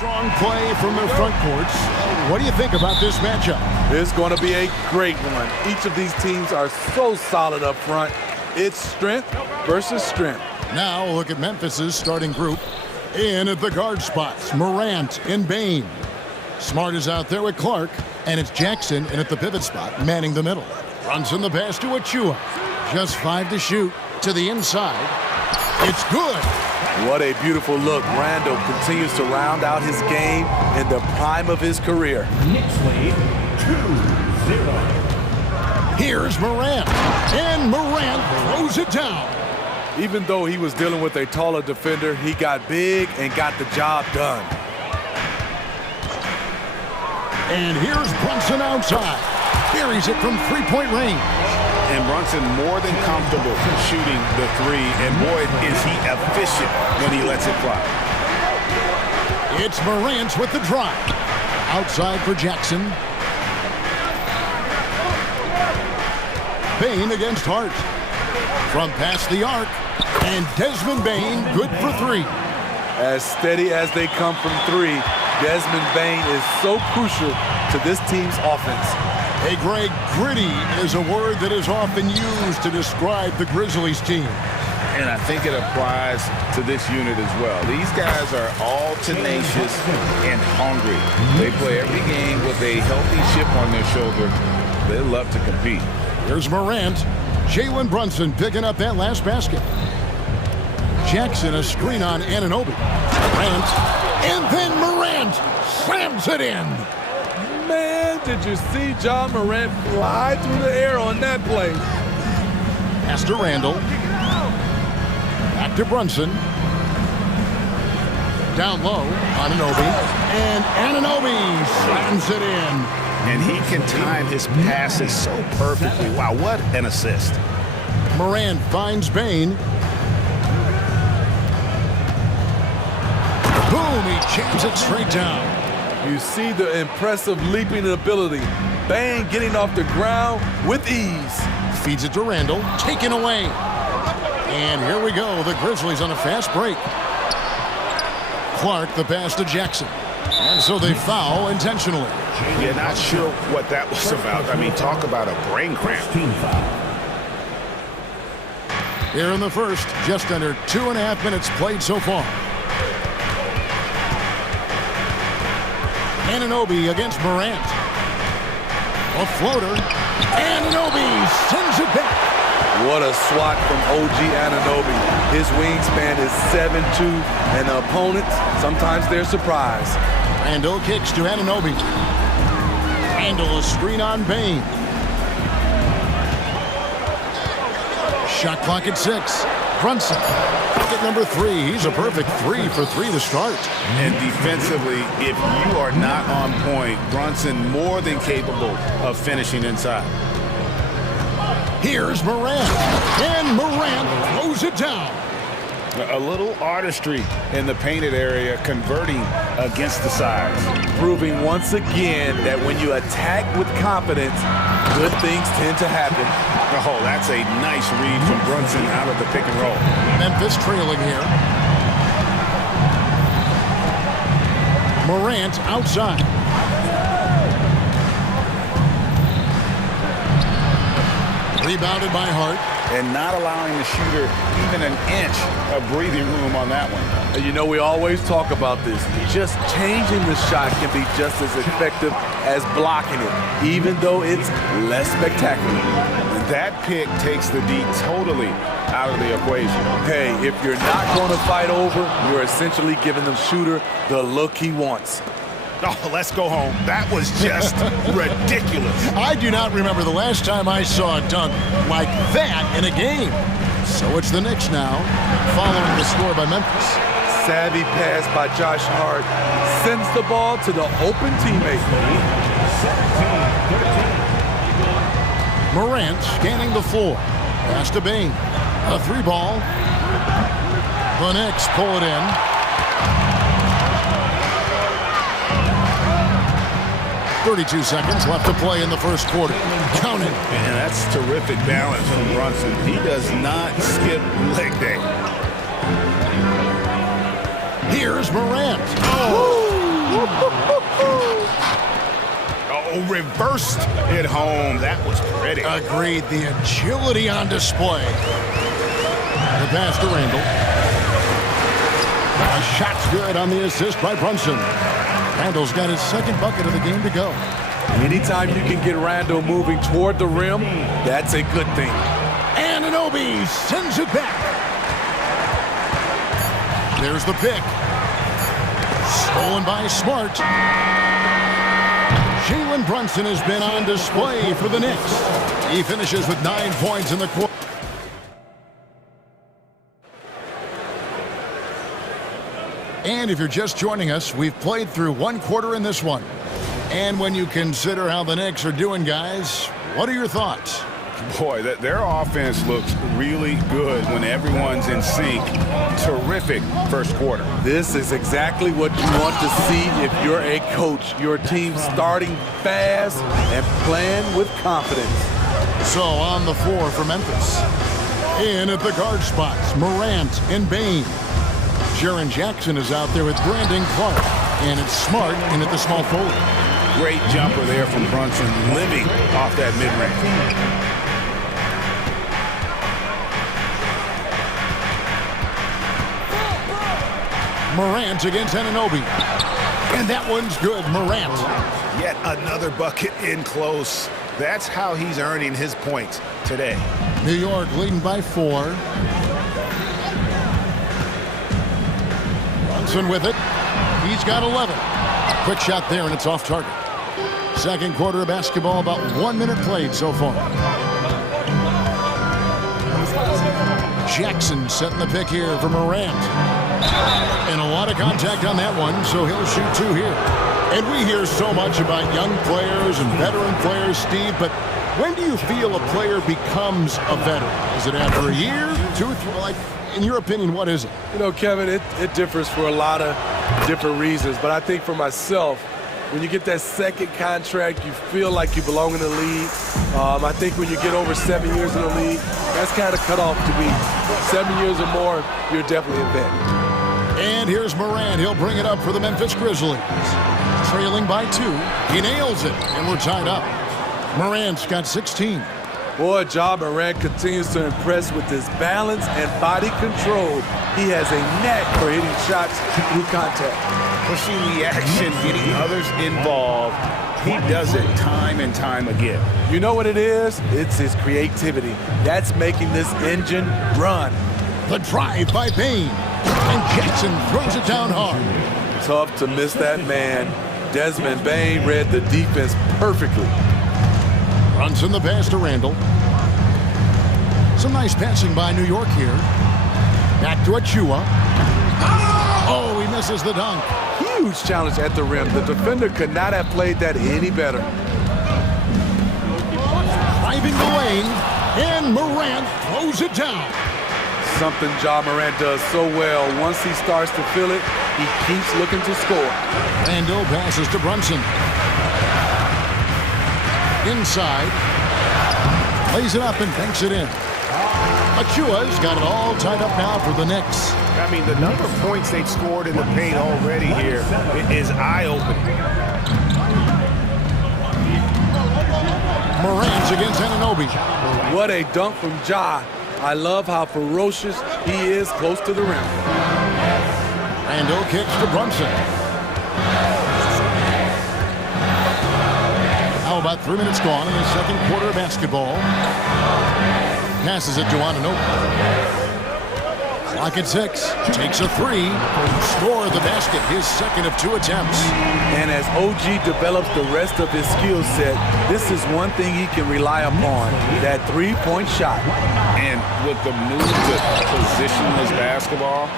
Strong play from their front courts. What do you think about this matchup? It's going to be a great one. Each of these teams are so solid up front. It's strength versus strength. Now look at Memphis's starting group. In at the guard spots, Morant and Bain. Smart is out there with Clark, and it's Jackson in at the pivot spot, manning the middle. Runs in the pass to Achua. Just 5 to shoot. To the inside. It's good. What a beautiful look. Randall continues to round out his game in the prime of his career. Knicks lead 2-0. Here's Morant. And Morant throws it down. Even though he was dealing with a taller defender, he got big and got the job done. And here's Brunson outside. Buries it from three-point range. And Brunson more than comfortable shooting the three, and boy, is he efficient when he lets it fly. It's Morant with the drive. Outside for Jackson. Bain against Hart. From past the arc, and Desmond Bain good for 3. As steady as they come from 3, Desmond Bain is so crucial to this team's offense. Hey, Greg, gritty is a word that is often used to describe the Grizzlies team. And I think it applies to this unit as well. These guys are all tenacious and hungry. They play every game with a healthy chip on their shoulder. They love to compete. Here's Morant. Jalen Brunson picking up that last basket. Jackson a screen on Anunoby. Morant. And then Morant slams it in. Man, did you see John Morant fly through the air on that play? Pass to Randall. Back to Brunson. Down low, Anunoby. And Anunoby slams it in. And he can time his passes so perfectly. Wow, what an assist. Morant finds Bain. Boom, he jams it straight down. You see the impressive leaping ability. Bain getting off the ground with ease. Feeds it to Randall, taken away. And here we go, the Grizzlies on a fast break. Clark the pass to Jackson. And so they foul intentionally. Yeah, not sure what that was about. I mean, talk about a brain cramp. Here in the first, just under 2.5 minutes played so far. Anunoby against Morant. A floater. Anunoby sends it back. What a swat from OG Anunoby. His wingspan is 7'2", and the opponents, sometimes they're surprised. Randall kicks to Anunoby. Randall a screen on Bain. Shot clock at 6. Brunson. Bucket number 3. He's a perfect 3 for 3 to start. And defensively, if you are not on point, Brunson more than capable of finishing inside. Here's Morant. And Morant throws it down. A little artistry in the painted area, converting against the size. Proving once again that when you attack with confidence, good things tend to happen. Oh, that's a nice read from Brunson out of the pick and roll. Memphis trailing here. Morant outside. Rebounded by Hart. And not allowing the shooter even an inch of breathing room on that one. And you know, we always talk about this. Just changing the shot can be just as effective as blocking it, even though it's less spectacular. That pick takes the D totally out of the equation. Hey, if you're not going to fight over, you're essentially giving the shooter the look he wants. Oh, let's go home. That was just ridiculous. I do not remember the last time I saw a dunk like that in a game. So it's the Knicks now, following the score by Memphis. Savvy pass by Josh Hart sends the ball to the open teammate. Morant scanning the floor. Pass to Bain. A 3 ball. The Knicks pull it in. .32 seconds left to play in the first quarter. Count it. And that's terrific balance from Brunson. He does not skip leg day. Here's Morant. Oh! Oh, reversed it home. That was pretty. Agreed. The agility on display. The pass to Randall. A shot's good on the assist by Brunson. Randall's got his second bucket of the game to go. Anytime you can get Randall moving toward the rim, that's a good thing. Anunoby sends it back. There's the pick. Stolen by Smart. Jalen Brunson has been on display for the Knicks. He finishes with 9 points in the quarter. And if you're just joining us, we've played through one quarter in this one. And when you consider how the Knicks are doing, guys, what are your thoughts? Boy, their offense looks really good when everyone's in sync. Terrific first quarter. This is exactly what you want to see if you're a coach. Your team starting fast and playing with confidence. So on the floor for Memphis. In at the guard spots, Morant and Bain. Jaren Jackson is out there with Brandon Clark. And it's Smart in at the small forward. Great jumper there from Brunson, living off that mid-range. Morant against Anunoby. And that one's good, Morant. Yet another bucket in close. That's how he's earning his points today. New York leading by 4. Brunson with it. He's got 11. Quick shot there, and it's off target. Second quarter of basketball, about 1 minute played so far. Jackson setting the pick here for Morant. And a lot of contact on that one, so he'll shoot 2 here. And we hear so much about young players and veteran players, Steve, but when do you feel a player becomes a veteran? Is it after a year, 2, 3? Like, in your opinion, what is it? You know, Kevin, it differs for a lot of different reasons, but I think for myself, when you get that second contract, you feel like you belong in the league. I think when you get over 7 years in the league, that's kind of cut off to me. 7 years or more, you're definitely a vet. And here's Morant. He'll bring it up for the Memphis Grizzlies. Trailing by 2. He nails it, and we're tied up. Morant's got 16. Boy, Ja Morant continues to impress with his balance and body control. He has a knack for hitting shots through contact. Pushing the action, getting others involved. He does it time and time again. You know what it is? It's his creativity. That's making this engine run. The drive by Bain. And Jackson throws it down hard. Tough to miss that man. Desmond Bain read the defense perfectly. Brunson the pass to Randall. Some nice passing by New York here. Back to Achua. Oh, he misses the dunk. Huge challenge at the rim. The defender could not have played that any better. Driving the lane, and Morant throws it down. Something Ja Morant does so well. Once he starts to feel it, he keeps looking to score. Randall passes to Brunson. Inside. Lays it up and banks it in. Achua's got it all tied up now for the Knicks. I mean, the number of points they've scored in the paint already here is eye-opening. Morant against Anunoby. What a dunk from Ja. I love how ferocious he is close to the rim. Randall kicks to Brunson. How about 3 minutes gone in the second quarter of basketball? Passes it to Anunoby. Clock at 6. Takes a 3. Score the basket. His second of 2 attempts. And as OG develops the rest of his skill set, this is one thing he can rely upon, that three-point shot. And with the move to positionless basketball,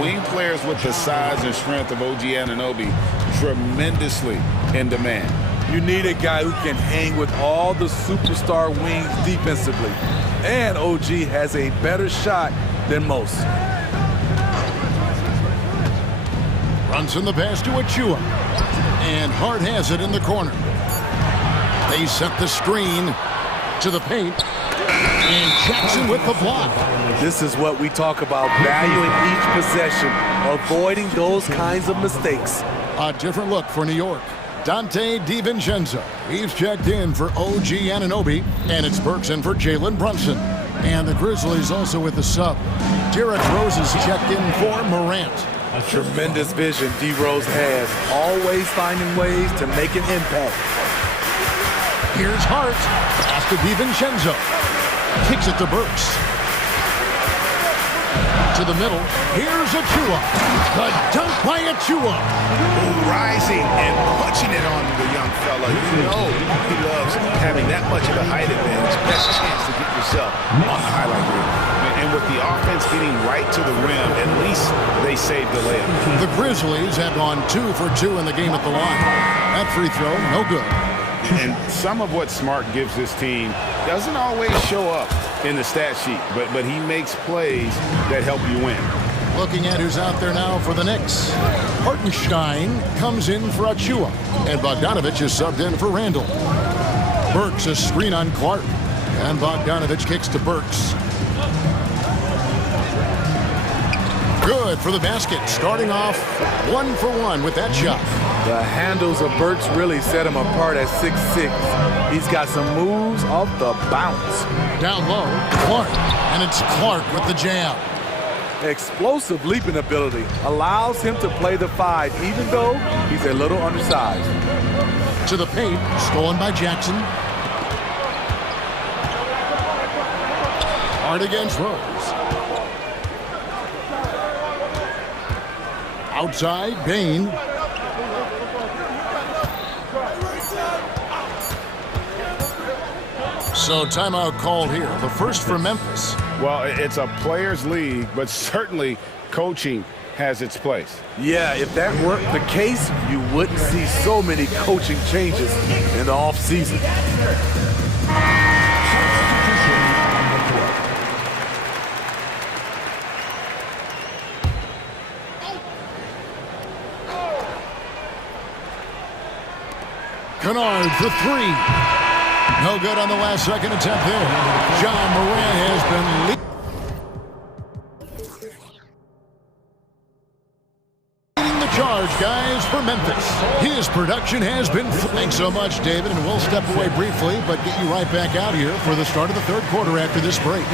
wing players with the size and strength of OG Anunoby tremendously in demand. You need a guy who can hang with all the superstar wings defensively. And OG has a better shot than most. Runs in the pass to Achua. And Hart has it in the corner. They set the screen to the paint. And Jackson with the block. This is what we talk about, valuing each possession, avoiding those kinds of mistakes. A different look for New York. Dante DiVincenzo. He's checked in for OG Anunoby, and it's Burks in for Jalen Brunson. And the Grizzlies also with the sub. Derrick Rose is checked in for Morant. Tremendous vision D-Rose has, always finding ways to make an impact. Here's Hart. Pass to DiVincenzo. Kicks it to Burks. To the middle. Here's Achua. The dunk by Achua. Rising and punching it on the young fella. You know he loves having that much of a height advantage. Best chance to get yourself on the highlight reel. And with the offense getting right to the rim, at least they saved the layup. The Grizzlies have gone 2 for 2 in the game at the line. That free throw, no good. And some of what Smart gives this team doesn't always show up in the stat sheet, but he makes plays that help you win. Looking at who's out there now for the Knicks. Hartenstein comes in for Achua, and Bogdanovich is subbed in for Randall. Burks a screen on Clark, and Bogdanovich kicks to Burks. Good for the basket, starting off 1 for 1 with that shot. The handles of Burks really set him apart at 6'6". He's got some moves off the bounce. Down low, Clark, and it's Clark with the jam. Explosive leaping ability allows him to play the 5, even though he's a little undersized. To the paint, stolen by Jackson. Hard against Rose. Outside, Bain. So timeout called here, the first for Memphis. Well, it's a players' league, but certainly coaching has its place. Yeah, if that weren't the case, you wouldn't see so many coaching changes in the offseason. Kennard for 3. No good on the last second attempt there. John Morant has been leading the charge, guys, for Memphis. His production has been... Thanks so much, David, and we'll step away briefly, but get you right back out here for the start of the third quarter after this break.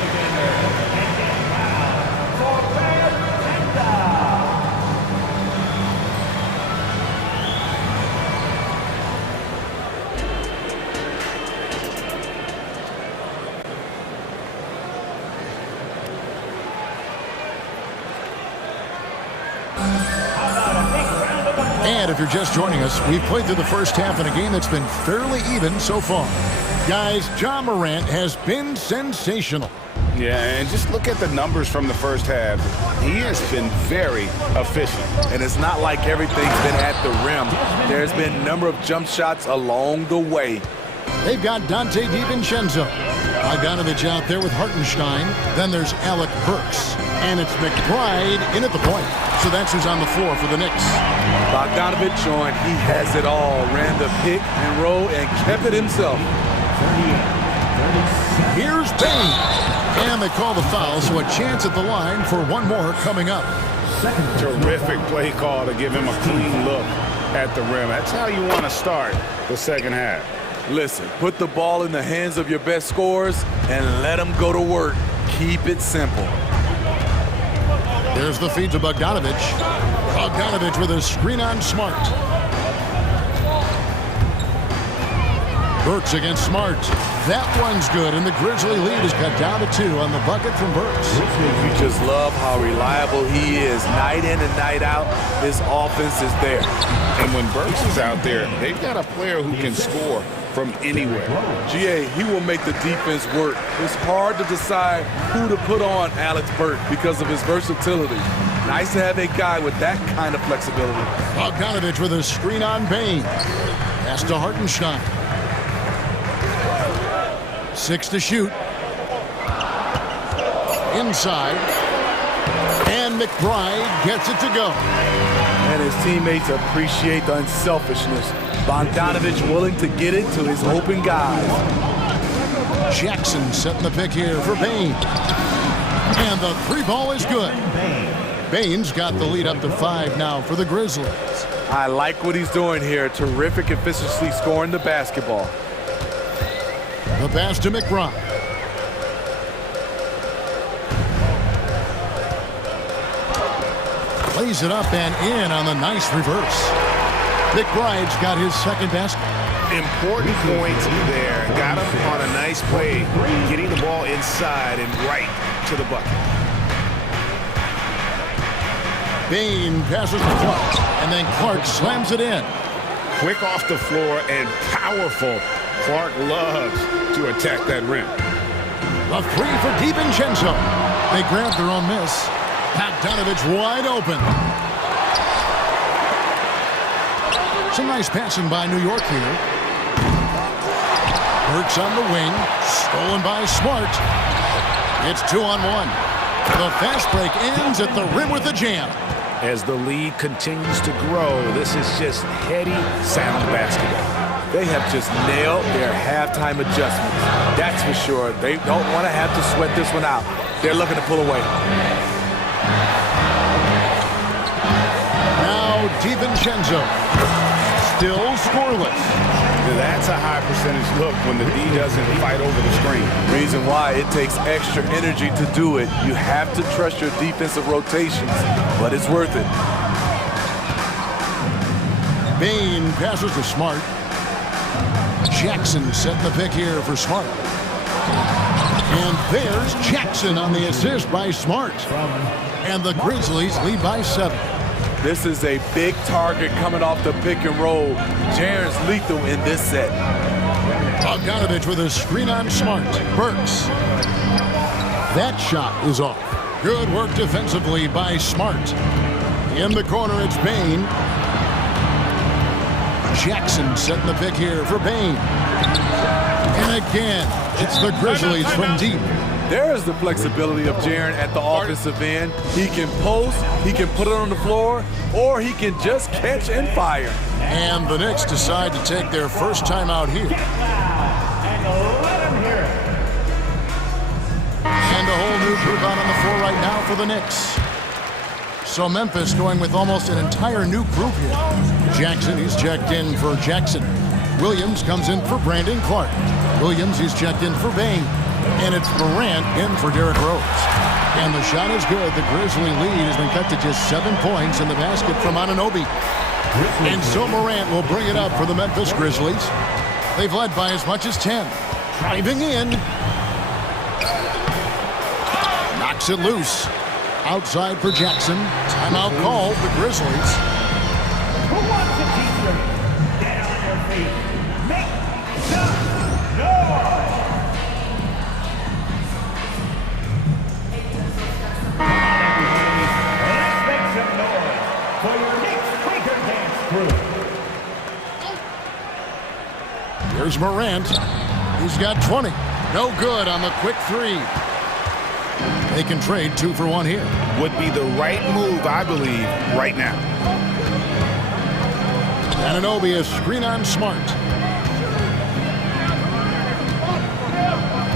And if you're just joining us, we've played through the first half in a game that's been fairly even so far. Guys, John Morant has been sensational. Yeah, and just look at the numbers from the first half. He has been very efficient. And it's not like everything's been at the rim. There's been a number of jump shots along the way. They've got Dante DiVincenzo. Bogdanovich out there with Hartenstein. Then there's Alec Burks. And it's McBride in at the point. So that's who's on the floor for the Knicks. Bogdanovich showing he has it all. Ran the pick and roll and kept it himself. Here's Bain. And they call the foul, so a chance at the line for one more coming up. Terrific play call to give him a clean look at the rim. That's how you want to start the second half. Listen, put the ball in the hands of your best scorers and let them go to work. Keep it simple. There's the feed to Bogdanovich. Bogdanovich with a screen on Smart. Burks against Smart. That one's good, and the Grizzly lead is cut down to 2 on the bucket from Burks. You just love how reliable he is. Night in and night out, this offense is there. And when Burks is out there, they've got a player who can score from anywhere. GA, he will make the defense work. It's hard to decide who to put on Alex Burks because of his versatility. Nice to have a guy with that kind of flexibility. Bogdanovich with a screen on Bain. Pass to Hartenstein. 6 to shoot. Inside. And McBride gets it to go. And his teammates appreciate the unselfishness. Bogdanovich willing to get it to his open guys. Jackson setting the pick here for Bain. And the 3 ball is good. Bain's got the lead up to 5 now for the Grizzlies. I like what he's doing here. Terrific efficiency scoring the basketball. The pass to McBride. Plays it up and in on the nice reverse. McBride's got his second basket. Important points there. Got him on a nice play, getting the ball inside and right to the bucket. Bain passes to Clark, and then Clark slams it in. Quick off the floor and powerful. Clark loves to attack that rim. The three for DiVincenzo. They grab their own miss. Bogdanovich wide open. Some nice passing by New York here. Burks on the wing. Stolen by Smart. It's 2-on-1. The fast break ends at the rim with a jam. As the lead continues to grow, this is just heady, sound basketball. They have just nailed their halftime adjustments. That's for sure. They don't want to have to sweat this one out. They're looking to pull away. Now DiVincenzo. Still scoreless. That's a high percentage look when the D doesn't fight over the screen. Reason why it takes extra energy to do it. You have to trust your defensive rotations, but it's worth it. Bain passes to Smart. Jackson set the pick here for Smart. And there's Jackson on the assist by Smart. And the Grizzlies lead by 7. This is a big target coming off the pick and roll. Jaren's lethal in this set. Bogdanovich with a screen on Smart. Burks. That shot is off. Good work defensively by Smart. In the corner, it's Bain. Jackson setting the pick here for Bain. And again, it's the Grizzlies from deep. There is the flexibility of Jaren at the offensive end. He can post, he can put it on the floor, or he can just catch and fire. And the Knicks decide to take their first time out here. And a whole new group out on the floor right now for the Knicks. So Memphis going with almost an entire new group here. Jackson, he's checked in for Jackson. Williams comes in for Brandon Clark. Williams, he's checked in for Bain. And it's Morant in for Derrick Rose. And the shot is good. The Grizzly lead has been cut to just 7 points in the basket from Anunoby. And so Morant will bring it up for the Memphis Grizzlies. They've led by as much as 10. Driving in. Knocks it loose. Outside for Jackson. Timeout called, the Grizzlies. Who wants to keep them down on your feet? Make some noise! Let's make some noise for your Knicks Quaker Dance crew. Here's Morant. He's got 20. No good on the quick three. They can trade 2 for 1 here. Would be the right move, I believe, right now. Anunoby is screen on Smart.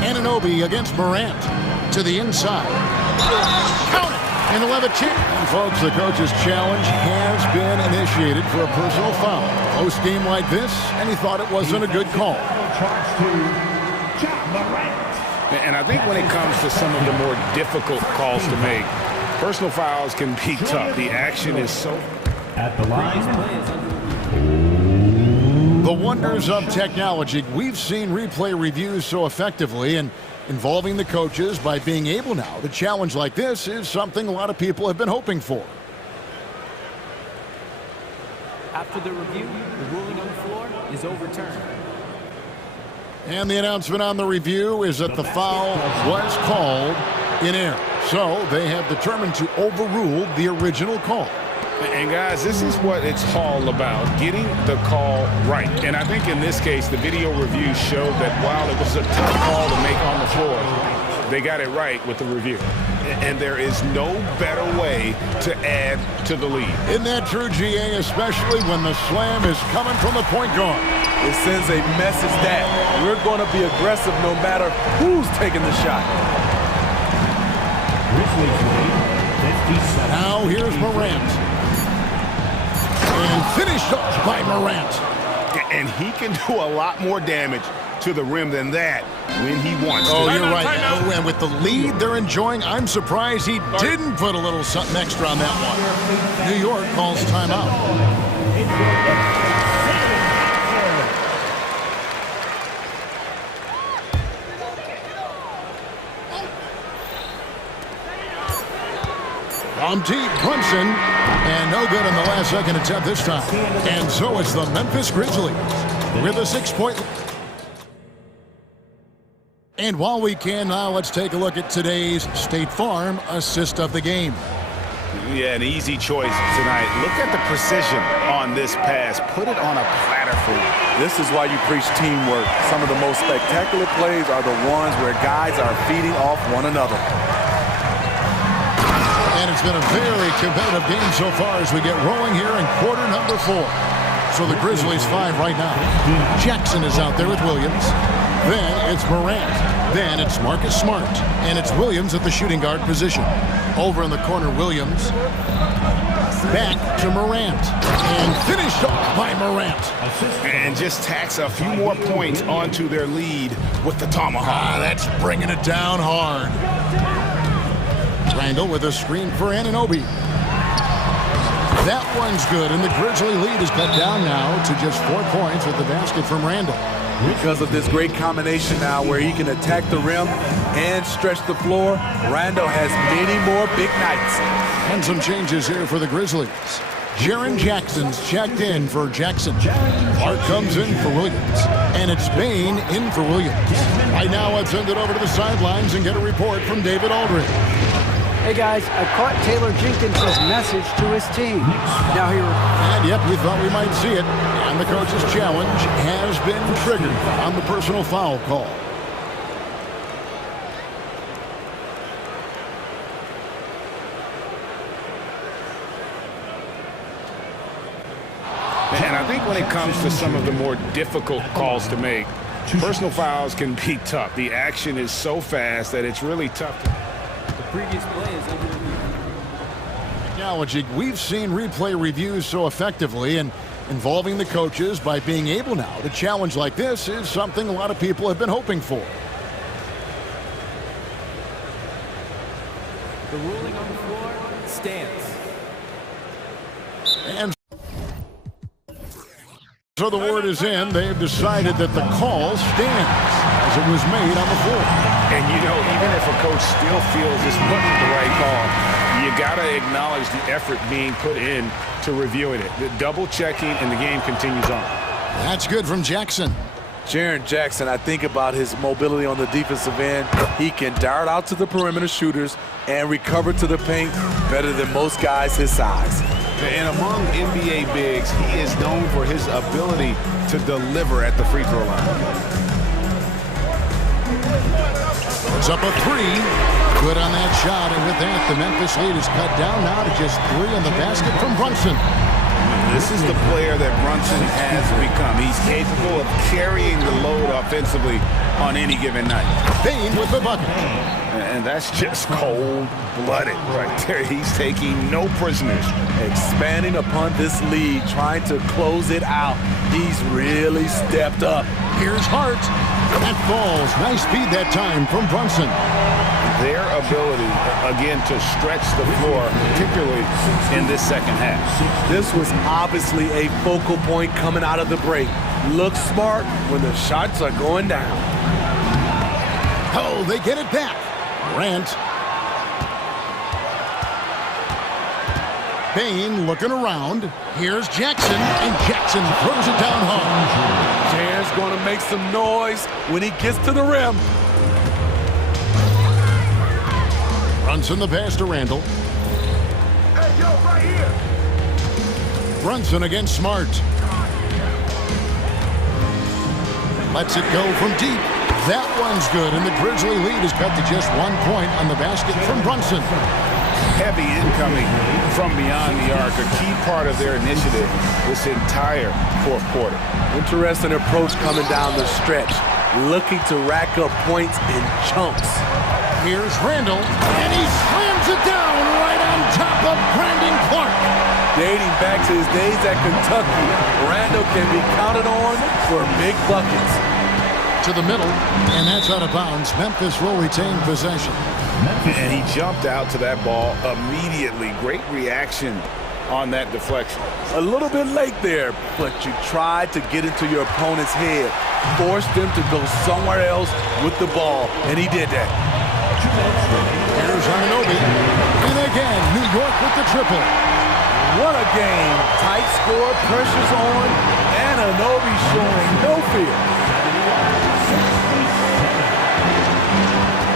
Anunoby against Morant. To the inside. Count it! And 11-2. And folks, the coach's challenge has been initiated for a personal foul. Close game like this, and he thought it wasn't a good call. Charge to John Morant. And I think when it comes to some of the more difficult calls to make, personal fouls can be tough. The action is so... At the line. The wonders of technology. We've seen replay reviews so effectively, and involving the coaches by being able now to challenge like this is something a lot of people have been hoping for. After the review, the ruling on the floor is overturned. And the announcement on the review is that the foul was called in error. So they have determined to overrule the original call. And guys, this is what it's all about, getting the call right. And I think in this case, the video review showed that while it was a tough call to make on the floor, they got it right with the review. And there is no better way to add to the lead. Isn't that true, GA, especially when the slam is coming from the point guard? It sends a message that we're going to be aggressive no matter who's taking the shot. Grizzlies lead 57. Now here's Morant. And finished off by Morant. And he can do a lot more damage to the rim than that when he wants to. Oh, you're right. Oh, and with the lead they're enjoying, I'm surprised he didn't put a little something extra on that one. New York calls timeout. From deep, Brunson, and no good on the last second attempt this time. And so it's the Memphis Grizzlies with a 6-point. And while we can now, let's take a look at today's State Farm assist of the game. Yeah, an easy choice tonight. Look at the precision on this pass. Put it on a platter for you. This is why you preach teamwork. Some of the most spectacular plays are the ones where guys are feeding off one another. And it's been a very competitive game so far as we get rolling here in quarter number 4. So the Grizzlies 5 right now. Jackson is out there with Williams. Then it's Morant. Then it's Marcus Smart. And it's Williams at the shooting guard position. Over in the corner, Williams. Back to Morant. And finished off by Morant. And just tacks a few more points onto their lead with the tomahawk. That's bringing it down hard. Randall with a screen for Anunoby. That one's good, and the Grizzly lead is cut down now to just 4 points with the basket from Randall. Because of this great combination now where he can attack the rim and stretch the floor, Randall has many more big nights. And some changes here for the Grizzlies. Jaren Jackson's checked in for Jackson. Clark comes in for Williams. And it's Bain in for Williams. Right now, let's send it over to the sidelines and get a report from David Aldridge. Hey guys, I caught Taylor Jenkins' message to his team. Now here. And yep, we thought we might see it. And the coach's challenge has been triggered on the personal foul call. And I think when it comes to some of the more difficult calls to make, personal fouls can be tough. The action is so fast that it's really tough to... Previous play is under review. Technology, we've seen replay reviews so effectively, and involving the coaches by being able now to challenge like this is something a lot of people have been hoping for. The ruling on the floor stands. And so the word is in. They've decided that the call stands as it was made on the floor. And, you know, even if a coach still feels this wasn't the right call, you got to acknowledge the effort being put in to reviewing it. The double checking, and the game continues on. That's good from Jackson. Jaren Jackson, I think about his mobility on the defensive end. He can dart out to the perimeter shooters and recover to the paint better than most guys his size. And among NBA bigs, he is known for his ability to deliver at the free throw line. It's up a 3. Good on that shot, and with that, the Memphis lead is cut down now to just 3 on the basket from Brunson. This is the player that Brunson has become. He's capable of carrying the load offensively on any given night. Bain with the bucket. And that's just cold-blooded right there. He's taking no prisoners. Expanding upon this lead, trying to close it out. He's really stepped up. Here's Hart. That falls. Nice speed that time from Brunson. Their ability, again, to stretch the floor, particularly in this second half. This was obviously a focal point coming out of the break. Look smart when the shots are going down. Oh, they get it back. Grant. Bain looking around. Here's Jackson, and Jackson throws it down hard. Jaren's going to make some noise when he gets to the rim. Brunson the pass to Randall. Hey, yo, right here. Brunson against Smart. Lets it go from deep. That one's good, and the Grizzly lead is cut to just 1 point on the basket from Brunson. Heavy incoming from beyond the arc, a key part of their initiative this entire fourth quarter. Interesting approach coming down the stretch, looking to rack up points in chunks. Here's Randall, and he slams it down right on top of Brandon Clark. Dating back to his days at Kentucky, Randall can be counted on for big buckets. To the middle, and that's out of bounds. Memphis will retain possession. And he jumped out to that ball immediately. Great reaction on that deflection. A little bit late there, but you tried to get into your opponent's head, forced them to go somewhere else with the ball, and he did that. Here's Anunoby, and again, New York with the triple. What a game. Tight score, pressure's on, and Anunoby showing no fear.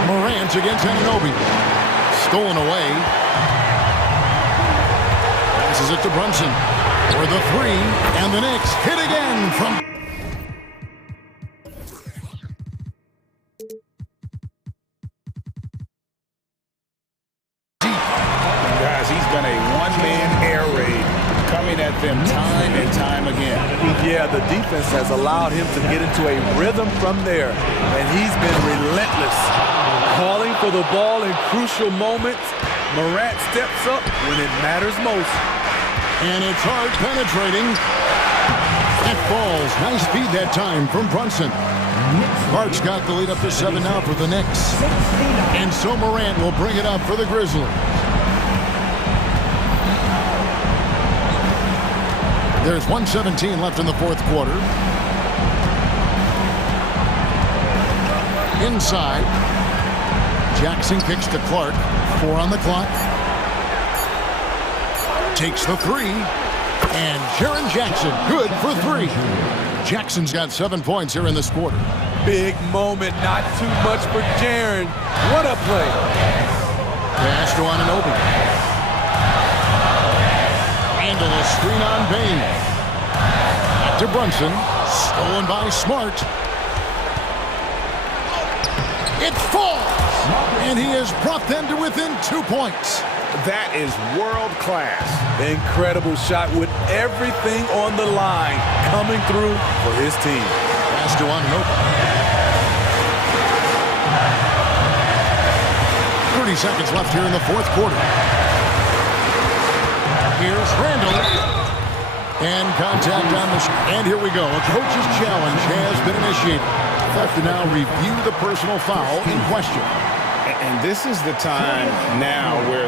Morant against Anunoby. Stolen away. Passes it to Brunson for the three, and the Knicks hit again from... Guys, he's been a one-man air raid coming at them time and time again. Yeah, the defense has allowed him to get into a rhythm from there, and he's been relentless. Calling for the ball in crucial moments. Morant steps up when it matters most. And it's hard penetrating. It falls. Nice feed that time from Brunson. Clark's got the lead up to 7 now for the Knicks. And so Morant will bring it up for the Grizzlies. There's 1:17 left in the fourth quarter. Inside. Jackson kicks to Clark. 4 on the clock. Takes the three. And Jaren Jackson, good for 3. Jackson's got 7 points here in this quarter. Big moment, not too much for Jaren. What a play. Pass to Anunoby. Handle a screen on Bain. Back to Brunson. Stolen by Smart. It falls! And he has brought them to within 2 points. That is world class. Incredible shot with everything on the line coming through for his team. Pass to Anunoby. 30 seconds left here in the fourth quarter. Here's Randall. And contact on the and here we go. A coach's challenge has been initiated. Have to now review the personal foul in question. And this is the time now where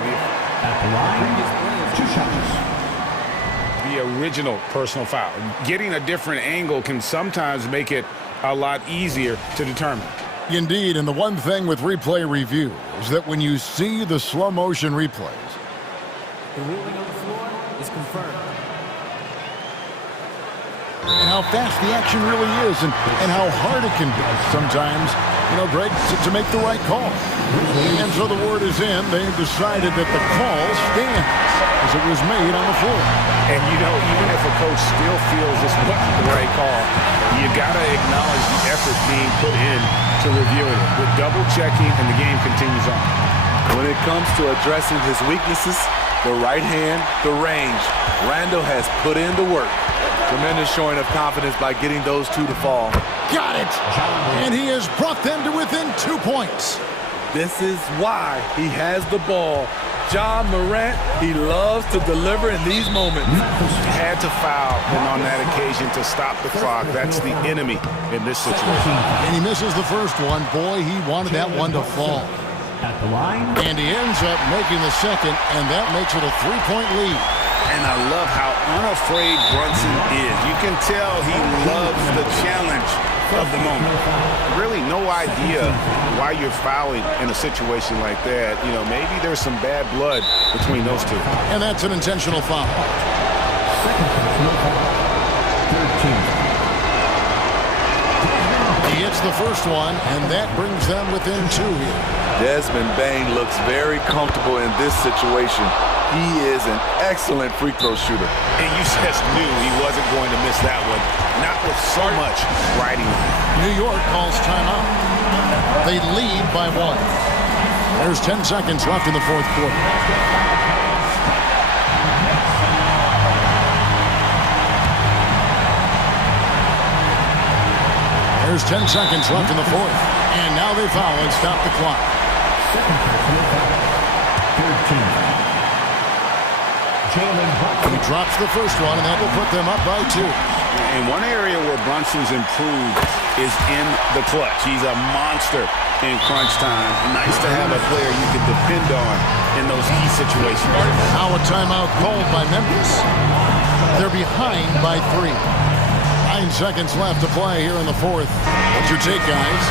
the original personal foul. Getting a different angle can sometimes make it a lot easier to determine. Indeed, and the one thing with replay review is that when you see the slow motion replays, the ruling on the floor is confirmed. And how fast the action really is and how hard it can be sometimes, you know, Greg, to make the right call. And so the word is in. They've decided that the call stands as it was made on the floor. And, you know, even if a coach still feels this wasn't the right call, you got to acknowledge the effort being put in to reviewing it. With double-checking, and the game continues on. When it comes to addressing his weaknesses, the right hand, the range, Randall has put in the work. Tremendous showing of confidence by getting those two to fall. Got it! And he has brought them to within 2 points. This is why he has the ball. John Morant, he loves to deliver in these moments. Had to foul, and on that occasion to stop the clock. That's the enemy in this situation. And he misses the first one. Boy, he wanted that one to fall. At the line. And he ends up making the second, and that makes it a 3-point lead. And I love how unafraid Brunson is. You can tell he loves the challenge of the moment. Really no idea why you're fouling in a situation like that. You know, maybe there's some bad blood between those two. And that's an intentional foul. Second personal foul. 13. He hits the first one, and that brings them within 2 here. Desmond Bane looks very comfortable in this situation. He is an excellent free throw shooter. And you just knew he wasn't going to miss that one. Not with so much riding. New York calls timeout. They lead by 1. There's 10 seconds left in the fourth quarter. There's 10 seconds left in the fourth. And now they foul and stop the clock. Second personal foul. 13. He drops the first one, and that will put them up by 2. And one area where Brunson's improved is in the clutch. He's a monster in crunch time. Nice to have a player you can depend on in those key situations. Now a timeout called by Memphis. They're behind by 3. 9 seconds left to play here in the fourth. What's your take, guys?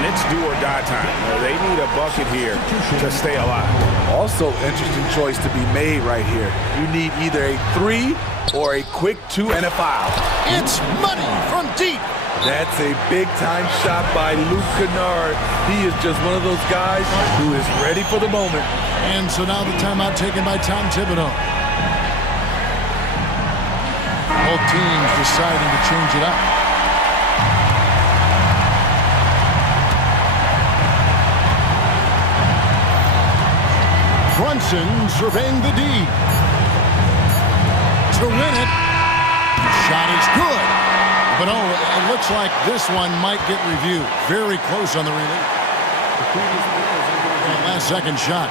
And it's do or die time. They need a bucket here to stay alive. Also, interesting choice to be made right here. You need either a 3 or a quick 2 and a foul. It's money from deep. That's a big-time shot by Luke Kennard. He is just one of those guys who is ready for the moment. And so now the timeout taken by Tom Thibodeau. Both teams deciding to change it up. Brunson surveying the D. To win it. Shot is good. But oh, it looks like this one might get reviewed. Very close on the release. Last second shot.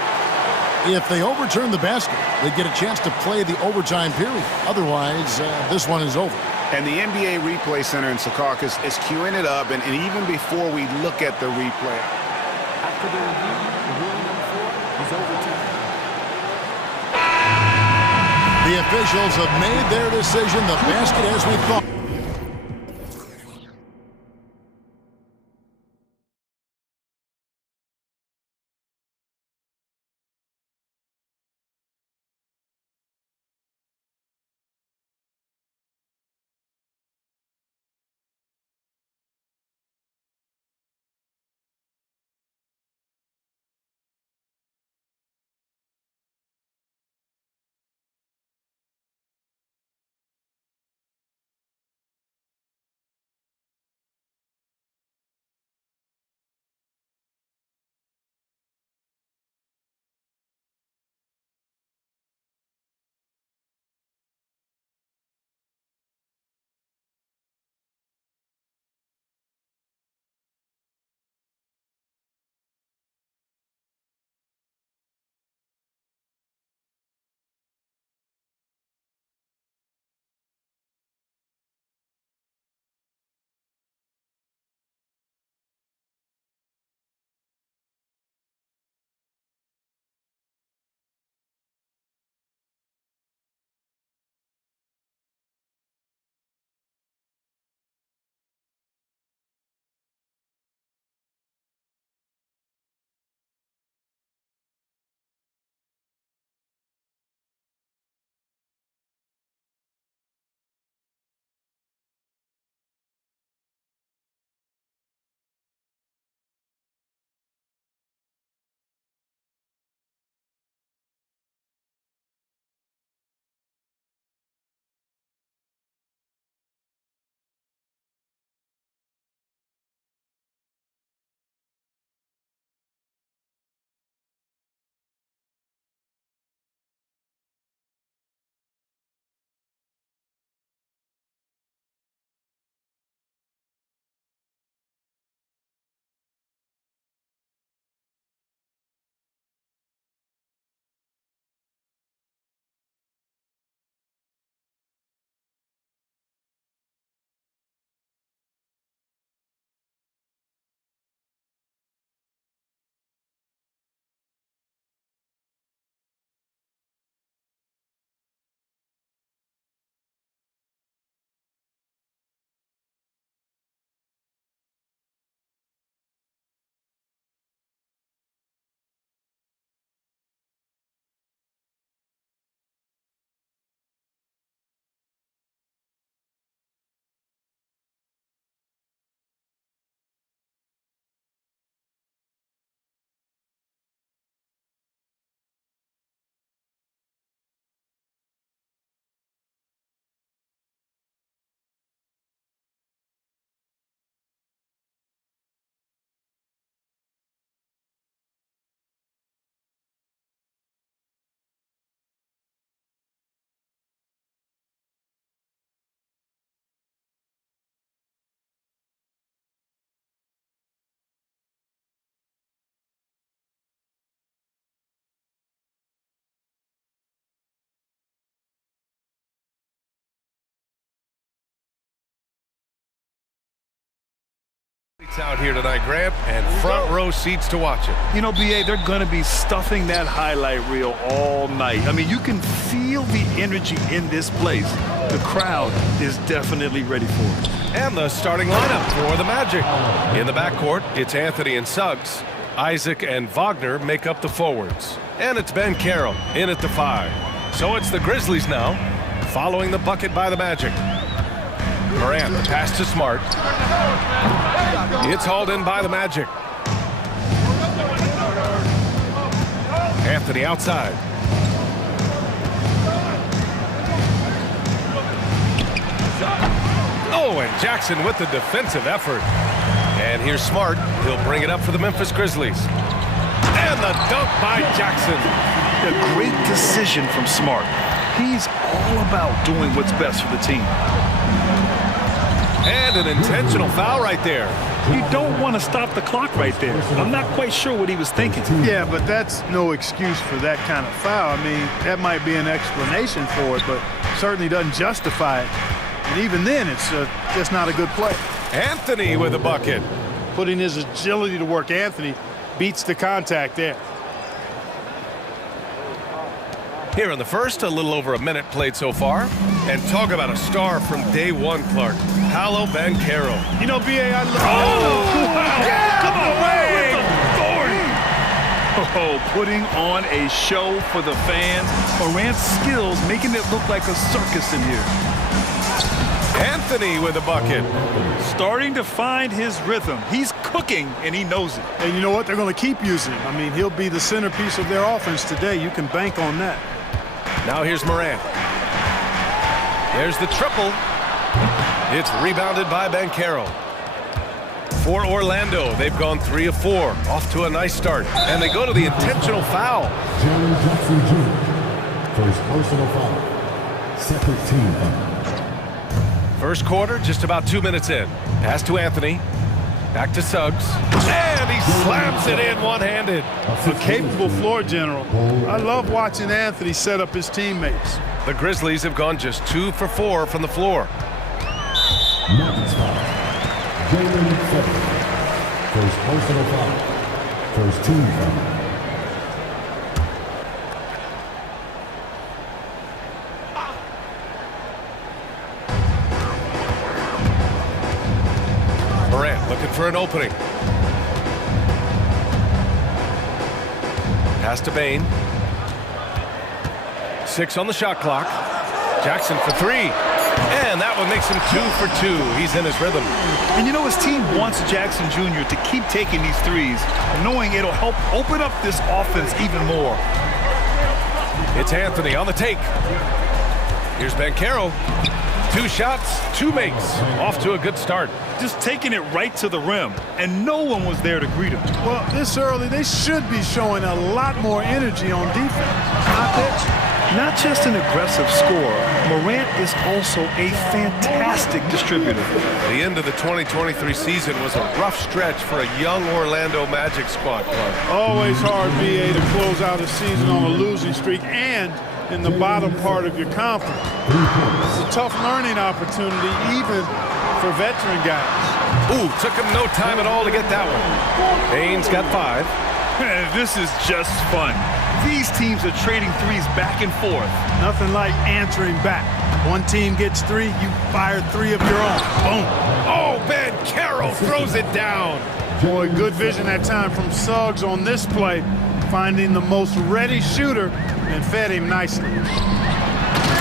If they overturn the basket, they get a chance to play the overtime period. Otherwise, this one is over. And the NBA Replay Center in Secaucus is queuing it up, and even before we look at the replay. After the review, the ruling on the floor is overturned. The officials have made their decision. The basket, as we thought. out here tonight, Grant, and front row seats to watch it. You know, BA, they're going to be stuffing that highlight reel all night. I mean, you can feel the energy in this place. The crowd is definitely ready for it. And the starting lineup for the Magic. In the backcourt, it's Anthony and Suggs. Isaac and Wagner make up the forwards. And it's Ben Carroll in at the 5. So it's the Grizzlies now, following the bucket by the Magic. Morant, the pass to Smart. It's hauled in by the Magic. Anthony outside. Oh, and Jackson with the defensive effort. And here's Smart. He'll bring it up for the Memphis Grizzlies. And the dunk by Jackson. A great decision from Smart. He's all about doing what's best for the team. And an intentional foul right there. You don't want to stop the clock right there. I'm not quite sure what he was thinking. Yeah, but that's no excuse for that kind of foul. I mean, that might be an explanation for it, but certainly doesn't justify it. And even then, it's just not a good play. Anthony with a bucket. Putting his agility to work, Anthony beats the contact there. Here in the first, a little over a minute played so far. And talk about a star from day one, Clark. Paolo Banchero. You know, B.A., I love... Oh! Yeah! Come away! Oh, putting on a show for the fans. Morant's skills making it look like a circus in here. Anthony with a bucket. Starting to find his rhythm. He's cooking, and he knows it. And you know what? They're going to keep using him. I mean, he'll be the centerpiece of their offense today. You can bank on that. Now here's Morant. There's the triple. It's rebounded by Banchero. For Orlando, they've gone 3 of 4. Off to a nice start. And they go to the intentional foul. Jalen Jackson Jr. for his personal foul. Second team foul. First quarter, just about 2 minutes in. Pass to Anthony. Back to Suggs. And he slams it in one-handed. A capable floor general. I love watching Anthony set up his teammates. The Grizzlies have gone just 2 for 4 from the floor. Nuggets foul. Jalen Jackson for his personal foul. First team foul. Looking for an opening. Pass to Bane. 6 on the shot clock. Jackson for 3. And that one makes him 2 for 2. He's in his rhythm. And you know, his team wants Jackson Jr. to keep taking these threes, knowing it'll help open up this offense even more. It's Anthony on the take. Here's Banchero. 2 shots, 2 makes. Off to a good start. Just taking it right to the rim, and no one was there to greet him. Well, this early, they should be showing a lot more energy on defense. Not just an aggressive scorer, Morant is also a fantastic distributor. The end of the 2023 season was a rough stretch for a young Orlando Magic squad. Always hard, BA, to close out a season on a losing streak and in the bottom part of your conference. It's a tough learning opportunity, even for veteran guys. Ooh, took him no time at all to get that one. Bane's got 5. This is just fun. These teams are trading threes back and forth. Nothing like answering back. One team gets 3, you fire 3 of your own. Boom. Oh, Banchero throws it down. Boy, good vision that time from Suggs on this play, finding the most ready shooter and fed him nicely.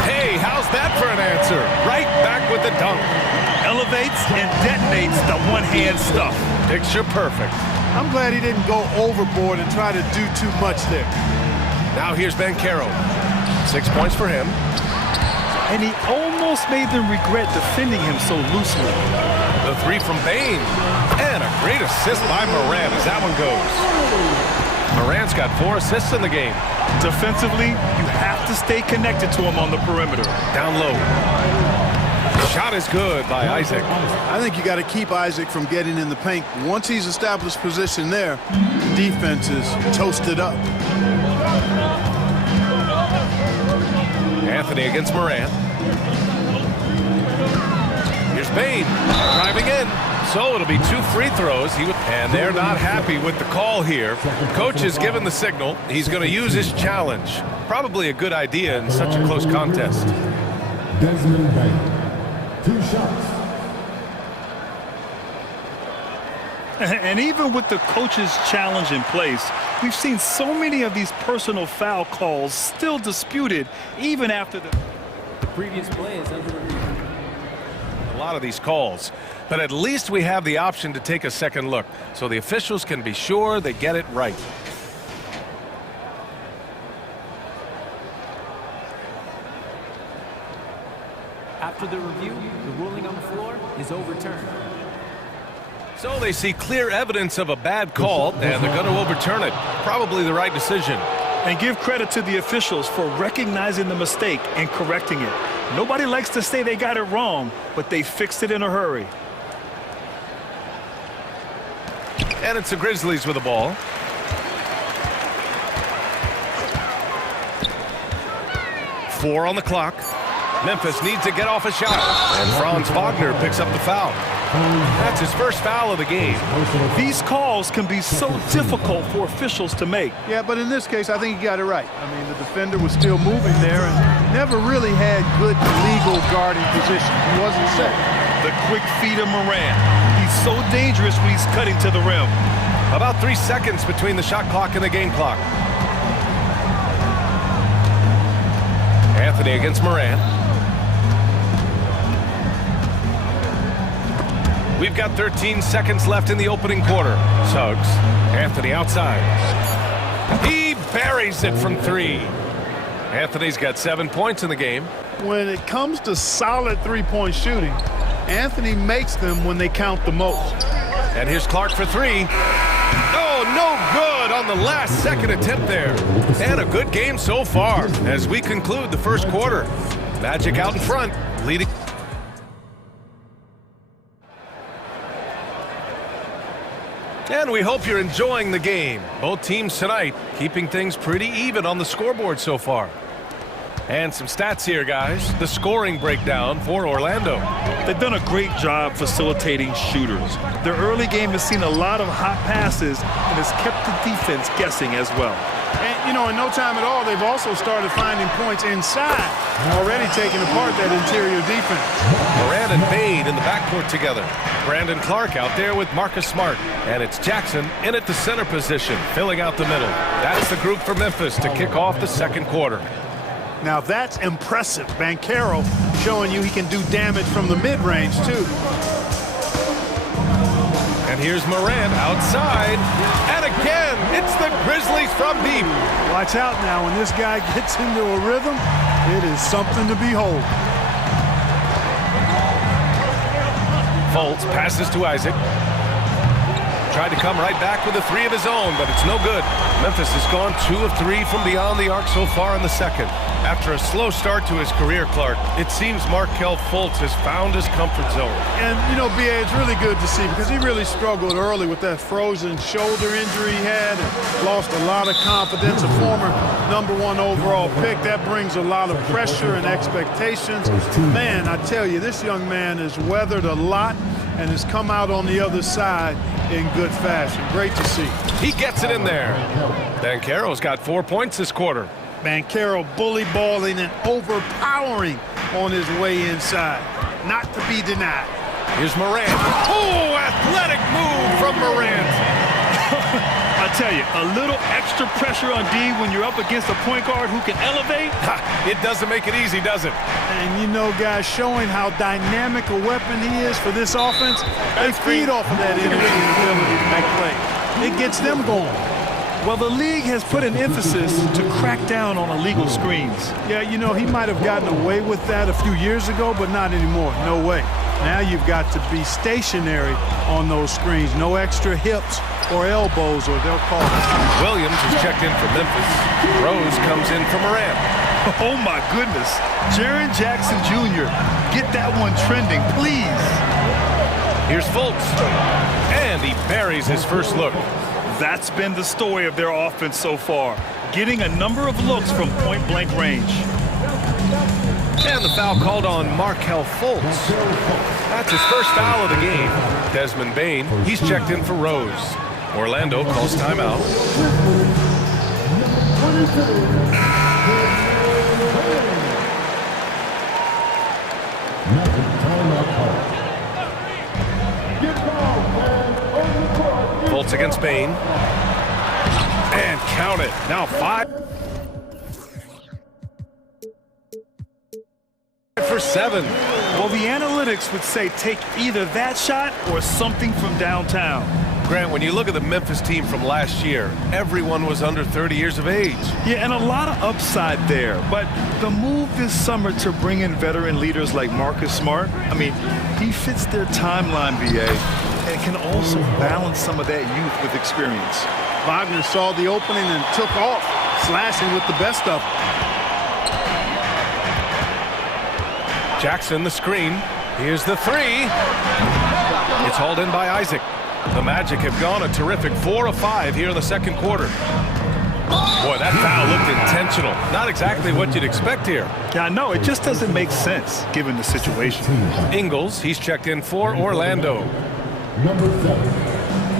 Hey, how's that for an answer? Right back with the dunk. Elevates and detonates the one-hand stuff. Picture perfect. I'm glad he didn't go overboard and try to do too much there. Now here's Banchero. 6 points for him. And he almost made them regret defending him so loosely. The 3 from Bane. And a great assist by Morant as that one goes. Morant's got 4 assists in the game. Defensively, you have to stay connected to him on the perimeter. Down low. Shot is good by Isaac. I think you got to keep Isaac from getting in the paint. Once he's established position there, the defense is toasted up. Anthony against Morant. Here's Bane driving in. So it'll be 2 free throws. And they're not happy with the call here. Coach has given the signal. He's going to use his challenge. Probably a good idea in such a close contest. Desmond Bain, 2 shots. And even with the coach's challenge in place, we've seen so many of these personal foul calls still disputed even after the previous play is under review. A lot of these calls, but at least we have the option to take a second look so the officials can be sure they get it right. After the review, the ruling on the floor is overturned. So they see clear evidence of a bad call, and they're going to overturn it. Probably the right decision. And give credit to the officials for recognizing the mistake and correcting it. Nobody likes to say they got it wrong, but they fixed it in a hurry. And it's the Grizzlies with the ball. Four on the clock. Memphis needs to get off a shot, and Franz Wagner picks up the foul. That's his first foul of the game. These calls can be so difficult for officials to make. Yeah, but in this case, I think he got it right. I mean, the defender was still moving there and never really had good legal guarding position. He wasn't set. The quick feed of Morant. He's so dangerous when he's cutting to the rim. About 3 seconds between the shot clock and the game clock. Anthony against Morant. We've got 13 seconds left in the opening quarter. Suggs, Anthony outside. He buries it from 3. Anthony's got 7 points in the game. When it comes to solid three-point shooting, Anthony makes them when they count the most. And here's Clark for 3. Oh, no good on the last second attempt there. And a good game so far as we conclude the first quarter. Magic out in front, leading. And we hope you're enjoying the game. Both teams tonight keeping things pretty even on the scoreboard so far. And some stats here, guys. The scoring breakdown for Orlando. They've done a great job facilitating shooters. Their early game has seen a lot of hot passes and has kept the defense guessing as well. And, you know, in no time at all, they've also started finding points inside, already taking apart that interior defense. Morant and Bade in the backcourt together. Brandon Clark out there with Marcus Smart. And it's Jackson in at the center position, filling out the middle. That's the group for Memphis to kick off the second quarter. Now that's impressive. Banchero showing you he can do damage from the mid-range, too. And here's Morant outside. And again, it's the Grizzlies from deep. Watch out now. When this guy gets into a rhythm, it is something to behold. Fultz passes to Isaac. Tried to come right back with a 3 of his own, but it's no good. Memphis has gone 2 of 3 from beyond the arc so far in the second. After a slow start to his career, Clark, it seems Markelle Fultz has found his comfort zone. And, you know, B.A., it's really good to see because he really struggled early with that frozen shoulder injury he had and lost a lot of confidence. A former #1 overall pick, that brings a lot of pressure and expectations. Man, I tell you, this young man has weathered a lot and has come out on the other side in good fashion. Great to see. He gets it in there. Banchero's got 4 points this quarter. Banchero bully balling and overpowering on his way inside. Not to be denied. Here's Morant. Oh, athletic move from Morant. I tell you, a little extra pressure on D when you're up against a point guard who can elevate. It doesn't make it easy, does it? And you know, guys, showing how dynamic a weapon he is for this offense, they feed off of that energy and ability to make plays. It gets them going. Well, the league has put an emphasis to crack down on illegal screens. Yeah, you know, he might have gotten away with that a few years ago, but not anymore. No way. Now you've got to be stationary on those screens. No extra hips or elbows, or they'll call it. Williams is checked in for Memphis. Rose comes in for Morant. Oh, my goodness. Jaren Jackson Jr., get that one trending, please. Here's Fultz. And he buries his first look. That's been the story of their offense so far, getting a number of looks from point-blank range. And the foul called on Markelle Fultz. That's his first foul of the game. Desmond Bane, he's checked in for Rose. Orlando calls timeout. Fultz against Bane. And count it. Now 5 for 7. Well, the analytics would say take either that shot or something from downtown. Grant, when you look at the Memphis team from last year, everyone was under 30 years of age. Yeah, and a lot of upside there. But the move this summer to bring in veteran leaders like Marcus Smart, I mean, he fits their timeline, BA, and can also balance some of that youth with experience. Wagner saw the opening and took off, slashing with the best of them. Jackson, the screen. Here's the three. It's hauled in by Isaac. The Magic have gone a terrific 4 of 5 here in the second quarter. Boy, that foul looked intentional. Not exactly what you'd expect here. Yeah, I know. It just doesn't make sense given the situation. Ingles, he's checked in for Orlando. Number 7,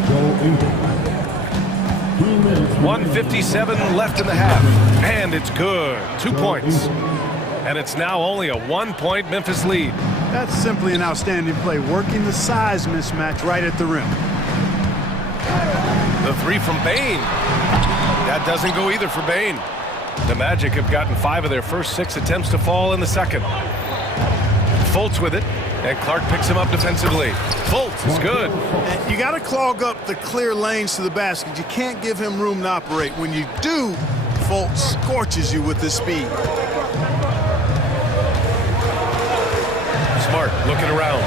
Joe Ingles. 1:57 left in the half. And it's good. 2 points. And it's now only a 1-point Memphis lead. That's simply an outstanding play, working the size mismatch right at the rim. The three from Bane. That doesn't go either for Bane. The Magic have gotten 5 of their first 6 attempts to fall in the second. Fultz with it, and Clark picks him up defensively. Fultz is good. And you got to clog up the clear lanes to the basket. You can't give him room to operate. When you do, Fultz scorches you with his speed. Smart looking around.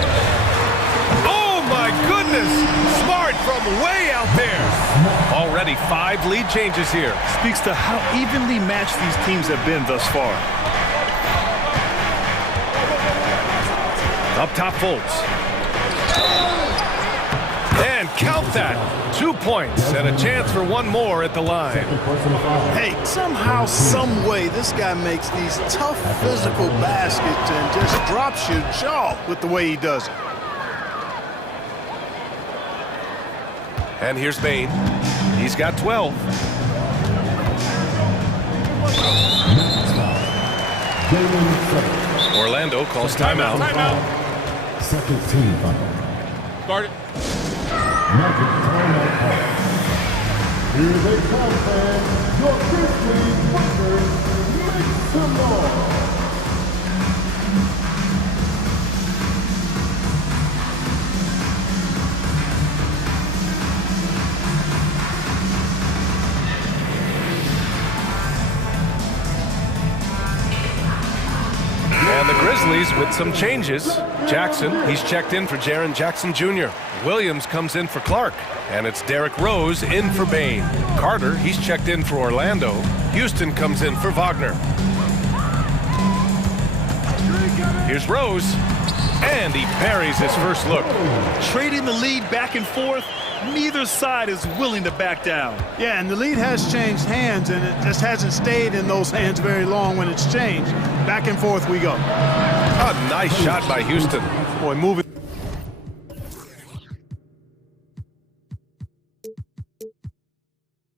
Oh my goodness! Smart from way out there. Already 5 lead changes here. Speaks to how evenly matched these teams have been thus far. Up top, Fultz. And count that. 2 points and a chance for one more at the line. Hey, somehow, some way, this guy makes these tough physical baskets and just drops your jaw with the way he does it. And here's Bane. He's got 12. Orlando calls timeout. Second team foul. Start it. Magic timeout call. Here they come, fans. Your Grizzlies Buckers, make some noise. And the Grizzlies with some changes. Jackson, he's checked in for Jaren Jackson Jr. Williams comes in for Clark. And it's Derrick Rose in for Bane. Carter, he's checked in for Orlando. Houston comes in for Wagner. Here's Rose. And he parries his first look. Trading the lead back and forth, neither side is willing to back down. Yeah, and the lead has changed hands, and it just hasn't stayed in those hands very long when it's changed. Back and forth we go. A nice shot by Houston. Boy, moving.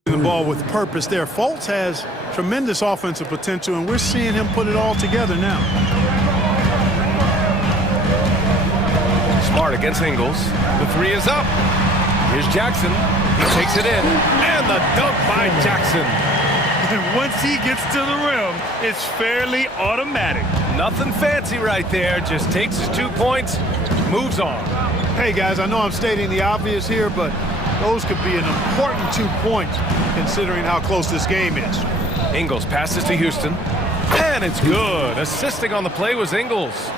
The ball with purpose there. Fultz has tremendous offensive potential, and we're seeing him put it all together now. Smart against Ingles. The three is up. Here's Jackson. He takes it in. And the dunk by Jackson. And once he gets to the rim, it's fairly automatic. Nothing fancy right there. Just takes his 2 points, moves on. Hey, guys, I know I'm stating the obvious here, but those could be an important 2 points considering how close this game is. Ingles passes to Houston. And it's good. Assisting on the play was Ingles.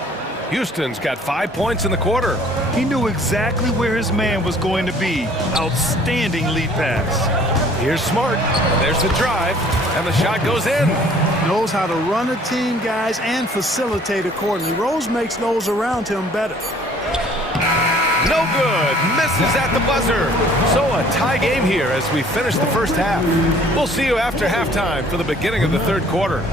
Houston's got 5 points in the quarter. He knew exactly where his man was going to be. Outstanding lead pass. Here's Smart. There's the drive. And the shot goes in. Knows how to run a team, guys, and facilitate accordingly. Rose makes those around him better. No good. Misses at the buzzer. So a tie game here as we finish the first half. We'll see you after halftime for the beginning of the third quarter.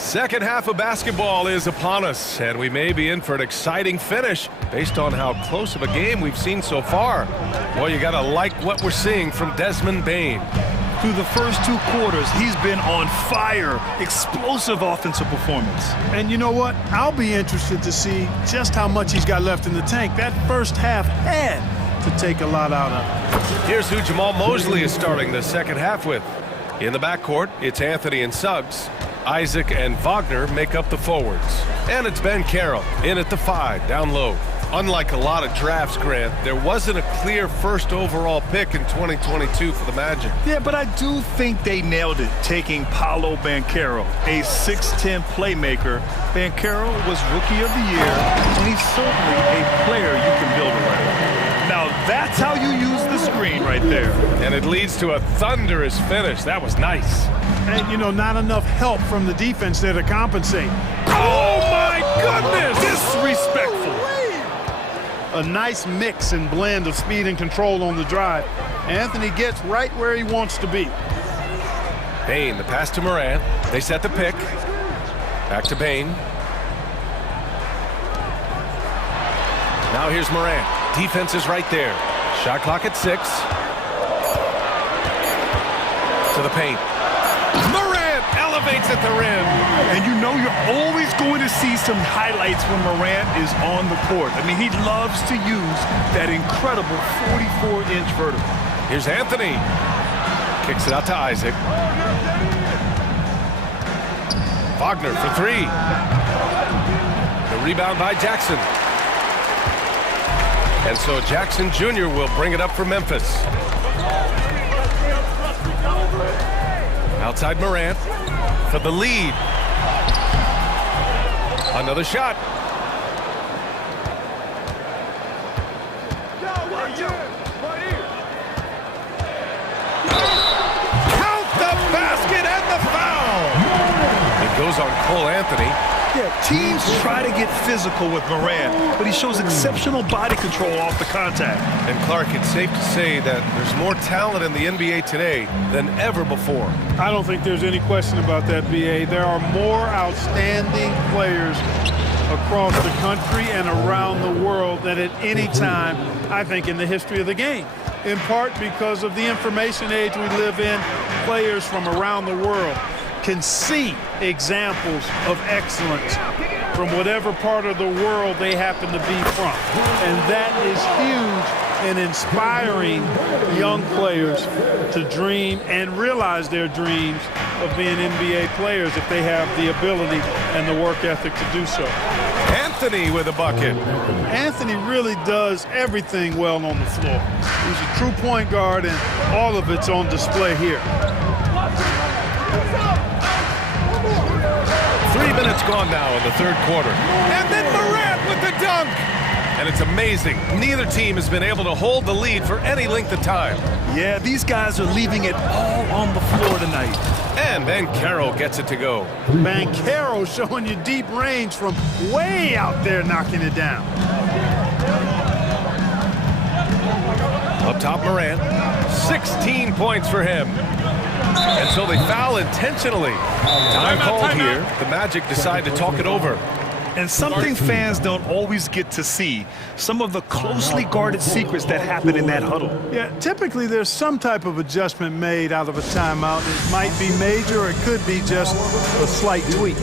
Second half of basketball is upon us, and we may be in for an exciting finish based on how close of a game we've seen so far. Boy, you gotta like what we're seeing from Desmond Bane. Through the first 2 quarters, he's been on fire. Explosive offensive performance. And you know what? I'll be interested to see just how much he's got left in the tank. That first half had to take a lot out of him. Here's who Jamal Mosley is starting the second half with. In the backcourt, it's Anthony and Suggs. Isaac and Wagner make up the forwards. And it's Ben Carroll in at the 5, down low. Unlike a lot of drafts, Grant, there wasn't a clear first overall pick in 2022 for the Magic. Yeah, but I do think they nailed it, taking Paolo Banchero, a 6'10 playmaker. Banchero was Rookie of the Year, and he's certainly a player you can build around. Now, that's how you use the screen right there. And it leads to a thunderous finish. That was nice. And, you know, not enough help from the defense there to compensate. Oh, my goodness! Disrespectful. A nice mix and blend of speed and control on the drive. Anthony gets right where he wants to be. Bane, the pass to Morant. They set the pick. Back to Bane. Now here's Morant. Defense is right there. Shot clock at 6. To the paint. Morant elevates at the rim. And you know you're always going to see some highlights when Morant is on the court. I mean, he loves to use that incredible 44-inch vertical. Here's Anthony. Kicks it out to Isaac. Wagner for 3. The rebound by Jackson. And so Jackson Jr. will bring it up for Memphis. Outside Morant for the lead. Another shot. Count the basket and the foul. It goes on Cole Anthony. Yeah, teams try to get physical with Morant, but he shows exceptional body control off the contact. And Clark, it's safe to say that there's more talent in the NBA today than ever before. I don't think there's any question about that, B.A. There are more outstanding players across the country and around the world than at any time, I think, in the history of the game. In part because of the information age we live in, players from around the world can see examples of excellence from whatever part of the world they happen to be from. And that is huge in inspiring young players to dream and realize their dreams of being NBA players if they have the ability and the work ethic to do so. Anthony with a bucket. Anthony really does everything well on the floor. He's a true point guard, and all of it's on display here. 3 minutes gone now in the third quarter. And then Morant with the dunk. And it's amazing. Neither team has been able to hold the lead for any length of time. Yeah, these guys are leaving it all on the floor tonight. And Ben Carroll gets it to go. Ben Carroll showing you deep range from way out there, knocking it down. Up top, Morant. 16 points for him. And so they foul intentionally. Time called here. The Magic decide to talk it over. And something fans don't always get to see, some of the closely guarded secrets that happen in that huddle. Yeah, typically there's some type of adjustment made out of a timeout. It might be major, or it could be just a slight tweak.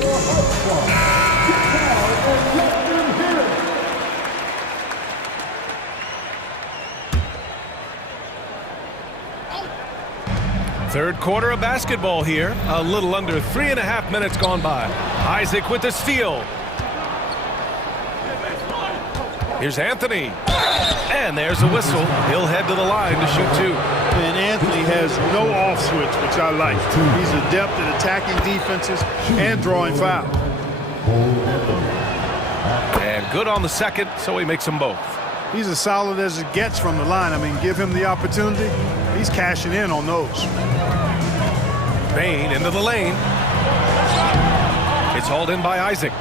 Third quarter of basketball here. A little under 3.5 minutes gone by. Isaac with the steal. Here's Anthony. And there's a whistle. He'll head to the line to shoot 2. And Anthony has no off switch, which I like. He's adept at attacking defenses and drawing fouls. And good on the second, so he makes them both. He's as solid as it gets from the line. I mean, give him the opportunity. He's cashing in on those. Bane into the lane. It's hauled in by Isaac.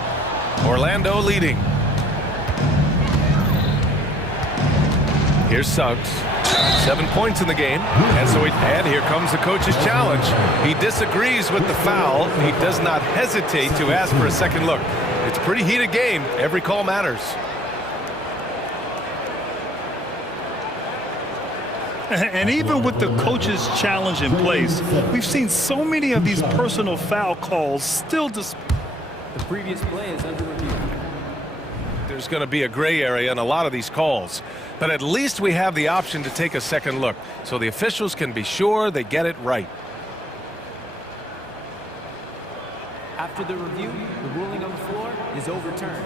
Orlando leading. Here's Suggs. 7 points in the game. And here comes the coach's challenge. He disagrees with the foul. He does not hesitate to ask for a second look. It's a pretty heated game. Every call matters. And even with the coach's challenge in place, we've seen so many of these personal foul calls still The previous play is under review. There's going to be a gray area in a lot of these calls, but at least we have the option to take a second look, so the officials can be sure they get it right. After the review, the ruling on the floor is overturned.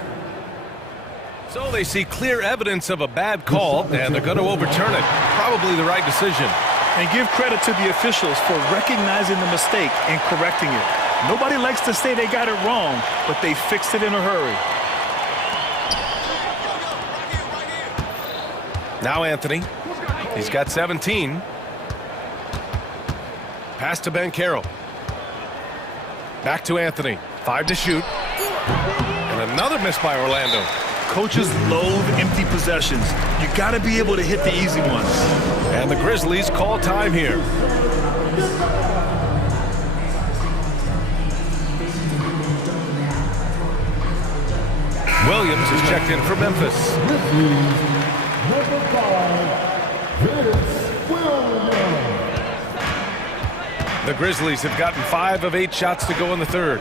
So they see clear evidence of a bad call, and they're going to overturn it. Probably the right decision. And give credit to the officials for recognizing the mistake and correcting it. Nobody likes to say they got it wrong, but they fixed it in a hurry. Now Anthony. He's got 17. Pass to Ben Carroll. Back to Anthony. 5 to shoot. And another miss by Orlando. Coaches loathe empty possessions. You got to be able to hit the easy ones. And the Grizzlies call time here. Williams is checked in for Memphis. Number 5, Vince Williams. The Grizzlies have gotten 5 of 8 shots to go in the third.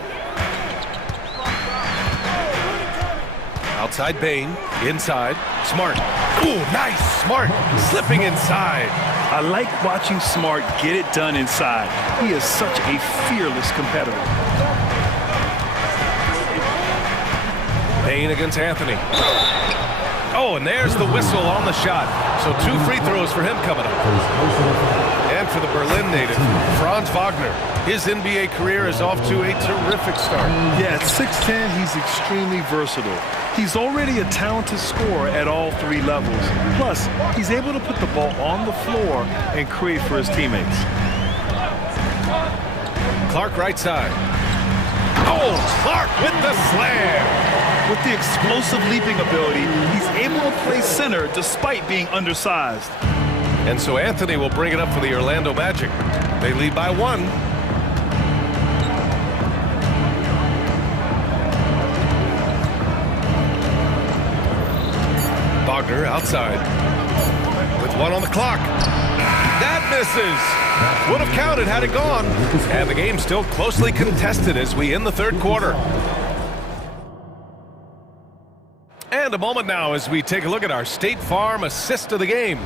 Outside Bain, inside, Smart. Ooh, nice, Smart, slipping inside. I like watching Smart get it done inside. He is such a fearless competitor. Bain against Anthony. Oh, and there's the whistle on the shot. So 2 free throws for him coming up. And for the Berlin native, Franz Wagner. His NBA career is off to a terrific start. Yeah, at 6'10", he's extremely versatile. He's already a talented scorer at all 3 levels. Plus, he's able to put the ball on the floor and create for his teammates. Clark right side. Oh, Clark with the slam. With the explosive leaping ability, he's able to play center despite being undersized. And so Anthony will bring it up for the Orlando Magic. They lead by 1. Wagner outside with 1 on the clock. That misses. Would have counted had it gone. And the game's still closely contested as we end the third quarter. And a moment now as we take a look at our State Farm assist of the game.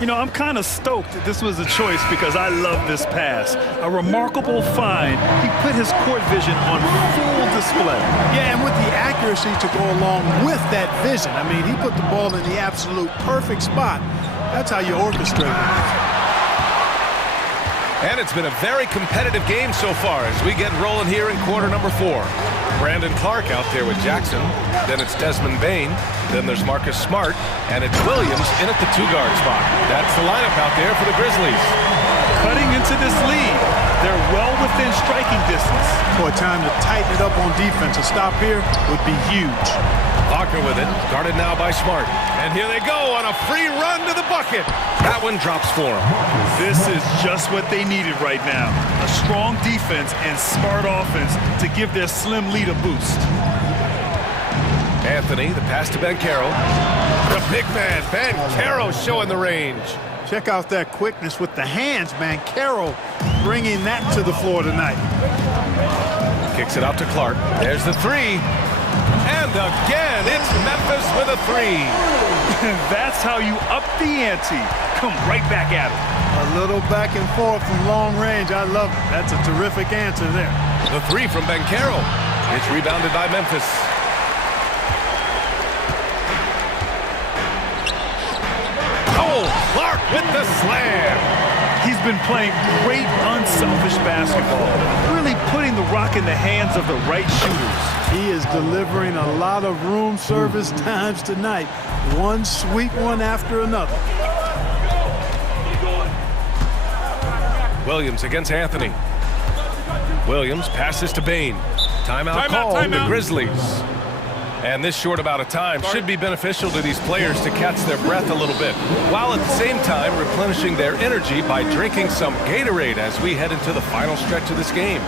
You know, I'm kind of stoked that this was a choice because I love this pass. A remarkable find. He put his court vision on full display. Yeah, and with the accuracy to go along with that vision. I mean, he put the ball in the absolute perfect spot. That's how you orchestrate it. And it's been a very competitive game so far as we get rolling here in quarter number 4. Brandon Clark out there with Jackson. Then it's Desmond Bain. Then there's Marcus Smart. And it's Williams in at the 2-guard spot. That's the lineup out there for the Grizzlies. Cutting into this lead. They're well within striking distance. Boy, time to tighten it up on defense. A stop here would be huge. Wagner with it. Guarded now by Smart. And here they go on a free run to the bucket. That one drops for them. This is just what they needed right now. A strong defense and smart offense to give their slim lead a boost. Anthony, the pass to Ben Carroll. The big man, Ben Carroll, showing the range. Check out that quickness with the hands, man. Carroll bringing that to the floor tonight. Kicks it out to Clark. There's the 3. And again, it's Memphis with a 3. That's how you up the ante. Come right back at it. A little back and forth from long range. I love it. That's a terrific answer there. The 3 from Ben Carroll. It's rebounded by Memphis. Oh, Clark with the slam. He's been playing great, unselfish basketball, really putting the rock in the hands of the right shooters. He is delivering a lot of room service times tonight. One sweet one after another. Williams against Anthony. Williams passes to Bain. Timeout called the Grizzlies. And this short amount of time should be beneficial to these players to catch their breath a little bit, while at the same time replenishing their energy by drinking some Gatorade as we head into the final stretch of this game.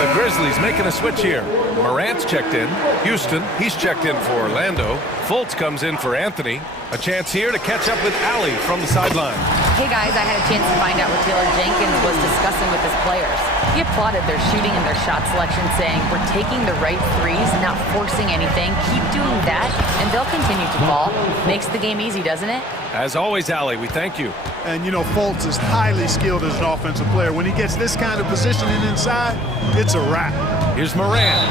The Grizzlies making a switch here. Morant's checked in. Houston, he's checked in for Orlando. Fultz comes in for Anthony. A chance here to catch up with Allie from the sideline. Hey guys, I had a chance to find out what Taylor Jenkins was discussing with his players. He applauded their shooting and their shot selection, saying, "We're taking the right threes, not forcing anything. Keep doing that, and they'll continue to fall." Makes the game easy, doesn't it? As always, Allie, we thank you. And, you know, Fultz is highly skilled as an offensive player. When he gets this kind of positioning inside, it's a wrap. Here's Morant.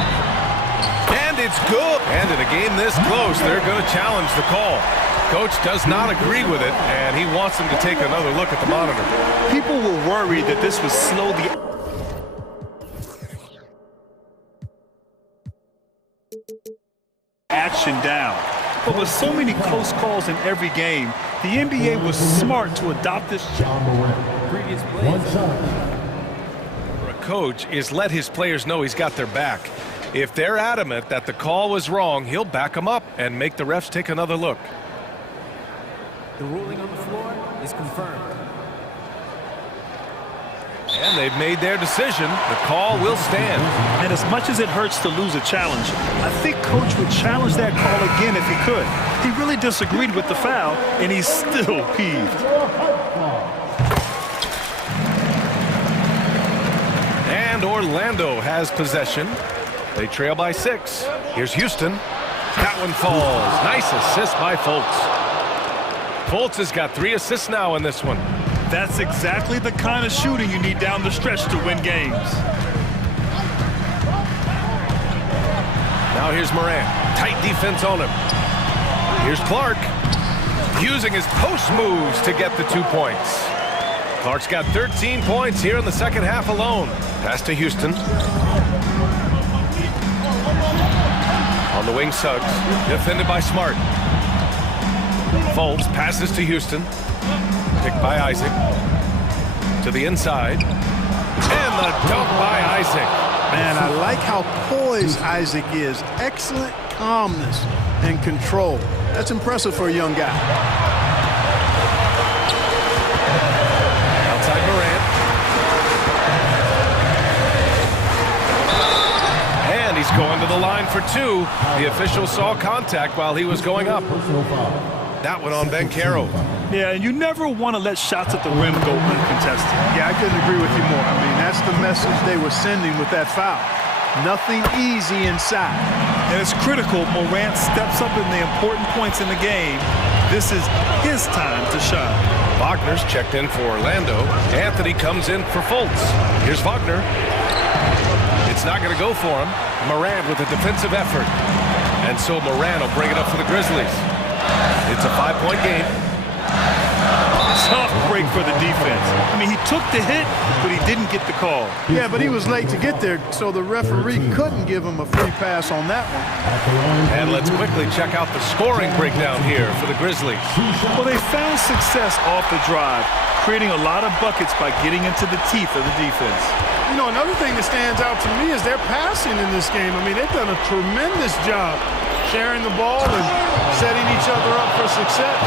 And it's good. And in a game this close, they're going to challenge the call. Coach does not agree with it, and he wants them to take another look at the monitor. People were worried that this would slow the action down. But with so many close calls in every game, the NBA was smart to adopt this. Previous plays. For a coach is let his players know he's got their back. If they're adamant that the call was wrong, he'll back them up and make the refs take another look. The ruling on the floor is confirmed. And they've made their decision. The call will stand. And as much as it hurts to lose a challenge, I think Coach would challenge that call again if he could. He really disagreed with the foul, and he's still peeved. And Orlando has possession. They trail by 6. Here's Houston. That one falls. Nice assist by Fultz. Fultz has got 3 assists now in this one. That's exactly the kind of shooting you need down the stretch to win games. Now here's Morant. Tight defense on him. Here's Clark. Using his post moves to get the 2 points. Clark's got 13 points here in the second half alone. Pass to Houston. On the wing, Suggs. Defended by Smart. Fultz passes to Houston. Picked by Isaac. To the inside. And the dunk by Isaac. Man, I like how poised Isaac is. Excellent calmness and control. That's impressive for a young guy. Outside Morant. And he's going to the line for 2. The official saw contact while he was going up. That one on Ben Caro. Yeah, and you never want to let shots at the rim go uncontested. Yeah, I couldn't agree with you more. I mean, that's the message they were sending with that foul. Nothing easy inside. And it's critical Morant steps up in the important points in the game. This is his time to shine. Wagner's checked in for Orlando. Anthony comes in for Fultz. Here's Wagner. It's not going to go for him. Morant with a defensive effort. And so Morant will bring it up for the Grizzlies. It's a 5-point game. Tough break for the defense. I mean, he took the hit, but he didn't get the call. Yeah, but he was late to get there, so the referee couldn't give him a free pass on that one. And let's quickly check out the scoring breakdown here for the Grizzlies. Well, they found success off the drive, creating a lot of buckets by getting into the teeth of the defense. You know, another thing that stands out to me is their passing in this game. I mean, they've done a tremendous job sharing the ball and setting each other up for success.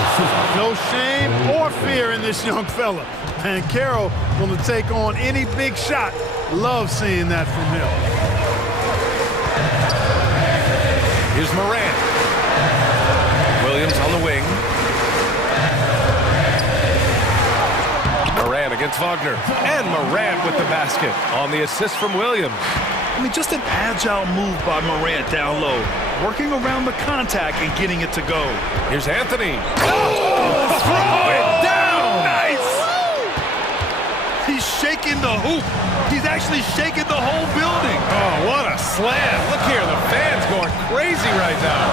No shame or fear in this young fella. And Carroll going to take on any big shot. Love seeing that from him. Here's Morant. Williams on the wing. Morant against Wagner. And Morant with the basket on the assist from Williams. I mean, just an agile move by Morant down low, working around the contact and getting it to go. Here's Anthony. Oh, throw it down! Nice! He's shaking the hoop. He's actually shaking the whole building. Oh, what a slam. Look here, the fans going crazy right now.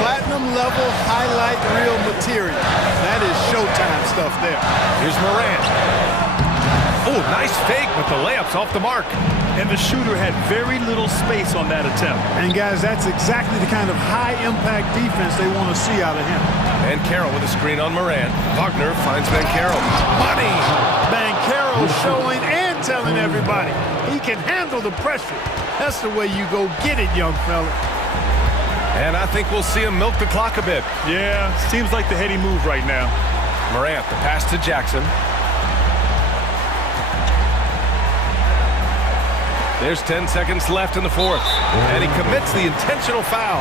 Platinum level highlight reel material. That is Showtime stuff there. Here's Morant. Oh, nice fake, but the layup's off the mark. And the shooter had very little space on that attempt. And guys, that's exactly the kind of high-impact defense they want to see out of him. And Carroll with a screen on Morant. Wagner finds Van Carroll. Money! Van Carroll showing and telling everybody he can handle the pressure. That's the way you go get it, young fella. And I think we'll see him milk the clock a bit. Yeah, seems like the heady move right now. Morant, the pass to Jackson. There's 10 seconds left in the fourth. And he commits the intentional foul.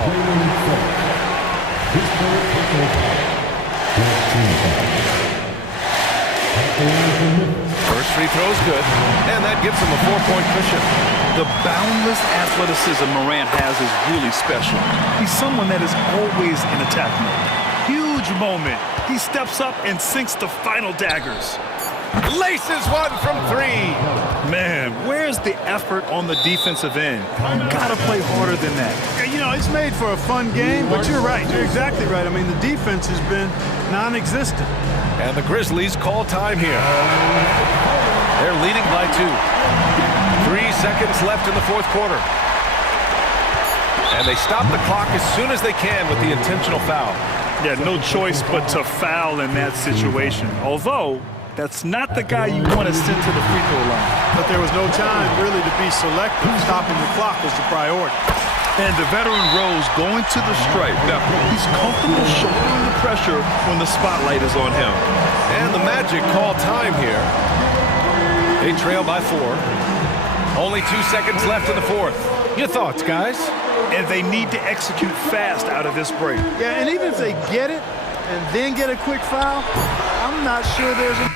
First free throw is good, and that gives him a 4-point cushion. The boundless athleticism Morant has is really special. He's someone that is always in attack mode. Huge moment. He steps up and sinks the final daggers. Laces one from three. Man, where's the effort on the defensive end? Gotta play harder than that. You know, it's made for a fun game, but you're right. You're exactly right. I mean, the defense has been non-existent. And the Grizzlies call time here. They're leading by 2. 3 seconds left in the fourth quarter. And they stop the clock as soon as they can with the intentional foul. Yeah, no choice but to foul in that situation. Although, that's not the guy you want to send to the free throw line. But there was no time really to be selective. Stopping the clock was the priority. And the veteran Rose going to the stripe. Now, he's comfortable shouldering the pressure when the spotlight is on him. And the Magic call time here. They trail by 4. Only 2 seconds left in the fourth. Your thoughts, guys? And they need to execute fast out of this break. Yeah, and even if they get it and then get a quick foul, I'm not sure there's a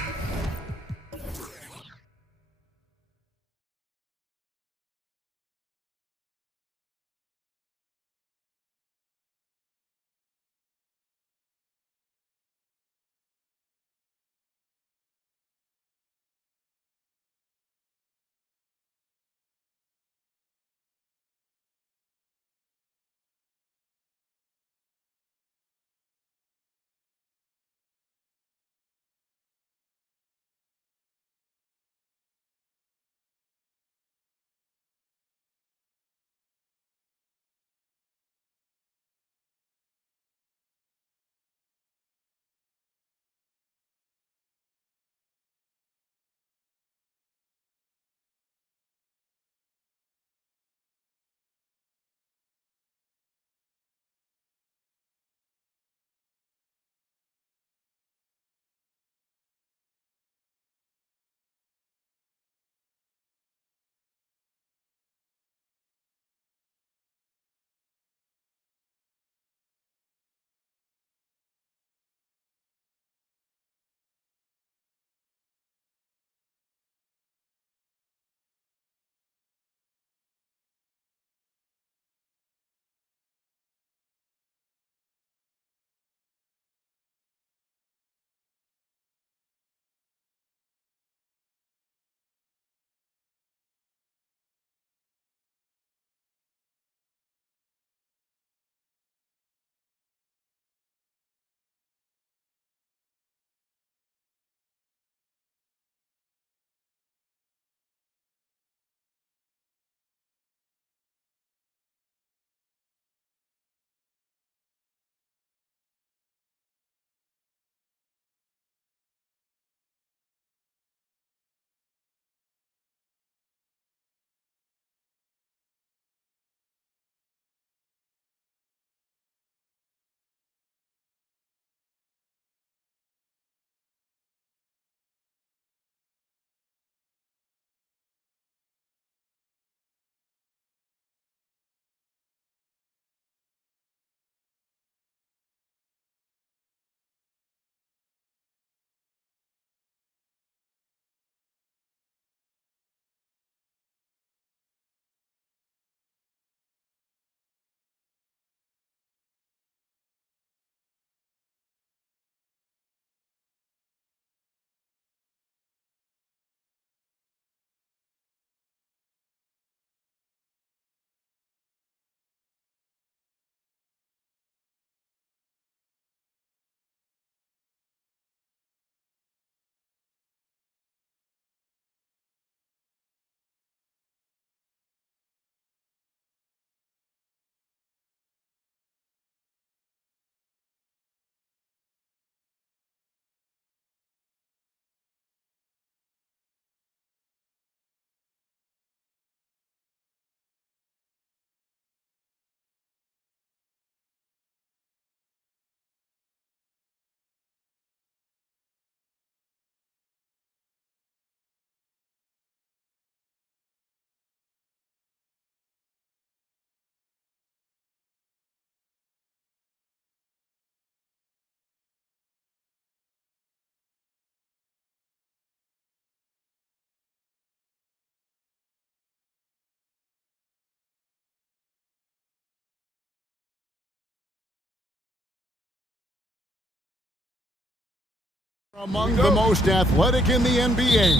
Among the most athletic in the NBA.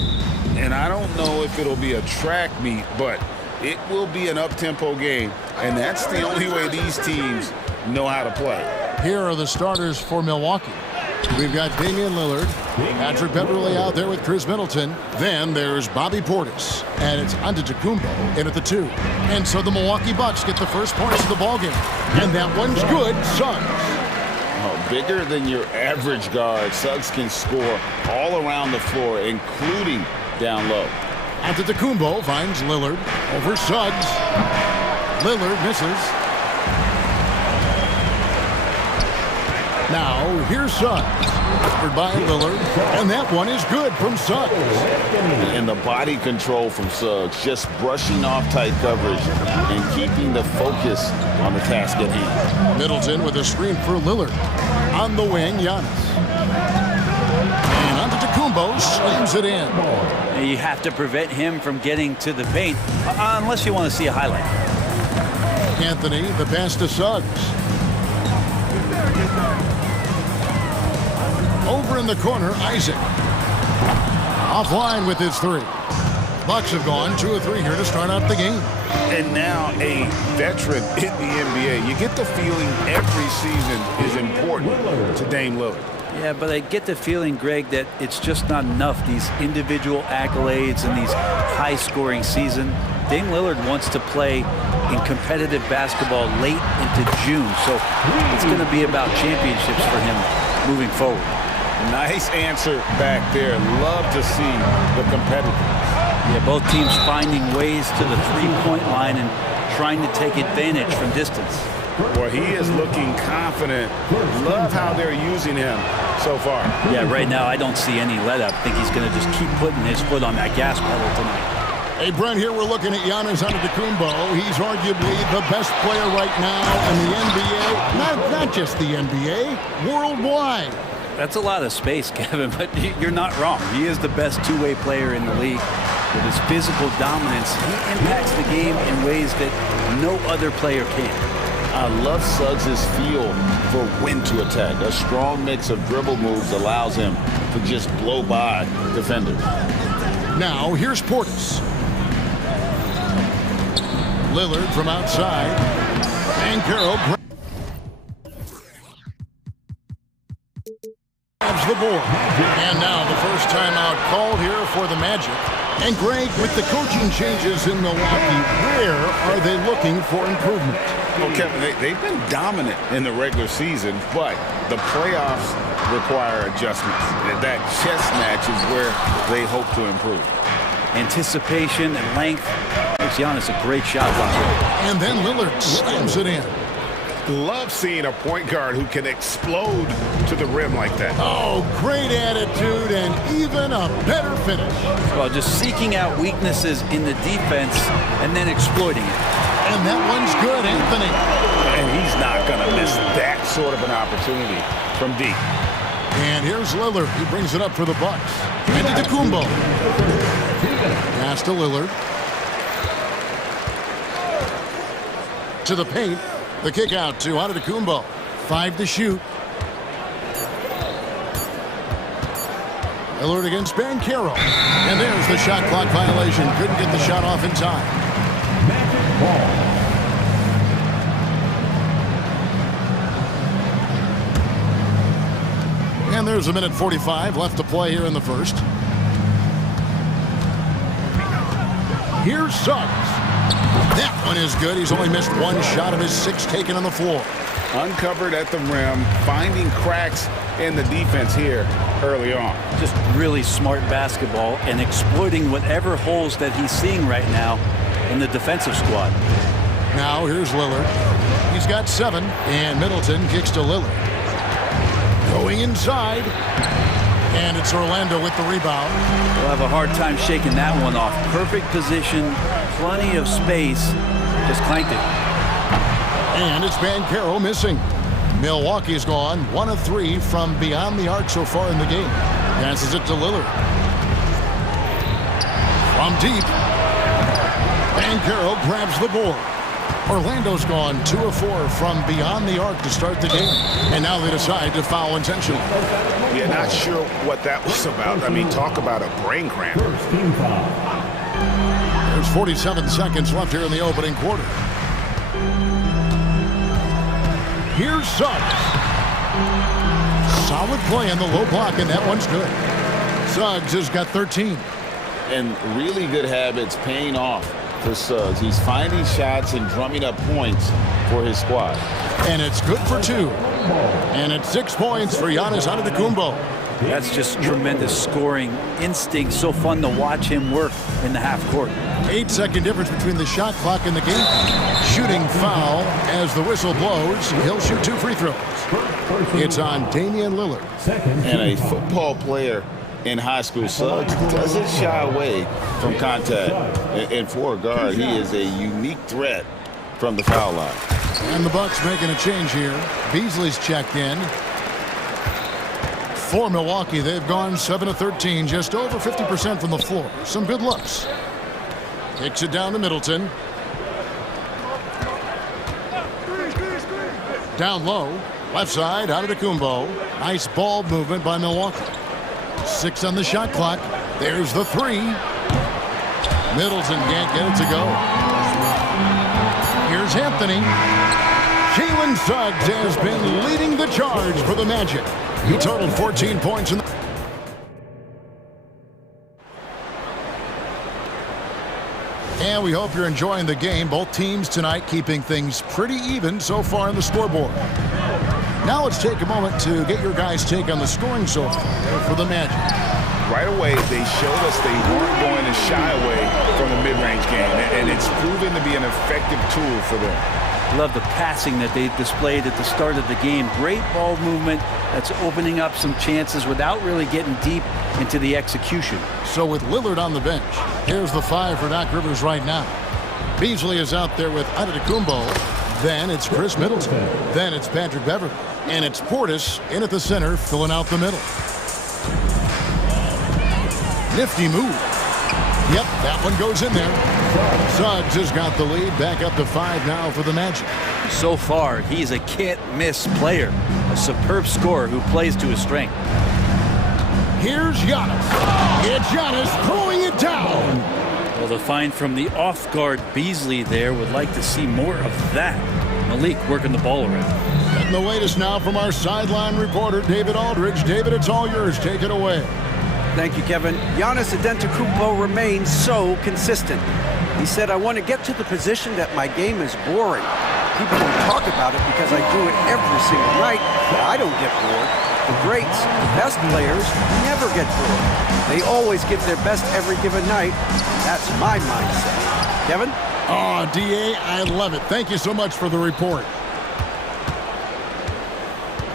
And I don't know if it'll be a track meet, but it will be an up-tempo game. And that's the only way these teams know how to play. Here are the starters for Milwaukee. We've got Damian Lillard, Patrick Beverley out there with Chris Middleton. Then there's Bobby Portis, and it's Antetokounmpo in at the 2. And so the Milwaukee Bucks get the first points of the ballgame. And that one's good, Suggs. Oh, bigger than your average guard, Suggs can score all around the floor, including down low. Antetokounmpo finds Lillard over Suggs. Lillard misses. Now, here's Suggs. Covered by Lillard, and that one is good from Suggs. And the body control from Suggs, just brushing off tight coverage and keeping the focus on the task at hand. Middleton with a screen for Lillard. On the wing, Giannis. And Antetokounmpo slams it in. You have to prevent him from getting to the paint, unless you want to see a highlight. Anthony, the pass to Suggs. Over in the corner, Isaac. Offline with his 3. Bucks have gone 2 of 3 here to start out the game. And now a veteran in the NBA. You get the feeling every season is important to Dame Lillard. Yeah, but I get the feeling, Greg, that it's just not enough. These individual accolades and these high-scoring season. Dame Lillard wants to play in competitive basketball late into June, so it's going to be about championships for him moving forward. Nice answer back there. Love to see the competitiveness. Yeah, both teams finding ways to the three-point line and trying to take advantage from distance. Well, he is looking confident. Love how they're using him so far. Yeah, right now I don't see any let-up. I think he's going to just keep putting his foot on that gas pedal tonight. Hey, Brent, here we're looking at Giannis Antetokounmpo. He's arguably the best player right now in the NBA. Not just the NBA, worldwide. That's a lot of space, Kevin, but you're not wrong. He is the best two-way player in the league. With his physical dominance, he impacts the game in ways that no other player can. I love Suggs' feel for when to attack. A strong mix of dribble moves allows him to just blow by defenders. Now, here's Portis. Lillard from outside. And Carroll grabs the board. And now the first timeout called here for the Magic. And Greg, with the coaching changes in Milwaukee, where are they looking for improvement? Well, Kevin, they've been dominant in the regular season, but the playoffs require adjustments. That chess match is where they hope to improve. Anticipation and length makes Giannis a great shot blocker. And then Lillard slams it in. Love seeing a point guard who can explode to the rim like that. Oh, great attitude and even a better finish. Well, just seeking out weaknesses in the defense and then exploiting it. And that one's good, Anthony. And he's not going to miss that sort of an opportunity from deep. And here's Lillard. He brings it up for the Bucks. Antetokounmpo. Pass to Lillard. To the paint. The kick out to Antetokounmpo. 5 to shoot. Lillard against Banchero. And there's the shot clock violation. Couldn't get the shot off in time. And there's a minute 45 left to play here in the first. Here's Suggs. That one is good. He's only missed one shot of his 6 taken on the floor. Uncovered at the rim, finding cracks in the defense here early on. Just really smart basketball and exploiting whatever holes that he's seeing right now in the defensive squad. Now here's Lillard. He's got 7, and Middleton kicks to Lillard. Going inside, and it's Orlando with the rebound. We'll have a hard time shaking that one off. Perfect position, plenty of space, just clanked it. And it's Banchero missing. Milwaukee's gone 1 of 3 from beyond the arc so far in the game. Passes it to Lillard. From deep, Banchero grabs the board. Orlando's gone 2 of 4 from beyond the arc to start the game. And now they decide to foul intentionally. Yeah, not sure what that was about. I mean, talk about a brain cramp. There's 47 seconds left here in the opening quarter. Here's Suggs. Solid play on the low block, and that one's good. Suggs has got 13. And really good habits paying off for Suggs. He's finding shots and drumming up points for his squad. And it's good for 2. And it's 6 points for Giannis Antetokounmpo. That's just tremendous scoring instinct. So fun to watch him work in the half court. 8-second difference between the shot clock and the game. Shooting foul as the whistle blows. He'll shoot 2 free throws. It's on Damian Lillard. And a football player in high school, Suggs doesn't shy away from contact. And for a guard, he is a unique threat from the foul line. And the Bucks making a change here. Beasley's checked in. For Milwaukee, they've gone 7 of 13, just over 50% from the floor. Some good looks. Kicks it down to Middleton. Down low, left side, Antetokounmpo. Nice ball movement by Milwaukee. 6 on the shot clock. There's the 3. Middleton can't get it to go. Here's Anthony. Jalen Suggs has been leading the charge for the Magic. He totaled 14 points in the... And we hope you're enjoying the game. Both teams tonight keeping things pretty even so far on the scoreboard. Now let's take a moment to get your guys' take on the scoring so far for the Magic. Right away, they showed us they weren't going to shy away from the mid-range game, and it's proven to be an effective tool for them. Love the passing that they displayed at the start of the game. Great ball movement that's opening up some chances without really getting deep into the execution. So with Lillard on the bench, here's the 5 for Doc Rivers right now. Beasley is out there with Antetokounmpo. Then it's Chris Middleton. Then it's Patrick Beverley. And it's Portis in at the center, filling out the middle. Nifty move. Yep, that one goes in there. Suggs has got the lead, back up to 5 now for the Magic. So far, he's a can't-miss player, a superb scorer who plays to his strength. Here's Giannis. It's Giannis throwing it down. Well, the find from the off-guard Beasley there, would like to see more of that. Malik working the ball around. And the latest now from our sideline reporter, David Aldridge. David, it's all yours. Take it away. Thank you, Kevin. Giannis Antetokounmpo remains so consistent. He said, I want to get to the position that my game is boring. People don't talk about it because I do it every single night, but I don't get bored. The greats, the best players, never get bored. They always give their best every given night. That's my mindset. Kevin? Oh, DA, I love it. Thank you so much for the report.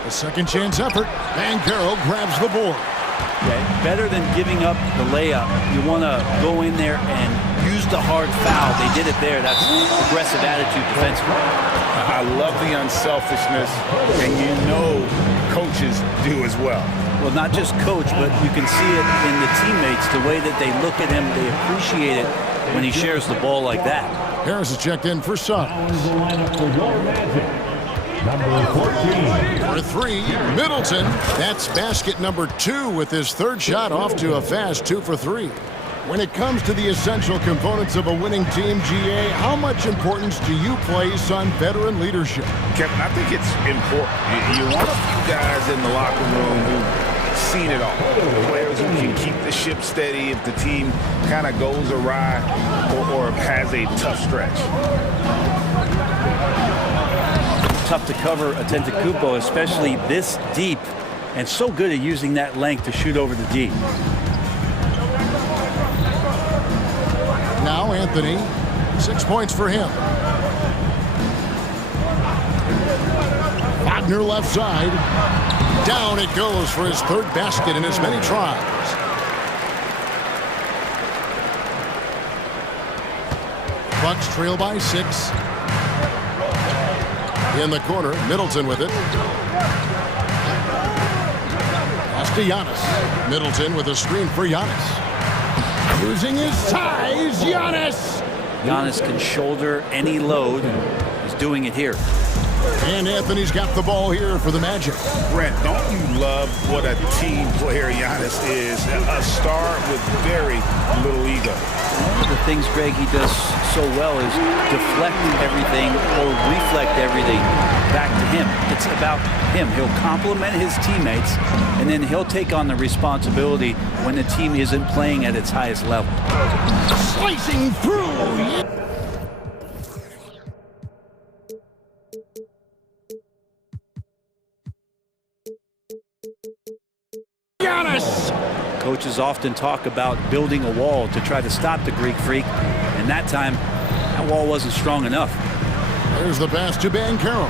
A second chance effort. Van Carroll grabs the board. Okay. Better than giving up the layup, you want to go in there and use the hard foul. They did it there. That's aggressive attitude defensively. I love the unselfishness, and you know coaches do as well. Well, not just coach, but you can see it in the teammates, the way that they look at him. They appreciate it when he shares the ball like that. Harris is checked in for Suggs. Number 14. For 3, Middleton. That's basket number 2 with his 3rd shot off to a fast 2 for 3. When it comes to the essential components of a winning team, GA, how much importance do you place on veteran leadership? Kevin, I think it's important. You want a few guys in the locker room who've seen it all. Players who can keep the ship steady if the team kind of goes awry or has a tough stretch. Tough to cover Antetokounmpo, especially this deep, and so good at using that length to shoot over the D. Now Anthony, 6 points for him. Wagner left side. Down it goes for his 3rd basket in as many tries. Bucks trail by 6. In the corner, Middleton with it. Pass to Giannis. Middleton with a screen for Giannis. Using his size, Giannis! Giannis can shoulder any load. he's doing it here. And Anthony's got the ball here for the Magic. Brent, don't you love what a team player Giannis is? A star with very little ego. One of the things, Greg, he does so well is deflect everything or reflect everything back to him. It's about him. He'll compliment his teammates, and then he'll take on the responsibility when the team isn't playing at its highest level. Slicing through. Giannis! Coaches often talk about building a wall to try to stop the Greek Freak, and that time, that wall wasn't strong enough. There's the pass to Banchero.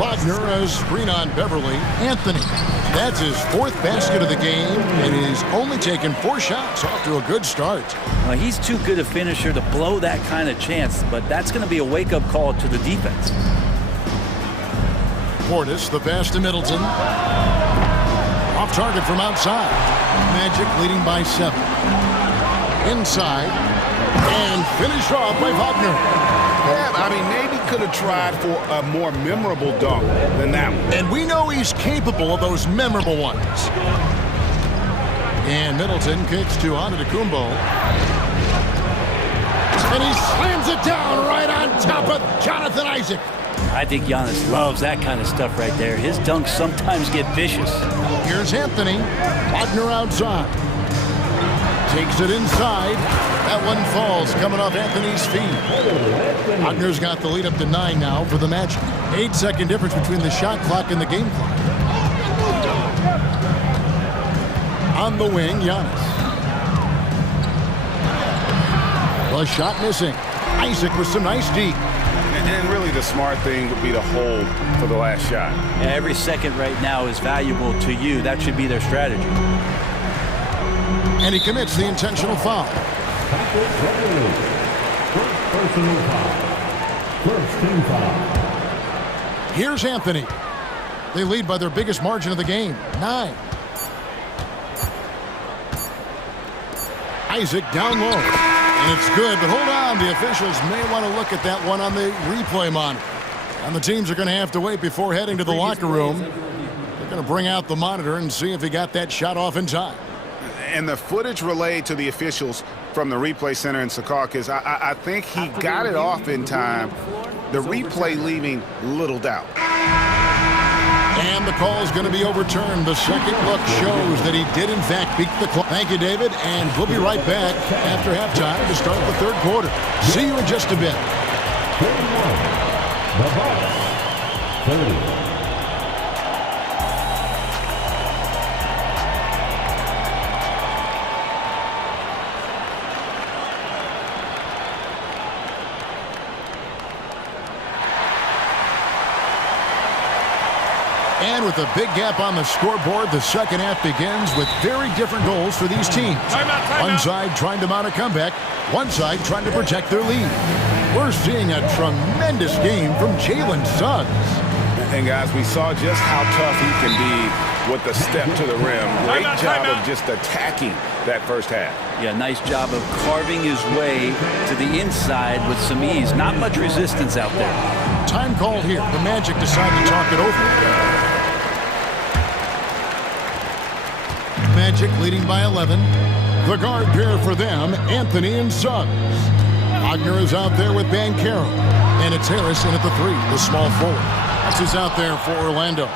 Wagner has screen on Beverly. Anthony, that's his 4th basket of the game, and he's only taken 4 shots. Off to a good start. He's too good a finisher to blow that kind of chance, but that's going to be a wake-up call to the defense. Portis, the pass to Middleton. Off target from outside. Magic leading by 7. Inside. And finished off by Wagner. Yeah, I mean, maybe could have tried for a more memorable dunk than that one. And we know he's capable of those memorable ones. And Middleton kicks to Antetokounmpo. And he slams it down right on top of Jonathan Isaac. I think Giannis loves that kind of stuff right there. His dunks sometimes get vicious. Here's Anthony. Wagner outside. Takes it inside. That one falls, coming off Anthony's feet. Wagner's got the lead up to 9 now for the Magic. 8-second difference between the shot clock and the game clock. On the wing, Giannis. The shot missing. Isaac with some nice deep. And really the smart thing would be to hold for the last shot. Yeah, every second right now is valuable to you. That should be their strategy. And he commits the intentional foul. Personal foul. First team foul. Here's Anthony. They lead by their biggest margin of the game, 9. Isaac down low. And it's good, but hold on. The officials may want to look at that one on the replay monitor. And the teams are going to have to wait before heading to the locker room. They're going to bring out the monitor and see if he got that shot off in time. And the footage relayed to the officials from the replay center in Secaucus, I think he got it off in time. The replay leaving little doubt. And the call is going to be overturned. The second look shows that he did, in fact, beat the clock. Thank you, David. And we'll be right back after halftime to start the 3rd quarter. See you in just a bit. 31. The Bucks. 30. And with a big gap on the scoreboard, the second half begins with very different goals for these teams. One side trying to mount a comeback, one side trying to protect their lead. We're seeing a tremendous game from Jalen Suggs. And guys, we saw just how tough he can be with the step to the rim. Great job of just attacking that first half. Yeah, nice job of carving his way to the inside with some ease. Not much resistance out there. Time called here. The Magic decide to talk it over. Magic leading by 11. The guard pair for them, Anthony and Suggs. Wagner is out there with Banchero. And it's Harrison at the 3, the small forward. That's who's out there for Orlando.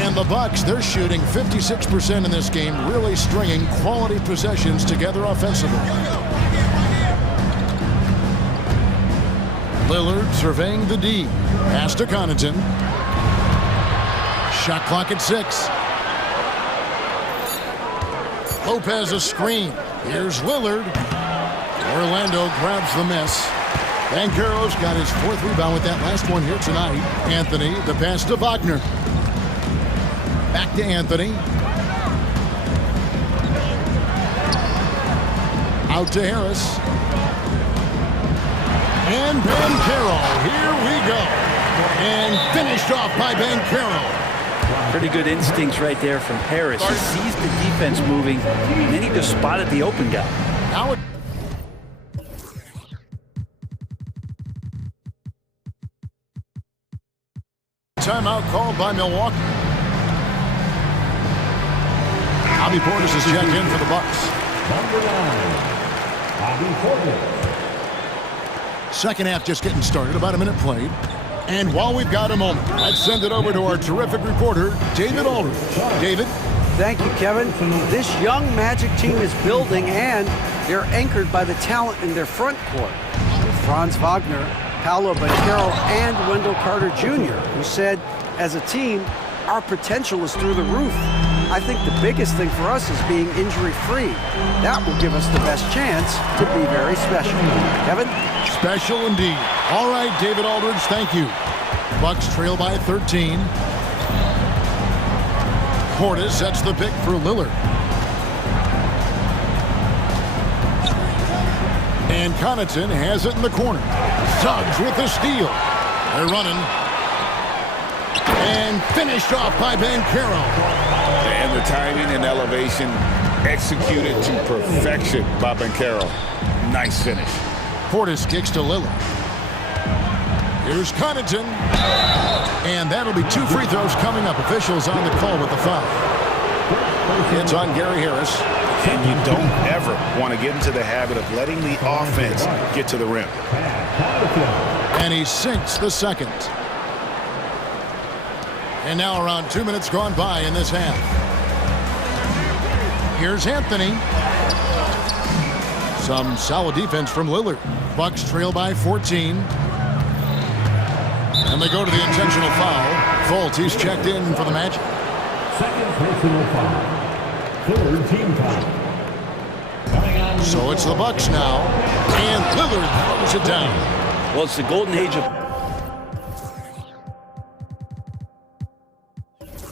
And the Bucks, they're shooting 56% in this game, really stringing quality possessions together offensively. Lillard surveying the D. Pass to Connaughton. Shot clock at 6. Lopez a screen. Here's Lillard. Orlando grabs the miss. Banchero's got his 4th rebound with that last one here tonight. Anthony, the pass to Wagner. Back to Anthony. Out to Harris. And Banchero. Here we go. And finished off by Banchero. Pretty good instincts right there from Harris. He sees the defense moving, and then he just spotted the open guy. Now timeout called by Milwaukee. Bobby Portis is checked in for the Bucks. Number 9, Bobby Portis. Second half just getting started, about a minute played. And while we've got a moment, let's send it over to our terrific reporter, David Aldridge. David? Thank you, Kevin. This young Magic team is building, and they're anchored by the talent in their front court. With Franz Wagner, Paolo Banchero, and Wendell Carter Jr., who said, as a team, our potential is through the roof. I think the biggest thing for us is being injury-free. That will give us the best chance to be very special. Kevin? Special indeed. All right, David Aldridge, thank you. Bucks trail by 13. Portis sets the pick for Lillard. And Connaughton has it in the corner. Suggs with the steal. They're running. And finished off by Banchero. And the timing and elevation executed to perfection by Banchero. Nice finish. Portis kicks to Lillard. Here's Connaughton. And that'll be 2 free throws coming up. Officials on the call with the foul. It's on Gary Harris. And you don't ever want to get into the habit of letting the offense get to the rim. And he sinks the second. And now around 2 minutes gone by in this half. Here's Anthony. Some solid defense from Lillard. Bucks trail by 14. And they go to the intentional foul. Fultz, he's checked in for the Magic. Second personal foul. Third team foul. So it's the Bucks now. And Lillard throws it down. Well, it's the golden age of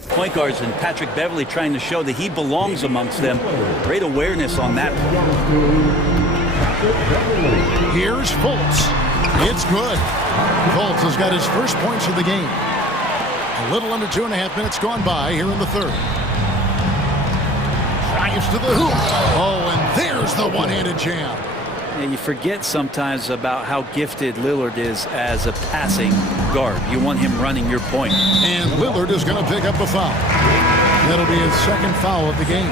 point guards, and Patrick Beverley trying to show that he belongs amongst them. Great awareness on that. Here's Fultz. It's good. Fultz has got his first points of the game. A little under 2.5 minutes gone by here in the third. Drives to the hoop. Oh, and there's the one-handed jam. And you forget sometimes about how gifted Lillard is as a passing guard. You want him running your point. And Lillard is going to pick up the foul. That'll be his second foul of the game.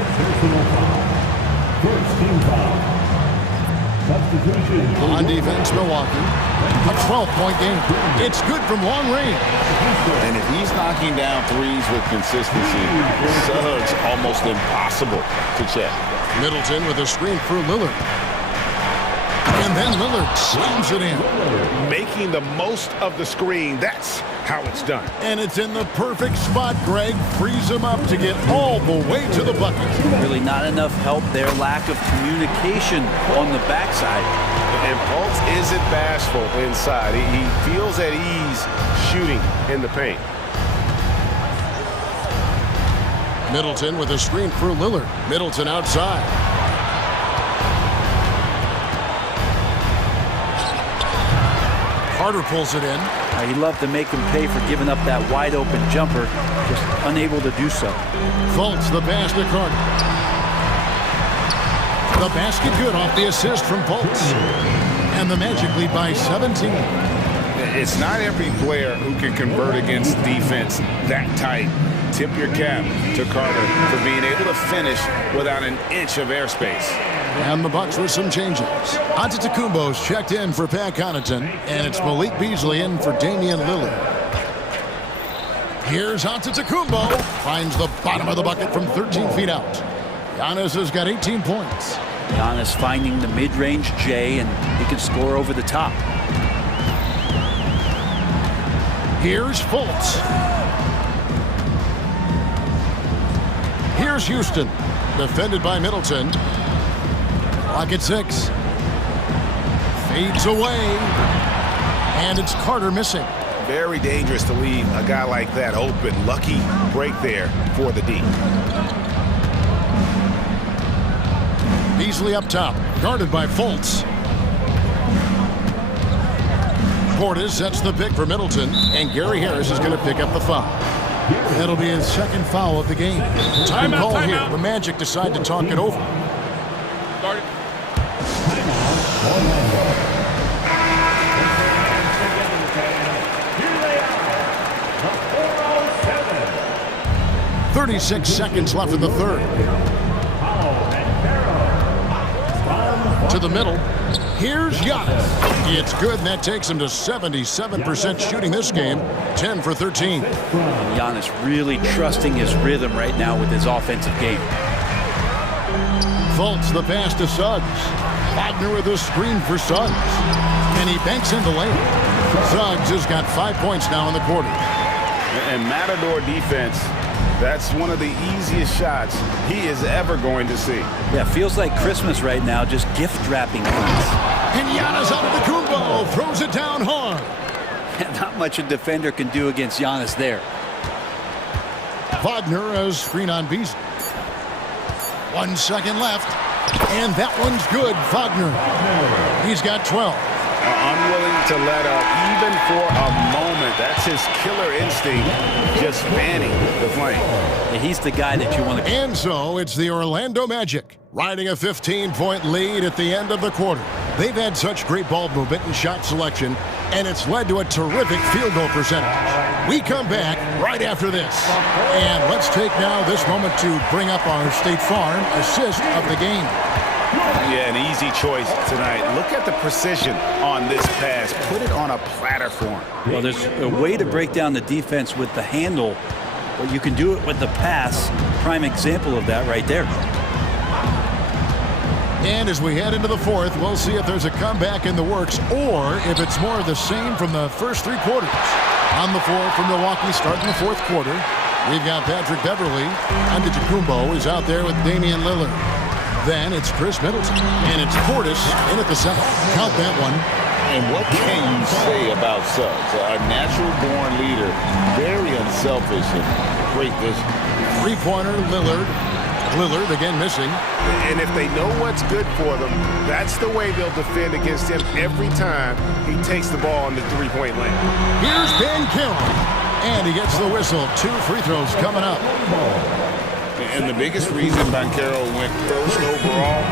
First team foul. Substitution. On defense, Milwaukee. A 12-point game. It's good from long range. And if he's knocking down threes with consistency, Suggs almost impossible to check. Middleton with a screen for Lillard. And then Lillard slams it in. Making the most of the screen. That's how it's done. And it's in the perfect spot. Greg frees him up to get all the way to the bucket. Really not enough help there. Lack of communication on the backside. And Fultz isn't bashful inside. He feels at ease shooting in the paint. Middleton with a screen for Lillard. Middleton outside. Carter pulls it in. He'd love to make him pay for giving up that wide-open jumper, just unable to do so. Fultz the pass to Carter. The basket good off the assist from Fultz. And the Magic lead by 17. It's not every player who can convert against defense that tight. Tip your cap to Carter for being able to finish without an inch of airspace. And the Bucks with some changes. Antetokounmpo's checked in for Pat Connaughton, and it's Malik Beasley in for Damian Lillard. Here's Antetokounmpo. Finds the bottom of the bucket from 13 feet out. Giannis has got 18 points. Giannis finding the mid-range J, and he can score over the top. Here's Fultz. Here's Houston. Defended by Middleton. Clock at 6. Fades away. And it's Carter missing. Very dangerous to leave a guy like that open. Lucky break there for the D. Beasley up top. Guarded by Fultz. Portis sets the pick for Middleton. And Gary Harris is going to pick up the foul. That'll be his second foul of the game. Time call here. The Magic decide to talk it over. Start it. Here they are, the 4 36 seconds left in the third. To the middle. Here's Giannis. It's good, and that takes him to 77% shooting this game, 10 for 13. And Giannis really trusting his rhythm right now with his offensive game. Fultz the pass to Suggs. Wagner with a screen for Suggs. And he banks in the lane. Suggs has got 5 points now in the quarter. And Matador defense, that's one of the easiest shots he is ever going to see. Yeah, feels like Christmas right now, just gift wrapping things. And Giannis Antetokounmpo throws it down hard. Not much a defender can do against Giannis there. Wagner a screen on Beasley. 1 second left. And that one's good, Wagner. He's got 12. Unwilling to let up even for a moment. That's his killer instinct, just fanning the flame. Yeah, he's the guy that you want to... And so it's the Orlando Magic riding a 15-point lead at the end of the quarter. They've had such great ball movement and shot selection, and it's led to a terrific field goal percentage. We come back right after this. And let's take now this moment to bring up our State Farm assist of the game. Yeah, an easy choice tonight. Look at the precision on this pass. Put it on a platter form. Well, there's a way to break down the defense with the handle, but you can do it with the pass. Prime example of that right there. And as we head into the fourth, we'll see if there's a comeback in the works or if it's more of the same from the first three quarters. On the floor for Milwaukee starting the fourth quarter, we've got Patrick Beverley. Antetokounmpo is out there with Damian Lillard. Then it's Chris Middleton, and it's Portis in at the center. Count that one. And what can you say about Suggs? A natural-born leader, very unselfish and great vision. Three-pointer, Lillard. Lillard again missing. And if they know what's good for them, that's the way they'll defend against him every time he takes the ball in the three-point lane. Here's Ben Carroll, and he gets the whistle. 2 free throws coming up. And the biggest reason Banchero went first overall,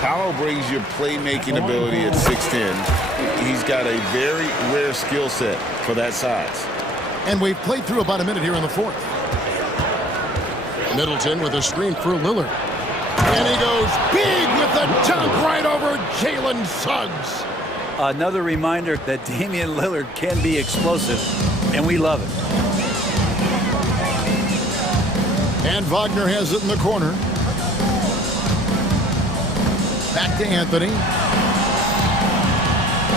Paolo brings your playmaking ability at 6'10". He's got a very rare skill set for that size. And we've played through about a minute here in the fourth. Middleton with a screen for Lillard. And he goes big with the dunk right over Jalen Suggs. Another reminder that Damian Lillard can be explosive, and we love it. And Wagner has it in the corner. Back to Anthony.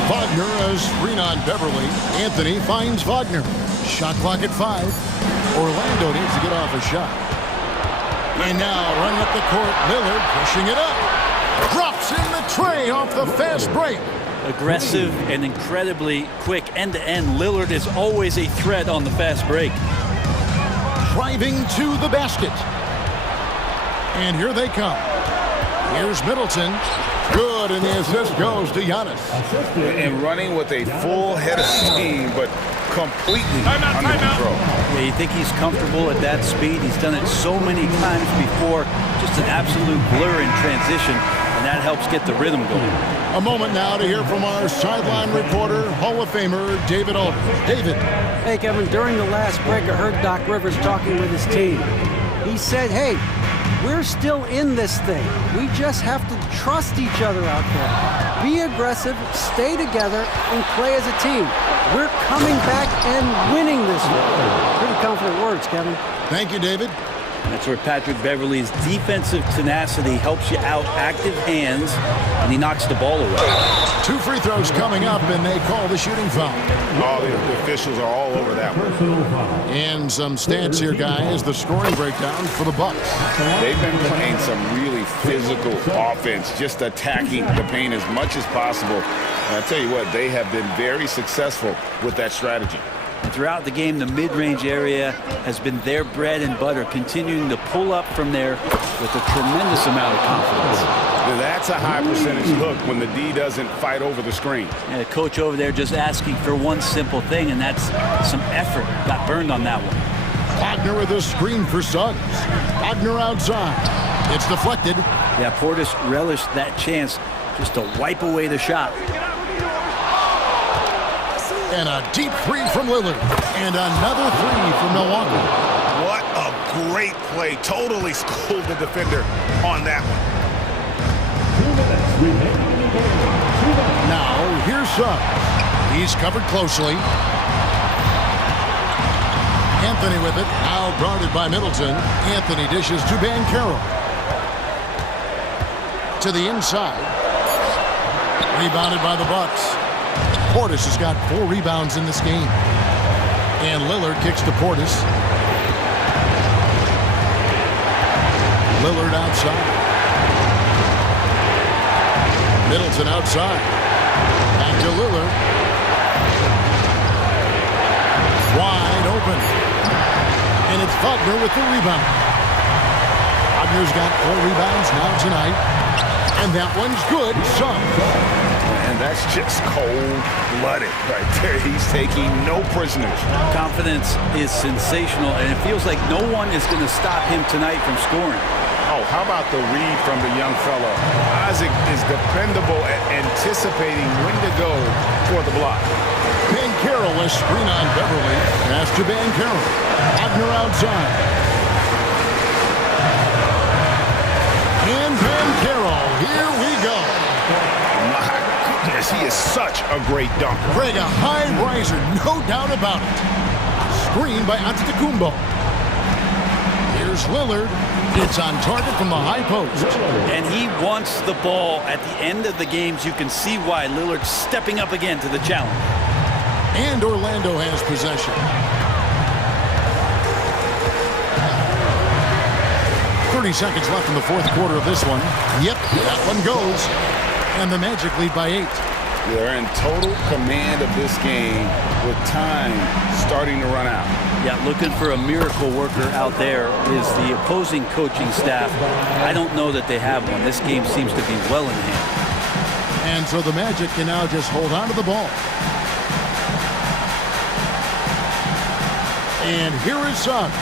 Wagner a screen on Beverly. Anthony finds Wagner. Shot clock at 5. Orlando needs to get off a shot. And now running up the court, Lillard pushing it up. Drops in the tray off the fast break. Aggressive and incredibly quick end-to-end. Lillard is always a threat on the fast break. Driving to the basket. And here they come. Here's Middleton. Good, and the assist goes to Giannis. And running with a full head of steam, but completely under control. Yeah, you think he's comfortable at that speed? He's done it so many times before. Just an absolute blur in transition, and that helps get the rhythm going. A moment now to hear from our sideline reporter, Hall of Famer David Aldridge. David. Hey, Kevin, during the last break, I heard Doc Rivers talking with his team. He said, hey, we're still in this thing. We just have to trust each other out there. Be aggressive, stay together, and play as a team. We're coming back and winning this one. Pretty confident words, Kevin. Thank you, David. That's where Patrick Beverley's defensive tenacity helps you out, active hands, and he knocks the ball away. 2 free throws coming up, and they call the shooting foul. All the officials are all over that one. And some stats here, guys. The scoring breakdown for the Bucks. They've been playing some really physical offense, just attacking the paint as much as possible. And I tell you what, they have been very successful with that strategy. And throughout the game, the mid-range area has been their bread and butter, continuing to pull up from there with a tremendous amount of confidence. That's a high percentage hook when the D doesn't fight over the screen. And the coach over there just asking for one simple thing, and that's some effort. Got burned on that one. Wagner with a screen for Suggs. Wagner outside. It's deflected. Yeah, Portis relished that chance just to wipe away the shot. And a deep three from Lillard. And another three from Milwaukee. What a great play. Totally schooled the defender on that one. Now, here's Suggs. He's covered closely. Anthony with it, now guarded by Middleton. Anthony dishes to Banchero. To the inside. Rebounded by the Bucks. Portis has got 4 rebounds in this game. And Lillard kicks to Portis. Lillard outside. Middleton outside. Back to Lillard. Wide open. And it's Wagner with the rebound. Wagner's got 4 rebounds now tonight. And that one's good. And that's just cold-blooded right there. He's taking no prisoners. Confidence is sensational, and it feels like no one is going to stop him tonight from scoring. Oh, how about the read from the young fella? Isaac is dependable at anticipating when to go for the block. Banchero will screen on Beverly. Pass to Banchero. Wagner outside. And Banchero, here we go. My goodness, he is such a great dunker. Greg, a high riser, no doubt about it. Screen by Antetokounmpo. Here's Lillard. It's on target from the high post. And he wants the ball at the end of the games. You can see why Lillard's stepping up again to the challenge. And Orlando has possession. 30 seconds left in the fourth quarter of this one. Yep, that one goes. And the Magic lead by 8. They're in total command of this game with time starting to run out. Yeah, looking for a miracle worker out there is the opposing coaching staff. I don't know that they have one. This game seems to be well in hand. And so the Magic can now just hold on to the ball. And here is Suggs.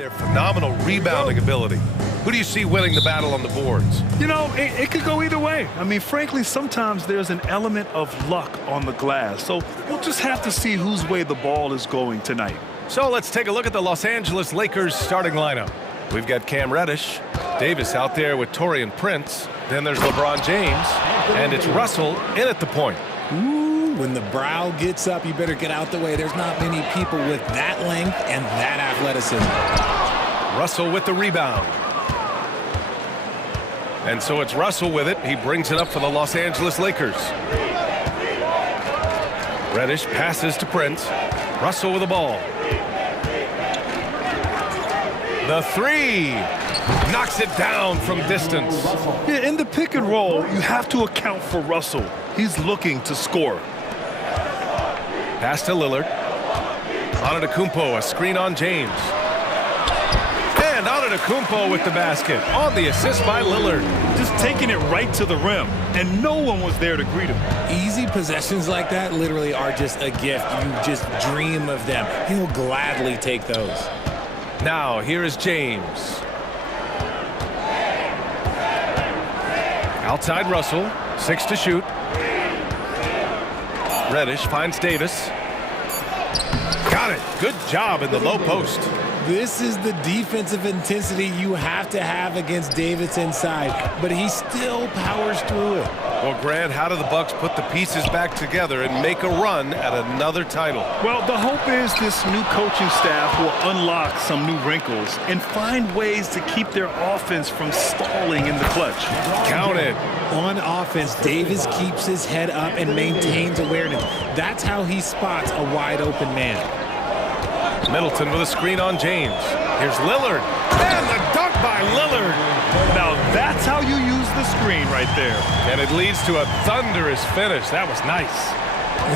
their phenomenal rebounding ability. Who do you see winning the battle on the boards? You know, it could go either way. I mean, frankly, sometimes there's an element of luck on the glass. So we'll just have to see whose way the ball is going tonight. So let's take a look at the Los Angeles Lakers starting lineup. We've got Cam Reddish, Davis out there with Taurean Prince. Then there's LeBron James, and it's Russell in at the point. Ooh, when the brow gets up, you better get out the way. There's not many people with that length and that athleticism. Russell with the rebound. And so it's Russell with it. He brings it up for the Los Angeles Lakers. Reddish passes to Prince. Russell with the ball. The three. Knocks it down from distance. Yeah, in the pick and roll, you have to account for Russell. He's looking to score. Pass to Lillard. Antetokounmpo, a screen on James. And Antetokounmpo with the basket on the assist by Lillard. Just taking it right to the rim, and no one was there to greet him. Easy possessions like that literally are just a gift. You just dream of them. He'll gladly take those. Now, here is James. Outside Russell, 6 to shoot. Reddish finds Davis. Got it. Good job in the low post. This is the defensive intensity you have to have against Davis inside, but he still powers through it. Well, Grant, how do the Bucks put the pieces back together and make a run at another title? Well, the hope is this new coaching staff will unlock some new wrinkles and find ways to keep their offense from stalling in the clutch. Count it. On offense, Davis keeps his head up and maintains awareness. That's how he spots a wide open man. Middleton with a screen on James. Here's Lillard. And the dunk by Lillard. Now that's how you use the screen right there. And it leads to a thunderous finish. That was nice.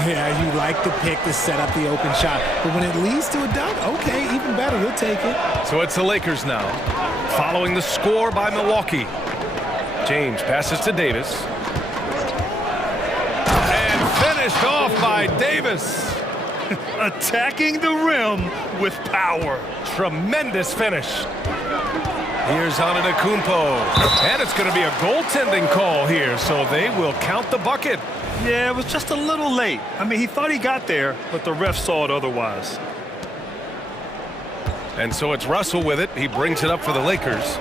Yeah, you like the pick to set up the open shot. But when it leads to a dunk, okay, even better, he'll take it. So it's the Lakers now, following the score by Milwaukee. James passes to Davis. And finished off by Davis. Attacking the rim with power. Tremendous finish. Here's Antetokounmpo. And it's going to be a goaltending call here, so they will count the bucket. Yeah, it was just a little late. I mean, he thought he got there, but the ref saw it otherwise. And so it's Russell with it. He brings it up for the Lakers,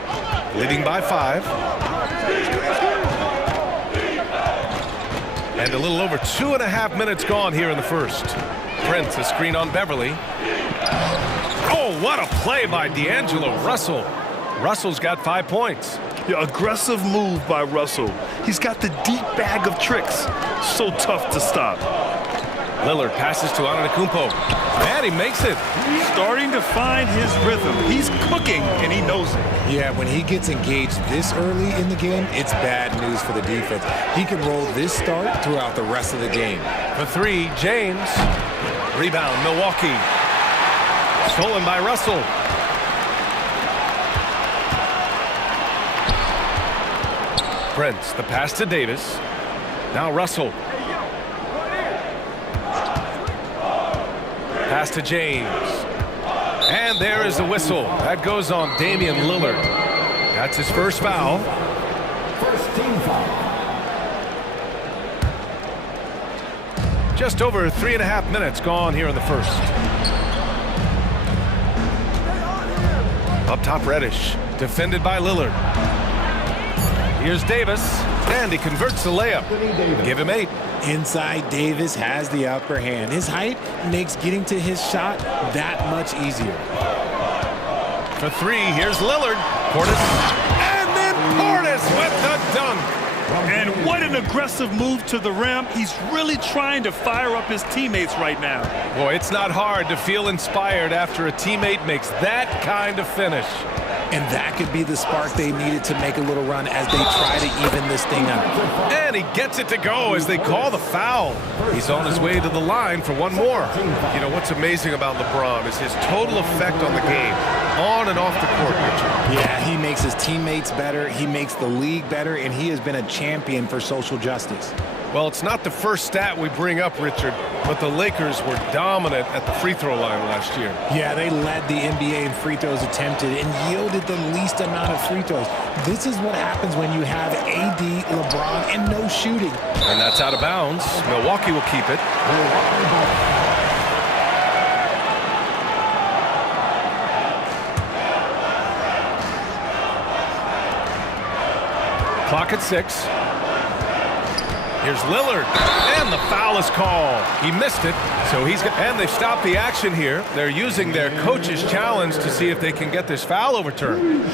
leading by 5. And a little over 2.5 minutes gone here in the first. Prince, a screen on Beverly. Oh, what a play by D'Angelo Russell. Russell's got 5 points. Yeah, aggressive move by Russell. He's got the deep bag of tricks. So tough to stop. Lillard passes to Antetokounmpo. And he makes it. Starting to find his rhythm. He's cooking, and he knows it. Yeah, when he gets engaged this early in the game, it's bad news for the defense. He can roll this start throughout the rest of the game. For 3, James. Rebound, Milwaukee. Stolen by Russell. Prince, the pass to Davis. Now Russell. Pass to James. And there is the whistle. That goes on Damian Lillard. That's his first foul. First team foul. Just over 3.5 minutes gone here in the first. Up top, Reddish. Defended by Lillard. Here's Davis. And he converts the layup. Give him 8. Inside, Davis has the upper hand. His height makes getting to his shot that much easier. For 3, here's Lillard. Portis. And then Portis with the dunk. And what an aggressive move to the rim. He's really trying to fire up his teammates right now. Boy, it's not hard to feel inspired after a teammate makes that kind of finish. And that could be the spark they needed to make a little run as they try to even this thing up. And he gets it to go as they call the foul. He's on his way to the line for one more. You know, what's amazing about LeBron is his total effect on the game, on and off the court, Richard. Yeah, he makes his teammates better, he makes the league better, and he has been a champion for social justice. Well, it's not the first stat we bring up, Richard, but the Lakers were dominant at the free throw line last year. Yeah, they led the NBA in free throws attempted and yielded the least amount of free throws. This is what happens when you have AD, LeBron, and no shooting. And that's out of bounds. Milwaukee will keep it. Clock at 6. Here's Lillard, and the foul is called. He missed it, so and they've stopped the action here. They're using their coach's challenge to see if they can get this foul overturned.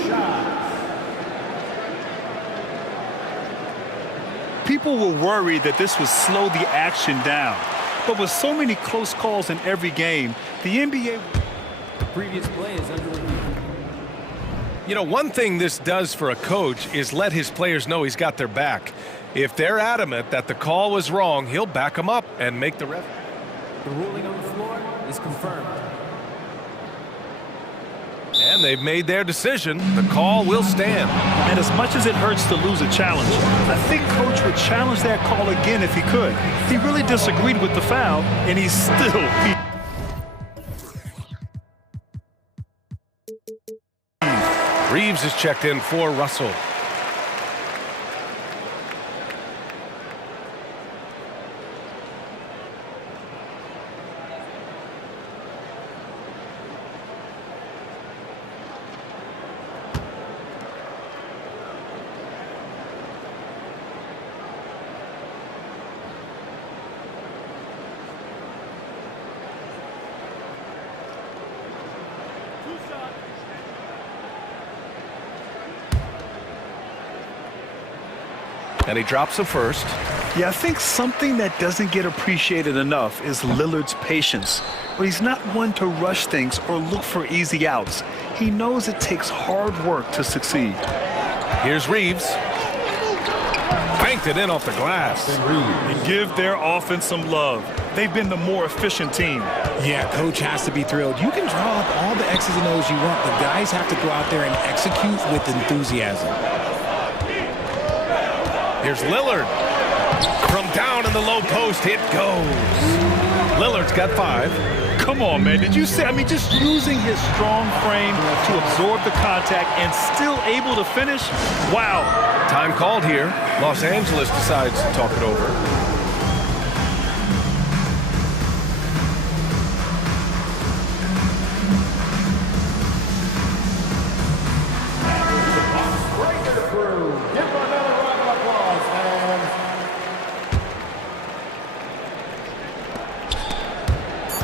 People were worried that this would slow the action down. But with so many close calls in every game, the NBA... The previous play is under review. You know, one thing this does for a coach is let his players know he's got their back. If they're adamant that the call was wrong, he'll back them up and make the ref. The ruling on the floor is confirmed. And they've made their decision. The call will stand. And as much as it hurts to lose a challenge, I think Coach would challenge that call again if he could. He really disagreed with the foul, and he's still... Reeves is checked in for Russell. And he drops the first. Yeah, I think something that doesn't get appreciated enough is Lillard's patience. But he's not one to rush things or look for easy outs. He knows it takes hard work to succeed. Here's Reeves. Banked it in off the glass. And give their offense some love. They've been the more efficient team. Yeah, coach has to be thrilled. You can draw up all the X's and O's you want, but guys have to go out there and execute with enthusiasm. Here's Lillard. From down in the low post, it goes. Lillard's got 5. Come on, man. Did you see? I mean, just using his strong frame to absorb the contact and still able to finish? Wow. Time called here. Los Angeles decides to talk it over.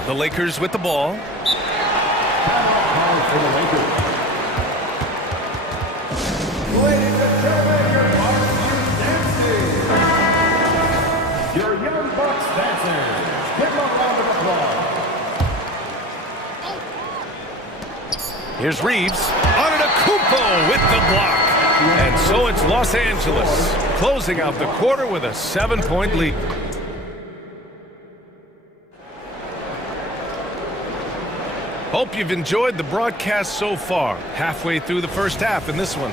The Lakers with the ball. Ladies and gentlemen, your Young Bucks dancers. Give them a round of applause. Here's Reeves. Antetokounmpo with the block. And so it's Los Angeles closing out the quarter with a 7-point lead. Hope you've enjoyed the broadcast so far. Halfway through the first half in this one.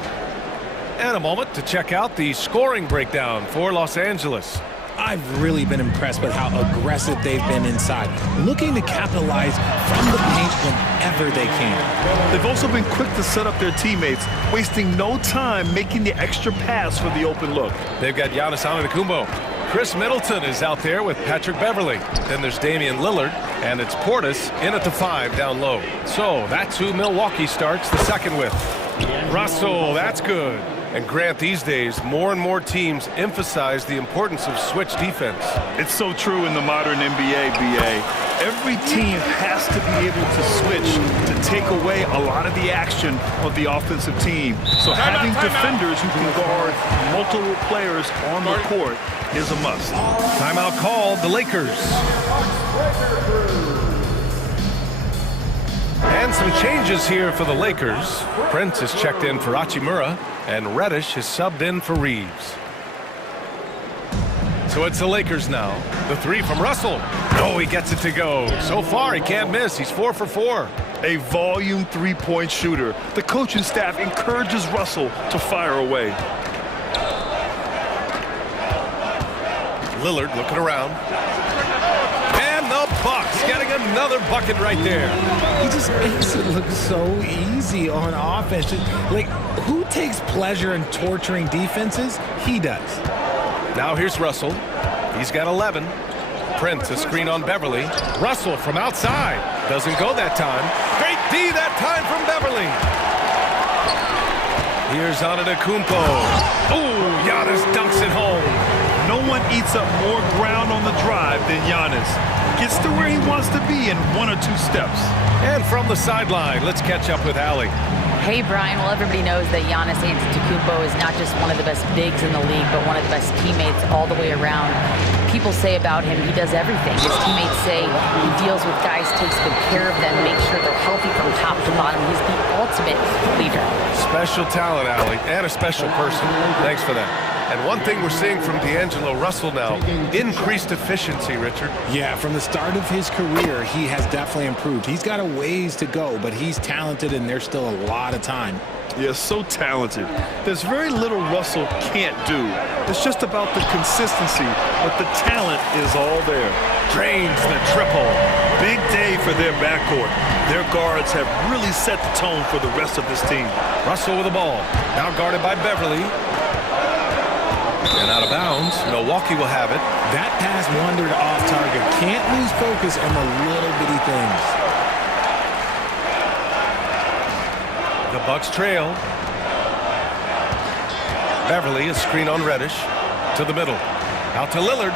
And a moment to check out the scoring breakdown for Los Angeles. I've really been impressed with how aggressive they've been inside, looking to capitalize from the paint whenever they can. They've also been quick to set up their teammates, wasting no time making the extra pass for the open look. They've got Giannis Antetokounmpo. Chris Middleton is out there with Patrick Beverley. Then there's Damian Lillard, and it's Portis in at the 5 down low. So that's who Milwaukee starts the second with. Russell, that's good. And Grant, these days, more and more teams emphasize the importance of switch defense. It's so true in the modern NBA, BA. Every team has to be able to switch to take away a lot of the action of the offensive team. So having defenders who can guard multiple players on the court is a must. Timeout called, the Lakers. And some changes here for the Lakers. Prince is checked in for Hachimura, and Reddish is subbed in for Reeves. So it's the Lakers now. The 3 from Russell. Oh, he gets it to go. So far, he can't miss. He's 4 for 4. A volume three-point shooter. The coaching staff encourages Russell to fire away. Lillard looking around. And the Bucks getting another bucket right there. He just makes it look so easy on offense. Like, who takes pleasure in torturing defenses? He does. Now here's Russell. He's got 11. Prince, a screen on Beverly. Russell from outside. Doesn't go that time. Great D that time from Beverly. Here's Antetokounmpo. Ooh, Giannis dunks it home. No one eats up more ground on the drive than Giannis. Gets to where he wants to be in 1 or 2 steps. And from the sideline, let's catch up with Allie. Hey, Brian. Well, everybody knows that Giannis Antetokounmpo is not just one of the best bigs in the league, but one of the best teammates all the way around. People say about him, he does everything. His teammates say he deals with guys, takes good care of them, makes sure they're healthy from top to bottom. He's the ultimate leader. Special talent, Allie, and a special person. Thanks for that. And one thing we're seeing from D'Angelo Russell now, increased efficiency, Richard. Yeah, from the start of his career, he has definitely improved. He's got a ways to go, but he's talented and there's still a lot of time. Yeah, so talented. There's very little Russell can't do. It's just about the consistency, but the talent is all there. Drains the triple. Big day for their backcourt. Their guards have really set the tone for the rest of this team. Russell with the ball. Now guarded by Beverly. And out of bounds. Milwaukee will have it. That pass wandered off target. Can't lose focus on the little bitty things. The Bucks trail. Beverly, a screen on Reddish. To the middle. Out to Lillard.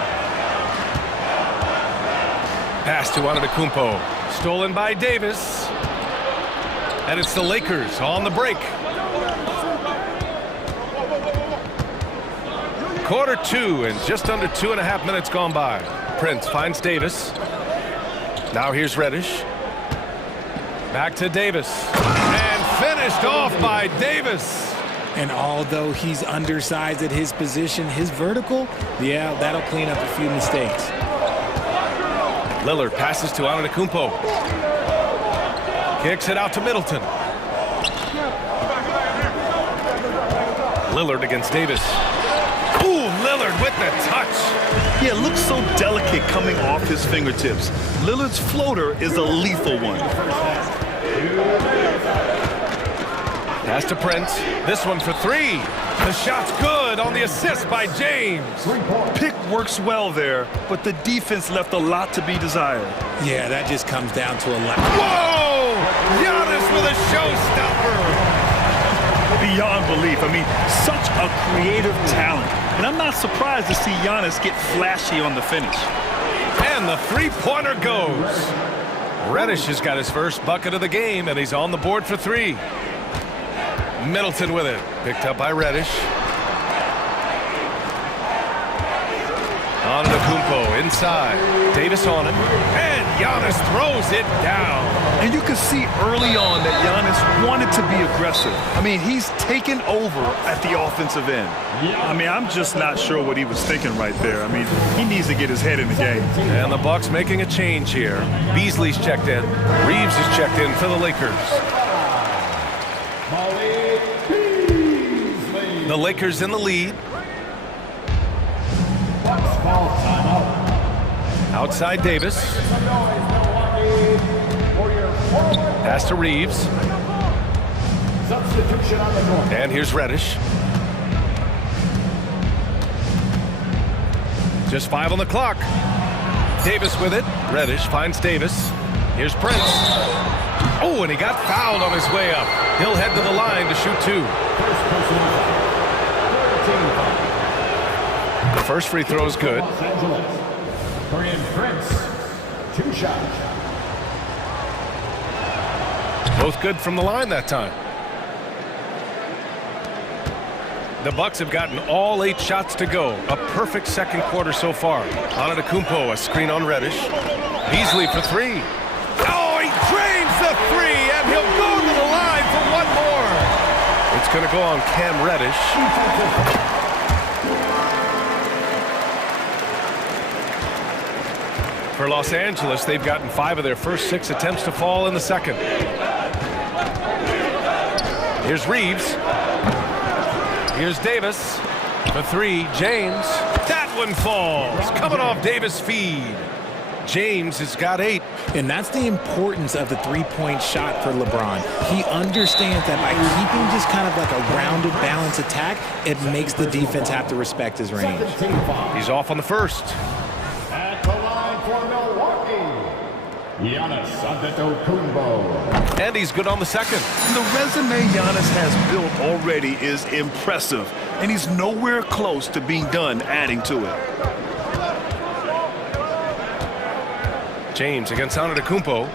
Pass to Antetokounmpo. Stolen by Davis. And it's the Lakers on the break. Quarter 2 and just under 2.5 minutes gone by. Prince finds Davis. Now here's Reddish. Back to Davis. And finished off by Davis. And although he's undersized at his position, his vertical, yeah, that'll clean up a few mistakes. Lillard passes to Antetokounmpo. Kicks it out to Middleton. Lillard against Davis. Ooh, Lillard with the touch. Yeah, it looks so delicate coming off his fingertips. Lillard's floater is a lethal one. Pass to Prince. This one for 3. The shot's good on the assist by James. Pick works well there, but the defense left a lot to be desired. Yeah, that just comes down to a lot. Whoa! Giannis with a showstopper. Beyond belief. I mean, such a creative talent. And I'm not surprised to see Giannis get flashy on the finish. And the three-pointer goes. Reddish has got his first bucket of the game, and he's on the board for 3. Middleton with it. Picked up by Reddish. Antetokounmpo inside. Davis on him. And Giannis throws it down. And you can see early on that Giannis wanted to be aggressive. I mean, he's taken over at the offensive end. I mean, I'm just not sure what he was thinking right there. I mean, he needs to get his head in the game. And the Bucks making a change here. Beasley's checked in. Reeves is checked in for the Lakers. The Lakers in the lead. Outside Davis. Pass to Reeves. And here's Reddish. Just 5 on the clock. Davis with it. Reddish finds Davis. Here's Prince. Oh, and he got fouled on his way up. He'll head to the line to shoot 2. The first free throw is good. Prince, 2 shots. Both good from the line that time. The Bucks have gotten all 8 shots to go. A perfect second quarter so far. Antetokounmpo, a screen on Reddish. Beasley for 3. Oh, he drains the 3, and he'll go to the line for 1 more. It's going to go on Cam Reddish. For Los Angeles, they've gotten 5 of their first 6 attempts to fall in the second. Here's Reeves. Here's Davis for 3. James. That one falls, coming off Davis' feed. James has got 8. And that's the importance of the three-point shot for LeBron. He understands that by keeping just kind of like a rounded, balanced attack, it makes the defense have to respect his range. He's off on the first. At the line for Milwaukee, Giannis Antetokounmpo. And he's good on the second. The resume Giannis has built already is impressive, and he's nowhere close to being done adding to it. James against Antetokounmpo.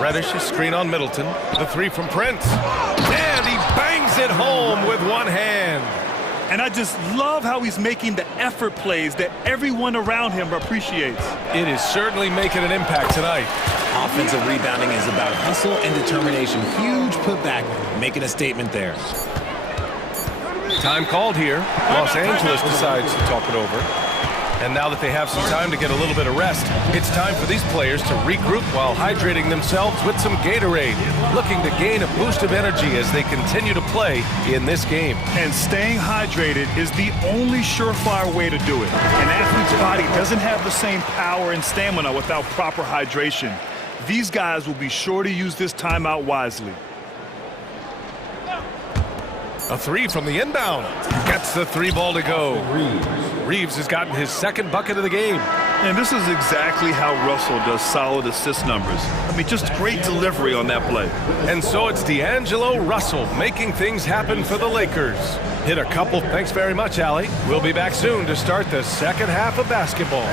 Reddish, a screen on Middleton. The three from Prince. And he bangs it home with one hand. And I just love how he's making the effort plays that everyone around him appreciates. It is certainly making an impact tonight. Offensive rebounding is about hustle and determination. Huge putback, making a statement there. Time called here. Los Angeles decides to talk it over. And now that they have some time to get a little bit of rest, it's time for these players to regroup while hydrating themselves with some Gatorade, looking to gain a boost of energy as they continue to play in this game. And staying hydrated is the only surefire way to do it. An athlete's body doesn't have the same power and stamina without proper hydration. These guys will be sure to use this timeout wisely. A three from the inbound. Gets the three ball to go. Reeves has gotten his second bucket of the game. And this is exactly how Russell does solid assist numbers. I mean, just great delivery on that play. And so it's D'Angelo Russell making things happen for the Lakers. Hit a couple. Thanks very much, Allie. We'll be back soon to start the second half of basketball.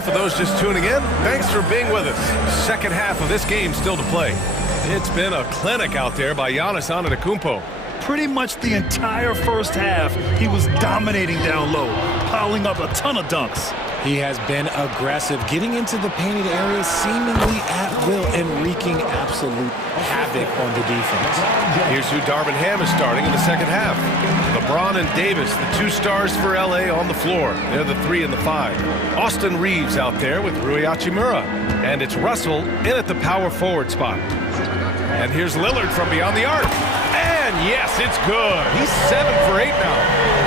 For those just tuning in, thanks for being with us. Second half of this game still to play. It's been a clinic out there by Giannis Antetokounmpo. Pretty much the entire first half, he was dominating down low, piling up a ton of dunks. He has been aggressive, getting into the painted areas seemingly at will and wreaking absolute havoc on the defense. Here's who Darvin Ham is starting in the second half. LeBron and Davis, the two stars for LA on the floor. They're the 3 and the 5. Austin Reeves out there with Rui Hachimura. And it's Russell in at the power forward spot. And here's Lillard from beyond the arc. And yes, it's good. He's 7 for 8 now.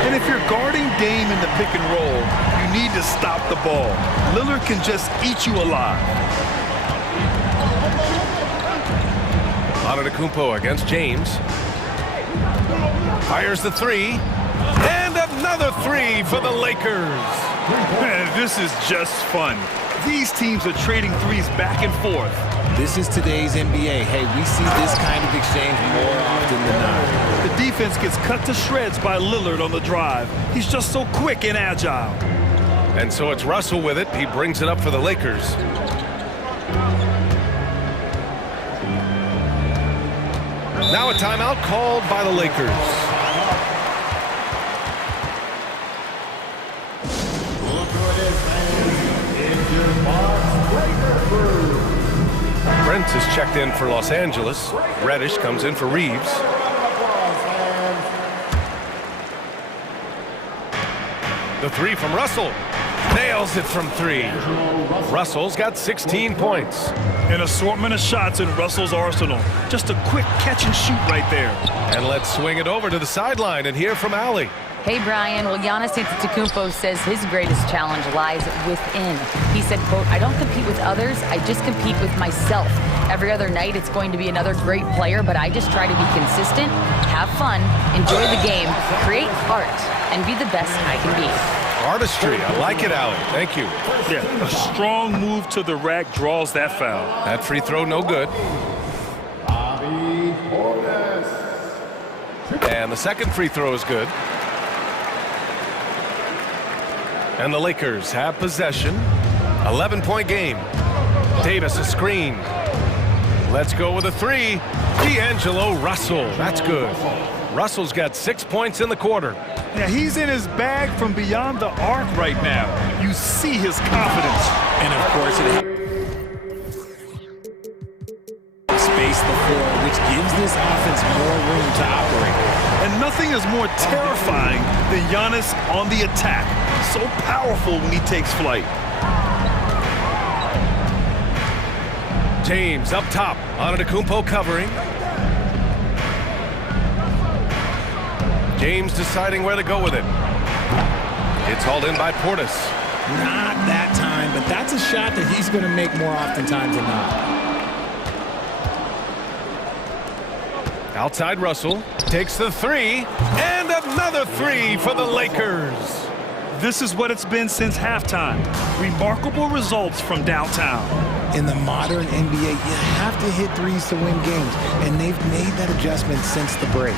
And if you're guarding Dame in the pick and roll, you need to stop the ball. Lillard can just eat you alive. Antetokounmpo against James. Fires the three. And another three for the Lakers. Man, this is just fun. These teams are trading threes back and forth. This is today's NBA. Hey, we see this kind of exchange more often than not. The defense gets cut to shreds by Lillard on the drive. He's just so quick and agile. And so it's Russell with it. He brings it up for the Lakers. Now a timeout called by the Lakers. Brent is checked in for Los Angeles. Reddish comes in for Reeves. The three from Russell. Nails it from 3. Russell's got 16 points. An assortment of shots in Russell's arsenal. Just a quick catch and shoot right there. And let's swing it over to the sideline and hear from Allie. Hey, Brian. Well, Giannis Antetokounmpo says his greatest challenge lies within. He said, quote, "I don't compete with others. I just compete with myself. Every other night it's going to be another great player, but I just try to be consistent, have fun, enjoy the game, create art, and be the best I can be." Artistry. I like it, Allie. Thank you. Yeah, a strong move to the rack draws that foul. That free throw, no good. And the second free throw is good. And the Lakers have possession. 11-point game. Davis a screen. Let's go with a three. D'Angelo Russell. That's good. Russell's got 6 points in the quarter. Yeah, he's in his bag from beyond the arc right now. You see his confidence. And of course, it space the floor, which terrifying than Giannis on the attack. So powerful when he takes flight. James up top. Antetokounmpo covering. James deciding where to go with it. It's hauled in by Portis. Not that time, but that's a shot that he's going to make more oftentimes than not. Outside Russell. Takes the three. And another three for the Lakers. This is what it's been since halftime. Remarkable results from downtown. In the modern NBA, you have to hit threes to win games, and they've made that adjustment since the break.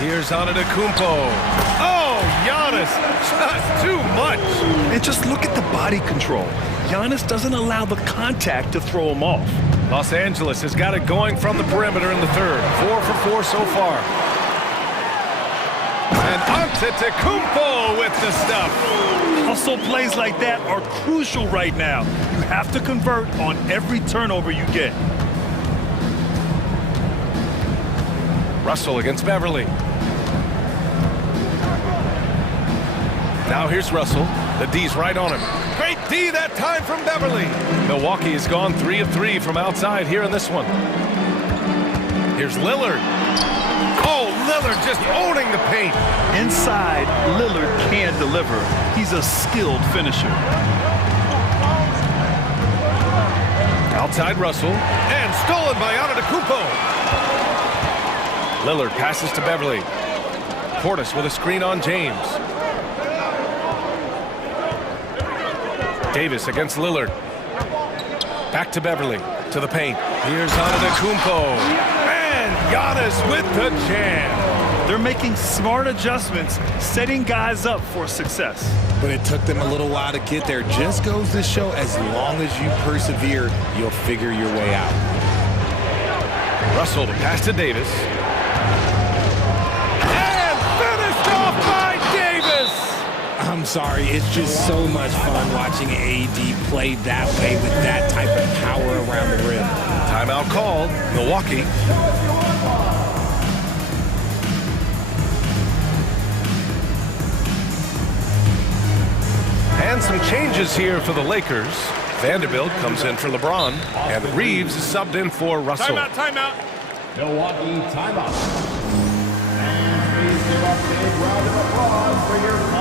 Here's Antetokounmpo. Oh, Giannis, just too much. And just look at the body control. Giannis doesn't allow the contact to throw him off. Los Angeles has got it going from the perimeter in the third. 4 for 4 so far. And Antetokounmpo with the stuff. Hustle plays like that are crucial right now. You have to convert on every turnover you get. Russell against Beverly. Now here's Russell. The D's right on him. Great D that time from Beverly. Milwaukee has gone 3 of 3 from outside here in this one. Here's Lillard. Oh, Lillard just owning the paint. Inside, Lillard can deliver. He's a skilled finisher. Outside Russell. And stolen by Antetokounmpo. Lillard passes to Beverly. Portis with a screen on James. Davis against Lillard. Back to Beverly. To the paint. Here's Antetokounmpo. Giannis with the jam. They're making smart adjustments, setting guys up for success. But it took them a little while to get there. Just goes to show, as long as you persevere, you'll figure your way out. Russell to pass to Davis. And finished off by Davis. I'm sorry, it's just so much fun watching AD play that way with that type of power around the rim. Timeout called. Milwaukee. And some changes here for the Lakers. Vanderbilt comes in for LeBron, and Reeves is subbed in for Russell. Timeout. Milwaukee timeout. And please give a big round of applause for your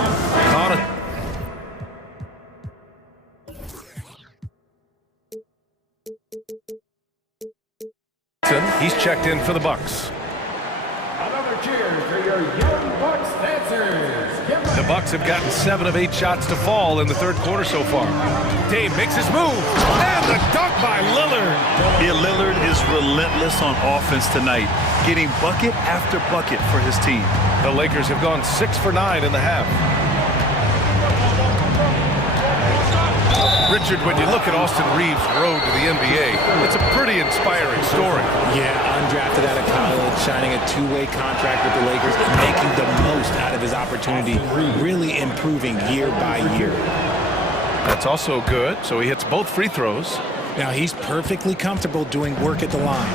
He's checked in for the Bucks. Another cheer for your young Bucks dancers. The Bucks have gotten 7 of 8 shots to fall in the third quarter so far. Dame makes his move, and the dunk by Lillard. Yeah, Lillard is relentless on offense tonight, getting bucket after bucket for his team. The Lakers have gone 6 for 9 in the half. Richard, when you look at Austin Reeves' road to the NBA, it's a pretty inspiring story. Yeah, undrafted out of college, signing a 2-way contract with the Lakers, and making the most out of his opportunity, really improving year by year. That's also good, so he hits both free throws. Now he's perfectly comfortable doing work at the line.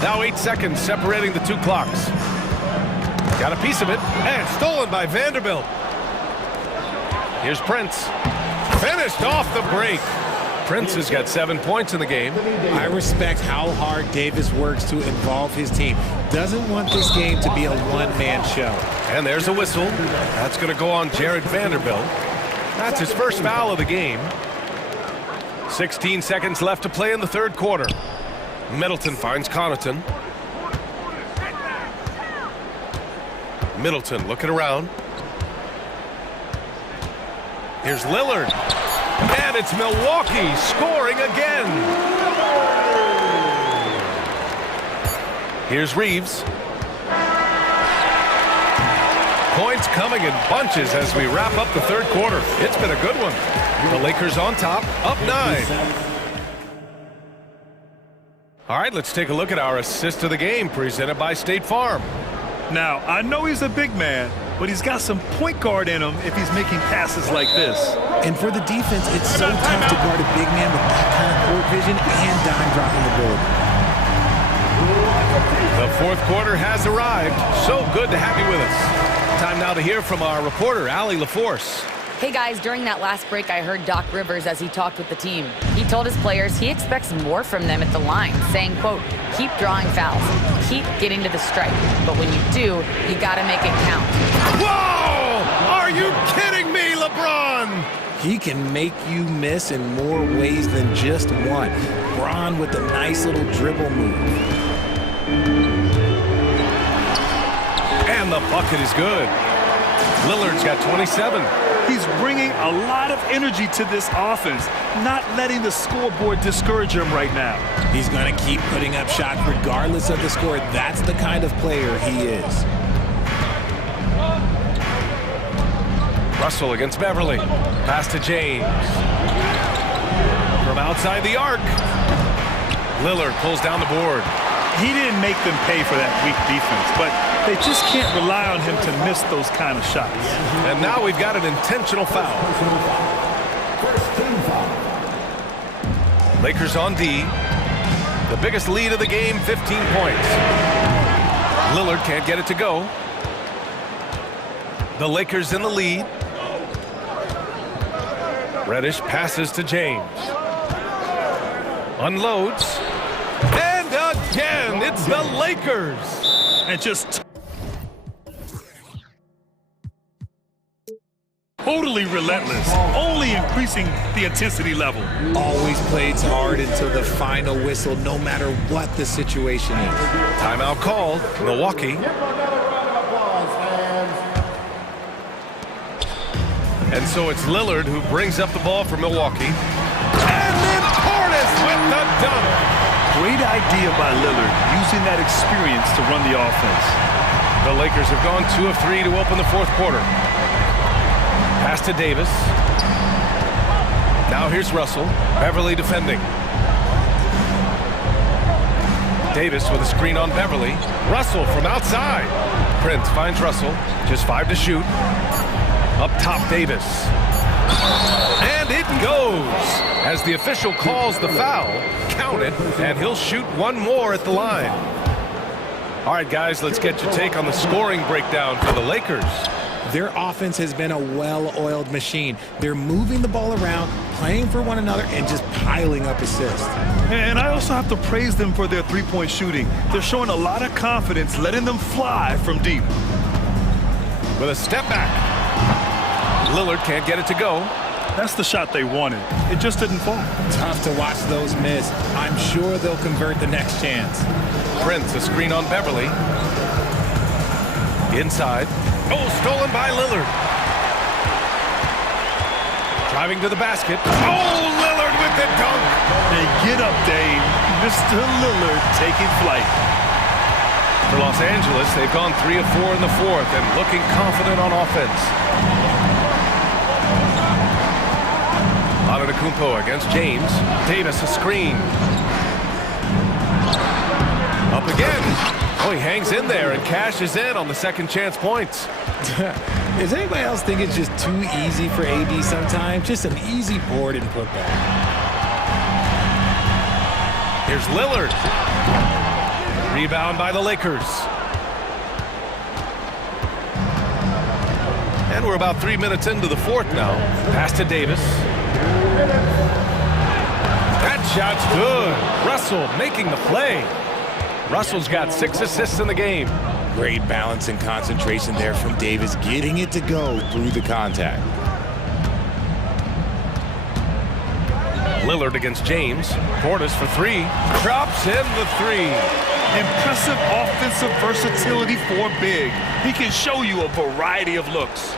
Now 8 seconds separating the 2 clocks. Got a piece of it, and stolen by Vanderbilt. Here's Prince. Finished off the break. Prince has got 7 points in the game. I respect how hard Davis works to involve his team. Doesn't want this game to be a one-man show. And there's a whistle. That's going to go on Jared Vanderbilt. That's his first foul of the game. 16 seconds left to play in the third quarter. Middleton finds Connaughton. Middleton looking around. Here's Lillard. And it's Milwaukee scoring again. Here's Reeves. Points coming in bunches as we wrap up the third quarter. It's been a good one. The Lakers on top, up 9. All right, let's take a look at our assist of the game presented by State Farm. Now, I know he's a big man, but he's got some point guard in him if he's making passes like this. And for the defense, it's so tough to guard a big man with that kind of court vision and dime dropping ability. The fourth quarter has arrived. So good to have you with us. Time now to hear from our reporter, Allie LaForce. Hey guys, during that last break, I heard Doc Rivers as he talked with the team. He told his players he expects more from them at the line, saying, quote, keep drawing fouls, keep getting to the stripe, but when you do, you gotta make it count. Whoa! Are you kidding me, LeBron? He can make you miss in more ways than just one. Bron with a nice little dribble move. And the bucket is good. Lillard's got 27. He's bringing a lot of energy to this offense, not letting the scoreboard discourage him right now. He's going to keep putting up shots regardless of the score. That's the kind of player he is. Russell against Beverly. Pass to James. From outside the arc. Lillard pulls down the board. He didn't make them pay for that weak defense, but they just can't rely on him to miss those kind of shots. And now we've got an intentional foul. Lakers on D. The biggest lead of the game, 15 points. Lillard can't get it to go. The Lakers in the lead. Reddish passes to James. Unloads. And again, it's the Lakers. And just totally relentless, only increasing the intensity level. Always plays hard until the final whistle, no matter what the situation is. Timeout called, Milwaukee. And so it's Lillard who brings up the ball for Milwaukee. And then Portis with the dunk. Great idea by Lillard, using that experience to run the offense. The Lakers have gone 2 of 3 to open the fourth quarter. Pass to Davis. Now here's Russell. Beverly defending. Davis with a screen on Beverly. Russell from outside. Prince finds Russell. Just 5 to shoot. Up top, Davis. And it goes. As the official calls the foul, count it, and he'll shoot one more at the line. All right, guys, let's get your take on the scoring breakdown for the Lakers. Their offense has been a well-oiled machine. They're moving the ball around, playing for one another, and just piling up assists. And I also have to praise them for their three-point shooting. They're showing a lot of confidence, letting them fly from deep. With a step back. Lillard can't get it to go. That's the shot they wanted. It just didn't fall. Tough to watch those miss. I'm sure they'll convert the next chance. Prince, a screen on Beverly. Inside. Oh, stolen by Lillard. Driving to the basket. Oh, Lillard with the dunk. And get up, Dave. Mr. Lillard taking flight. For Los Angeles, they've gone 3 of 4 in the fourth and looking confident on offense. Antetokounmpo against James. Davis a screen. Up again. Oh, he hangs in there and cashes in on the second chance points. Does anybody else think it's just too easy for AD sometimes? Just an easy board and putback. Here's Lillard. Rebound by the Lakers. And we're about 3 minutes into the fourth now. Pass to Davis. That shot's good. Russell making the play. Russell's got 6 assists in the game. Great balance and concentration there from Davis, getting it to go through the contact. Lillard against James. Portis for 3. Drops in the 3. Impressive offensive versatility for big. He can show you a variety of looks.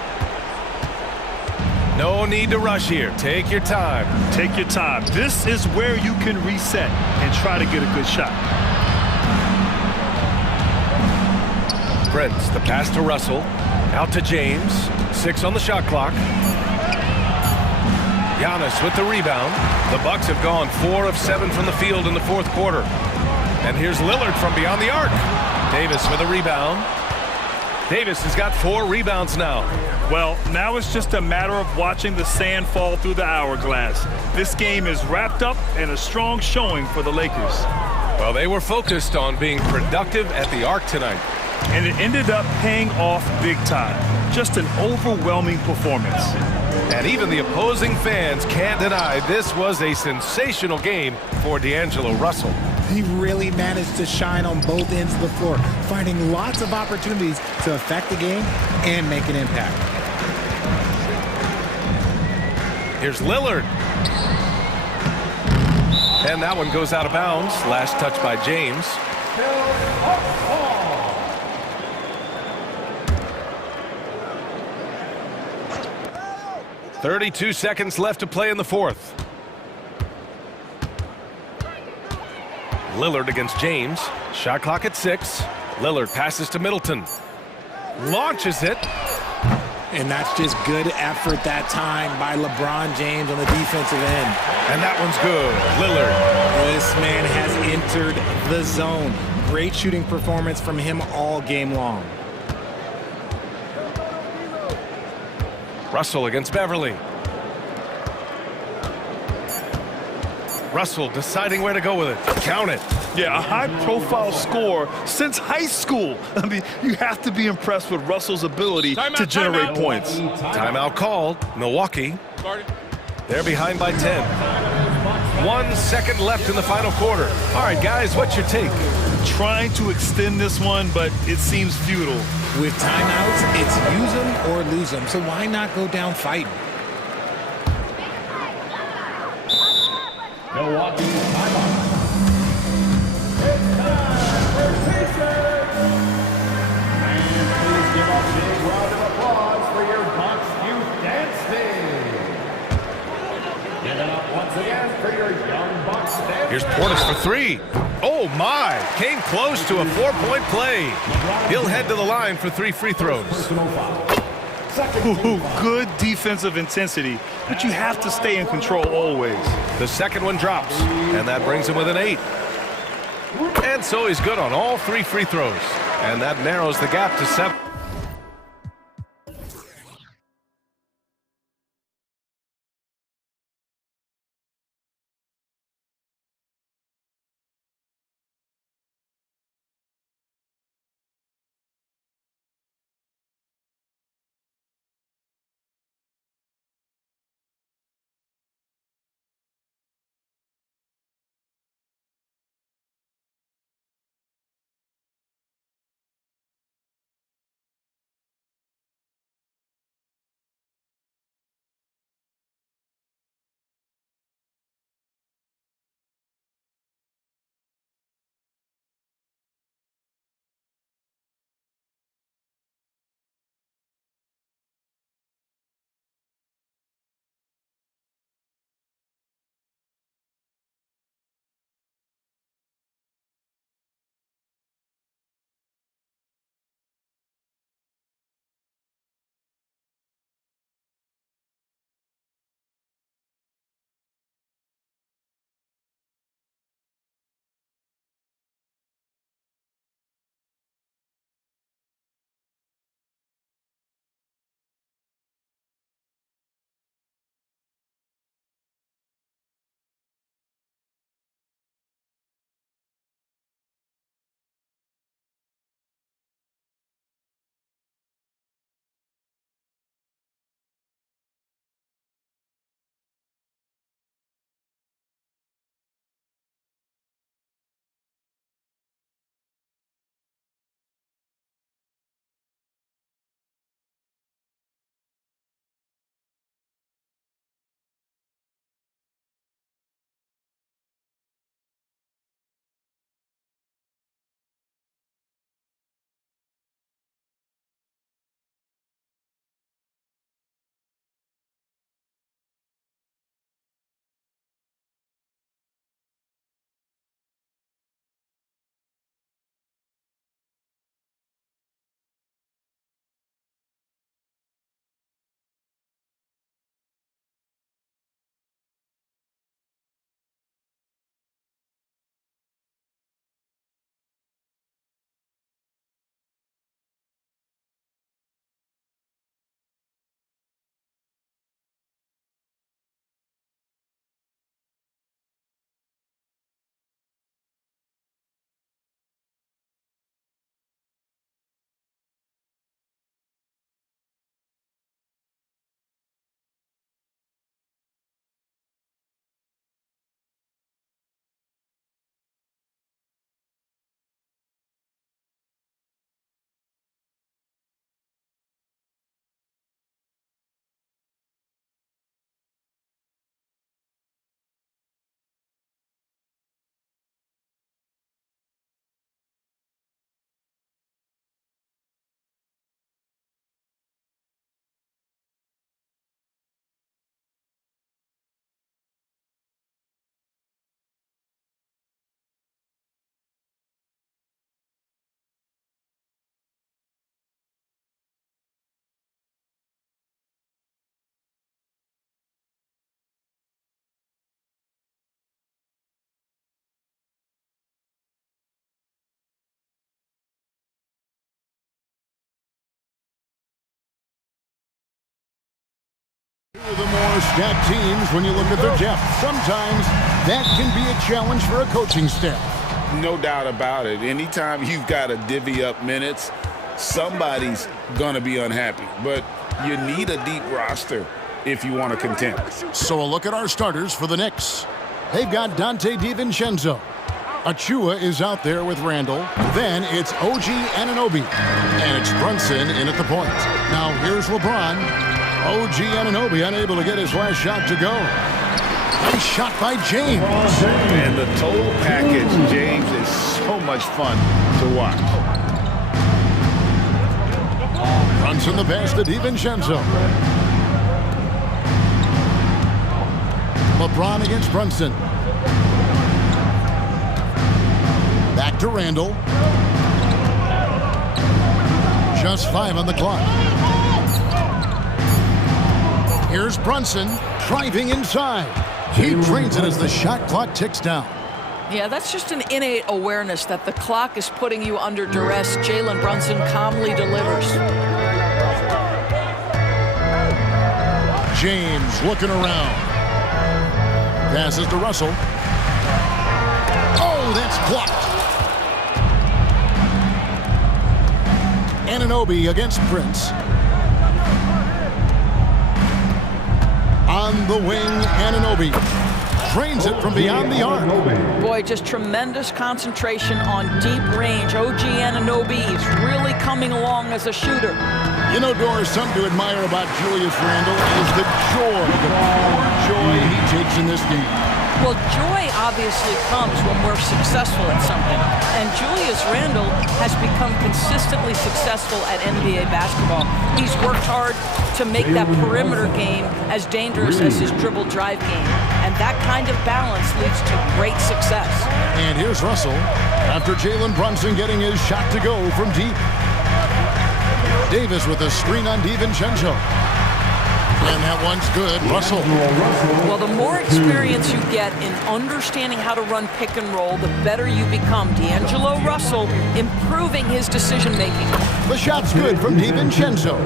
No need to rush here. Take your time. Take your time. This is where you can reset and try to get a good shot. Prince, the pass to Russell. Out to James. 6 on the shot clock. Giannis with the rebound. The Bucks have gone 4 of 7 from the field in the fourth quarter. And here's Lillard from beyond the arc. Davis with a rebound. Davis has got 4 rebounds now. Well, now it's just a matter of watching the sand fall through the hourglass. This game is wrapped up in a strong showing for the Lakers. Well, they were focused on being productive at the arc tonight. And it ended up paying off big time. Just an overwhelming performance. And even the opposing fans can't deny this was a sensational game for D'Angelo Russell. He really managed to shine on both ends of the floor, finding lots of opportunities to affect the game and make an impact. Here's Lillard. And that one goes out of bounds. Last touch by James. 32 seconds left to play in the fourth. Lillard against James. Shot clock at 6. Lillard passes to Middleton. Launches it. And that's just good effort that time by LeBron James on the defensive end. And that one's good. Lillard. This man has entered the zone. Great shooting performance from him all game long. Russell against Beverly. Russell deciding where to go with it. Count it. Yeah, a high-profile scorer since high school. I mean, you have to be impressed with Russell's ability to generate points. Timeout called. Milwaukee. They're behind by 10. 1 second left in the final quarter. All right, guys, what's your take? Trying to extend this one, but it seems futile. With timeouts, it's use them or lose them. So why not go down fighting? Milwaukee timeout. It's time for Basic. And please give a big round of applause for your Bucks Youth Dance Team. Give it up once again for your young Bucks dance. Here's Portis for 3. Oh, my. Came close to a 4-point play. He'll head to the line for 3 free throws. Ooh, good defensive intensity, but you have to stay in control always. The second one drops, and that brings him within 8. And so he's good on all 3 free throws. And that narrows the gap to 7. more stacked teams when you look at their depth. Sometimes that can be a challenge for a coaching staff. No doubt about it. Anytime you've got to divvy up minutes, somebody's going to be unhappy. But you need a deep roster if you want to contend. So a look at our starters for the Knicks. They've got Dante DiVincenzo. Achua is out there with Randall. Then it's OG Anunoby. And it's Brunson in at the point. Now here's LeBron. OG Anunoby unable to get his last shot to go. Nice shot by James. And the total package, James, is so much fun to watch. Brunson the pass to DiVincenzo. LeBron against Brunson. Back to Randall. Just 5 on the clock. Here's Brunson driving inside. He drains it as the shot clock ticks down. Yeah, that's just an innate awareness that the clock is putting you under duress. Jalen Brunson calmly delivers. James looking around. Passes to Russell. Oh, that's blocked. Anunoby against Prince. On the wing, Anunoby drains it from beyond the arc. Boy, just tremendous concentration on deep range. OG Anunoby is really coming along as a shooter. You know, Doris, something to admire about Julius Randle is the joy, the pure joy he takes in this game. Well, joy obviously comes when we're successful at something. And Julius Randle has become consistently successful at NBA basketball. He's worked hard to make that perimeter game as dangerous as his dribble drive game. And that kind of balance leads to great success. And here's Russell after Jalen Brunson getting his shot to go from deep. Davis with a screen on DiVincenzo. And that one's good. Russell. Well, the more experience you get in understanding how to run pick and roll, the better you become. D'Angelo Russell improving his decision-making. The shot's good from DiVincenzo.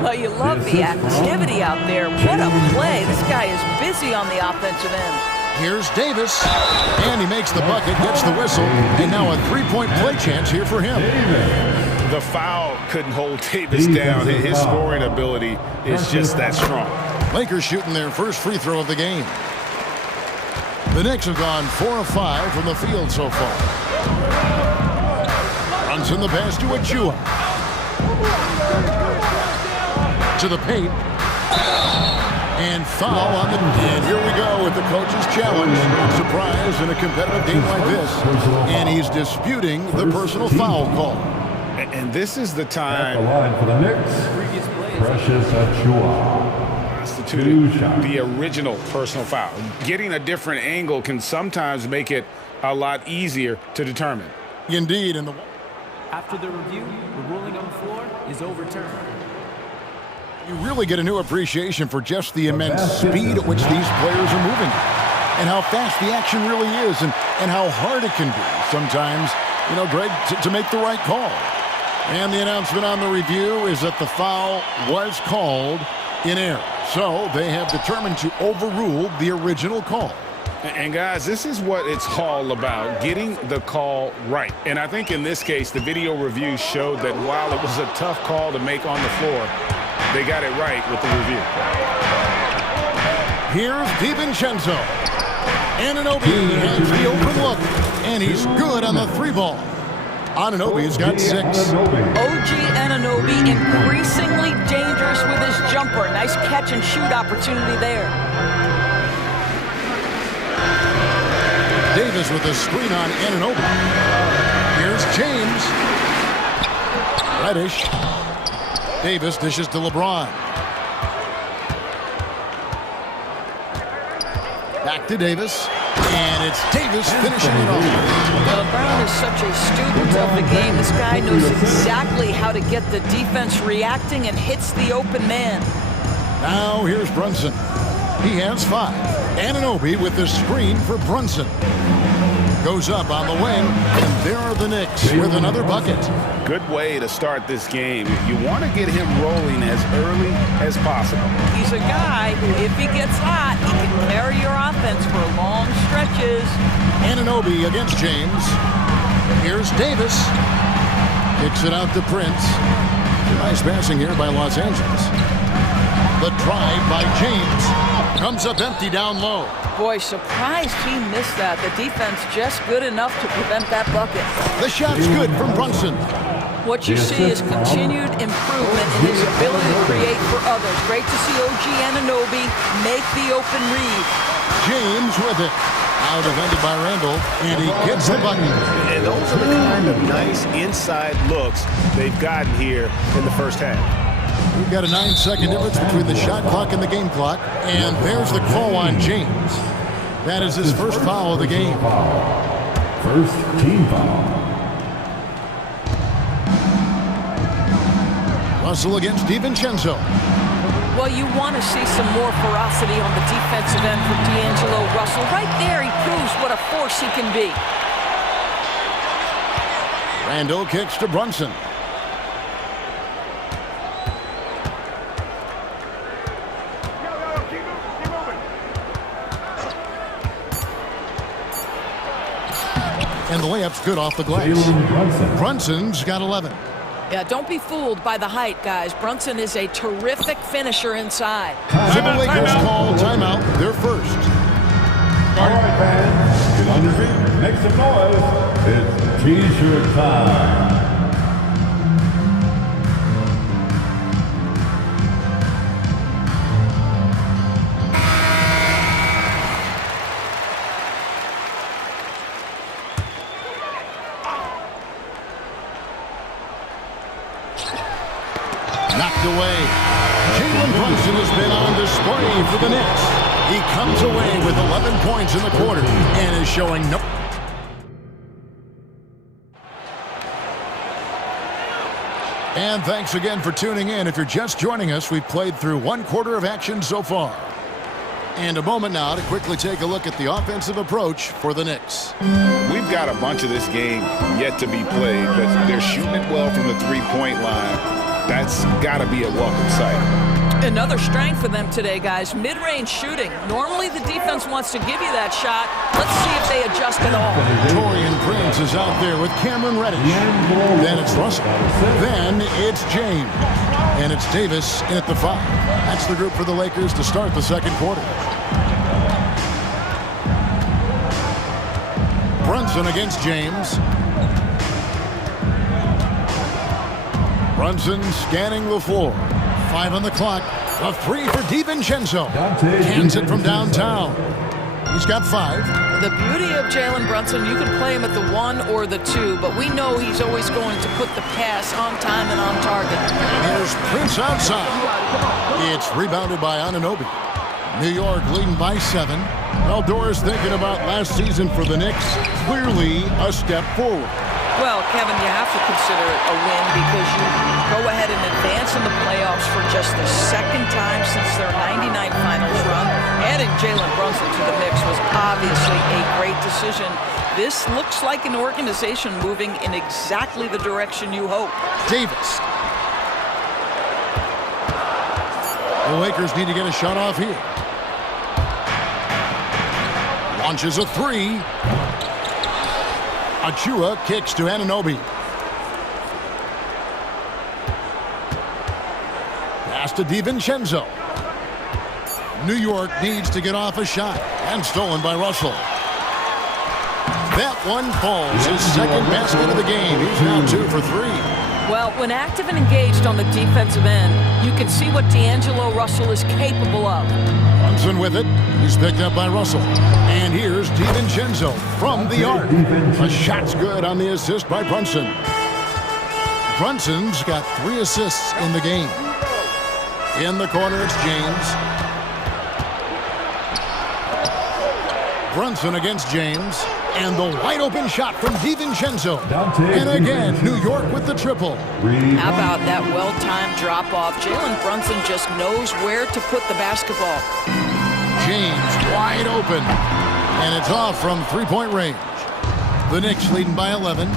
Well, you love the activity out there. What a play. This guy is busy on the offensive end. Here's Davis. And he makes the bucket, gets the whistle. And now a three-point play chance here for him. The foul couldn't hold Davis down. His scoring ability is just that strong. Lakers shooting their first free throw of the game. The Knicks have gone 4 of 5 from the field so far. Brunson the pass to Achua. To the paint. And foul on the... And here we go with the coach's challenge. Surprise in a competitive game like this. And he's disputing the personal foul call. And this is the time. At the line for the Knicks, Precious Achua. Constituted the original personal foul. Getting a different angle can sometimes make it a lot easier to determine. Indeed. And after the review, the ruling on the floor is overturned. You really get a new appreciation for just the immense speed at which these players are moving. And how fast the action really is. And how hard it can be sometimes, you know, Greg, to make the right call. And the announcement on the review is that the foul was called in error. So they have determined to overrule the original call. And guys, this is what it's all about, getting the call right. And I think in this case, the video review showed that while it was a tough call to make on the floor, they got it right with the review. Here's DiVincenzo. Anunoby has the open look, and he's good on the 3-ball. Anunoby's got 6. OG Anunoby increasingly dangerous with his jumper. Nice catch and shoot opportunity there. Davis with a screen on Anunoby. Here's James. Reddish. Davis dishes to LeBron. Back to Davis. And it's Davis finishing it off. LeBron is such a student of the game. This guy knows exactly how to get the defense reacting and hits the open man. Now here's Brunson. He has 5. Anunoby with the screen for Brunson. Goes up on the wing, and there are the Knicks with another bucket. Good way to start this game. You want to get him rolling as early as possible. He's a guy who, if he gets hot, he can carry your offense for long stretches. Anunoby against James. Here's Davis. Kicks it out to Prince. Nice passing here by Los Angeles. The drive by James. Comes up empty down low. Boy, surprised he missed that. The defense just good enough to prevent that bucket. The shot's good from Brunson. What you see is continued improvement in his ability to create for others. Great to see OG Anunoby make the open read. James with it. Now defended by Randall, and he gets the bucket. And those are the kind of nice inside looks they've gotten here in the first half. We've got a 9-second difference between the shot clock and the game clock, and there's the call on James. That is his first foul of the game. First team foul. Russell against DiVincenzo. Well, you want to see some more ferocity on the defensive end for D'Angelo Russell. Right there, he proves what a force he can be. Randall kicks to Brunson. And the layup's good off the glass. Brunson's got 11. Yeah, don't be fooled by the height, guys. Brunson is a terrific finisher inside. The Lakers call timeout, their first. All right, fans, get on your feet, make some noise. It's T-shirt time. Knocked away. Jalen Brunson has been on display for the Knicks. He comes away with 11 points in the quarter and is showing no... And thanks again for tuning in. If you're just joining us, we've played through one quarter of action so far. And a moment now to quickly take a look at the offensive approach for the Knicks. We've got a bunch of this game yet to be played, but they're shooting it well from the three-point line. That's got to be a welcome sight. Another strength for them today, guys. Mid-range shooting. Normally the defense wants to give you that shot. Let's see if they adjust at all. Torian Prince is out there with Cameron Reddish. Then it's Russell. Then it's James. And it's Davis in at the 5. That's the group for the Lakers to start the second quarter. Brunson against James. Brunson scanning the floor. 5 on the clock. A 3 for DiVincenzo. Cans it from downtown. He's got 5. The beauty of Jalen Brunson, you can play him at the 1 or the 2, but we know he's always going to put the pass on time and on target. Here's Prince outside. It's rebounded by Anunoby. New York leading by 7. Eldor's thinking about last season for the Knicks. Clearly a step forward. Well, Kevin, you have to consider it a win because you go ahead and advance in the playoffs for just the second time since their '99 finals run. Adding Jalen Brunson to the mix was obviously a great decision. This looks like an organization moving in exactly the direction you hope. Davis. The Lakers need to get a shot off here. Launches a 3. Achua kicks to Anunoby. Pass to DiVincenzo. New York needs to get off a shot, and stolen by Russell. That one falls. His second basket of the game. He's now 2 for 3. Well, when active and engaged on the defensive end, you can see what D'Angelo Russell is capable of. Brunson with it. He's picked up by Russell. And here's DiVincenzo from the arc. A shot's good on the assist by Brunson. Brunson's got 3 assists in the game. In the corner, it's James. Brunson against James. And the wide open shot from DiVincenzo. And again, New York with the triple. How about that well-timed drop-off? Jalen Brunson just knows where to put the basketball. James wide open. And it's off from three-point range. The Knicks leading by 11.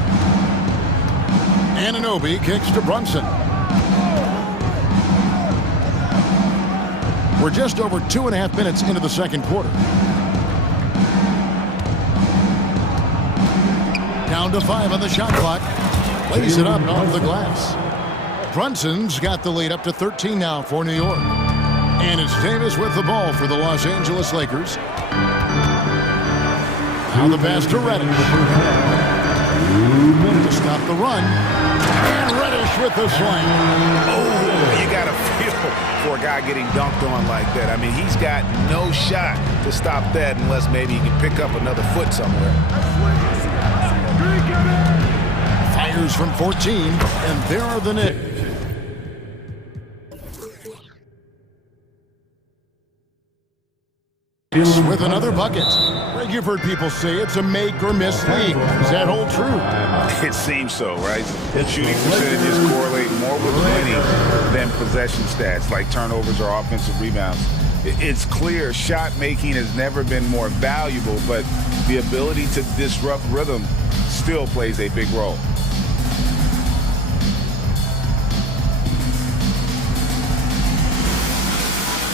Anunoby kicks to Brunson. We're just over 2.5 minutes into the second quarter. Down to 5 on the shot clock. Lays it up off the glass. Brunson's got the lead up to 13 now for New York. And it's Davis with the ball for the Los Angeles Lakers. Now the pass to Reddish. To stop the run. And Reddish with the slam. Oh, you got to feel for a guy getting dunked on like that. I mean, he's got no shot to stop that unless maybe he can pick up another foot somewhere. Fires from 14, and there are the Knicks. With another bucket. Greg, you've heard people say it's a make or miss league. Does that hold true? It seems so, right? Shooting percentages correlate more with winning than possession stats like turnovers or offensive rebounds. It's clear shot making has never been more valuable, but the ability to disrupt rhythm still plays a big role.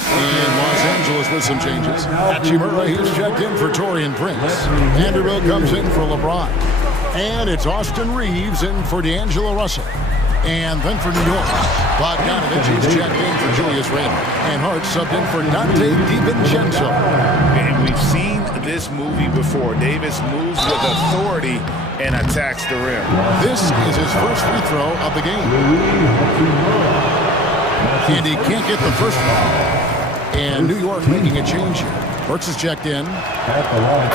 And Los Angeles with some changes. Hachimura, he's checked in for Taurean Prince. Vanderbilt comes in for LeBron. And it's Austin Reeves in for D'Angelo Russell. And then for New York, Bogdanovich is checked in for Julius Randle. And Hart subbed in for Dante DiVincenzo. And we've seen this movie before. Davis moves with authority and attacks the rim. This is his first free throw of the game. And he can't get the first one. And New York making a change here. Burks is checked in.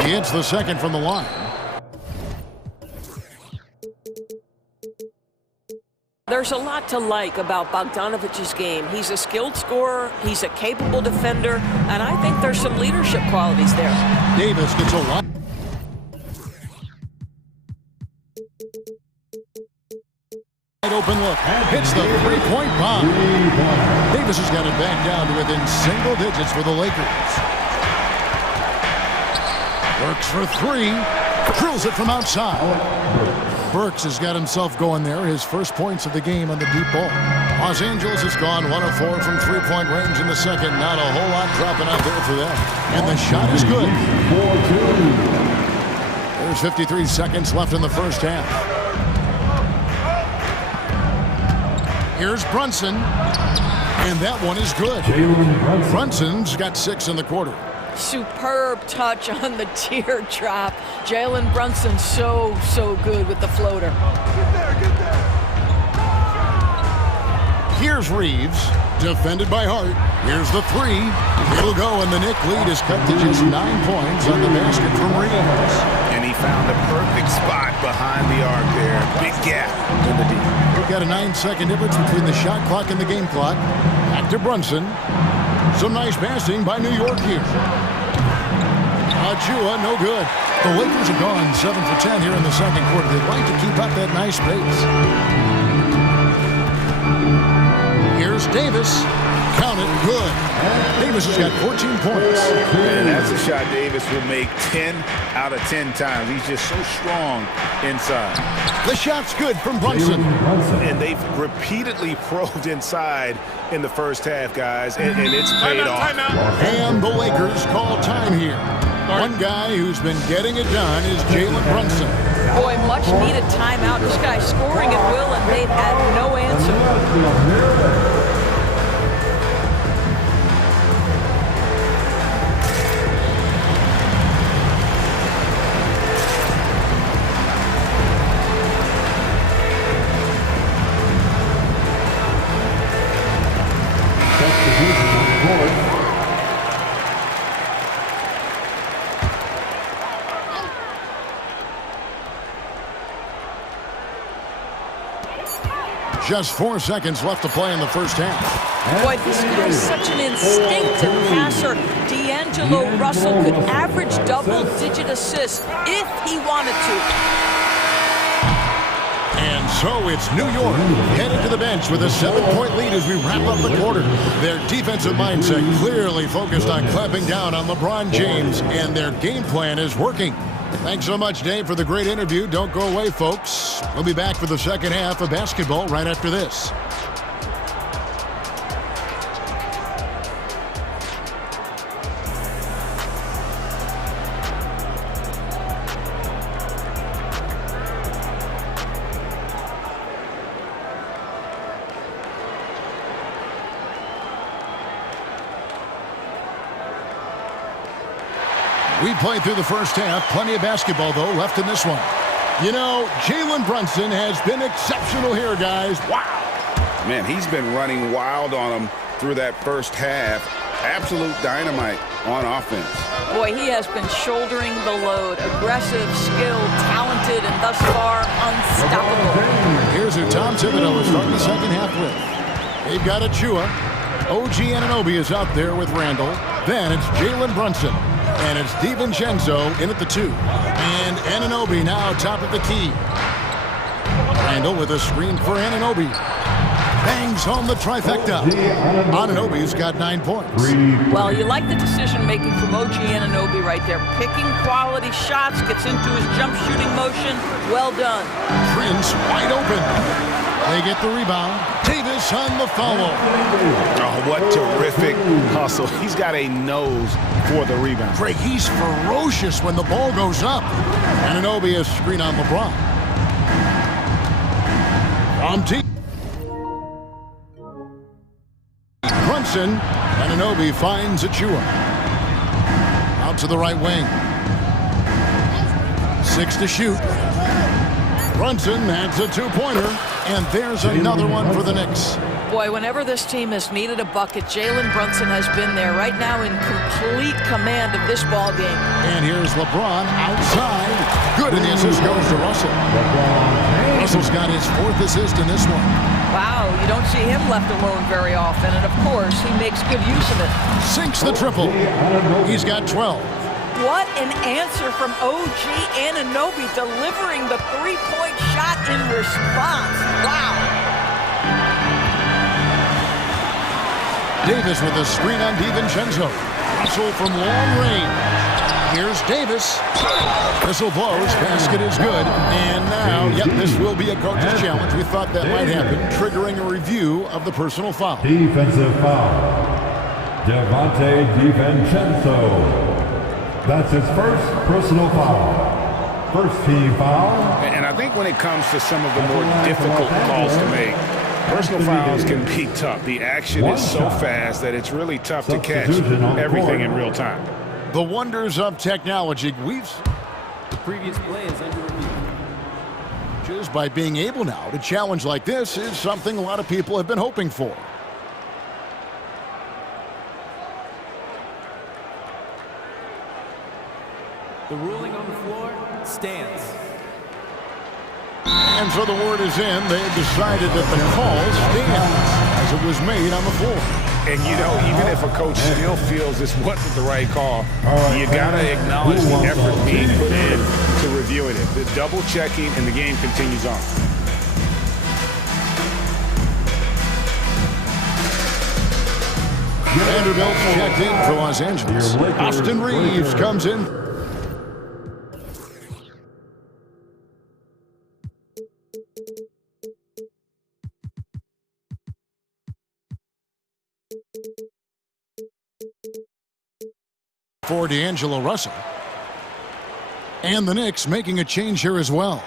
He hits the second from the line. There's a lot to like about Bogdanovich's game. He's a skilled scorer, he's a capable defender, and I think there's some leadership qualities there. Davis gets a lot. Open look. Hits the three-point bomb. Davis has got it back down to within single digits for the Lakers. Burks for three. Drills it from outside. Burks has got himself going there. His first points of the game on the deep ball. Los Angeles has gone 1 of 4 from three-point range in the second. Not a whole lot dropping out there for them. And the shot is good. There's 53 seconds left in the first half. Here's Brunson, and that one is good. Brunson's got 6 in the quarter. Superb touch on the teardrop. Jalen Brunson so good with the floater. Get there. Here's Reeves, defended by Hart. Here's the three. It'll go, and the Knick lead is cut to just 9 points on the basket from Reeves. And he found a perfect spot behind the arc there. Big gap in the deep. We've got a 9-second difference between the shot clock and the game clock. Back to Brunson. Some nice passing by New York here. Achua, no good. The Lakers are gone 7 for 10 here in the second quarter. They'd like to keep up that nice pace. Here's Davis. Count it. Good. Davis has got 14 points. And that's a shot Davis will make 10 out of 10 times. He's just so strong inside. The shot's good from Brunson. And they've repeatedly probed inside in the first half, guys, and it's paid off. And the Lakers call time here. One guy who's been getting it done is Jalen Brunson. Boy, much needed timeout. This guy's scoring at will, and they've had no answer. Just 4 seconds left to play in the first half. Boy, this guy's such an instinctive passer. D'Angelo Russell could average double-digit assists if he wanted to. And so it's New York headed to the bench with a 7-point lead as we wrap up the quarter. Their defensive mindset clearly focused on clamping down on LeBron James, and their game plan is working. Thanks so much, Dave, for the great interview. Don't go away, folks. We'll be back for the second half of basketball right after this. We played through the first half. Plenty of basketball, though, left in this one. You know, Jalen Brunson has been exceptional here, guys. Wow. Man, he's been running wild on them through that first half. Absolute dynamite on offense. Boy, he has been shouldering the load. Aggressive, skilled, talented, and thus far unstoppable. Here's who Tom Thibodeau is starting the second half with. They've got Achua. OG Anunoby is out there with Randall. Then it's Jalen Brunson. And it's DiVincenzo in at the 2. And Anunoby now top of the key. Randall with a screen for Anunoby. Bangs home the trifecta. Anunoby's got 9 points. Well, you like the decision-making from OG Anunoby right there. Picking quality shots, gets into his jump shooting motion. Well done. Prince wide open. They get the rebound. Davis on the follow. Oh, what terrific hustle. He's got a nose for the rebound. Craig, he's ferocious when the ball goes up. Anunoby a screen on LeBron. Brunson. Anunoby finds Achua. Out to the right wing. 6 to shoot. Brunson adds a 2-pointer, and there's another one for the Knicks. Boy, whenever this team has needed a bucket, Jalen Brunson has been there right now in complete command of this ball game. And here's LeBron outside. Good, and the assist goes to Russell. Russell's got his 4th assist in this one. Wow, you don't see him left alone very often, and of course, he makes good use of it. Sinks the triple. He's got 12. What an answer from OG Anunoby, delivering the 3-point shot in response. Wow. Davis with a screen on DiVincenzo. Russell from long range. Here's Davis. Whistle blows. Basket is good. And now, yep, this will be a coach's challenge. We thought that might happen, triggering a review of the personal foul. Defensive foul. Devontae DiVincenzo. That's his first personal foul. First team foul. And I think when it comes to some of the more difficult calls to make, personal fouls can be tough. The action is so fast that it's really tough to catch everything in real time. The wonders of technology. The previous play is under review. Just by being able now to challenge like this is something a lot of people have been hoping for. The ruling on the floor stands. And so the word is in. They have decided that the call stands as it was made on the floor. And, you know, even if a coach still feels this wasn't the right call, you got to acknowledge the effort being put in to reviewing it. The double checking, and the game continues on. Vanderbilt checked in for Los Angeles. Austin Reeves comes in. For D'Angelo Russell. And the Knicks making a change here as well.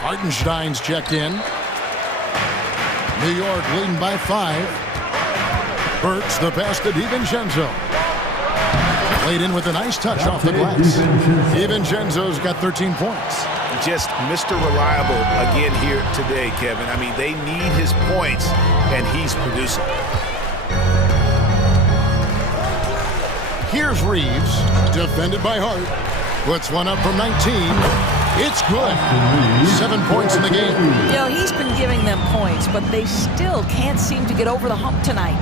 Hartenstein's checked in. New York leading by 5. Burks the pass to DiVincenzo. Played in with a nice touch off the glass. DiVincenzo's got 13 points. Just Mr. Reliable again here today, Kevin. I mean, they need his points, and he's producing. Here's Reeves, defended by Hart. Puts one up from 19. It's good. 7 points in the game. You know, he's been giving them points, but they still can't seem to get over the hump tonight.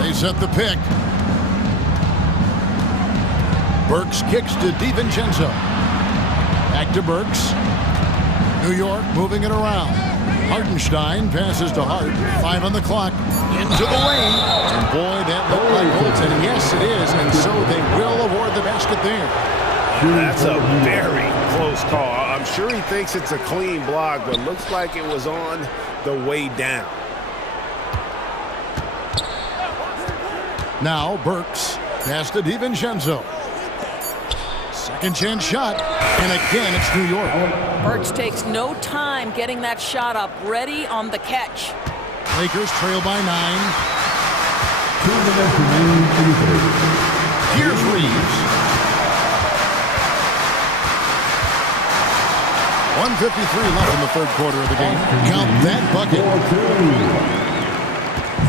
They set the pick. Burks kicks to DiVincenzo. Back to Burks. New York moving it around. Hartenstein passes to Hart. 5 on the clock. Into the lane. And boy, that looked like goaltending. Yes, it is. And so they will award the basket there. That's a very close call. I'm sure he thinks it's a clean block, but looks like it was on the way down. Now Burks. Pass to DiVincenzo. Second chance shot. And again, it's New York. Burks takes no time getting that shot up. Ready on the catch. Lakers trail by 9. 2 minutes remaining in the third. Here's Reeves. 1:53 left in the third quarter of the game. Count that bucket.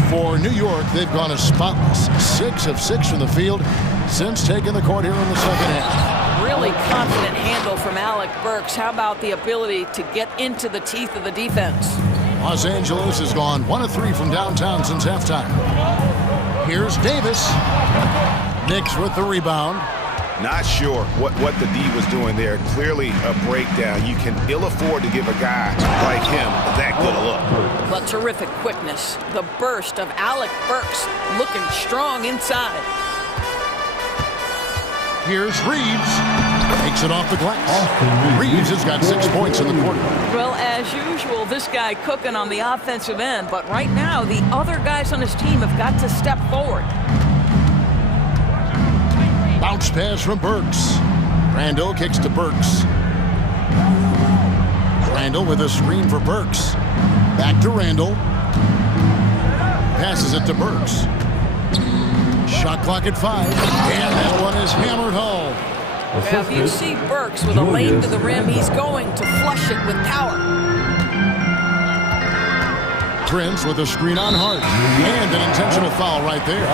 For New York, they've gone as spotless. 6 of 6 from the field since taking the court here in the second half. Really confident handle from Alec Burks. How about the ability to get into the teeth of the defense? Los Angeles has gone 1 of 3 from downtown since halftime. Here's Davis. Knicks with the rebound. Not sure what the D was doing there. Clearly a breakdown. You can ill afford to give a guy like him that good a look. But terrific quickness. The burst of Alec Burks looking strong inside. Here's Reeves. Takes it off the glass. Reeves has got 6 points in the quarter. Well, as usual, this guy cooking on the offensive end. But right now, the other guys on his team have got to step forward. Bounce pass from Burks. Randall kicks to Burks. Randall with a screen for Burks. Back to Randall. Passes it to Burks. Shot clock at 5. And that one is hammered home. Now, if you see Burks with a lane to the rim, he's going to flush it with power. Prince with a screen on Hart. And an intentional foul right there.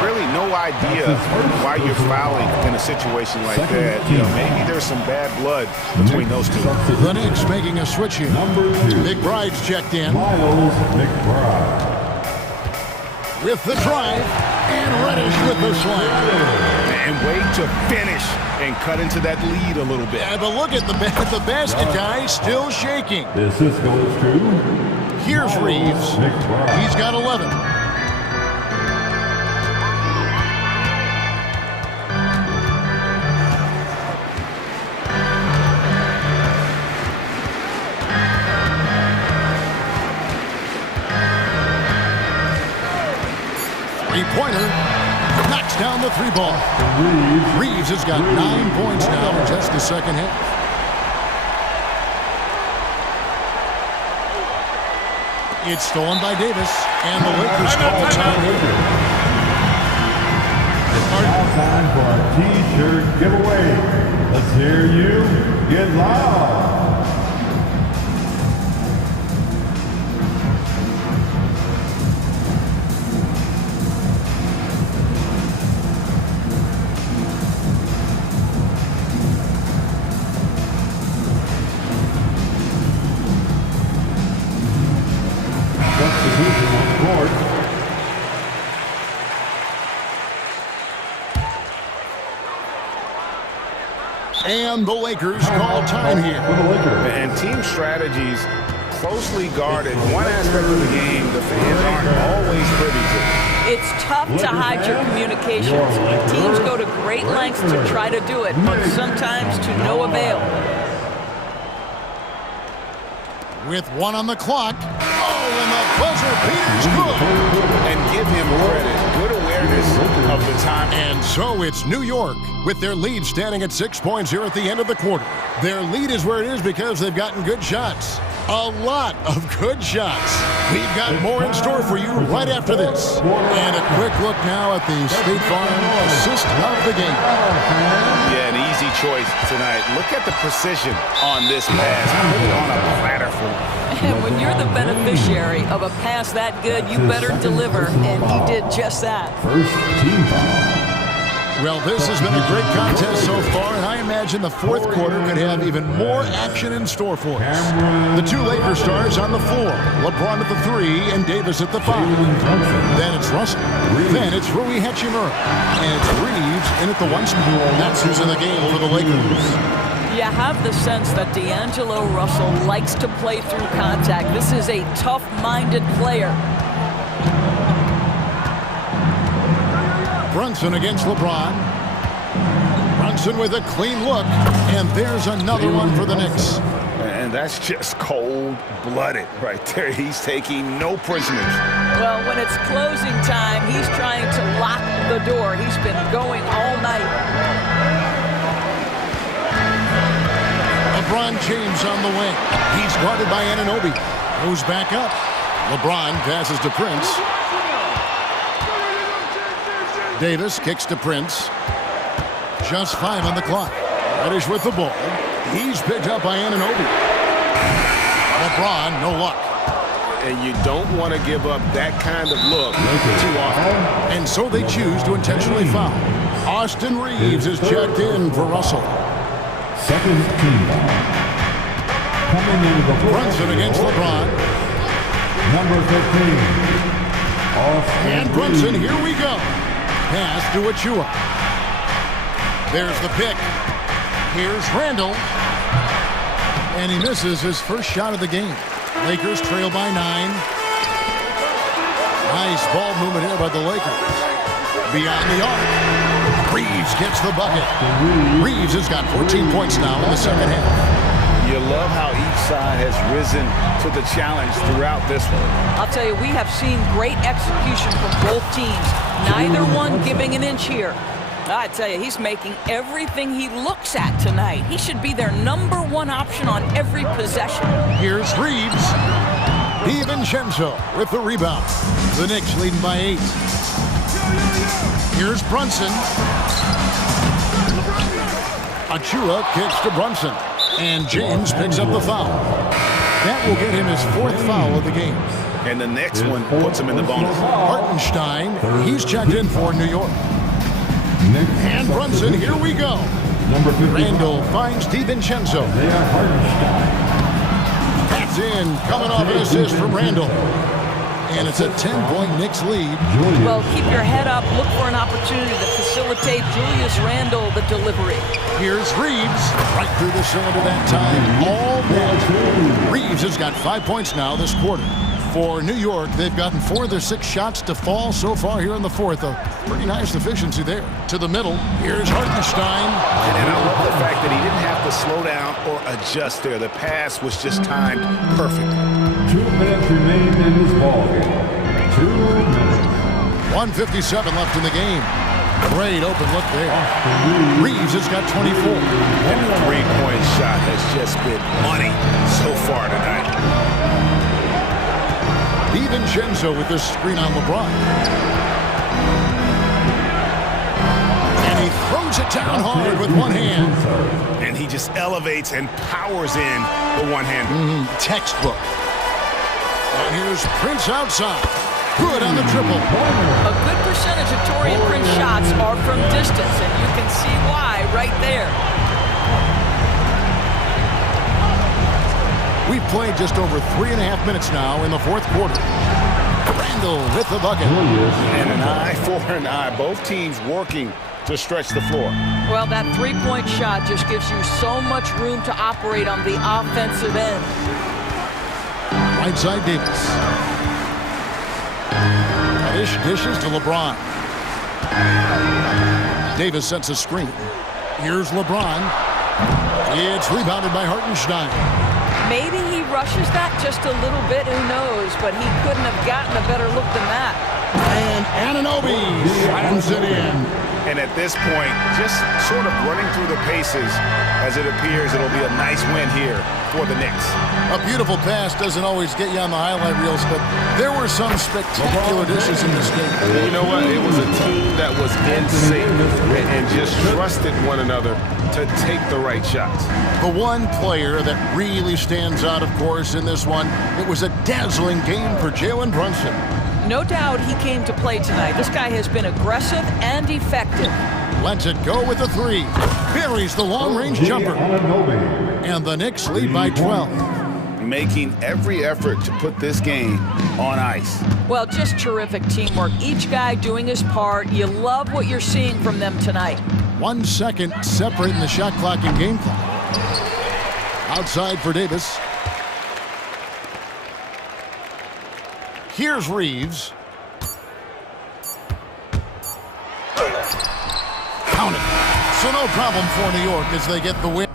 Really no idea why you're fouling in a situation like that. You know, maybe there's some bad blood between those two. The Knicks making a switch here. McBride's checked in. With the drive. And Reddish with the slam. And wait to finish and cut into that lead a little bit. Yeah, but look at the basket guy still shaking. This goes to... Here's Reeves. He's got 11. Three-pointer. Knocks down the 3 ball. Reeves has got 9 points now in just the second half. It's stolen by Davis, and the Lakers call time. Now time for our T-shirt giveaway. Let's hear you get loud. And the Lakers call time here. And team strategies closely guarded. One aspect of the game the fans aren't always privy to. It's tough to hide your communications. Teams go to great lengths to try to do it, but sometimes to no avail. With 1 on the clock. Oh, and the buzzer beater's good. And give him credit. Good awareness of the time. And so it's New York with their lead standing at 6 points here at the end of the quarter. Their lead is where it is because they've gotten good shots. A lot of good shots. We've got more in store for you right after this. And a quick look now at the State Farm assist of the game. Yeah, an easy choice tonight. Look at the precision on this pass. Put it on a platter for him. And when you're the beneficiary of a pass that good, you better deliver, and he did just that. First team foul. Well, this has been a great contest so far, and I imagine the fourth quarter could have even more action in store for us. The 2 Lakers stars on the floor, LeBron at the 3 and Davis at the 5. Then it's Russell. Then it's Rui Hachimura. And it's Reeves in at the 1 spot. That's who's in the game for the Lakers. You have the sense that D'Angelo Russell likes to play through contact. This is a tough-minded player. Brunson against LeBron. Brunson with a clean look. And there's another one for the Knicks. And that's just cold-blooded right there. He's taking no prisoners. Well, when it's closing time, he's trying to lock the door. He's been going all night. LeBron James on the wing. He's guarded by Anunoby. Goes back up. LeBron passes to Prince. Davis kicks to Prince. Just 5 on the clock. Reddish with the ball. He's picked up by Anunoby. LeBron, no luck. And you don't want to give up that kind of look too often. And so they choose to intentionally foul. Austin Reeves is checked in for Russell. Second team. Coming into the Brunson against LeBron. Number 15. And Brunson, here we go. Pass to Achua. There's the pick. Here's Randall. And he misses his first shot of the game. Lakers trail by 9. Nice ball movement here by the Lakers. Beyond the arc. Reeves gets the bucket. Reeves has got 14 points now in the second half. You love how each side has risen to the challenge throughout this one. I'll tell you, we have seen great execution from both teams. Neither one giving an inch here. I tell you, he's making everything he looks at tonight. He should be their #1 option on every possession. Here's Reeves. DiVincenzo with the rebound. The Knicks leading by 8. Here's Brunson. Achua kicks to Brunson. And James picks up the foul. That will get him his 4th foul of the game. And the next one puts him in the bonus. Hartenstein, he's checked in for New York. And Brunson, here we go. Randall finds DiVincenzo. That's in, coming off an assist from Randall. And it's a 10-point Knicks lead. Well, keep your head up. Look for an opportunity to facilitate Julius Randle the delivery. Here's Reeves. Right through the cylinder that time. All net. Reeves has got 5 points now this quarter. For New York, they've gotten 4 of their 6 shots to fall so far here in the 4th. A pretty nice efficiency there. To the middle. Here's Hartenstein. And I love the fact that he didn't have to slow down or adjust there. The pass was just timed perfect. 2 minutes remain in this ball game. 2 minutes. 1:57 left in the game. Great open look there. Reeves has got 24. And the three-point shot has just been money so far tonight. DiVincenzo with this screen on LeBron. And he throws it down hard with one hand. And he just elevates and powers in the one-hander. Textbook. And here's Prince outside. Good on the triple. A good percentage of Taurean Prince shots are from distance, and you can see why right there. We've played just over 3.5 minutes now in the 4th quarter. Randall with the bucket. And an eye for an eye. Both teams working to stretch the floor. Well, that three-point shot just gives you so much room to operate on the offensive end. Right side Davis. Dishes to LeBron. Davis sets a screen. Here's LeBron. It's rebounded by Hartenstein. Maybe he rushes that just a little bit, who knows, but he couldn't have gotten a better look than that. And Anunoby slams it in. And at this point, just sort of running through the paces as it appears it'll be a nice win here for the Knicks. A beautiful pass doesn't always get you on the highlight reels, but there were some spectacular dishes in this game. You know what? It was a team that was in sync and just trusted one another to take the right shots. The one player that really stands out, of course, in this one, it was a dazzling game for Jalen Brunson. No doubt he came to play tonight. This guy has been aggressive and effective. Lets it go with the 3. Buries the long-range jumper. And the Knicks lead by 12. Making every effort to put this game on ice. Well, just terrific teamwork. Each guy doing his part. You love what you're seeing from them tonight. 1 second separating the shot clock and game clock. Outside for Davis. Here's Reeves. Count it. So no problem for New York as they get the win.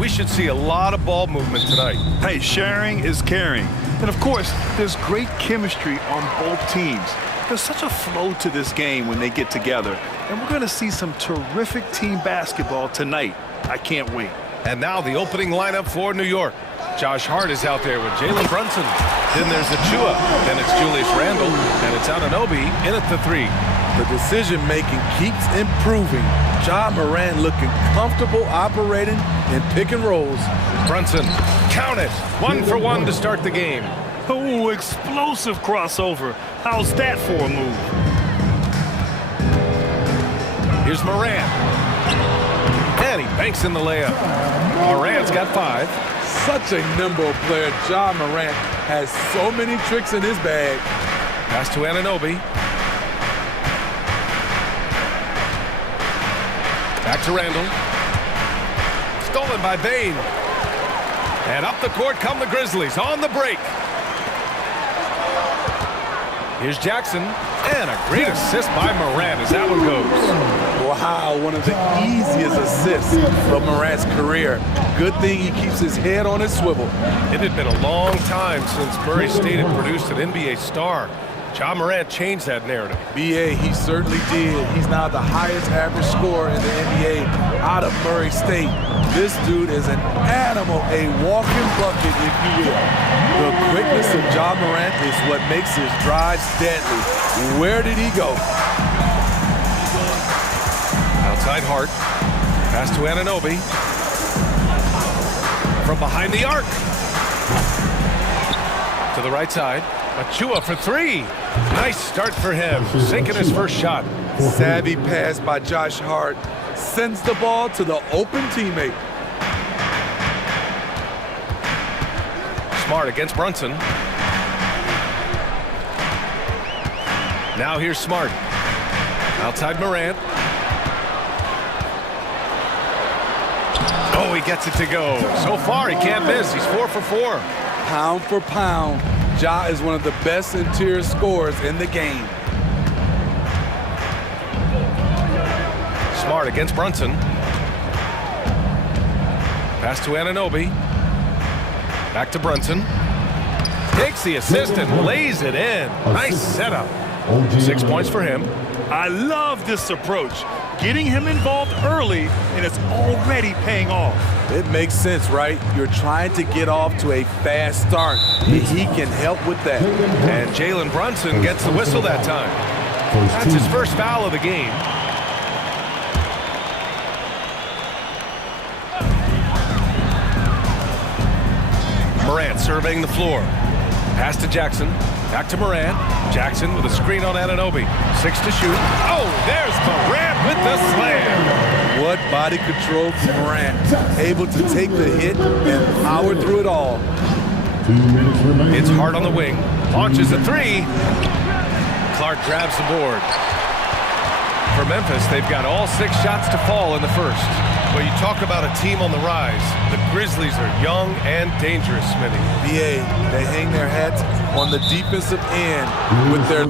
we should see a lot of ball movement tonight. Hey, sharing is caring. And of course, there's great chemistry on both teams. There's such a flow to this game when they get together. And we're going to see some terrific team basketball tonight. I can't wait. And now the opening lineup for New York. Josh Hart is out there with Jalen Brunson. Then there's Achua. Then it's Julius Randle. And it's Anunoby in at the 3. The decision-making keeps improving. Ja Morant looking comfortable operating in pick and rolls. Brunson, count it. 1 for 1 to start the game. Oh, explosive crossover. How's that for a move? Here's Morant. And he banks in the layup. Morant's got 5. Such a nimble player. Ja Morant has so many tricks in his bag. Pass to Anunoby. Back to Randle. Stolen by Bane. And up the court come the Grizzlies on the break. Here's Jackson. And a great assist by Morant as that one goes. Wow, one of the easiest assists of Morant's career. Good thing he keeps his head on his swivel. It had been a long time since Murray State had produced an NBA star. Ja Morant changed that narrative. B.A., he certainly did. He's now the highest average scorer in the NBA out of Murray State. This dude is an animal, a walking bucket, if you will. The quickness of Ja Morant is what makes his drives deadly. Where did he go? Outside Hart. Pass to Anunoby. From behind the arc. To the right side. Achua for 3. Nice start for him. Sinking his first shot. Savvy pass by Josh Hart. Sends the ball to the open teammate. Smart against Brunson. Now here's Smart. Outside Morant. Oh, he gets it to go. So far, he can't miss. He's 4 for 4. Pound for pound, Ja is one of the best interior scorers in the game. Smart against Brunson. Pass to Anunoby. Back to Brunson. Takes the assist and lays it in. Nice setup. 6 points for him. I love this approach. Getting him involved early, and it's already paying off. It makes sense, right? You're trying to get off to a fast start. He can help with that. And Jalen Brunson gets the whistle that time. That's his first foul of the game. Morant surveying the floor. Pass to Jackson. Back to Morant. Jackson with a screen on Anunoby. 6 to shoot. Oh, there's Morant with the slam. What body control from Morant. Able to take the hit and power through it all. 2 minutes remaining. It's Hart on the wing. Launches a 3. Clark grabs the board. For Memphis, they've got all 6 shots to fall in the first. Well, you talk about a team on the rise. The Grizzlies are young and dangerous, Smitty. BA, they hang their hats on the defensive end with their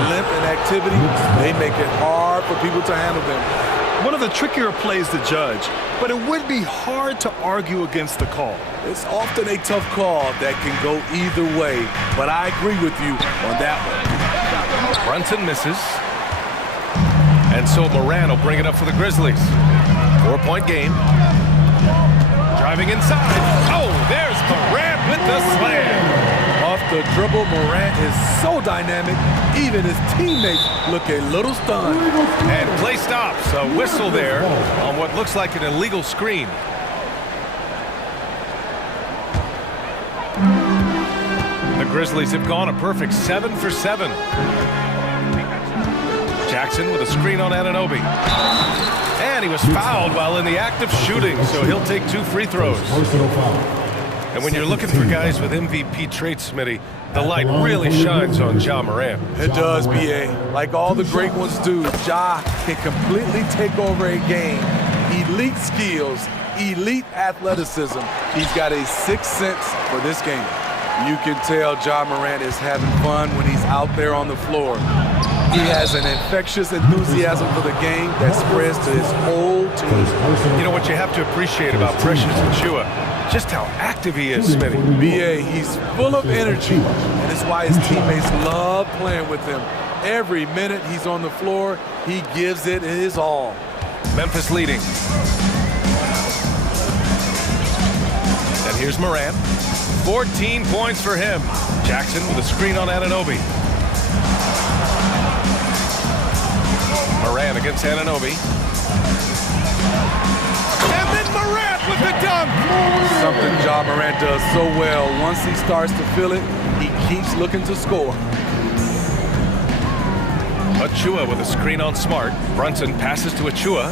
limp and activity. They make it hard for people to handle them. One of the trickier plays to judge, but it would be hard to argue against the call. It's often a tough call that can go either way, but I agree with you on that one. Brunson misses. And so Morant will bring it up for the Grizzlies. 4-point game. Driving inside. Oh, there's Morant with the slam. Off the dribble, Morant is so dynamic, even his teammates look a little stunned. And play stops. A whistle there on what looks like an illegal screen. The Grizzlies have gone a perfect 7 for 7. Jackson with a screen on Anunoby. And he was fouled while in the act of shooting, so he'll take 2 free throws. And when you're looking for guys with MVP traits, Smitty, the light really shines on Ja Morant. It does, B.A. Like all the great ones do, Ja can completely take over a game. Elite skills, elite athleticism. He's got a 6th sense for this game. You can tell Ja Morant is having fun when he's out there on the floor. He has an infectious enthusiasm for the game that spreads to his whole team. You know what you have to appreciate about Precious Achiuwa? Just how active he is, Smitty. B.A., he's full of energy, and it's why his teammates love playing with him. Every minute he's on the floor, he gives it his all. Memphis leading. And here's Morant. 14 points for him. Jackson with a screen on Anunoby. Morant against Anunoby. And then Morant with the dunk! Something Ja Morant does so well. Once he starts to feel it, he keeps looking to score. Achiuwa with a screen on Smart. Brunson passes to Achiuwa.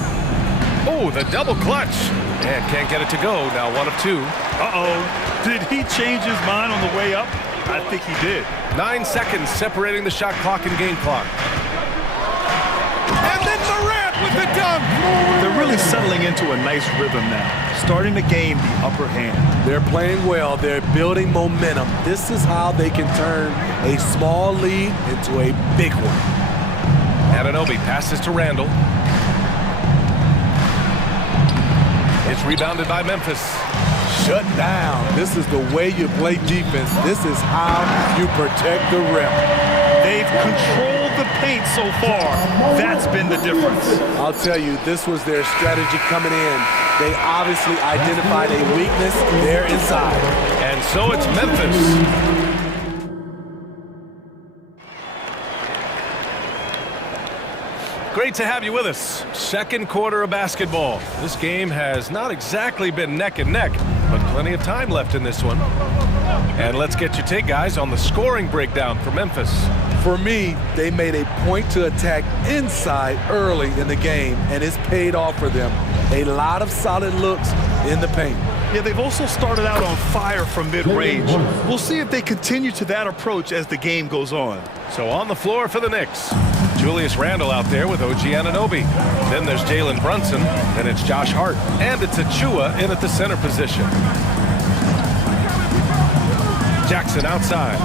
Oh, the double clutch. And can't get it to go. Now 1 of 2. Uh-oh. Did he change his mind on the way up? I think he did. 9 seconds separating the shot clock and game clock. And then Morant with the dunk. They're really settling into a nice rhythm now, starting to gain the upper hand. They're playing well. They're building momentum. This is how they can turn a small lead into a big one. Anunoby passes to Randall. It's rebounded by Memphis. Shut down. This is the way you play defense. This is how you protect the rim. They've controlled the paint so far. That's been the difference. I'll tell you, this was their strategy coming in. They obviously identified a weakness there inside. And so it's Memphis. Great to have you with us. Second quarter of basketball. This game has not exactly been neck and neck, but plenty of time left in this one. And let's get your take, guys, on the scoring breakdown for Memphis. For me, they made a point to attack inside early in the game, and it's paid off for them. A lot of solid looks in the paint. Yeah, they've also started out on fire from mid-range. We'll see if they continue to that approach as the game goes on. So on the floor for the Knicks, Julius Randle out there with OG Anunoby. Then there's Jalen Brunson, and it's Josh Hart. And it's Achiuwa in at the center position. Jackson outside.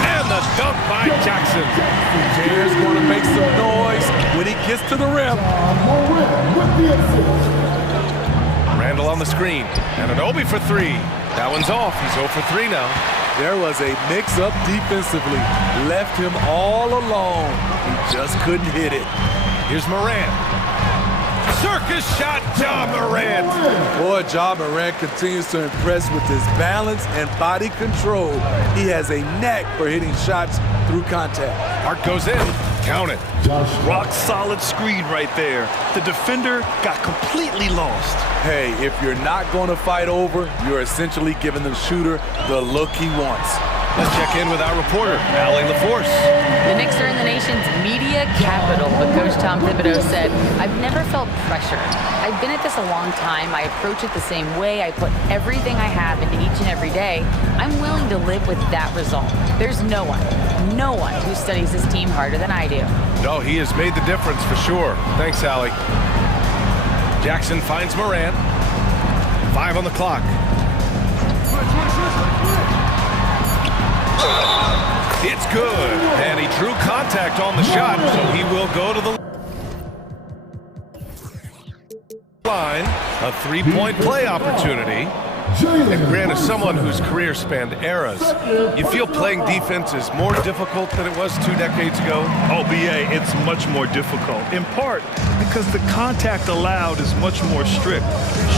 And the dunk by Jackson. Jair's going to make some noise when he gets to the rim. Randle on the screen. Anunoby for 3. That one's off. He's 0 for 3 now. There was a mix-up defensively. Left him all alone. He just couldn't hit it. Here's Morant. Circus shot, Ja Morant. Boy, Ja Morant continues to impress with his balance and body control. He has a knack for hitting shots through contact. Hart goes in. Count it. Rock solid screen right there. The defender got completely lost. Hey, if you're not going to fight over, you're essentially giving the shooter the look he wants. Let's check in with our reporter, Allie LaForce. The Knicks are in the nation's media capital, but Coach Tom Thibodeau said, "I've never felt pressure. I've been at this a long time. I approach it the same way. I put everything I have into each and every day. I'm willing to live with that result. There's no one who studies this team harder than I do." No, he has made the difference for sure. Thanks, Allie. Jackson finds Morant. 5 on the clock. It's good, and he drew contact on the shot, so he will go to the line. A 3-point play opportunity. And Grant, as someone whose career spanned eras, you feel playing defense is more difficult than it was 2 decades ago? Oh, B.A., it's much more difficult, in part because the contact allowed is much more strict.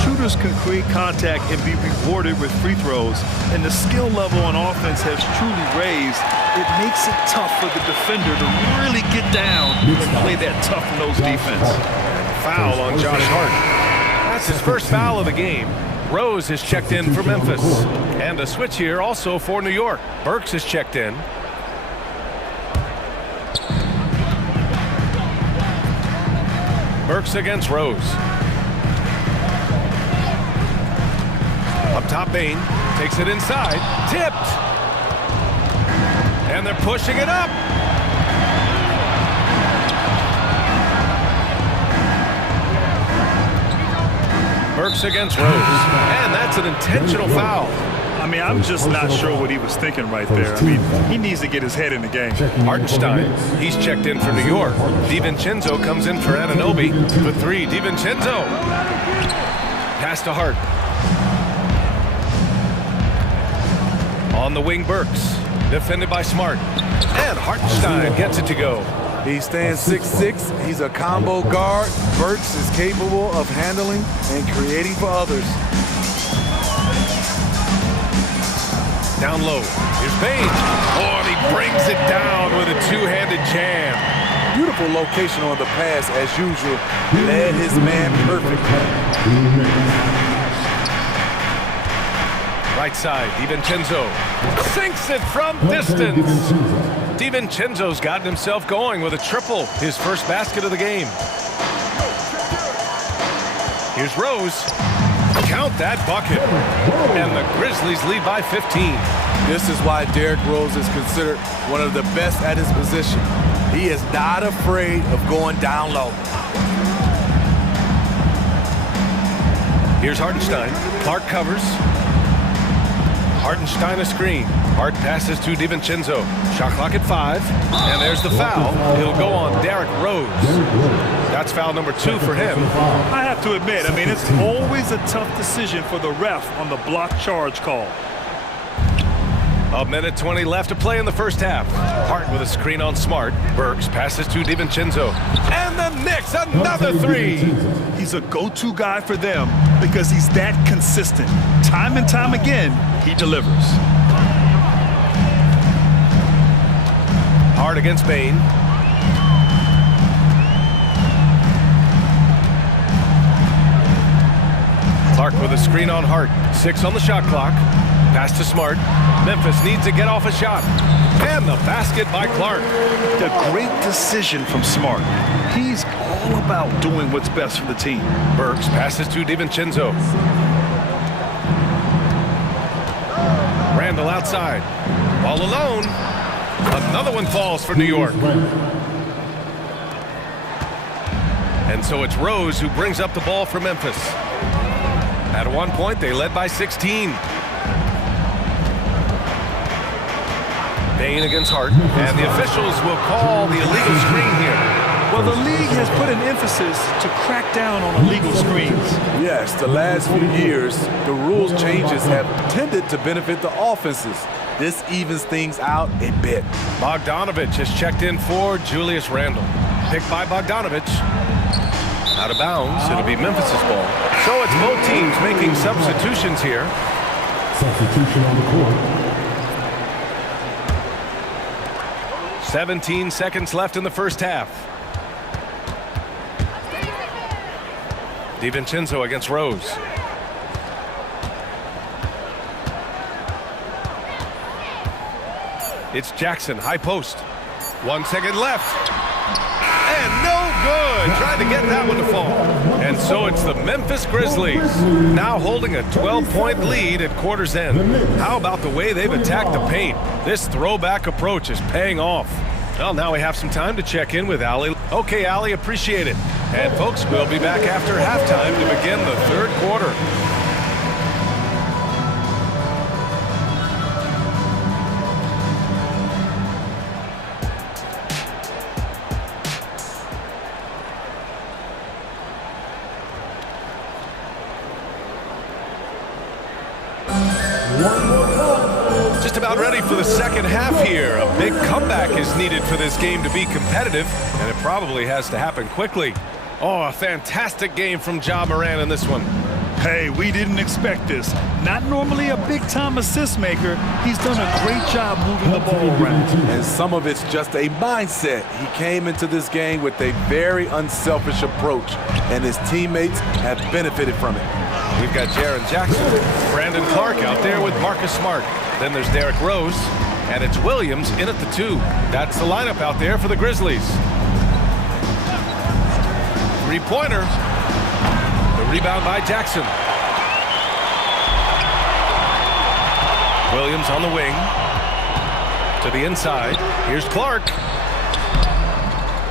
Shooters can create contact and be rewarded with free throws, and the skill level on offense has truly raised. It makes it tough for the defender to really get down and play that tough-nosed defense. Foul on Josh Hart. That's his first foul of the game. Rose is checked in for Memphis. And a switch here also for New York. Burks is checked in. Burks against Rose. Up top, Bain takes it inside. Tipped. And they're pushing it up. Burks against Rose. And that's an intentional foul. I mean, I'm just not sure what he was thinking right there. I mean, he needs to get his head in the game. Hartenstein, he's checked in for New York. DiVincenzo comes in for Anunoby. For three, DiVincenzo. Pass to Hart. On the wing, Burks. Defended by Smart. And Hartenstein gets it to go. He stands 6'6". He's a combo guard. Burks is capable of handling and creating for others. Down low. Here's Bain. Oh, and he brings it down with a two-handed jam. Beautiful location on the pass, as usual. Led his man perfectly. Right side, DiVincenzo sinks it from distance. DiVincenzo's gotten himself going with a triple, his first basket of the game. Here's Rose. Count that bucket. And the Grizzlies lead by 15. This is why Derrick Rose is considered one of the best at his position. He is not afraid of going down low. Here's Hartenstein. Clark covers. Hartenstein a screen. Hart passes to DiVincenzo. Shot clock at 5. And there's the foul. It'll go on Derrick Rose. That's foul number 2 for him. I have to admit, I mean, it's always a tough decision for the ref on the block charge call. A minute 20 left to play in the first half. Hart with a screen on Smart. Burks passes to DiVincenzo. And the Knicks, another 3. He's a go-to guy for them because he's that consistent. Time and time again, he delivers. Hart against Bain. Clark with a screen on Hart. 6 on the shot clock. Pass to Smart. Memphis needs to get off a shot. And the basket by Clark. A great decision from Smart. He's all about doing what's best for the team. Burks passes to DiVincenzo. Randall outside. All alone. Another one falls for New York. And so it's Rose who brings up the ball for Memphis. At one point, they led by 16. Bain against Hart, and the officials will call the illegal screen here. Well, the league has put an emphasis to crack down on illegal screens. Yes, the last few years, the rules changes have tended to benefit the offenses. This evens things out a bit. Bogdanovich has checked in for Julius Randle. Picked by Bogdanovich. Out of bounds, it'll be Memphis's ball. So it's both teams making substitutions here. Substitution on the court. 17 seconds left in the first half. DiVincenzo against Rose. It's Jackson, high post. 1 second left. And no good. Trying to get that one to fall. And so it's the Memphis Grizzlies now holding a 12-point lead at quarter's end. How about the way they've attacked the paint? This throwback approach is paying off. Well, now we have some time to check in with Allie. Okay, Allie, appreciate it. And folks, we'll be back after halftime to begin the third quarter. Just about ready for the second half here. A big comeback is needed for this game to be competitive, and it probably has to happen quickly. Oh, a fantastic game from Ja Morant in this one. Hey, we didn't expect this. Not normally a big-time assist maker. He's done a great job moving the ball around. And some of it's just a mindset. He came into this game with a very unselfish approach, and his teammates have benefited from it. We've got Jaren Jackson, Brandon Clark out there with Marcus Smart. Then there's Derrick Rose, and it's Williams in at the 2. That's the lineup out there for the Grizzlies. Three-pointer. The rebound by Jackson. Williams on the wing. To the inside. Here's Clark.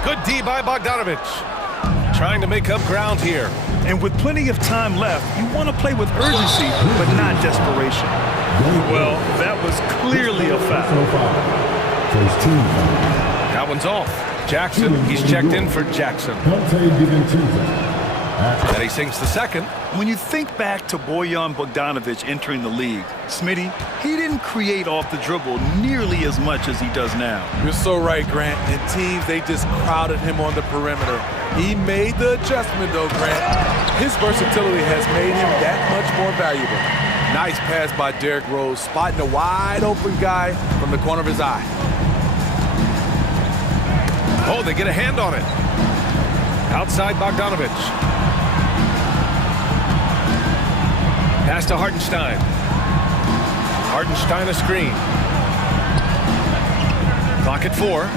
Good D by Bogdanovich. Trying to make up ground here. And with plenty of time left, you want to play with urgency, but not desperation. Well, that was clearly a foul. That one's off. Jackson, he's checked in for Jackson. And he sinks the second. When you think back to Bojan Bogdanovic entering the league, Smitty, he didn't create off the dribble nearly as much as he does now. You're so right, Grant. And teams, they just crowded him on the perimeter. He made the adjustment, though, Grant. His versatility has made him that much more valuable. Nice pass by Derrick Rose, spotting a wide-open guy from the corner of his eye. Oh, they get a hand on it. Outside Bogdanovic. Pass to Hartenstein. Hartenstein a screen. Clock at 4.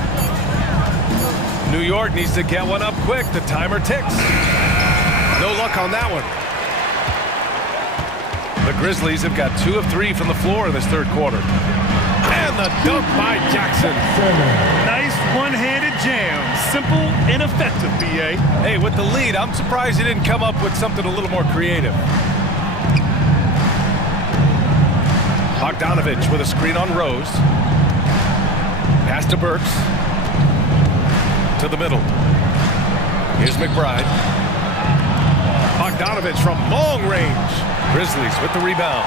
New York needs to get one up quick. The timer ticks. No luck on that one. The Grizzlies have got 2 of 3 from the floor in this third quarter. And the dunk by Jackson. Nice one-handed jam. Simple and effective, B.A. Hey, with the lead, I'm surprised he didn't come up with something a little more creative. Bogdanovic with a screen on Rose. Pass to Burks. To the middle. Here's McBride. Bogdanovic from long range. Grizzlies with the rebound.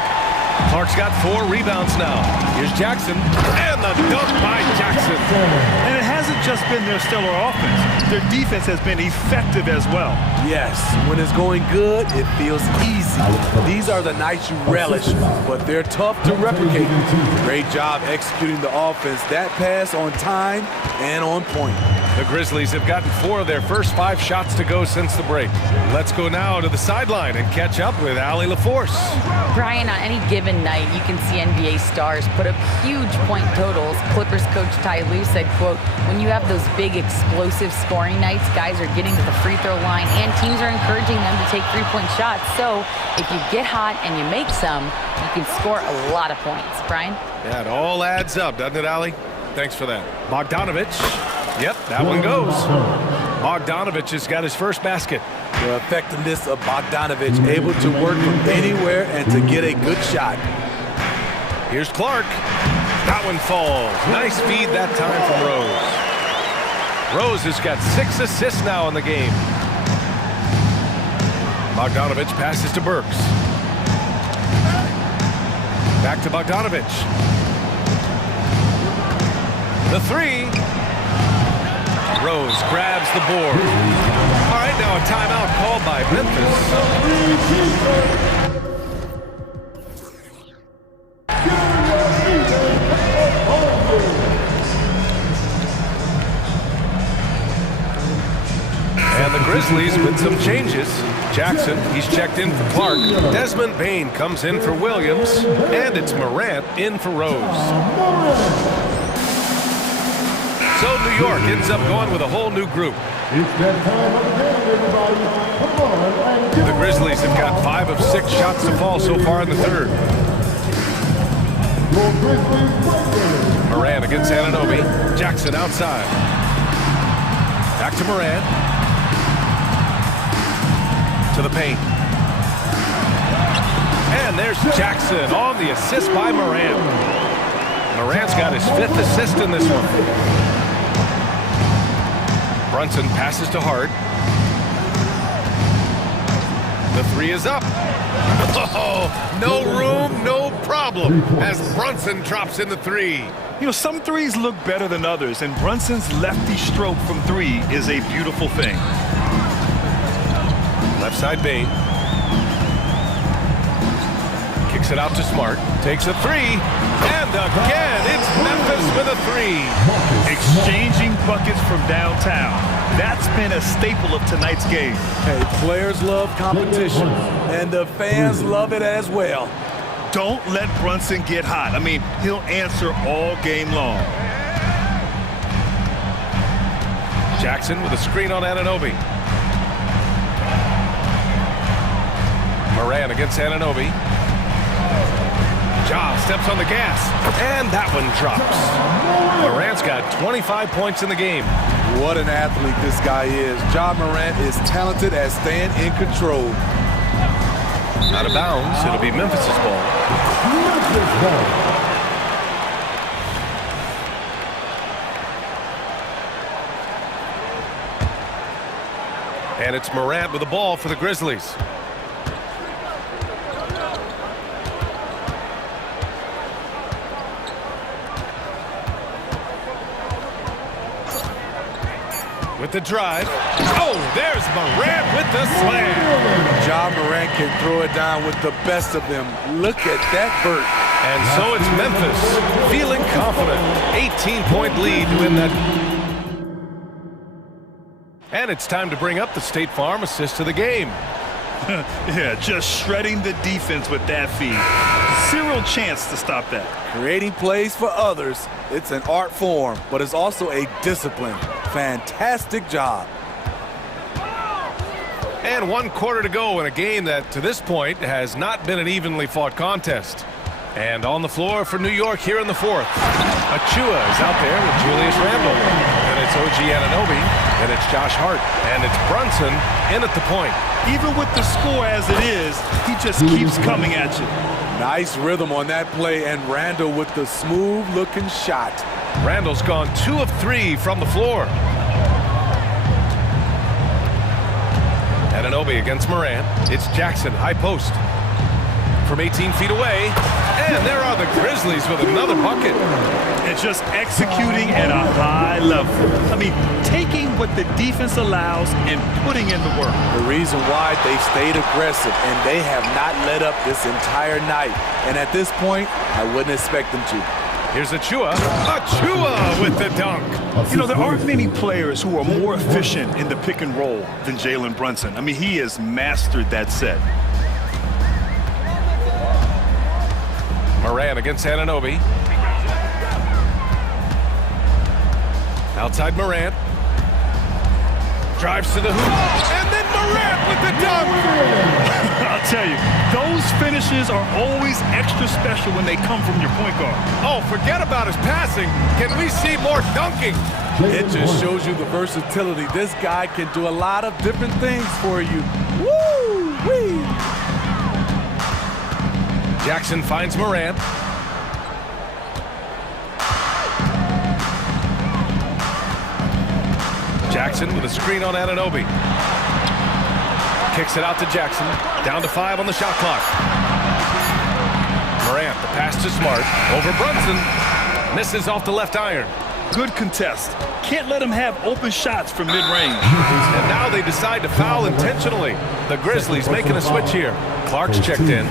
Clark's got 4 rebounds now. Here's Jackson. And the dunk by Jackson. And it hasn't just been their stellar offense. Their defense has been effective as well. Yes, when it's going good, it feels easy. These are the nights you relish, but they're tough to replicate. Great job executing the offense. That pass on time and on point. The Grizzlies have gotten 4 of their first 5 shots to go since the break. Let's go now to the sideline and catch up with Allie LaForce. Brian, on any given night, you can see NBA stars put up huge point totals. Clippers coach Ty Lue said, quote, when you have those big explosive scoring nights, guys are getting to the free throw line and teams are encouraging them to take 3-point shots. So if you get hot and you make some, you can score a lot of points. Brian? Yeah, it all adds up, doesn't it, Allie? Thanks for that. Bogdanovic. Yep, that one goes. Bogdanovic has got his first basket. The effectiveness of Bogdanovic, able to work from anywhere and to get a good shot. Here's Clark. That one falls. Nice feed that time from Rose. Rose has got 6 assists now in the game. Bogdanovic passes to Burks. Back to Bogdanovic. The 3. Rose grabs the board. All right, now a timeout called by Memphis. And the Grizzlies with some changes. Jackson, he's checked in for Clark. Desmond Bane comes in for Williams. And it's Morant in for Rose. So New York ends up going with a whole new group. The Grizzlies have got 5 of 6 shots to fall so far in the third. Morant against Anunoby. Jackson outside. Back to Morant. To the paint. And there's Jackson on the assist by Morant. Morant's got his 5th assist in this one. Brunson passes to Hart. The 3 is up. Oh, no room, no problem, as Brunson drops in the 3. You know, some threes look better than others, and Brunson's lefty stroke from 3 is a beautiful thing. Left side Bane. Kicks it out to Smart. Takes a 3. And again, it's Memphis with a 3. Exchanging buckets from downtown. That's been a staple of tonight's game. Hey, players love competition, and the fans love it as well. Don't let Brunson get hot. I mean, he'll answer all game long. Jackson with a screen on Anunoby. Morant against Anunoby. Ja steps on the gas, and that one drops. Morant's got 25 points in the game. What an athlete this guy is. Ja Morant is talented at staying in control. Out of bounds, it'll be Memphis's ball. And it's Morant with the ball for the Grizzlies. With the drive. Oh, there's Morant with the slam. Ja Morant can throw it down with the best of them. Look at that vert. And so it's Memphis feeling confident. 18-point lead to win that. And it's time to bring up the State Farm assist of the game. Yeah, just shredding the defense with that feed. Zero chance to stop that. Creating plays for others, it's an art form, but it's also a discipline. Fantastic job. And 1 quarter to go in a game that, to this point, has not been an evenly fought contest. And on the floor for New York here in the fourth. Achua is out there with Julius Randle. And it's OG Anunoby. And it's Josh Hart. And it's Brunson in at the point. Even with the score as it is, he just keeps coming at you. Nice rhythm on that play, and Randle with the smooth-looking shot. Randle's gone 2 of 3 from the floor. Anunoby against Morant. It's Jackson, high post. From 18 feet away. And there are the Grizzlies with another bucket. And just executing at a high level. I mean, taking what the defense allows and putting in the work. The reason why they stayed aggressive, and they have not let up this entire night. And at this point, I wouldn't expect them to. Here's Achua. Achua with the dunk. You know, there aren't many players who are more efficient in the pick and roll than Jalen Brunson. I mean, he has mastered that set. Morant against Anunoby. Outside Morant. Drives to the hoop. And then Morant with the dunk. I'll tell you, those finishes are always extra special when they come from your point guard. Oh, forget about his passing. Can we see more dunking? It just shows you the versatility. This guy can do a lot of different things for you. Woo-wee! Jackson finds Morant. Jackson with a screen on Anunoby. Kicks it out to Jackson. Down to 5 on the shot clock. Morant, the pass to Smart. Over Brunson. Misses off the left iron. Good contest. Can't let him have open shots from mid-range. And now they decide to foul intentionally. The Grizzlies making a switch here. Clark's checked in.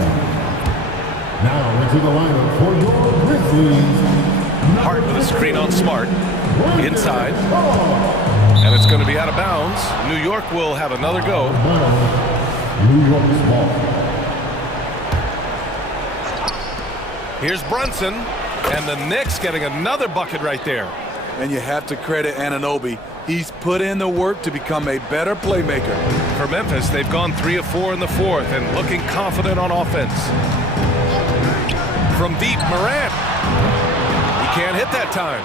Now into the lineup for your Grizzlies. Hart with a screen on Smart. Inside. And it's going to be out of bounds. New York will have another go. New York's ball. Here's Brunson. And the Knicks getting another bucket right there. And you have to credit Anunoby. He's put in the work to become a better playmaker. For Memphis, they've gone 3 of 4 in the fourth and looking confident on offense. From deep, Morant. He can't hit that time.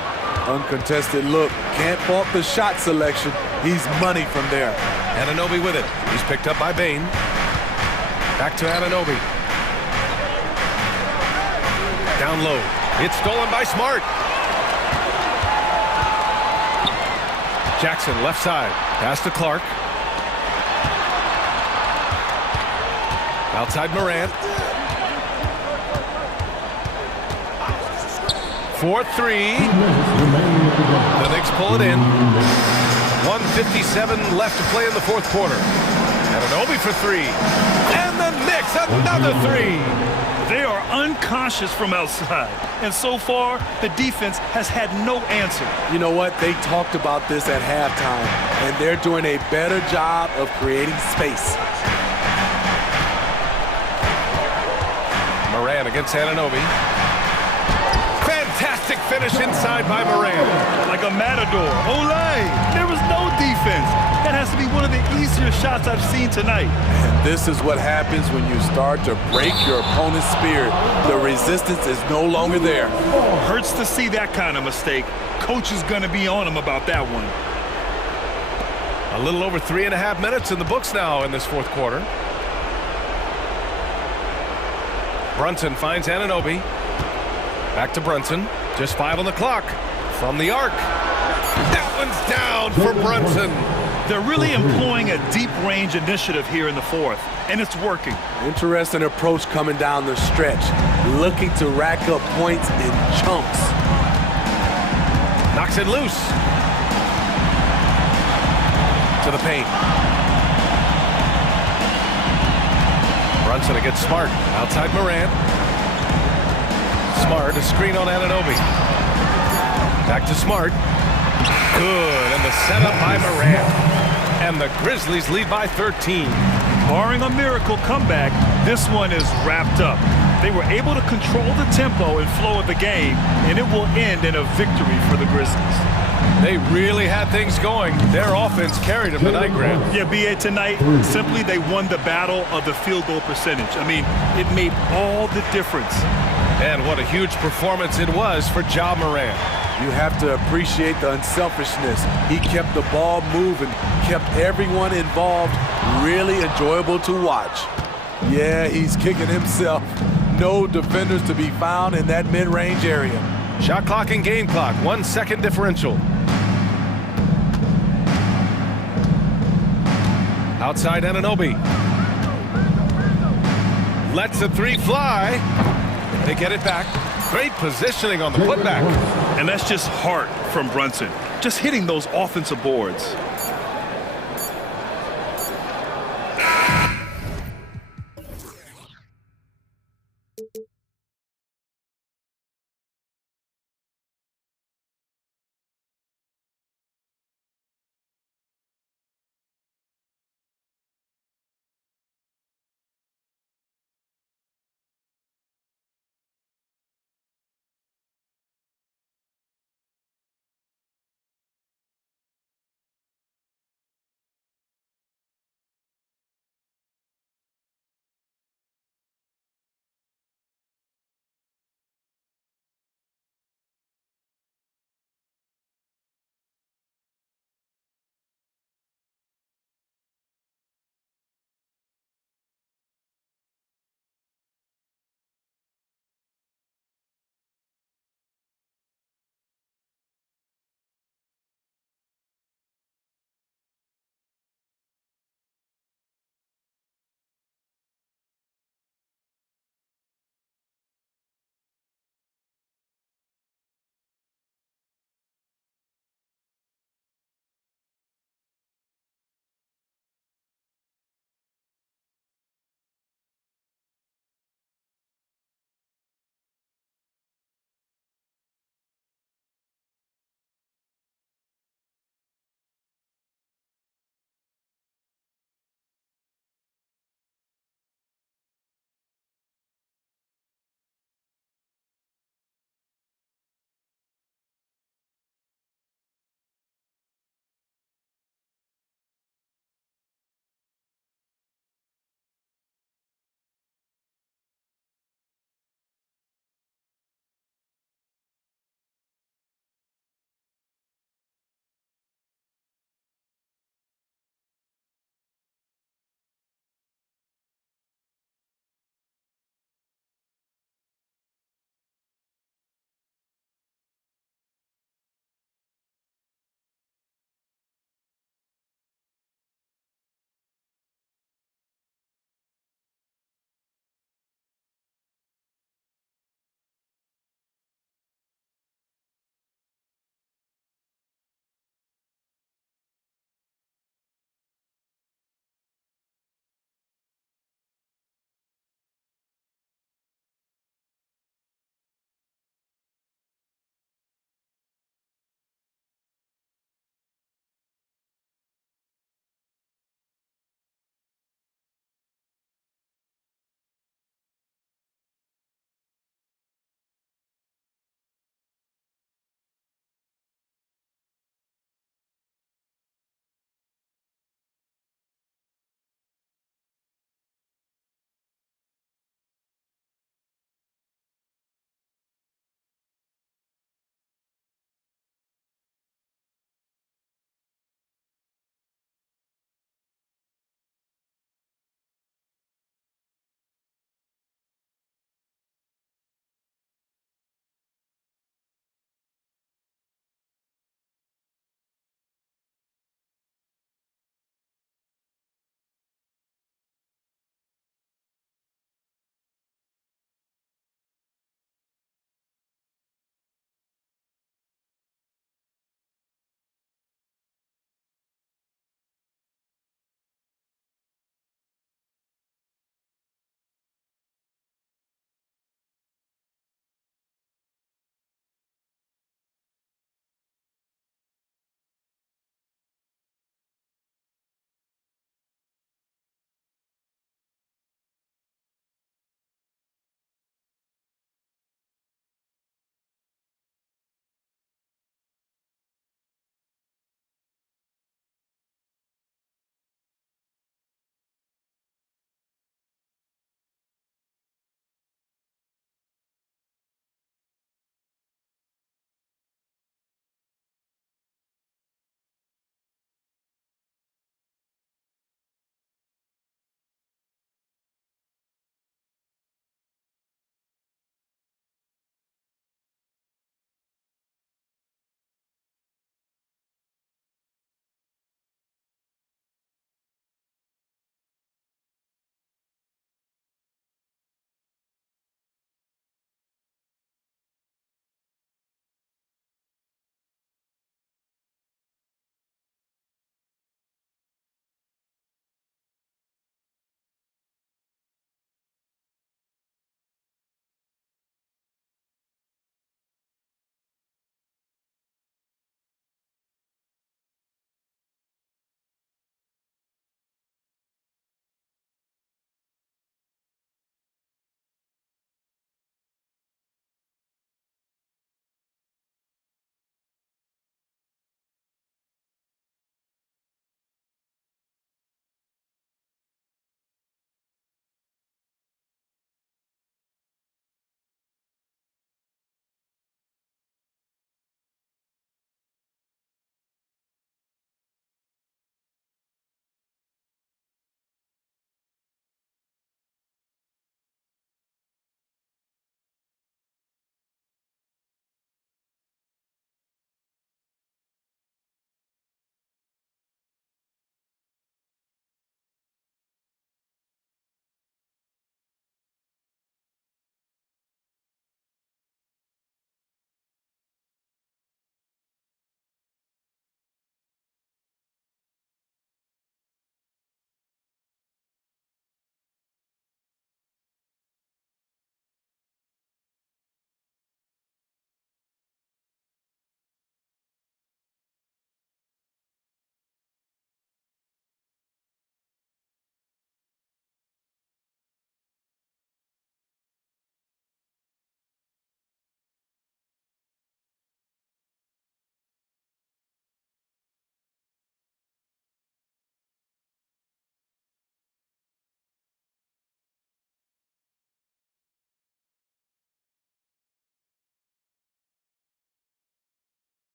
Uncontested look. Can't fault the shot selection. He's money from there. Anunoby with it. He's picked up by Bain. Back to Anunoby. Down low. It's stolen by Smart. Jackson left side. Pass to Clark. Outside Morant. 4-3. The Knicks pull it in. 1:57 left to play in the fourth quarter. Anunoby for 3. And the Knicks another 3. They are unconscious from outside. And so far, the defense has had no answer. You know what? They talked about this at halftime, and they're doing a better job of creating space. Morant against Anunoby. Fantastic finish inside by Morant. Like a matador. Olay! There was no defense. That has to be one of the easier shots I've seen tonight. And this is what happens when you start to break your opponent's spirit. The resistance is no longer there. Hurts to see that kind of mistake. Coach is going to be on him about that one. A little over 3.5 minutes in the books now in this fourth quarter. Brunson finds Anunoby. Back to Brunson. Just 5 on the clock. From the arc. That one's down for Brunson. They're really employing a deep range initiative here in the fourth, and it's working. Interesting approach coming down the stretch, looking to rack up points in chunks. Knocks it loose. To the paint. Brunson against Smart. Outside Morant. Smart, a screen on Anunoby. Back to Smart. Good, and the setup by Morant. And the Grizzlies lead by 13. Barring a miracle comeback, this one is wrapped up. They were able to control the tempo and flow of the game, and it will end in a victory for the Grizzlies. They really had things going. Their offense carried them tonight, Graham. Yeah, B.A., tonight, simply they won the battle of the field goal percentage. I mean, it made all the difference. And what a huge performance it was for Ja Morant. You have to appreciate the unselfishness. He kept the ball moving, kept everyone involved, really enjoyable to watch. Yeah, he's kicking himself. No defenders to be found in that mid-range area. Shot clock and game clock, 1 second differential. Outside Anunoby. Lets the three fly. They get it back. Great positioning on the putback. And that's just heart from Brunson. Just hitting those offensive boards.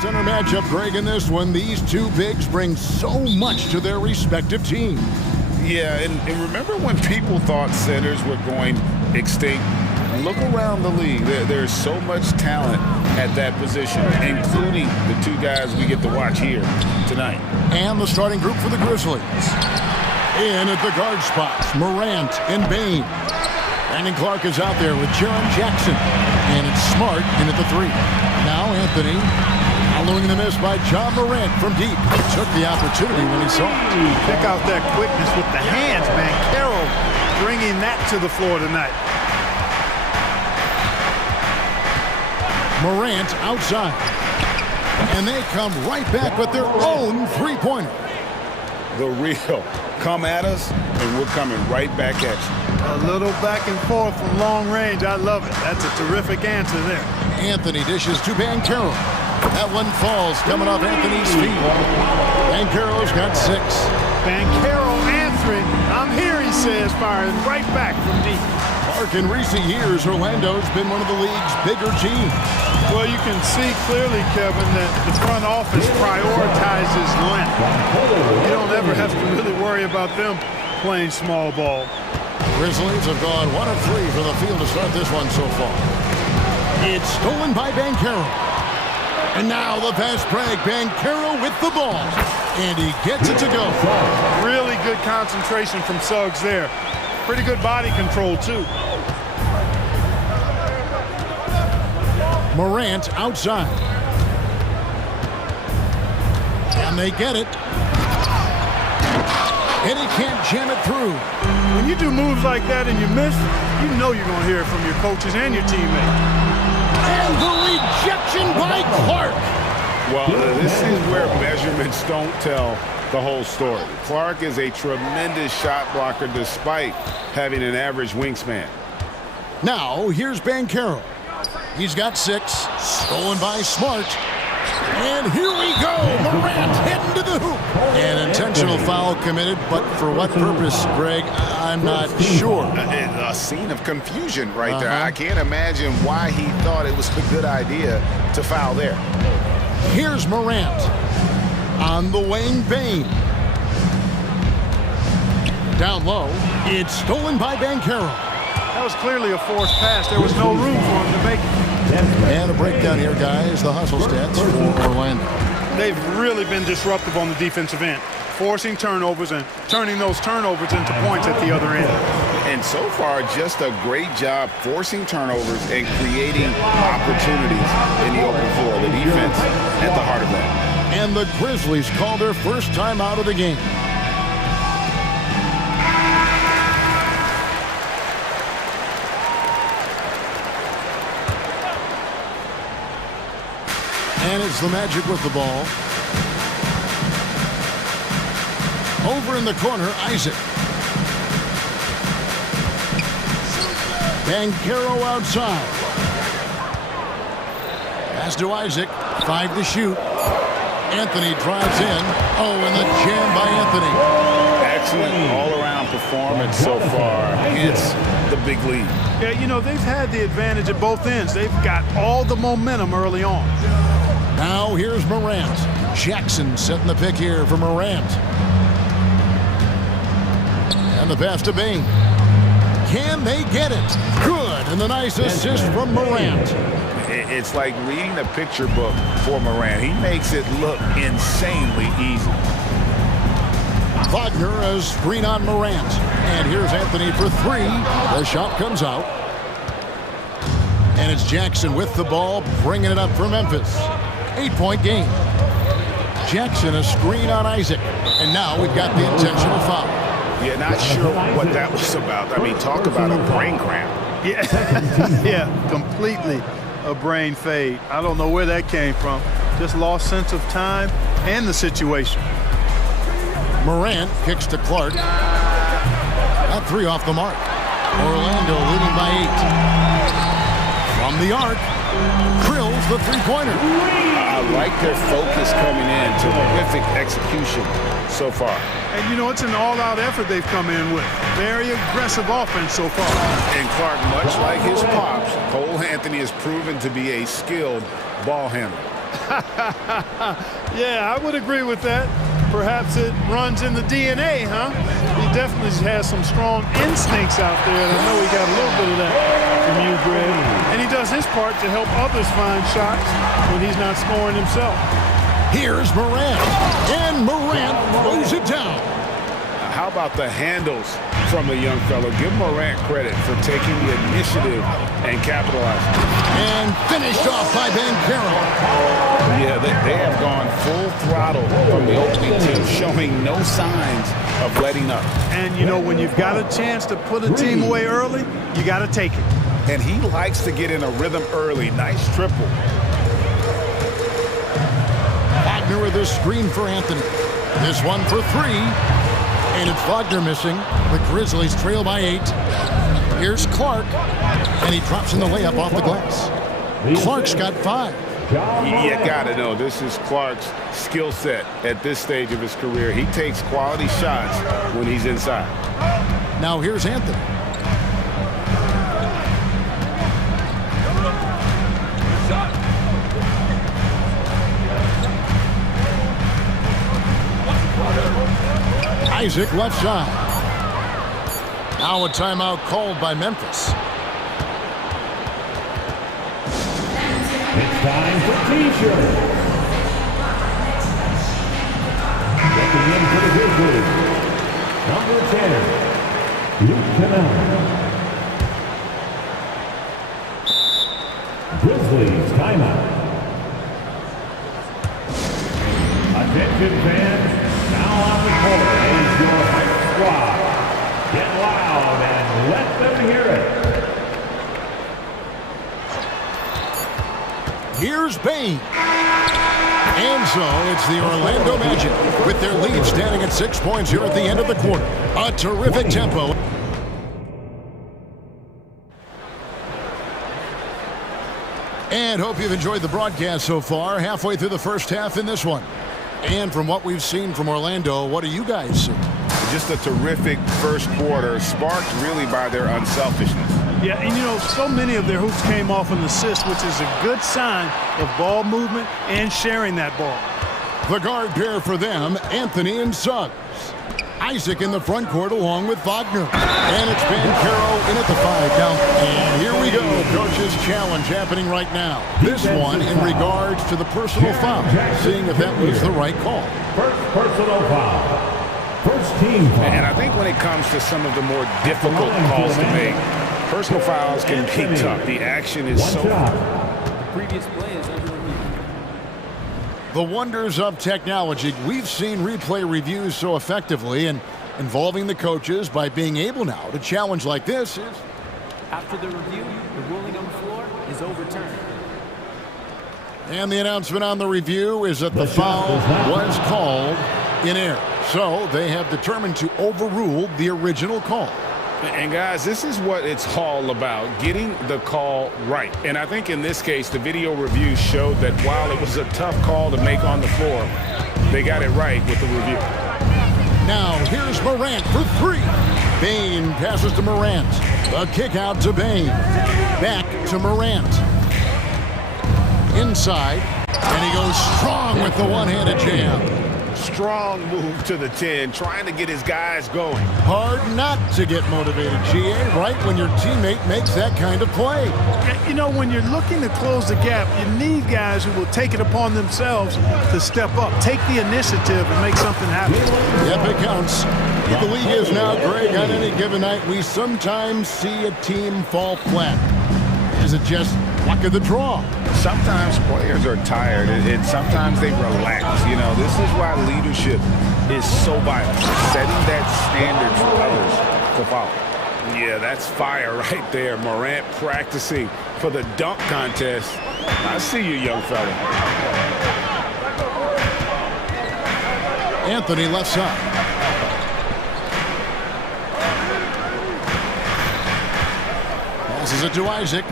Center matchup, Greg, in this one. These two bigs bring so much to their respective teams. Yeah, and remember when people thought centers were going extinct? Look around the league. There's so much talent at that position, including the two guys we get to watch here tonight. And the starting group for the Grizzlies. In at the guard spots, Morant and Bain. Brandon Clark is out there with Jaron Jackson. And it's Smart in at the 3. Now Anthony, following the miss by John Morant from deep. Took the opportunity when he saw it. Check out that quickness with the hands, man. Carroll bringing that to the floor tonight. Morant outside. And they come right back with their own three-pointer. The real. Come at us, and we're coming right back at you. A little back and forth from long range. I love it. That's a terrific answer there. Anthony dishes to Banchero. That one falls coming off Anthony's feet. Banchero's got 6. Banchero answering. I'm here, he says, firing right back from deep. Mark, in recent years, Orlando's been one of the league's bigger teams. Well, you can see clearly, Kevin, that the front office prioritizes length. You don't ever have to really worry about them playing small ball. Grizzlies have gone 1 of 3 from the field to start this one so far. It's stolen by Banchero. And now the fast break. Banchero with the ball. And he gets it to go. Really good concentration from Suggs there. Pretty good body control, too. Morant outside. And they get it. And he can't jam it through. When you do moves like that and you miss, you know you're going to hear it from your coaches and your teammates. And the rejection by Clark. Well, this is where measurements don't tell the whole story. Clark is a tremendous shot blocker despite having an average wingspan. Now, here's Banchero. He's got 6. Stolen by Smart. And here we go. Morant heading to the hoop. An intentional foul committed, but for what purpose, Greg? I'm not sure. A scene of confusion right there. I can't imagine why he thought it was a good idea to foul there. Here's Morant. On the wing, Bain. Down low. It's stolen by Banchero. That was clearly a forced pass. There was no room for him to make it. And a breakdown here, guys. The hustle stats for Orlando. They've really been disruptive on the defensive end, forcing turnovers and turning those turnovers into points at the other end. And so far, just a great job forcing turnovers and creating opportunities in the open floor. The defense at the heart of that. And the Grizzlies call their first time out of the game. And it's the Magic with the ball. Over in the corner, Isaac. Banchero outside. Pass to Isaac. 5 to shoot. Anthony drives in. Oh, and the jam by Anthony. Excellent all-around performance so far against the big lead. Yeah, you know, they've had the advantage at both ends. They've got all the momentum early on. Now here's Morant. Jackson setting the pick here for Morant. And the pass to Bain. Can they get it? Good. And the nice assist from Morant. It's like reading a picture book for Morant. He makes it look insanely easy. Wagner a screen on Morant. And here's Anthony for 3. The shot comes out. And it's Jackson with the ball, bringing it up for Memphis. 8-point game. Jackson a screen on Isaac. And now we've got the intentional foul. Yeah, not sure what that was about. I mean, talk about a brain cramp. Yeah, yeah, completely a brain fade. I don't know where that came from. Just lost sense of time and the situation. Morant kicks to Clark. That 3 off the mark. Orlando leading by 8. From the arc, drills the three-pointer. I like their focus coming in. Terrific execution so far. And, you know, it's an all-out effort they've come in with. Very aggressive offense so far. And Clark, much like his pops, Cole Anthony has proven to be a skilled ball handler. Yeah, I would agree with that. Perhaps it runs in the DNA, huh? He definitely has some strong instincts out there, and I know he got a little bit of that from you, Greg. And he does his part to help others find shots when he's not scoring himself. Here's Morant, and Morant throws it down. How about the handles from the young fellow? Give Morant credit for taking the initiative and capitalizing. And finished off by Bankero. Yeah, they have gone full throttle from the opening tee, showing no signs of letting up. And, you know, when you've got a chance to put a team away early, you got to take it. And he likes to get in a rhythm early. Nice triple. Wagner with a screen for Anthony. This one for three. And it's Wagner missing. The Grizzlies trail by 8. Here's Clark. And he drops in the layup off the glass. Clark's got 5. You gotta know, this is Clark's skill set at this stage of his career. He takes quality shots when he's inside. Now here's Anthony. Isaac left side. Now a timeout called by Memphis. It's time for T-shirt. Checking in for the Grizzlies, number 10, Luke Canal. Grizzlies timeout. Attention fans, now on the court is your hype squad. Get loud and let them hear it. Here's Bain. And so it's the Orlando Magic with their lead standing at 6 points here at the end of the quarter. A terrific tempo. And hope you've enjoyed the broadcast so far. Halfway through the first half in this one. And from what we've seen from Orlando, what do you guys see? Just a terrific first quarter, sparked really by their unselfishness. Yeah, and you know, so many of their hoops came off an assist, which is a good sign of ball movement and sharing that ball. The guard pair for them, Anthony and Suggs. Isaac in the front court along with Wagner. And it's Bankero in at the 5 count. And here we go, coach's challenge happening right now. This one in regards to the personal foul, seeing if that was the right call. First personal foul. First team foul. And I think when it comes to some of the more difficult calls to make, personal fouls can be tough. The action is so... The previous play is under review. The wonders of technology. We've seen replay reviews so effectively, and involving the coaches by being able now to challenge like this is... After the review, the ruling on the floor is overturned. And the announcement on the review is that the foul was called in error. So they have determined to overrule the original call. And guys, this is what it's all about, getting the call right. And I think in this case, the video review showed that while it was a tough call to make on the floor, they got it right with the review. Now here's Morant for 3. Bain passes to Morant. A kick out to Bain. Back to Morant. Inside, and he goes strong with the one-handed jam. Strong move to the 10, trying to get his guys going. Hard not to get motivated, GA, right when your teammate makes that kind of play. You know, when you're looking to close the gap, you need guys who will take it upon themselves to step up, take the initiative and make something happen. Yep, it counts. The league is now, Greg, on any given night, we sometimes see a team fall flat. Is it just luck of the draw? Sometimes players are tired, and sometimes they relax. You know, this is why leadership is so vital. Setting that standard for others to follow. Yeah, that's fire right there. Morant practicing for the dunk contest. I see you, young fella. Anthony left side. Passes it to Isaac.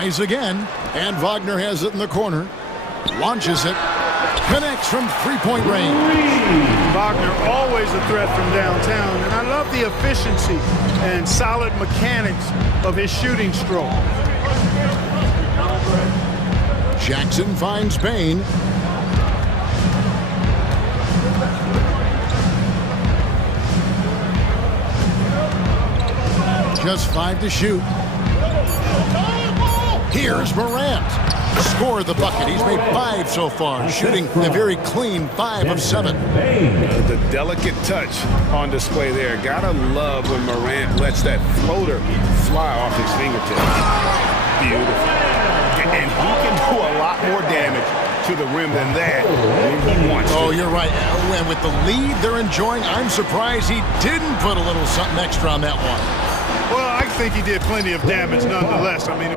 Tries again, and Wagner has it in the corner. Launches it. Connects from three-point range. Wagner always a threat from downtown, and I love the efficiency and solid mechanics of his shooting stroke. Jackson finds Bain. Just 5 to shoot. Here's Morant. Score the bucket. He's made 5 so far, shooting a very clean 5 of 7. The delicate touch on display there. Gotta love when Morant lets that floater fly off his fingertips. Beautiful. And he can do a lot more damage to the rim than that when he wants to. Oh, you're right. And with the lead they're enjoying, I'm surprised he didn't put a little something extra on that one. Well, I think he did plenty of damage nonetheless. I mean,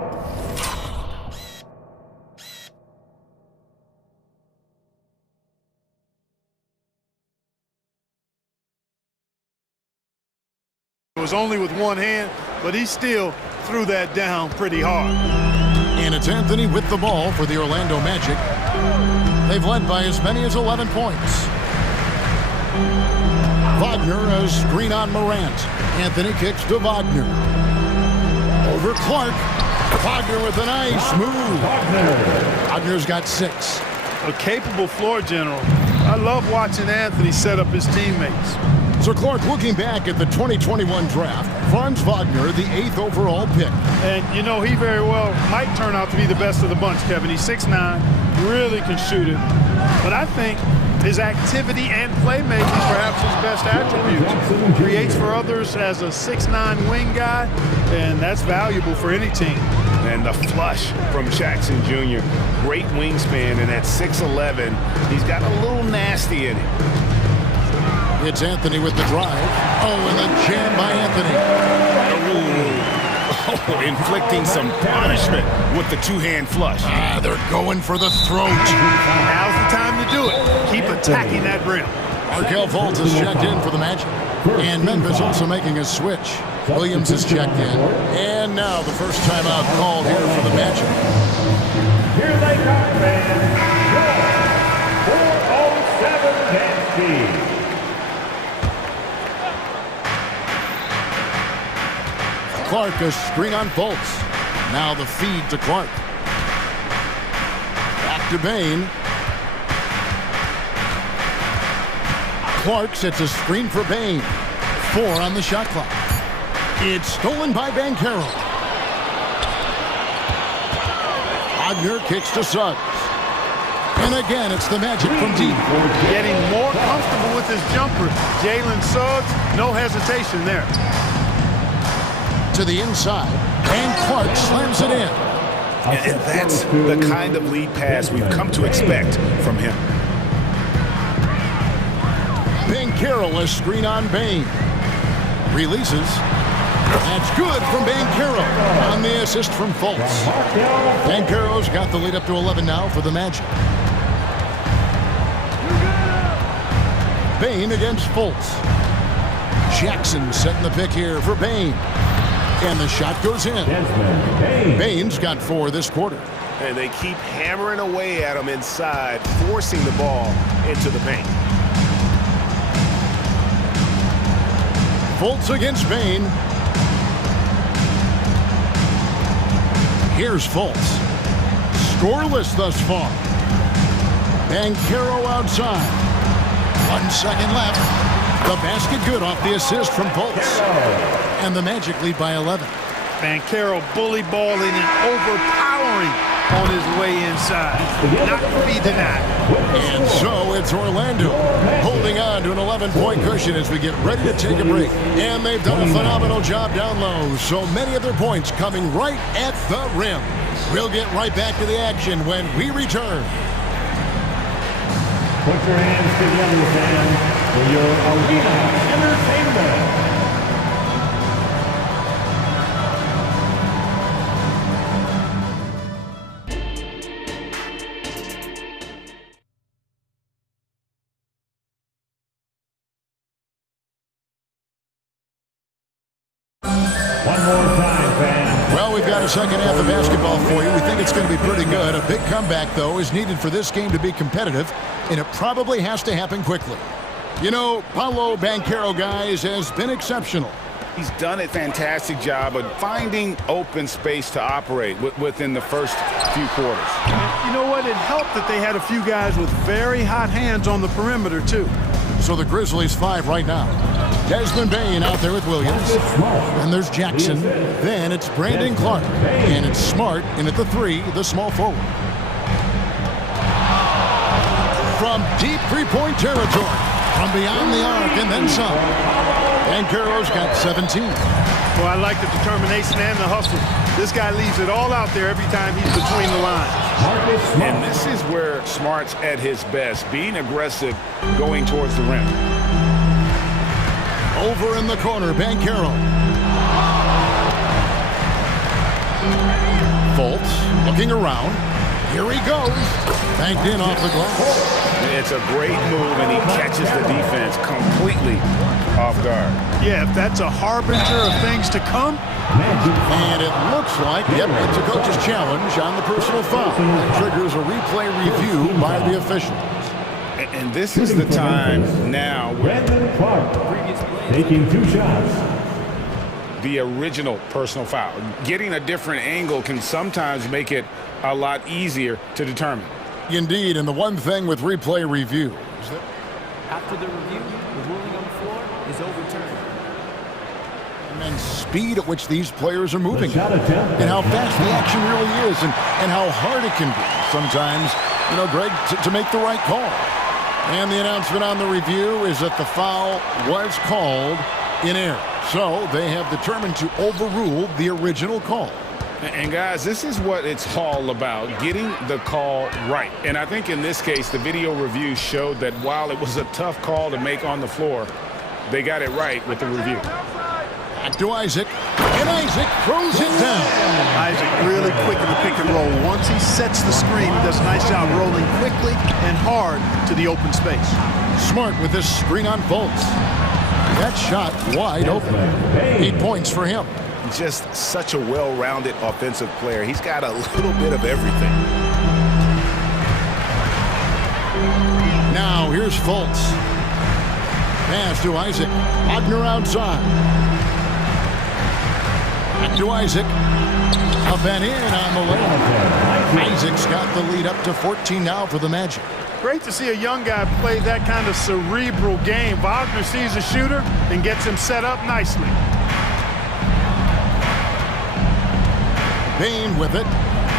it was only with one hand, but he still threw that down pretty hard. And it's Anthony with the ball for the Orlando Magic. They've led by as many as 11 points. Wagner, a screen on Morant. Anthony kicks to Wagner. Over Clark. Wagner with a nice move. Wagner's got 6. A capable floor general. I love watching Anthony set up his teammates. So Clark, looking back at the 2021 draft, Franz Wagner, the 8th overall pick. And, you know, he very well might turn out to be the best of the bunch, Kevin. He's 6'9", really can shoot it. But I think his activity and playmaking is perhaps his best attribute. Creates for others as a 6'9" wing guy, and that's valuable for any team. And the flush from Jackson Jr. Great wingspan, and at 6'11", he's got a little nasty in it. It's Anthony with the drive. Oh, and the jam by Anthony. Oh, inflicting some punishment with the two-hand flush. They're going for the throat. Now's the time to do it. Keep attacking that rim. Markelle Fultz has checked in for the Magic. And Memphis also making a switch. Williams has checked in. And now the first timeout called here for the Magic. Here they come, fans. 4:07 dance. Clark, a screen on Fultz. Now the feed to Clark. Back to Bain. Clark sets a screen for Bain. 4 on the shot clock. It's stolen by Banchero. Wagner kicks to Suggs. And again, it's the Magic from deep. Getting more comfortable with his jumper. Jalen Suggs, no hesitation there. To the inside, and Clark slams it in. And that's the kind of lead pass we've come to expect from him. Banchero, a screen on Bain. Releases. That's good from Banchero on the assist from Fultz. Banchero's got the lead up to 11 now for the Magic. Bain against Fultz. Jackson setting the pick here for Bain. And the shot goes in. Bain's got 4 this quarter. And they keep hammering away at him inside, forcing the ball into the paint. Fultz against Bain. Here's Fultz. Scoreless thus far. Banchero outside. 1 second left. The basket good off the assist from Fultz. And the Magic lead by 11. Banchero bully balling and overpowering on his way inside. Not to be denied. And so it's Orlando holding on to an 11-point cushion as we get ready to take a break. And they've done a phenomenal job down low. So many of their points coming right at the rim. We'll get right back to the action when we return. Put your hands together, fans, for your arena entertainment. One more time, fans. Well, we've got a second half of basketball for you. We think it's going to be pretty good. A big comeback, though, is needed for this game to be competitive, and it probably has to happen quickly. You know, Paolo Banchero, guys, has been exceptional. He's done a fantastic job of finding open space to operate within the first few quarters. And you know what? It helped that they had a few guys with very hot hands on the perimeter, too. So the Grizzlies 5 right now. Desmond Bain out there with Williams. And there's Jackson. Then it's Brandon Clark. And it's Smart in at the 3, the small forward. From deep three-point territory. From beyond the arc and then some. And Carroll's got 17. Well, I like the determination and the hustle. This guy leaves it all out there every time he's between the lines. And this is where Smart's at his best, being aggressive, going towards the rim. Over in the corner, Banchero. Fultz looking around. Here he goes. Banked in off the glass. It's a great move, and he catches the defense completely off guard. Yeah, if that's a harbinger of things to come. And it looks like, yep, it's a coach's challenge on the personal foul. That triggers a replay review by the officials. And this is the time now where Brandon Clark taking 2 shots. the original personal foul. Getting a different angle can sometimes make it a lot easier to determine. Indeed, and the one thing with replay review is that after the review, the ruling on the floor is overturned. And speed at which these players are moving, and how fast the action really is, and how hard it can be sometimes, you know, Greg, to make the right call. And the announcement on the review is that the foul was called in error. So they have determined to overrule the original call. And guys, this is what it's all about, getting the call right. And I think in this case, the video review showed that while it was a tough call to make on the floor, they got it right with the review. Back to Isaac, and Isaac throws it down. Isaac really quick in the pick and roll. Once he sets the screen, he does a nice job rolling quickly and hard to the open space. Smart with this screen on Fultz. That shot wide open. 8 points for him. Just such a well-rounded offensive player. He's got a little bit of everything. Now here's Fultz. Pass to Isaac. Wagner outside. Back to Isaac. Up and in on the lane. Isaac's got the lead up to 14 now for the Magic. Great to see a young guy play that kind of cerebral game. Wagner sees a shooter and gets him set up nicely. Bain with it.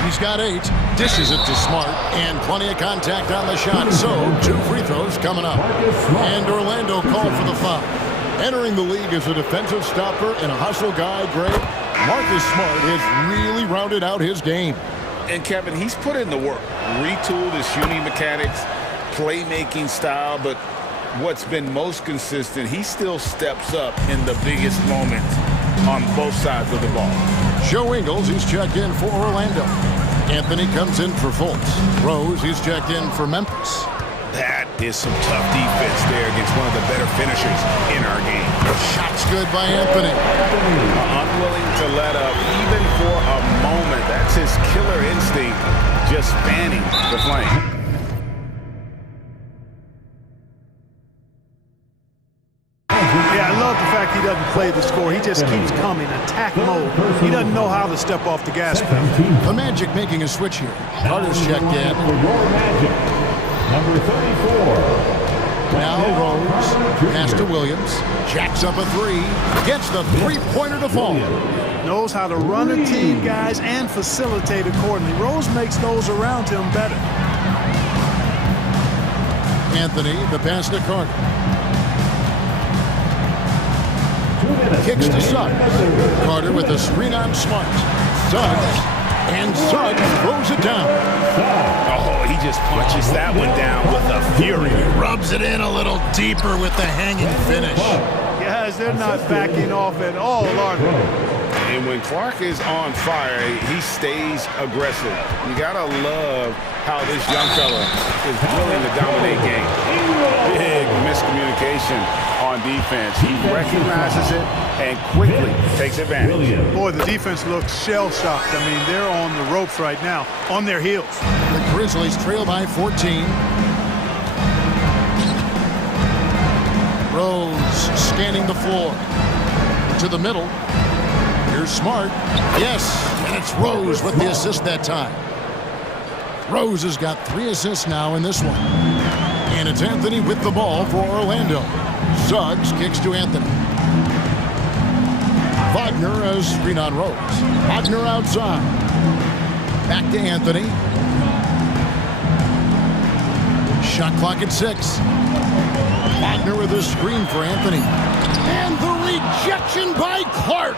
He's got 8. Dishes it to Smart. And plenty of contact on the shot. So 2 free throws coming up. And Orlando called for the foul. Entering the league as a defensive stopper and a hustle guy, Greg, Marcus Smart has really rounded out his game. And Kevin, he's put in the work, retooled his shooting mechanics, playmaking style, but what's been most consistent, he still steps up in the biggest moments on both sides of the ball. Joe Ingles, he's checked in for Orlando. Anthony comes in for Fultz. Rose, he's checked in for Memphis. That is some tough defense there against one of the better finishers in our game. Shot's good by Anthony. Unwilling to let up even for a moment. That's his killer instinct, just fanning the flame. Yeah, I love the fact he doesn't play the score. He just keeps coming, attack mode. He doesn't know how to step off the gas pedal. The Magic making a switch here. Carter's checked in. Number 34. Now Rose, pass to Williams, jacks up a 3, gets the three-pointer to fall. Knows how to run a team, guys, and facilitate accordingly. Rose makes those around him better. Anthony, the pass to Carter. Kicks to Suggs. Carter with a screen on Smart. Suggs, and Suggs throws it down. Oh, he just punches that one down with a fury. Rubs it in a little deeper with the hanging finish. Guys, they're not backing off at all, are they? And when Clark is on fire, he stays aggressive. You gotta love how this young fella is willing to dominate game. Big miscommunication on defense. He recognizes it and quickly takes advantage. Boy, the defense looks shell-shocked. I mean, they're on the ropes right now, on their heels. The Grizzlies trail by 14. Rose scanning the floor. to the middle. Here's Smart. Yes, and it's Rose with the assist that time. Rose has got 3 assists now in this one. And it's Anthony with the ball for Orlando. Suggs kicks to Anthony. Wagner has screen on Rose. Wagner outside. Back to Anthony. Shot clock at 6. Wagner with a screen for Anthony. And the rejection by Clark.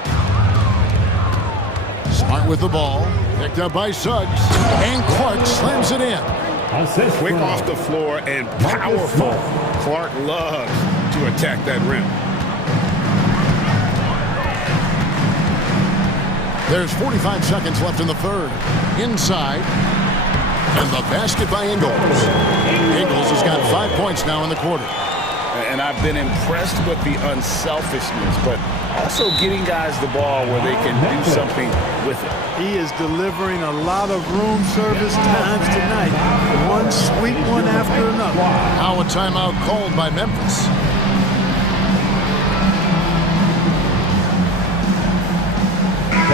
Smart with the ball. Picked up by Suggs. And Clark slams it in. Quick off the floor and powerful. Clark loves to attack that rim. There's 45 seconds left in the third. Inside. And the basket by Ingles. Ingles has got 5 points now in the quarter. And I've been impressed with the unselfishness, but also getting guys the ball where they can do something with it. He is delivering a lot of room service times tonight. One sweet one after another. Now a timeout called by Memphis.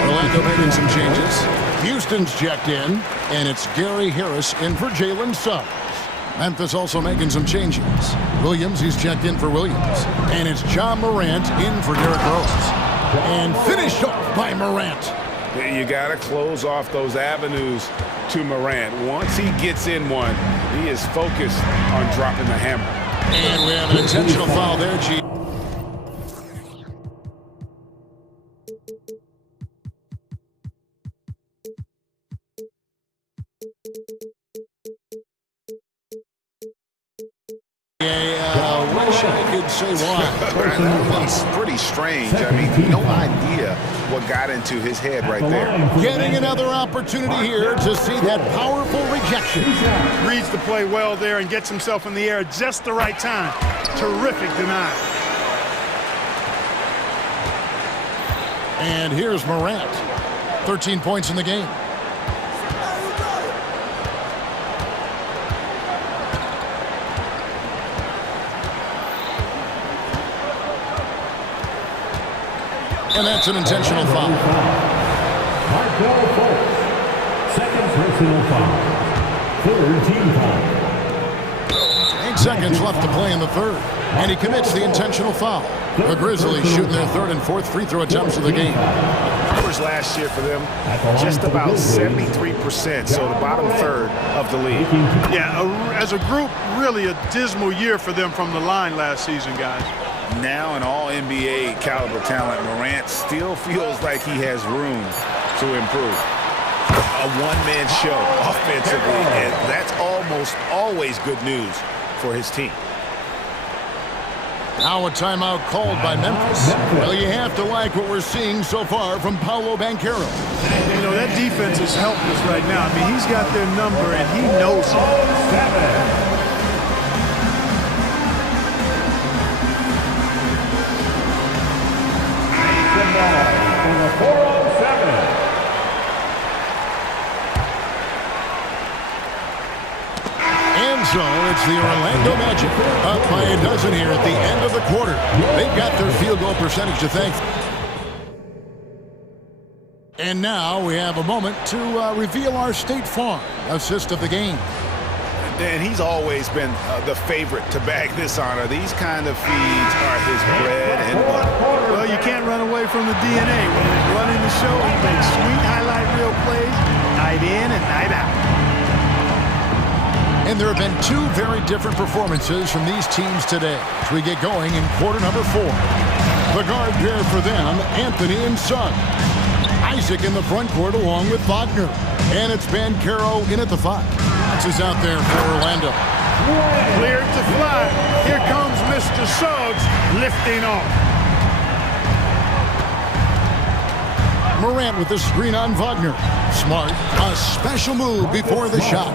Orlando making some changes. Houston's checked in, and it's Gary Harris in for Jalen Suggs. Memphis also making some changes. Williams, he's checked in for Williams. And it's John Morant in for Derrick Rose. And finished off by Morant. You got to close off those avenues to Morant. Once he gets in one, he is focused on dropping the hammer. And we have an intentional foul there, G. I wish I could say why. That one's pretty strange. I mean, no idea what got into his head right there. Getting another opportunity here to see that powerful rejection. Reads the play well there and gets himself in the air at just the right time. Terrific denial. And here's Morant. 13 points in the game. And that's an intentional foul. Second personal foul. Third team foul. 8 seconds left to play in the third. And he commits the intentional foul. The Grizzlies shooting their third and fourth free throw attempts of the game. Numbers last year for them, just about 73%, so the bottom third of the league. Yeah, as a group, really a dismal year for them from the line last season, guys. Now an all-NBA caliber talent, Morant still feels like he has room to improve. A one-man show offensively, and that's almost always good news for his team. Now a timeout called by Memphis. Well, you have to like what we're seeing so far from Paolo Banchero. You know, that defense is helpless right now. I mean, he's got their number, and he knows it. And so it's the Orlando Magic up by a dozen here at the end of the quarter. They've got their field goal percentage to thank. And now we have a moment to reveal our State Farm assist of the game. Dan, he's always been the favorite to bag this honor. These kind of feeds are his bread and butter. Well, you can't run away from the DNA. When he's running the show, he makes sweet highlight reel plays night in and night out. And there have been two very different performances from these teams today as we get going in quarter number 4. The guard pair for them, Anthony and Suggs. Isaac in the front court along with Wagner. And it's Banchero in at the 5. Is out there for Orlando. Cleared to fly. Here comes Mr. Suggs lifting off. Morant with the screen on Wagner. Smart, a special move before the shot.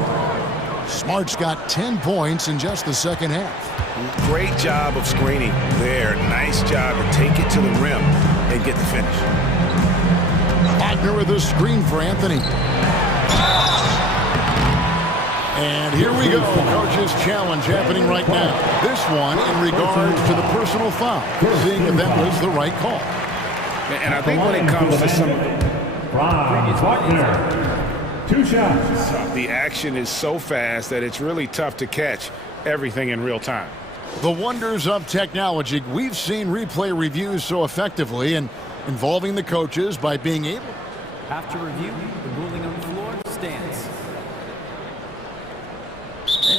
Smart's got 10 points in just the second half. Great job of screening there. Nice job to take it to the rim and get the finish. Wagner with a screen for Anthony. And here we go, coach's challenge happening right now. This one in regards to the personal foul, seeing if that was the right call. And I think when it comes to some of Wagner, 2 shots. The action is so fast that it's really tough to catch everything in real time. The wonders of technology. We've seen replay reviews so effectively and involving the coaches by being able. After review, the ruling on the floor stands.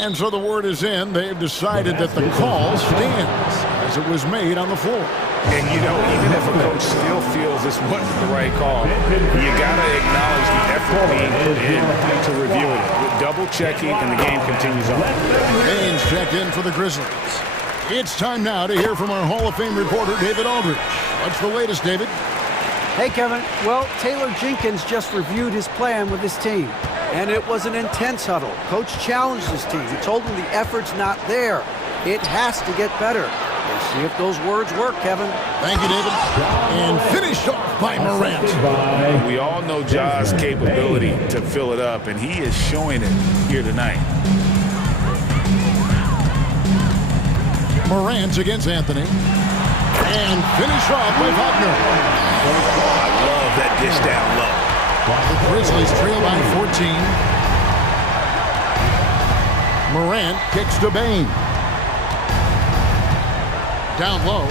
And so the word is in. They've decided that the call stands as it was made on the floor. And, you know, even if a coach still feels this wasn't the right call, you got to acknowledge the effort being put in to review it. With double checking, and the game continues on. Baines checked in for the Grizzlies. It's time now to hear from our Hall of Fame reporter, David Aldridge. What's the latest, David? Hey, Kevin. Well, Taylor Jenkins just reviewed his plan with his team, and it was an intense huddle. Coach challenged his team. He told them the effort's not there. It has to get better. We'll see if those words work, Kevin. Thank you, David. And finished off by Morant. We all know Ja's capability to fill it up, and he is showing it here tonight. Morant against Anthony. And finish off by Wagner. I love that dish down low. The Grizzlies trail by 14. Morant kicks to Baines. Down low.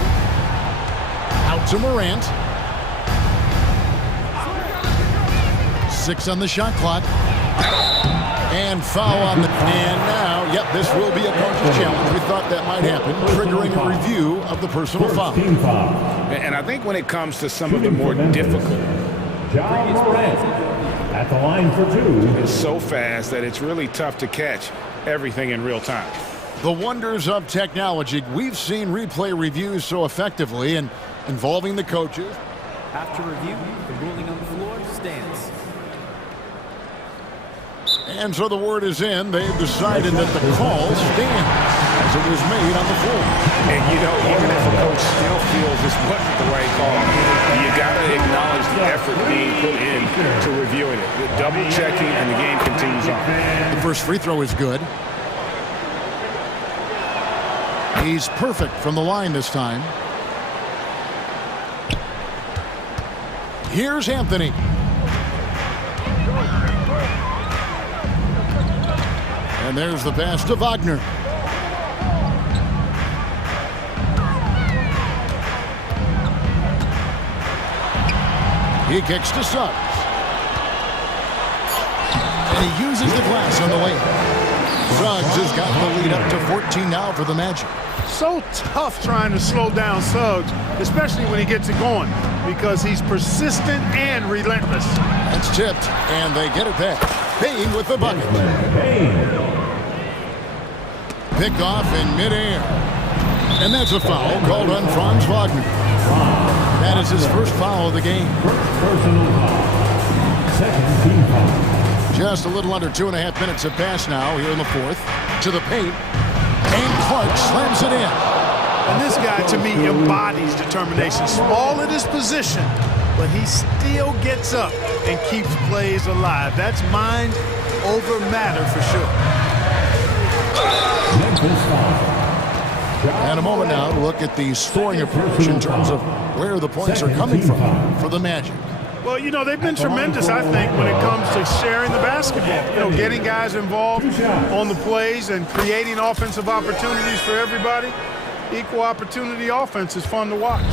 Out to Morant. 6 on the shot clock. And foul on the... And now, yep, this will be a coach's challenge. We thought that might happen, triggering a review of the personal foul. And I think when it comes to some of the more difficult... John Morant at the line for 2. It's so fast that it's really tough to catch everything in real time. The wonders of technology. We've seen replay reviews so effectively and involving the coaches. After review, the ruling on the floor stands. And so the word is in. They've decided that the call stands as it was made on the floor. And, you know, even if a coach still feels this wasn't the right call, you got to acknowledge the effort being put in to reviewing it. With double checking, and the game continues on. The first free throw is good. He's perfect from the line this time. Here's Anthony. And there's the pass to Wagner. He kicks to Suggs. And he uses the glass on the way. Suggs has got the lead up to 14 now for the Magic. So tough trying to slow down Suggs, especially when he gets it going, because he's persistent and relentless. That's tipped, and they get it back. Baines with the bucket. Picked off in midair. And that's a foul called on Franz Wagner. That is his first foul of the game. Personal foul. Second team foul. Just a little under 2.5 minutes have passed now here in the fourth. To the paint. And Clark slams it in. And this guy, to me, embodies determination. Small at his position, but he still gets up and keeps plays alive. That's mind over matter for sure. And a moment now to look at the scoring approach in terms of where the points are coming from for the Magic. Well, you know, they've been tremendous, I think, when it comes to sharing the basketball. You know, getting guys involved on the plays and creating offensive opportunities for everybody. Equal opportunity offense is fun to watch.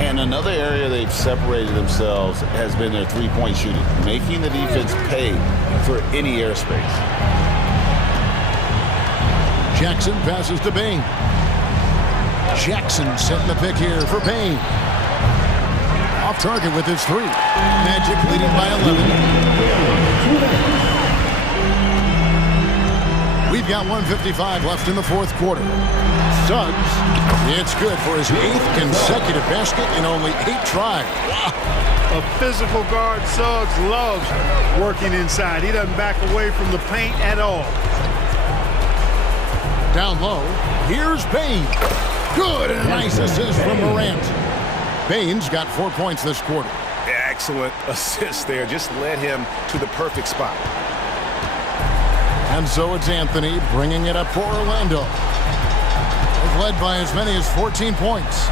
And another area they've separated themselves has been their three-point shooting, making the defense pay for any airspace. Jackson passes to Baines. Jackson setting the pick here for Baines. Off target with his 3. Magic leading by 11. We've got 1:55 left in the fourth quarter. Suggs, it's good for his 8th consecutive basket in only 8 tries. Wow. A physical guard, Suggs loves working inside. He doesn't back away from the paint at all. Down low, here's Baines. Good, and a nice assist from Morant. Baines got 4 points this quarter. Excellent assist there. Just led him to the perfect spot. And so it's Anthony bringing it up for Orlando. They've led by as many as 14 points.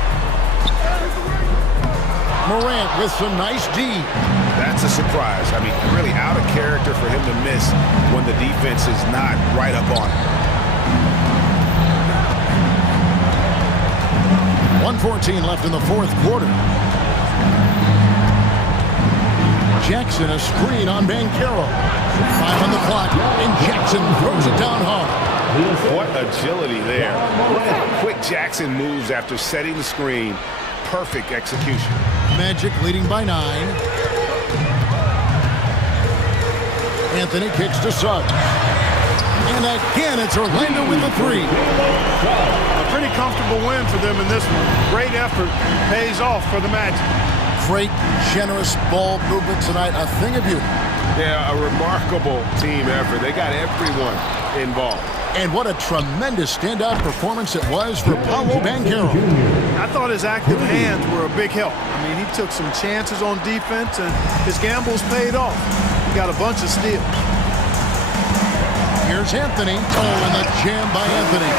Morant with some nice D. That's a surprise. I mean, really out of character for him to miss when the defense is not right up on him. 1:14 left in the fourth quarter. Jackson, a screen on Banchero. 5 on the clock, and Jackson throws it down hard. What agility there. Look how quick Jackson moves after setting the screen. Perfect execution. Magic leading by 9. Anthony kicks to Suggs. And again, it's Orlando with the 3. A pretty comfortable win for them in this one. Great effort pays off for the Magic. Great, generous ball movement tonight. A thing of beauty. Yeah, a remarkable team effort. They got everyone involved. And what a tremendous standout performance it was for Paolo Banchero. I thought his active hands were a big help. I mean, he took some chances on defense, and his gambles paid off. He got a bunch of steals. Here's Anthony. Oh, and the jam by Anthony.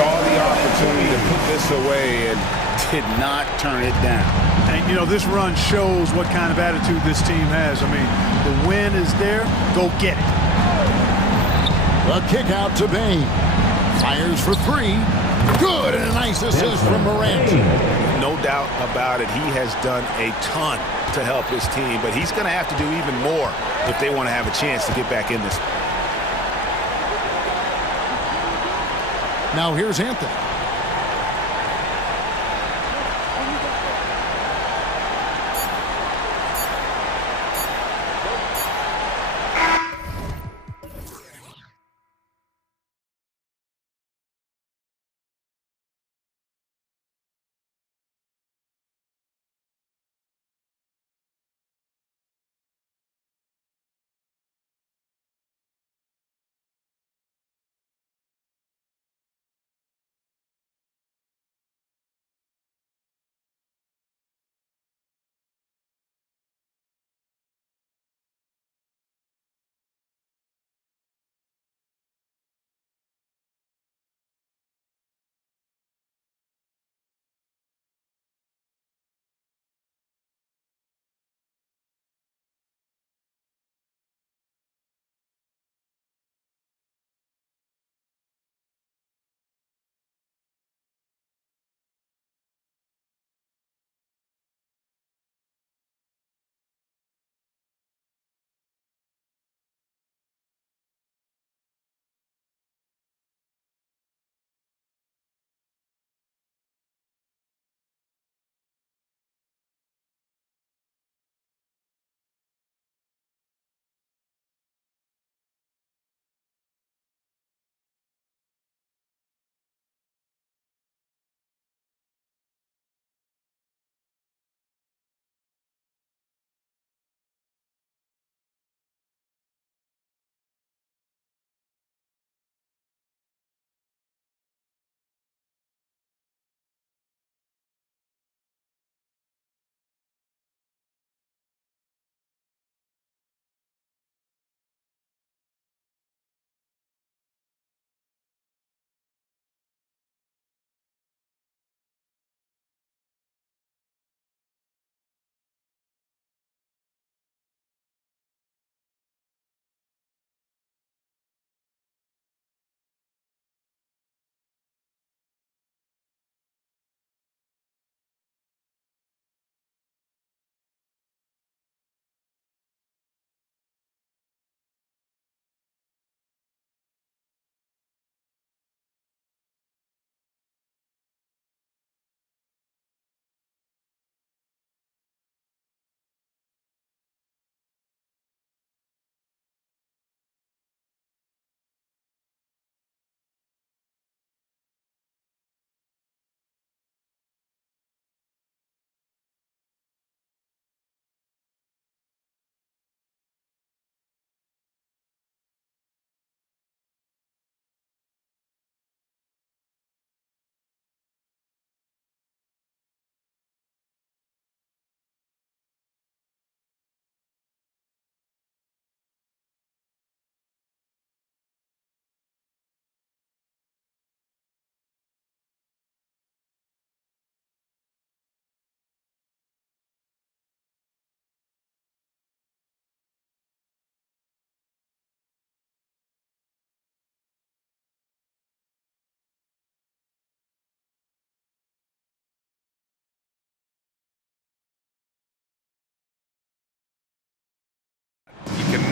Saw the opportunity to put this away and Did not turn it down. And, you know, this run shows what kind of attitude this team has. I mean, the win is there. Go get it. A kick out to Bain. Fires for 3. Good, and a nice assist from Morant. No doubt about it. He has done a ton to help his team, but he's going to have to do even more if they want to have a chance to get back in this. Now here's Anthony.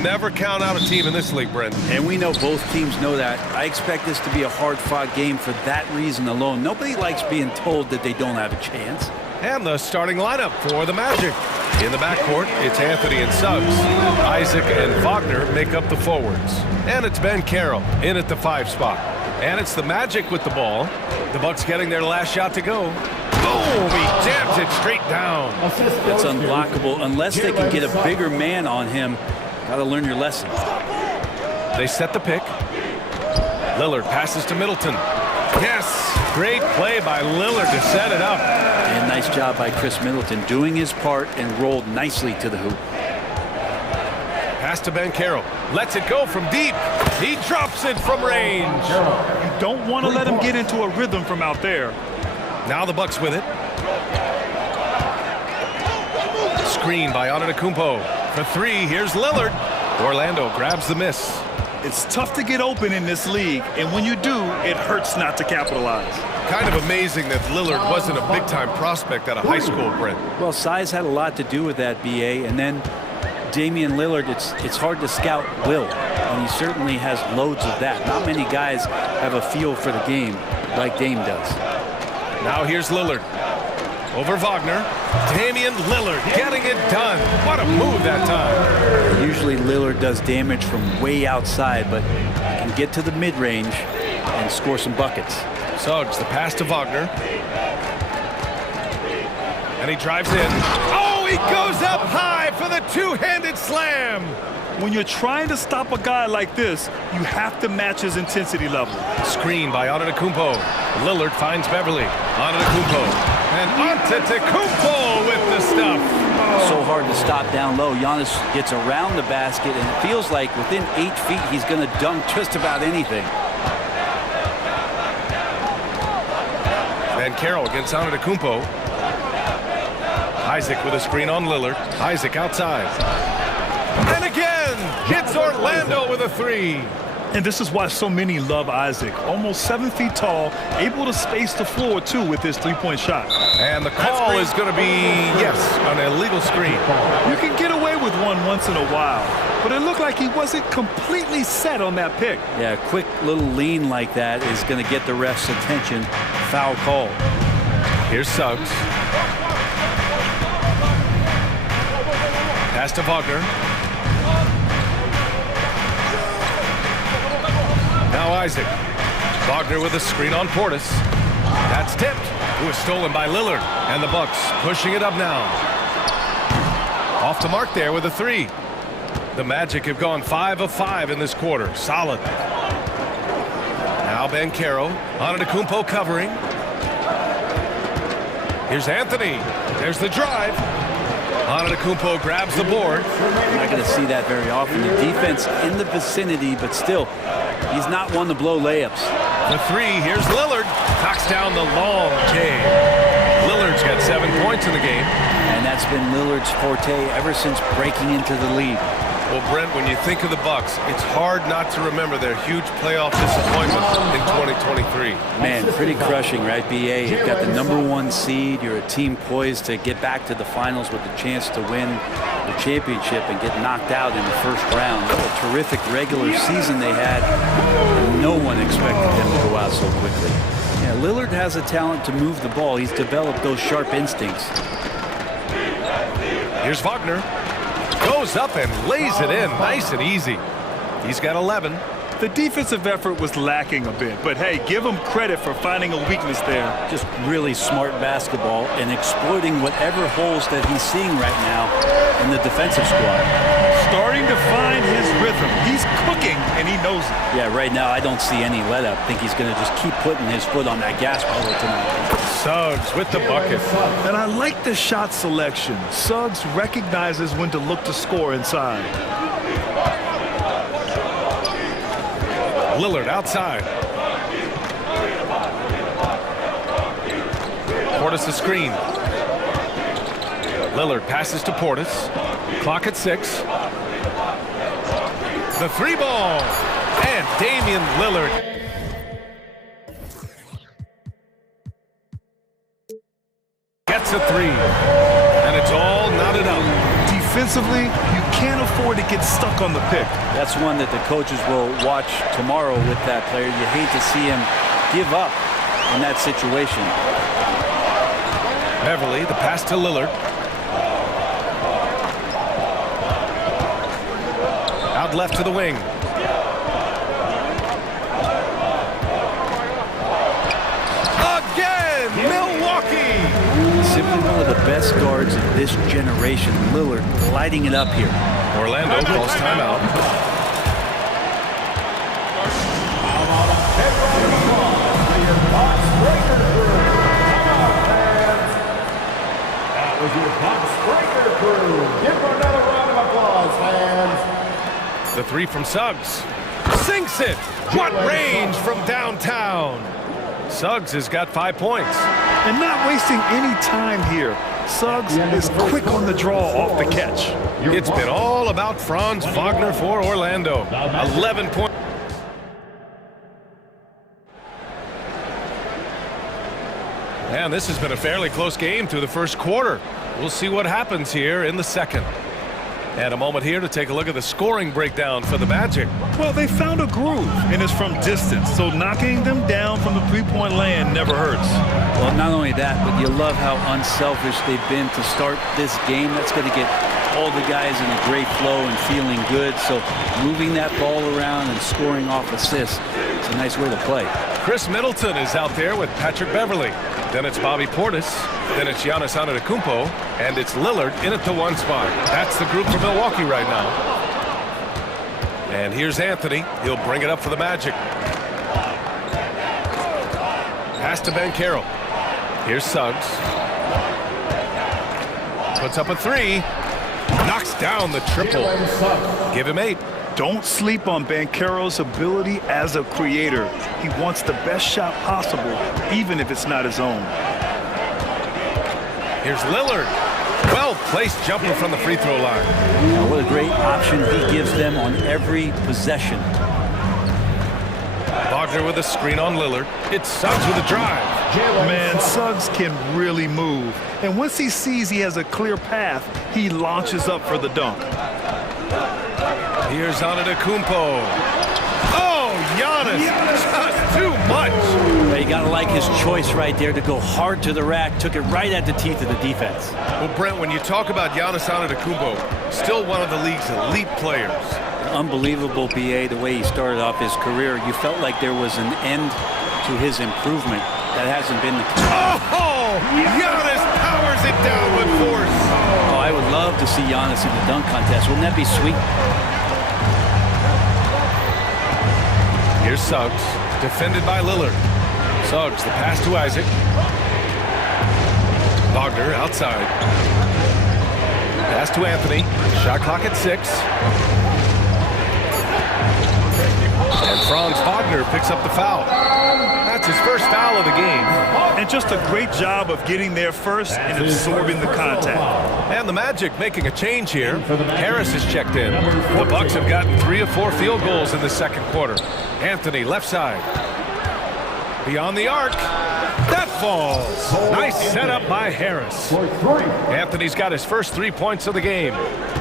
never count out a team in this league, Brendan. And we know both teams know that. I expect this to be a hard-fought game for that reason alone. Nobody likes being told that they don't have a chance. And the starting lineup for the Magic. In the backcourt, it's Anthony and Suggs. Isaac and Wagner make up the forwards. And it's Ben Carroll in at the 5 spot. And it's the Magic with the ball. The Bucks getting their last shot to go. Boom! He jams it straight down. It's unblockable unless they can get a bigger man on him. Gotta learn your lesson. They set the pick. Lillard passes to Middleton. Yes! Great play by Lillard to set it up. And nice job by Chris Middleton doing his part and rolled nicely to the hoop. Pass to Ben Carroll. Lets it go from deep. He drops it from range. You don't want to let him get into a rhythm from out there. Now the Bucks with it. Screen by Antetokounmpo. For 3, here's Lillard. Orlando grabs the miss. It's tough to get open in this league, and when you do, it hurts not to capitalize. Kind of amazing that Lillard wasn't a big-time prospect out of high school, Brent. Well, size had a lot to do with that, BA, and then Damian Lillard, it's hard to scout will, and he certainly has loads of that. Not many guys have a feel for the game like Dame does. Now here's Lillard. Over Wagner. Damian Lillard getting it done. What a move that time. Usually Lillard does damage from way outside, but can get to the mid-range and score some buckets. Suggs, the pass to Wagner. And he drives in. Oh, he goes up high for the two-handed slam. When you're trying to stop a guy like this, you have to match his intensity level. Screen by Antetokounmpo. Lillard finds Beverly. Antetokounmpo. And Antetokounmpo with the stuff. So hard to stop down low. Giannis gets around the basket, and it feels like within 8 feet, he's going to dunk just about anything. Van Carroll against Antetokounmpo. Isaac with a screen on Lillard. Isaac outside. And again, hits Orlando with a 3. And this is why so many love Isaac. Almost 7 feet tall, able to space the floor, too, with his three-point shot. And the call is going to be, yes, an illegal screen. You can get away with one once in a while, but it looked like he wasn't completely set on that pick. Yeah, a quick little lean like that is going to get the ref's attention. Foul call. Here's Suggs. Pass to Wagner. Now Isaac. Wagner with a screen on Portis. That's tipped. It was stolen by Lillard. And the Bucks pushing it up now. Off the mark there with a 3. The Magic have gone 5 of 5 in this quarter. Solid. Now Ben Carroll. Antetokounmpo covering. Here's Anthony. There's the drive. Antetokounmpo grabs the board. You're not going to see that very often. The defense in the vicinity, but still, he's not one to blow layups. The 3, here's Lillard. Knocks down the long J. Lillard's got 7 points in the game. And that's been Lillard's forte ever since breaking into the league. Well, Brent, when you think of the Bucks, it's hard not to remember their huge playoff disappointment in 2023. Man, pretty crushing, right, BA? You've got the #1 seed. You're a team poised to get back to the finals with a chance to win the championship and get knocked out in the first round. What a terrific regular season they had. And no one expected them to go out so quickly. Yeah, Lillard has a talent to move the ball. He's developed those sharp instincts. Here's Wagner. Goes up and lays it in nice and easy. He's got 11. The defensive effort was lacking a bit, but hey, give him credit for finding a weakness there. Just really smart basketball and exploiting whatever holes that he's seeing right now in the defensive squad. Starting to find his rhythm. He's cooking, and he knows it. Yeah, right now I don't see any let up. I think he's going to just keep putting his foot on that gas pedal tonight. Suggs with the bucket. And I like the shot selection. Suggs recognizes when to look to score inside. Lillard outside. Portis the screen. Lillard passes to Portis. Clock at 6. The 3 ball. And Damian Lillard. Gets a 3. And it's all knotted up. Defensively, you can't afford to get stuck on the pick. That's one that the coaches will watch tomorrow with that player. You hate to see him give up in that situation. Beverly, the pass to Lillard. Out left to the wing. Again, Milwaukee! Simply one of the best guards of this generation. Lillard lighting it up here. Orlando calls timeout. That was your box breaker crew. Give them another round of applause, fans. The three from Suggs. Sinks it! What range from downtown! Suggs has got 5 points. And not wasting any time here. Suggs is quick on the draw off the catch. It's been all about Franz Wagner for Orlando. 11 points. And this has been a fairly close game through the first quarter. We'll see what happens here in the second. And a moment here to take a look at the scoring breakdown for the Magic. Well, they found a groove, and it's from distance, so knocking them down from the three-point land never hurts. Well, not only that, but you love how unselfish they've been to start this game. That's going to get all the guys in a great flow and feeling good. So moving that ball around and scoring off assists, it's a nice way to play. Chris Middleton is out there with Patrick Beverly. Then it's Bobby Portis. Then it's Giannis Antetokounmpo. And it's Lillard in at the one spot. That's the group for Milwaukee right now. And here's Anthony. He'll bring it up for the Magic. Pass to Ben Carroll. Here's Suggs. Puts up a three. Knocks down the triple. Give him 8. Don't sleep on Banchero's ability as a creator. He wants the best shot possible, even if it's not his own. Here's Lillard. Well-placed jumper from the free throw line. What a great option he gives them on every possession. Wagner with a screen on Lillard. It's Suggs with a drive. Man, Suggs can really move. And once he sees he has a clear path, he launches up for the dunk. Here's Antetokounmpo. Oh, Giannis, just too much. Well, you got to like his choice right there to go hard to the rack. Took it right at the teeth of the defense. Well, Brent, when you talk about Giannis Antetokounmpo, still one of the league's elite players. Unbelievable, BA, the way he started off his career. You felt like there was an end to his improvement. That hasn't been the case. Oh, Giannis powers it down with force. Oh, I would love to see Giannis in the dunk contest. Wouldn't that be sweet? Here's Suggs, defended by Lillard. Suggs, the pass to Isaac. Wagner outside. Pass to Anthony. Shot clock at 6. And Franz Wagner picks up the foul. That's his first foul of the game. And just a great job of getting there first and absorbing the contact. And the Magic making a change here. Harris is checked in. The Bucks have gotten 3 of 4 field goals in the second quarter. Anthony left side. Beyond the arc. That falls. Nice setup by Harris. Anthony's got his first 3 points of the game.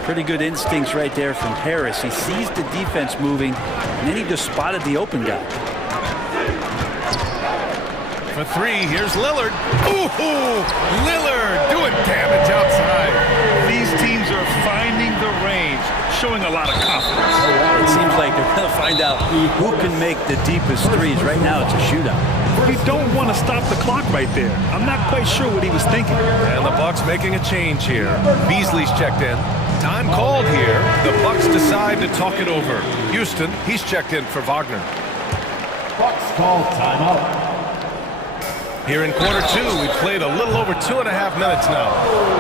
Pretty good instincts right there from Harris. He sees the defense moving, and then he just spotted the open guy. For 3, here's Lillard. Ooh, Lillard doing damage outside. These teams are finding the range, showing a lot of confidence. It seems like they're going to find out who can make the deepest threes. Right now, it's a shootout. We don't want to stop the clock right there. I'm not quite sure what he was thinking. And the Bucks making a change here. Beasley's checked in. Time called here. The Bucks decide to talk it over. Houston, he's checked in for Wagner. Bucks call timeout. Here in quarter 2, we've played a little over 2.5 minutes now.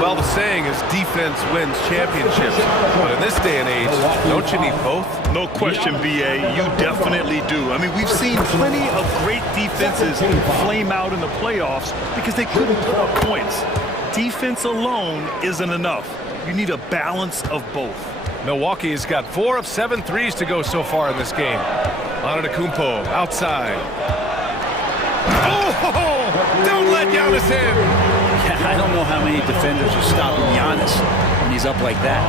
Well, the saying is defense wins championships. But in this day and age, don't you need both? No question, BA. You definitely do. I mean, we've seen plenty of great defenses flame out in the playoffs because they couldn't put up points. Defense alone isn't enough. You need a balance of both. Milwaukee has got 4 of 7 threes to go so far in this game. Antetokounmpo outside. Oh! Don't let Giannis in! Yeah, I don't know how many defenders are stopping Giannis when he's up like that.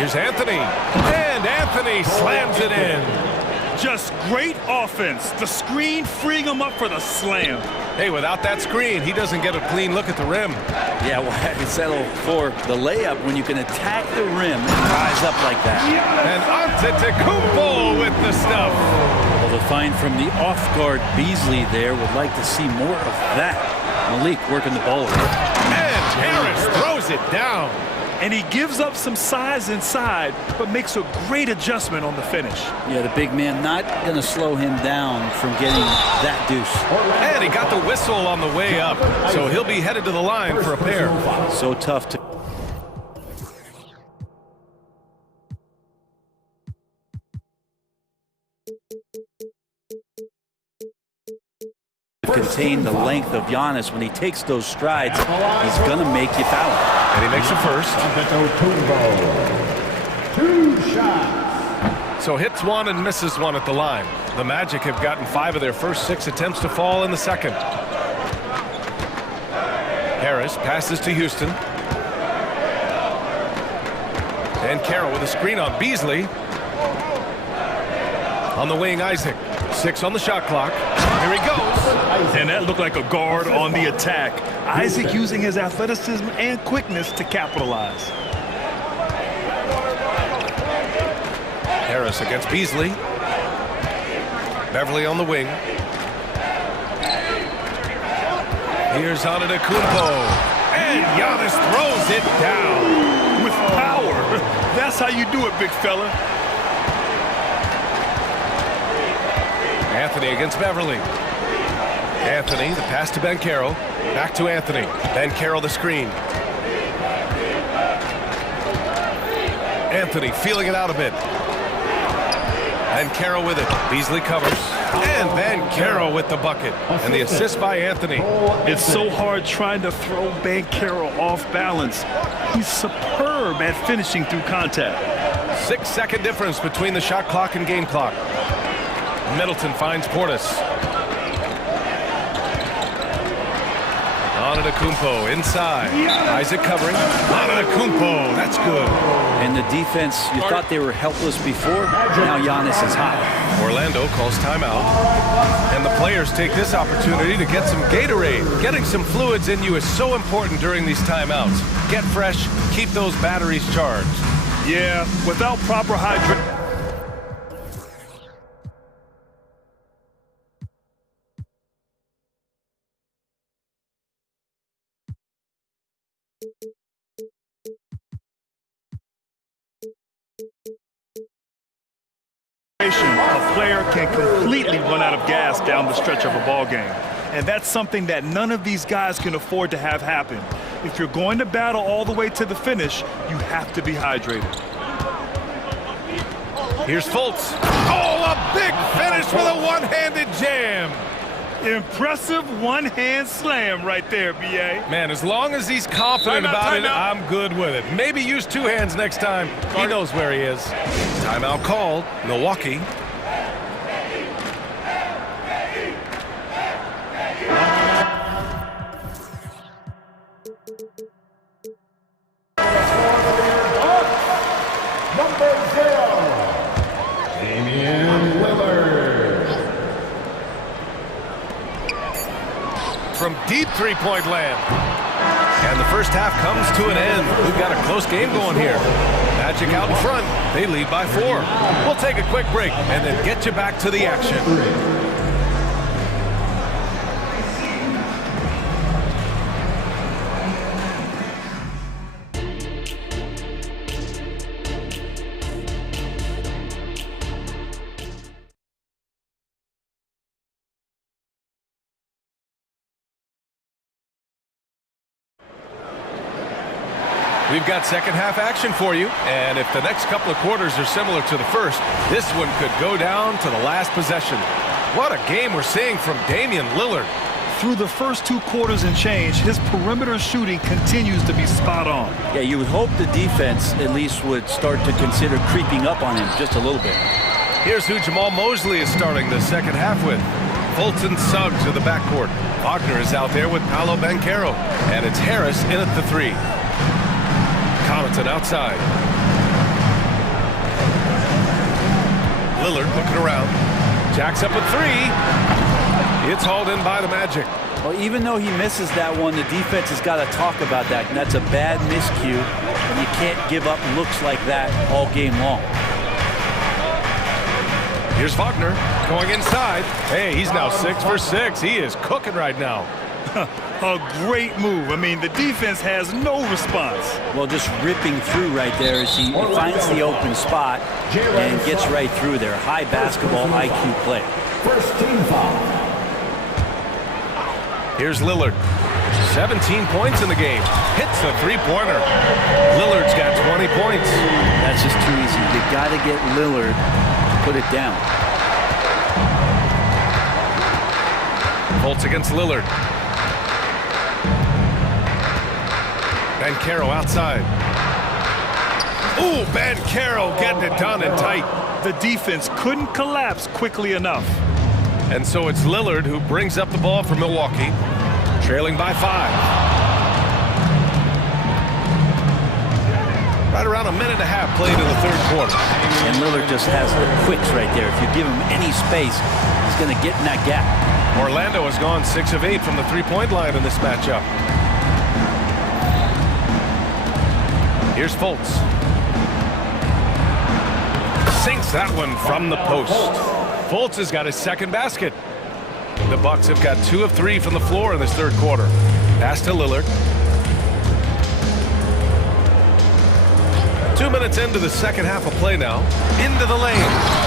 Here's Anthony. And Anthony slams it in. Just great offense. The screen freeing him up for the slam. Hey, without that screen, he doesn't get a clean look at the rim. Yeah, well, I can settle for the layup when you can attack the rim and rise up like that. And Antetokounmpo with the stuff. Well, the find from the off-guard Beasley there would like to see more of that. Malik working the ball. And Harris throws it down. And he gives up some size inside, but makes a great adjustment on the finish. Yeah, the big man not going to slow him down from getting that deuce. And he got the whistle on the way up, so he'll be headed to the line for a pair. So tough to... contain the length of Giannis. When he takes those strides, he's going to make you foul. And he makes it first. 2 shots. So hits one and misses one at the line. The Magic have gotten 5 of their first 6 attempts to fall in the second. Harris passes to Houston. And Carroll with a screen on Beasley. On the wing, Isaac. 6 on the shot clock. Here he goes. And that looked like a guard on the attack. Isaac using his athleticism and quickness to capitalize. Harris against Beasley. Beverly on the wing. Here's Antetokounmpo. And Giannis throws it down. With power. That's how you do it, big fella. Anthony against Beverly. Anthony, the pass to Ben Carroll. Back to Anthony. Ben Carroll, the screen. Anthony feeling it out a bit. And Carroll with it. Beasley covers. And Ben Carroll with the bucket. And the assist by Anthony. It's so hard trying to throw Ben Carroll off balance. He's superb at finishing through contact. 6-second difference between the shot clock and game clock. Middleton finds Portis. Antetokounmpo inside. Isaac covering. Antetokounmpo, that's good. And the defense, you thought they were helpless before. Now Giannis is hot. Orlando calls timeout. And the players take this opportunity to get some Gatorade. Getting some fluids in you is so important during these timeouts. Get fresh, keep those batteries charged. Yeah, without proper hydration. A player can completely run out of gas down the stretch of a ball game. And that's something that none of these guys can afford to have happen. If you're going to battle all the way to the finish, you have to be hydrated. Here's Fultz. Oh, a big finish with a one-handed jam. Impressive one-hand slam right there, B.A. Man, as long as he's confident about it, I'm good with it. Maybe use 2 hands next time. He knows where he is. Timeout called. Milwaukee. Number 0, Damian Lillard. From deep three-point land. And the first half comes to an end. We've got a close game going here. Magic out in front. They lead by 4. We'll take a quick break and then get you back to the action. We've got second half action for you, and if the next couple of quarters are similar to the first, this one could go down to the last possession. What a game we're seeing from Damian Lillard. Through the first 2 quarters and change, his perimeter shooting continues to be spot on. Yeah, you would hope the defense at least would start to consider creeping up on him just a little bit. Here's who Jamal Mosley is starting the second half with. Fulton Suggs to the backcourt. Wagner is out there with Paolo Banchero, and it's Harris in at the 3. Connaughton outside. Lillard looking around. Jacks up a three. It's hauled in by the Magic. Well, even though he misses that one, the defense has got to talk about that. And that's a bad miscue. And you can't give up looks like that all game long. Here's Wagner going inside. Hey, he's now 6 for 6. He is cooking right now. A great move. I mean, the defense has no response. Well, just ripping through right there as he finds the open spot and gets right through there. High basketball IQ play. First team foul. Here's Lillard. 17 points in the game. Hits the three-pointer. Lillard's got 20 points. That's just too easy. You got to get Lillard to put it down. Fultz against Lillard. Banchero outside. Ooh, Banchero getting it done and tight. The defense couldn't collapse quickly enough. And so it's Lillard who brings up the ball for Milwaukee, trailing by 5. Right around a minute and a half played in the third quarter. And Lillard just has the quicks right there. If you give him any space, he's going to get in that gap. Orlando has gone 6 of 8 from the three-point line in this matchup. Here's Fultz. Sinks that one from the post. Fultz has got his second basket. The Bucks have got 2 of 3 from the floor in this third quarter. Pass to Lillard. 2 minutes into the second half of play now. Into the lane.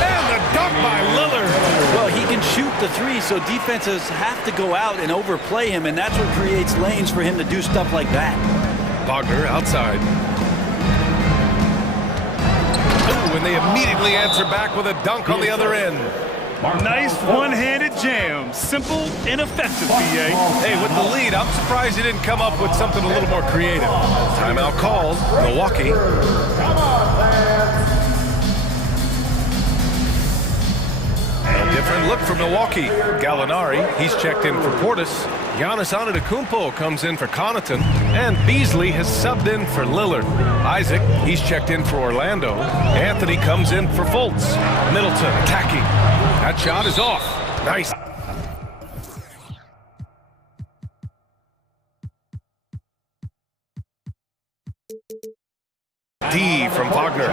And the dunk by Lillard. Well, he can shoot the three, so defenses have to go out and overplay him, and that's what creates lanes for him to do stuff like that. Wagner outside. Ooh, and they immediately answer back with a dunk on the other end. Nice one-handed jam. Simple and effective, BA. Hey, with the lead, I'm surprised he didn't come up with something a little more creative. Timeout called. Milwaukee. A different look for Milwaukee. Gallinari, he's checked in for Portis. Giannis Antetokounmpo comes in for Connaughton. And Beasley has subbed in for Lillard. Isaac, he's checked in for Orlando. Anthony comes in for Fultz. Middleton attacking. That shot is off. Nice. D from Wagner.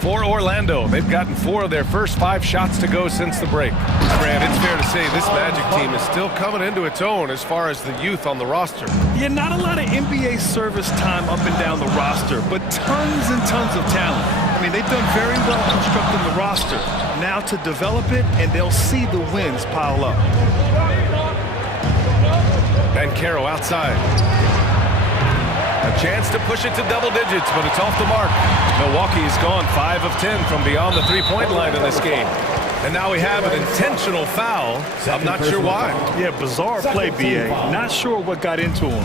For Orlando, they've gotten 4 of their first 5 shots to go since the break. Brad, it's fair to say this Magic team is still coming into its own as far as the youth on the roster. Yeah, not a lot of NBA service time up and down the roster, but tons and tons of talent. I mean, they've done very well constructing the roster. Now to develop it, and they'll see the wins pile up. Banchero outside. A chance to push it to double digits, but it's off the mark. Milwaukee has gone 5 of 10 from beyond the three-point line in this game. And now we have an intentional foul. I'm not sure why. Yeah, bizarre play, BA. Not sure what got into him.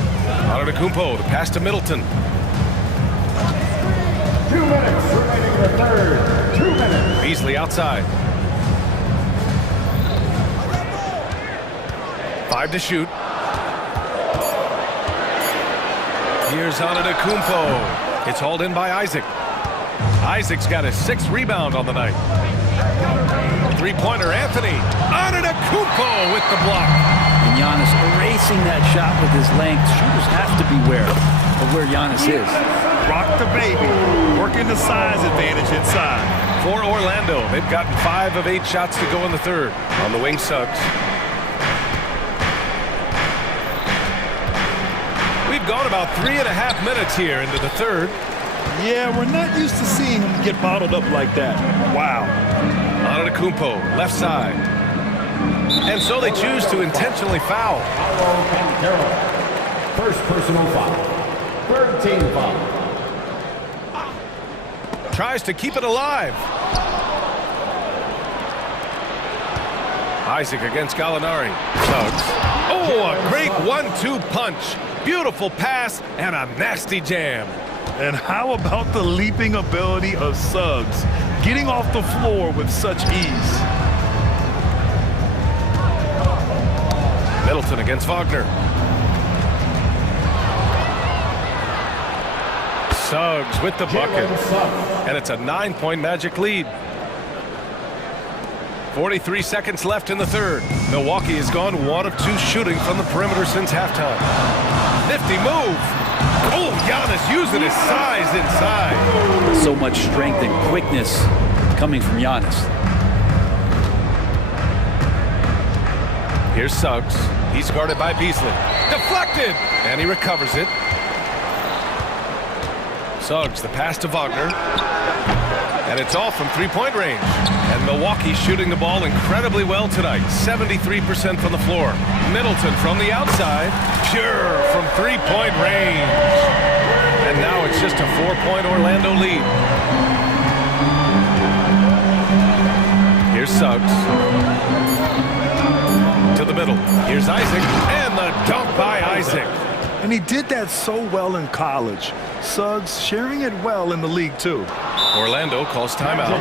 Antetokounmpo, the pass to Middleton. 2 minutes remaining in the third. 2 minutes. Beasley outside. 5 to shoot. Here's Antetokounmpo. It's hauled in by Isaac. Isaac's got his 6th rebound on the night. Three-pointer, Anthony. Antetokounmpo with the block. And Giannis erasing that shot with his length. Shooters have to beware of where Giannis is. Rock the baby. Working the size advantage inside. For Orlando, they've gotten 5 of 8 shots to go in the third. On the wing, Suggs. We've gone about 3.5 minutes here into the third. Yeah, we're not used to seeing him get bottled up like that. Wow. Antetokounmpo, left side. And so they choose to intentionally foul. First personal foul. Third team foul. Tries to keep it alive. Isaac against Gallinari. Suggs. Oh, a great 1-2 punch. Beautiful pass and a nasty jam. And how about the leaping ability of Suggs? Getting off the floor with such ease. Middleton against Wagner. Suggs with the bucket. And it's a 9-point Magic lead. 43 seconds left in the third. Milwaukee has gone 1 of 2 shooting from the perimeter since halftime. Nifty move. Oh, Giannis using his size inside. So much strength and quickness coming from Giannis. Here's Suggs. He's guarded by Beasley. Deflected! And he recovers it. Suggs, the pass to Wagner. And it's off from three-point range. And Milwaukee shooting the ball incredibly well tonight. 73% from the floor. Middleton from the outside. Pure from three-point range. And now it's just a 4-point Orlando lead. Here's Suggs. To the middle. Here's Isaac. And the dunk by Isaac. And he did that so well in college. Suggs sharing it well in the league, too. Orlando calls timeout.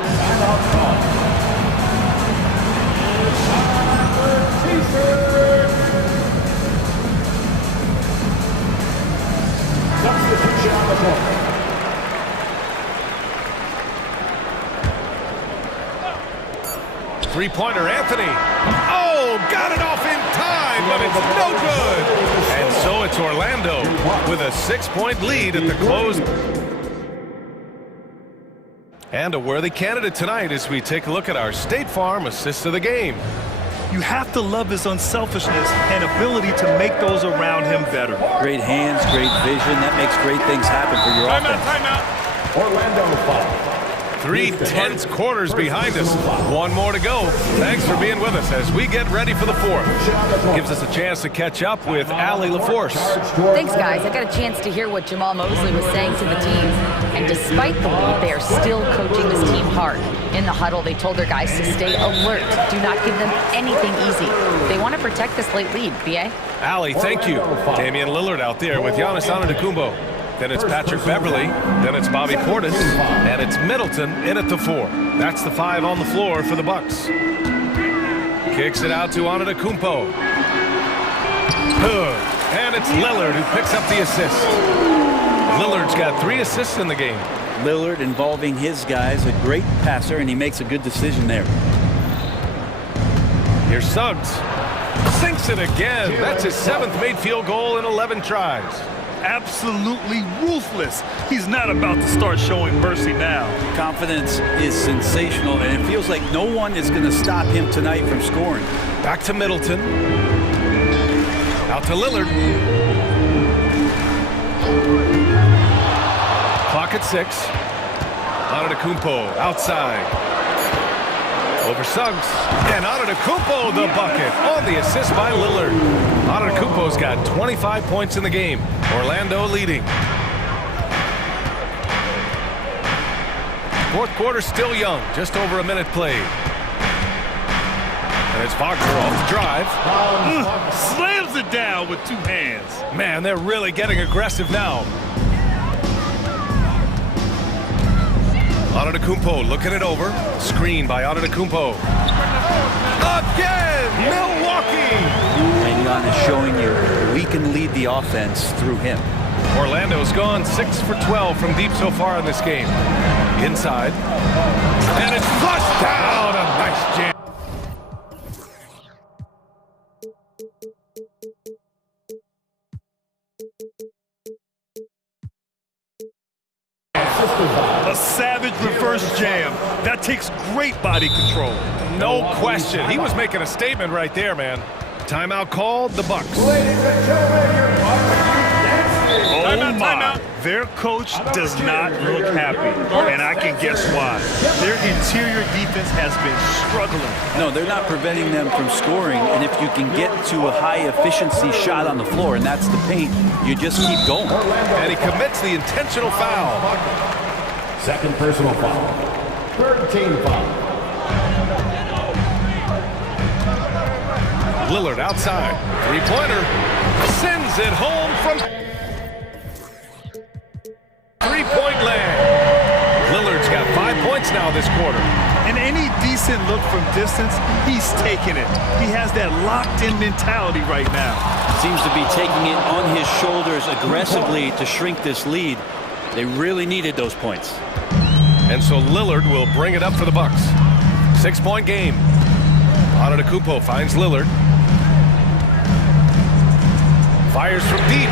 Substitution on the court. Three-pointer, Anthony. Oh, got it off in time, but it's no good. And so it's Orlando with a 6-point lead at the close. And a worthy candidate tonight as we take a look at our State Farm assist of the game. You have to love his unselfishness and ability to make those around him better. Great hands, great vision. That makes great things happen for your offense. Timeout. Orlando foul. 3 tense quarters behind us. 1 more to go. Thanks for being with us as we get ready for the fourth. Gives us a chance to catch up with Allie LaForce. Thanks, guys. I got a chance to hear what Jamal Mosley was saying to the team. And despite the lead, they are still coaching this team hard. In the huddle, they told their guys to stay alert. Do not give them anything easy. They want to protect this late lead, B.A. Allie, thank you. Damian Lillard out there with Giannis Antetokounmpo. Then it's Patrick Beverly, then it's Bobby Portis, and it's Middleton in at the 4. That's the 5 on the floor for the Bucks. Kicks it out to Antetokounmpo. Good. And it's Lillard who picks up the assist. Lillard's got 3 assists in the game. Lillard involving his guys, a great passer, and he makes a good decision there. Here's Suggs. Sinks it again. That's his 7th made field goal in 11 tries. Absolutely ruthless. He's not about to start showing mercy now. Confidence is sensational, and it feels like no one is going to stop him tonight from scoring. Back to Middleton. Out to Lillard. Clock at 6. Antetokounmpo outside. Over Suggs. And Antetokounmpo the bucket on the assist by Lillard. Antetokounmpo's got 25 points in the game. Orlando leading. Fourth quarter still young. Just over a minute played. And it's Wagner off the drive. Slams it down with 2 hands. Man, they're really getting aggressive now. Antetokounmpo looking it over. Screen by Antetokounmpo. Again, Milwaukee! And Giannis showing you we can lead the offense through him. Orlando's gone 6 for 12 from deep so far in this game. Inside. And it's flushed down. A nice jam. A savage reverse jam. That takes great body control. No question. He was making a statement right there, man. Timeout called, the Bucks. Ladies and gentlemen, your timeout. Their coach does not look happy, and I can guess why. Their interior defense has been struggling. No, they're not preventing them from scoring, and if you can get to a high-efficiency shot on the floor, and that's the paint, you just keep going. And he commits the intentional foul. Second personal foul. Third team foul. Lillard outside. Three-pointer. Sends it home from three-point land. Lillard's got 5 points now this quarter. And any decent look from distance, he's taking it. He has that locked-in mentality right now. Seems to be taking it on his shoulders aggressively to shrink this lead. They really needed those points. And so Lillard will bring it up for the Bucks. 6-point game. Antetokounmpo finds Lillard. Fires from deep.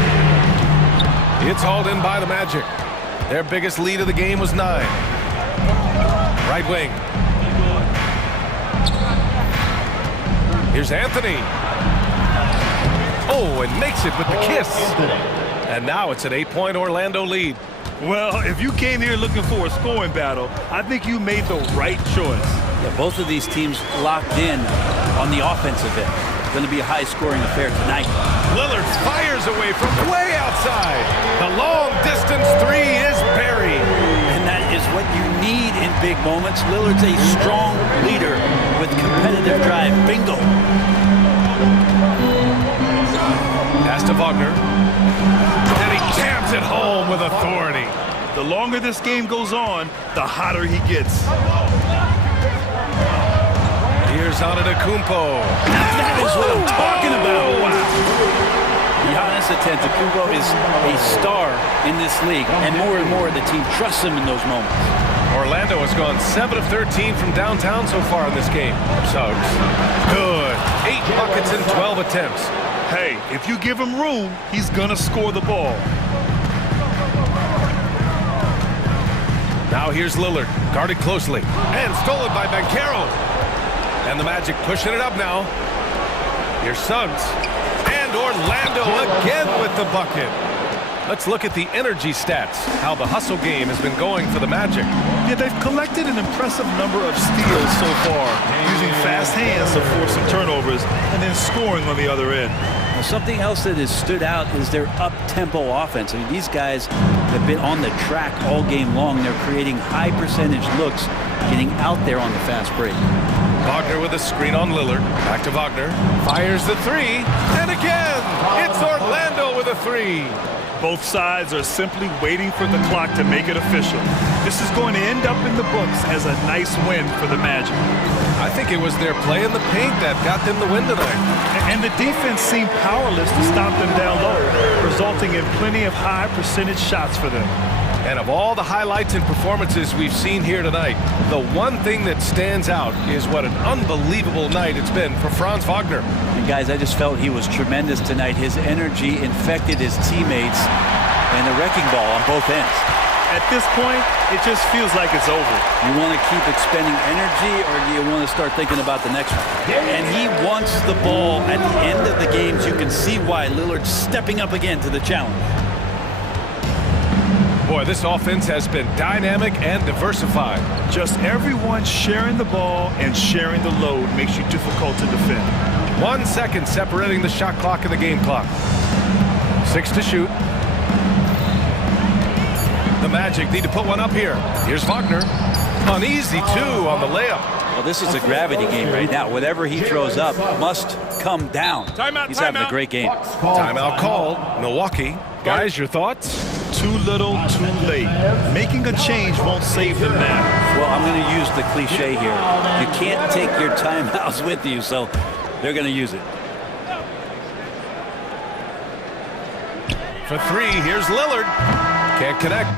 It's hauled in by the Magic. Their biggest lead of the game was 9. Right wing. Here's Anthony. Oh, and makes it with the kiss. And now it's an 8-point Orlando lead. Well, if you came here looking for a scoring battle, I think you made the right choice. Yeah, both of these teams locked in on the offensive end. Going to be a high-scoring affair tonight. Lillard fires away from way outside. The long-distance three is buried. And that is what you need in big moments. Lillard's a strong leader with competitive drive. Bingo. Pass to Wagner. And he jams it home with authority. The longer this game goes on, the hotter he gets. Here's Antetokounmpo. That is what I'm talking about. Giannis Antetokounmpo is a star in this league, and more the team trusts him in those moments. Orlando has gone 7 of 13 from downtown so far in this game. Suggs. Good. 8 buckets in 12 attempts. Hey, if you give him room, he's gonna score the ball. Now here's Lillard, guarded closely, and stolen by Banchero. And the Magic pushing it up now. Here's Suggs. And Orlando again with the bucket. Let's look at the energy stats, how the hustle game has been going for the Magic. Yeah, they've collected an impressive number of steals so far, using fast hands to force some turnovers and then scoring on the other end. Well, something else that has stood out is their up-tempo offense. I mean, these guys have been on the track all game long. They're creating high-percentage looks, getting out there on the fast break. Wagner with a screen on Lillard. Back to Wagner. Fires the three. And again, it's Orlando with a three. Both sides are simply waiting for the clock to make it official. This is going to end up in the books as a nice win for the Magic. I think it was their play in the paint that got them the win tonight. And the defense seemed powerless to stop them down low, resulting in plenty of high percentage shots for them. And of all the highlights and performances we've seen here tonight, the one thing that stands out is what an unbelievable night it's been for Franz Wagner. And guys, I just felt he was tremendous tonight. His energy infected his teammates and a wrecking ball on both ends. At this point, it just feels like it's over. You want to keep expending energy, or do you want to start thinking about the next one? And he wants the ball at the end of the games. You can see why Lillard's stepping up again to the challenge. Boy, this offense has been dynamic and diversified. Just everyone sharing the ball and sharing the load makes you difficult to defend. 1 second separating the shot clock and the game clock. 6 to shoot. The Magic need to put one up here. Here's Wagner. An easy 2 on the layup. Well, this is a gravity game right now. Whatever he throws up must come down. He's having a great game. Timeout called. Milwaukee. Guys, your thoughts? Too little, too late. Making a change won't save them now. Well, I'm going to use the cliche here. You can't take your timeouts with you, so they're going to use it. For 3, here's Lillard. Can't connect.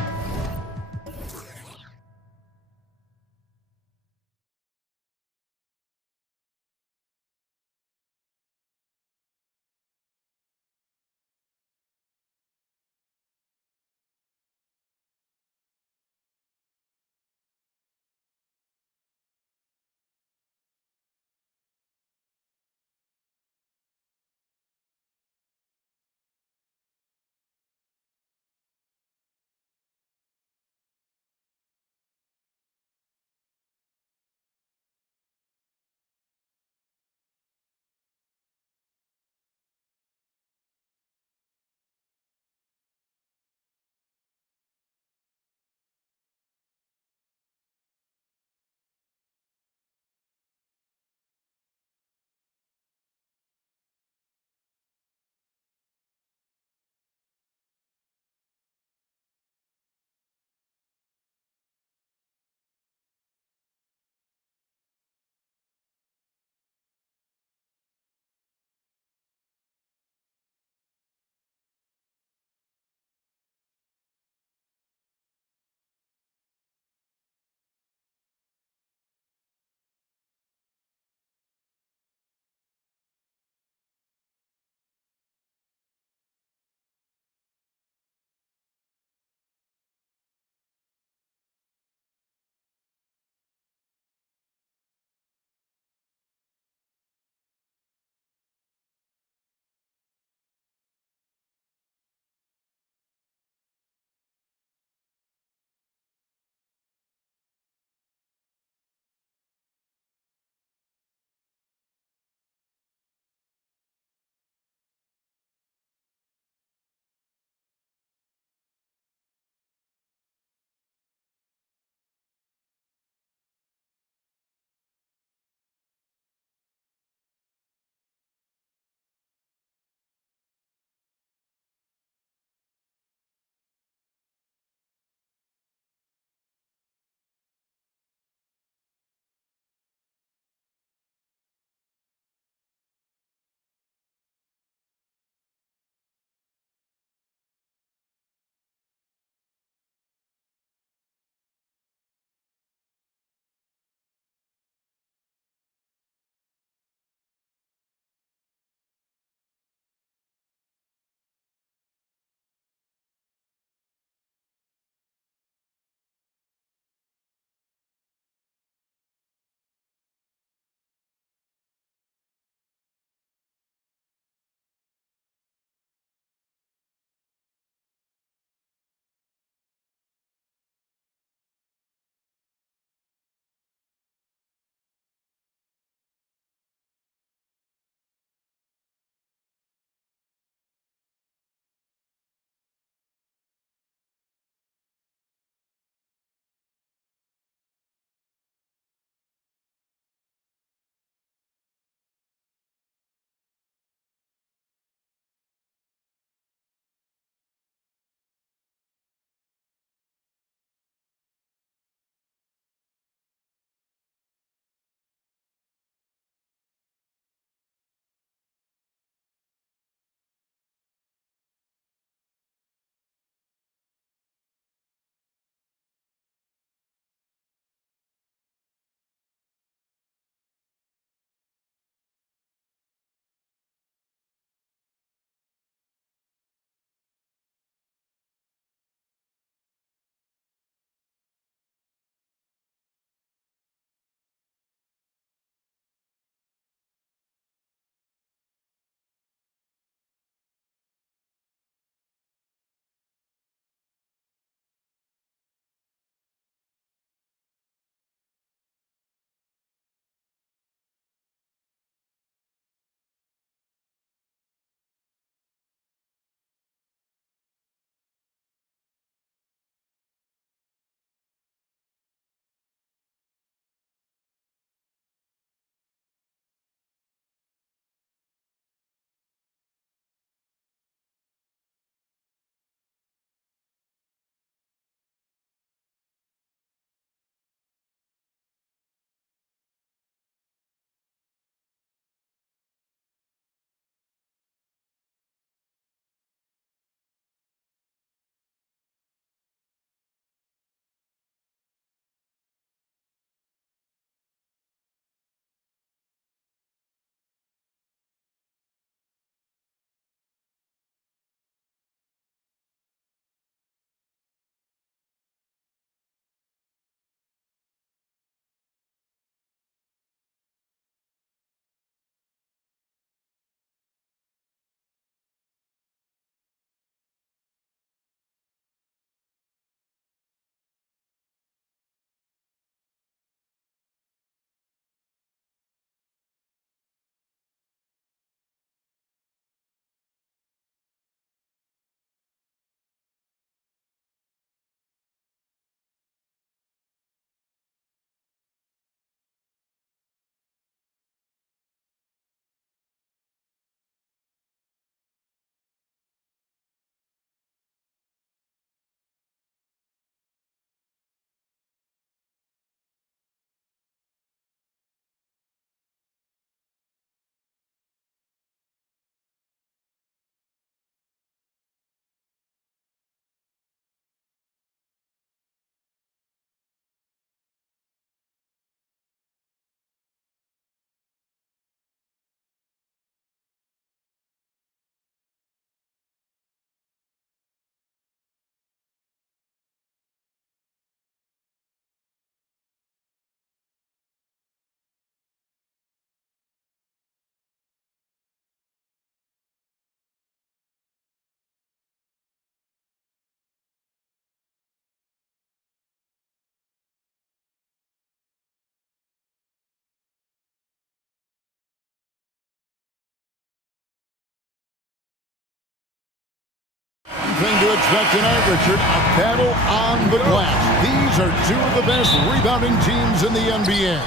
thing to expect tonight, Richard. A battle on the glass. These are two of the best rebounding teams in the NBA.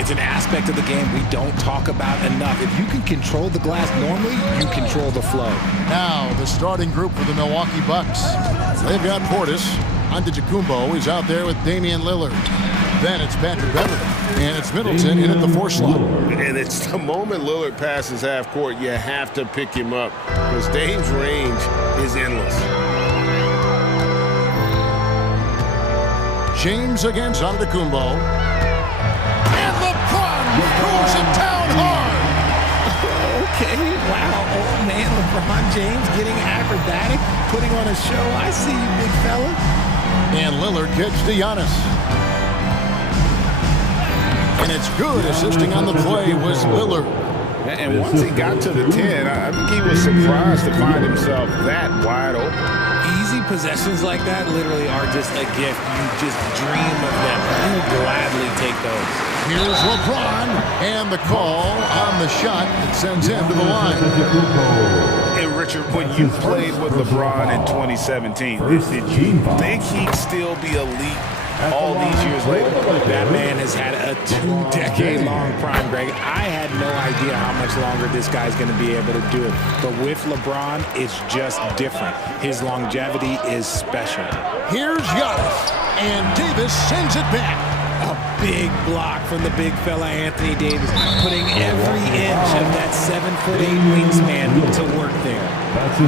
It's an aspect of the game we don't talk about enough. If you can control the glass normally, you control the flow. Now, the starting group for the Milwaukee Bucks. They've got Portis. Antetokounmpo is out there with Damian Lillard. Then it's Patrick Beverley. And it's Middleton in at the 4 slot. And it's the moment Lillard passes half court, you have to pick him up because Dame's range is endless. James against Antetokounmpo. And LeBron goes it down hard. Okay, wow. Oh, man, LeBron James getting acrobatic, putting on a show. I see you, big fella. And Lillard gets to Giannis. And it's good. Assisting on the play was Lillard. And once he got to the 10, I think he was surprised to find himself that wide open. Easy possessions like that literally are just a gift. You just dream of them. You'll gladly take those. Here's LeBron, and the call on the shot that sends him to the line. And Richard, when you played with LeBron in 2017, did you think he'd still be elite all these years later? That man has had a 2-decade-long prime, Greg. I had no idea how much longer this guy's going to be able to do it. But with LeBron, it's just different. His longevity is special. Here's Giannis, and Davis sends it back. A big block from the big fella Anthony Davis, putting every inch of that 7'8" wingspan to work there.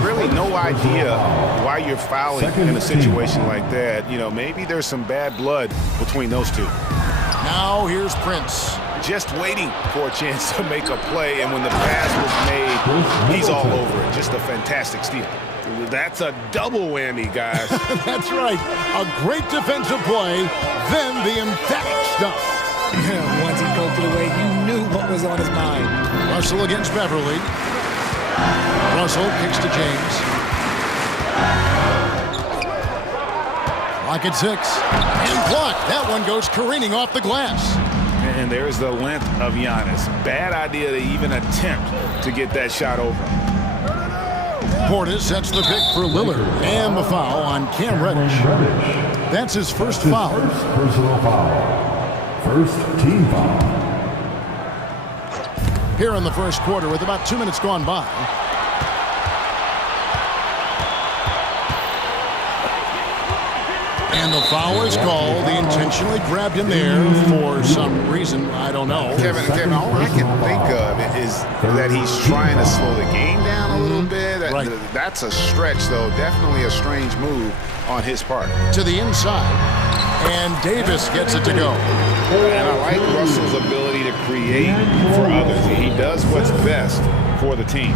Really no idea why you're fouling in a situation like that. You know, maybe there's some bad blood between those two. Now here's Prince. Just waiting for a chance to make a play, and when the pass was made, he's all over it. Just a fantastic steal. That's a double whammy, guys. That's right. A great defensive play, then the emphatic stuff. Yeah, once he poked it away, you knew what was on his mind. Russell against Beverly. Russell kicks to James. Lock at 6. And blocked. That one goes careening off the glass. And there's the length of Giannis. Bad idea to even attempt to get that shot over. Portis sets the pick for Lillard. And the foul on Cam Reddish. That's his first foul. First personal foul. First team foul. Here in the first quarter with about 2 minutes gone by. And the foul is called. He intentionally grabbed him there for some reason. I don't know. Kevin, all I can think of is that he's trying to slow the game down a little bit. Right. That's a stretch, though. Definitely a strange move on his part. To the inside. And Davis gets it to go. And I like Russell's ability to create for others. He does what's best for the team.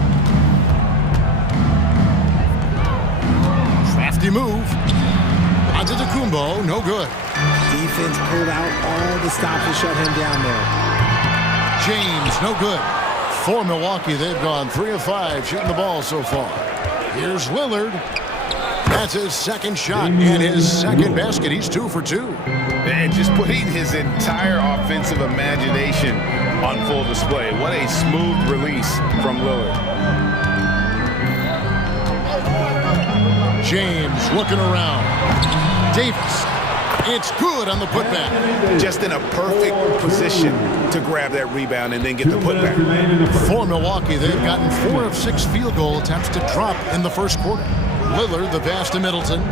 Crafty move. Antetokounmpo, no good. Defense pulled out all the stops to shut him down there. James, no good. For Milwaukee, they've gone 3 of 5 shooting the ball so far. Here's Lillard. That's his second shot and his second basket. He's 2 for 2. And just putting his entire offensive imagination on full display. What a smooth release from Lillard. James looking around. Davis. It's good on the putback. Just in a perfect position to grab that rebound and then get the putback. For Milwaukee, they've gotten 4 of 6 field goal attempts to drop in the first quarter. Lillard, the pass to Middleton.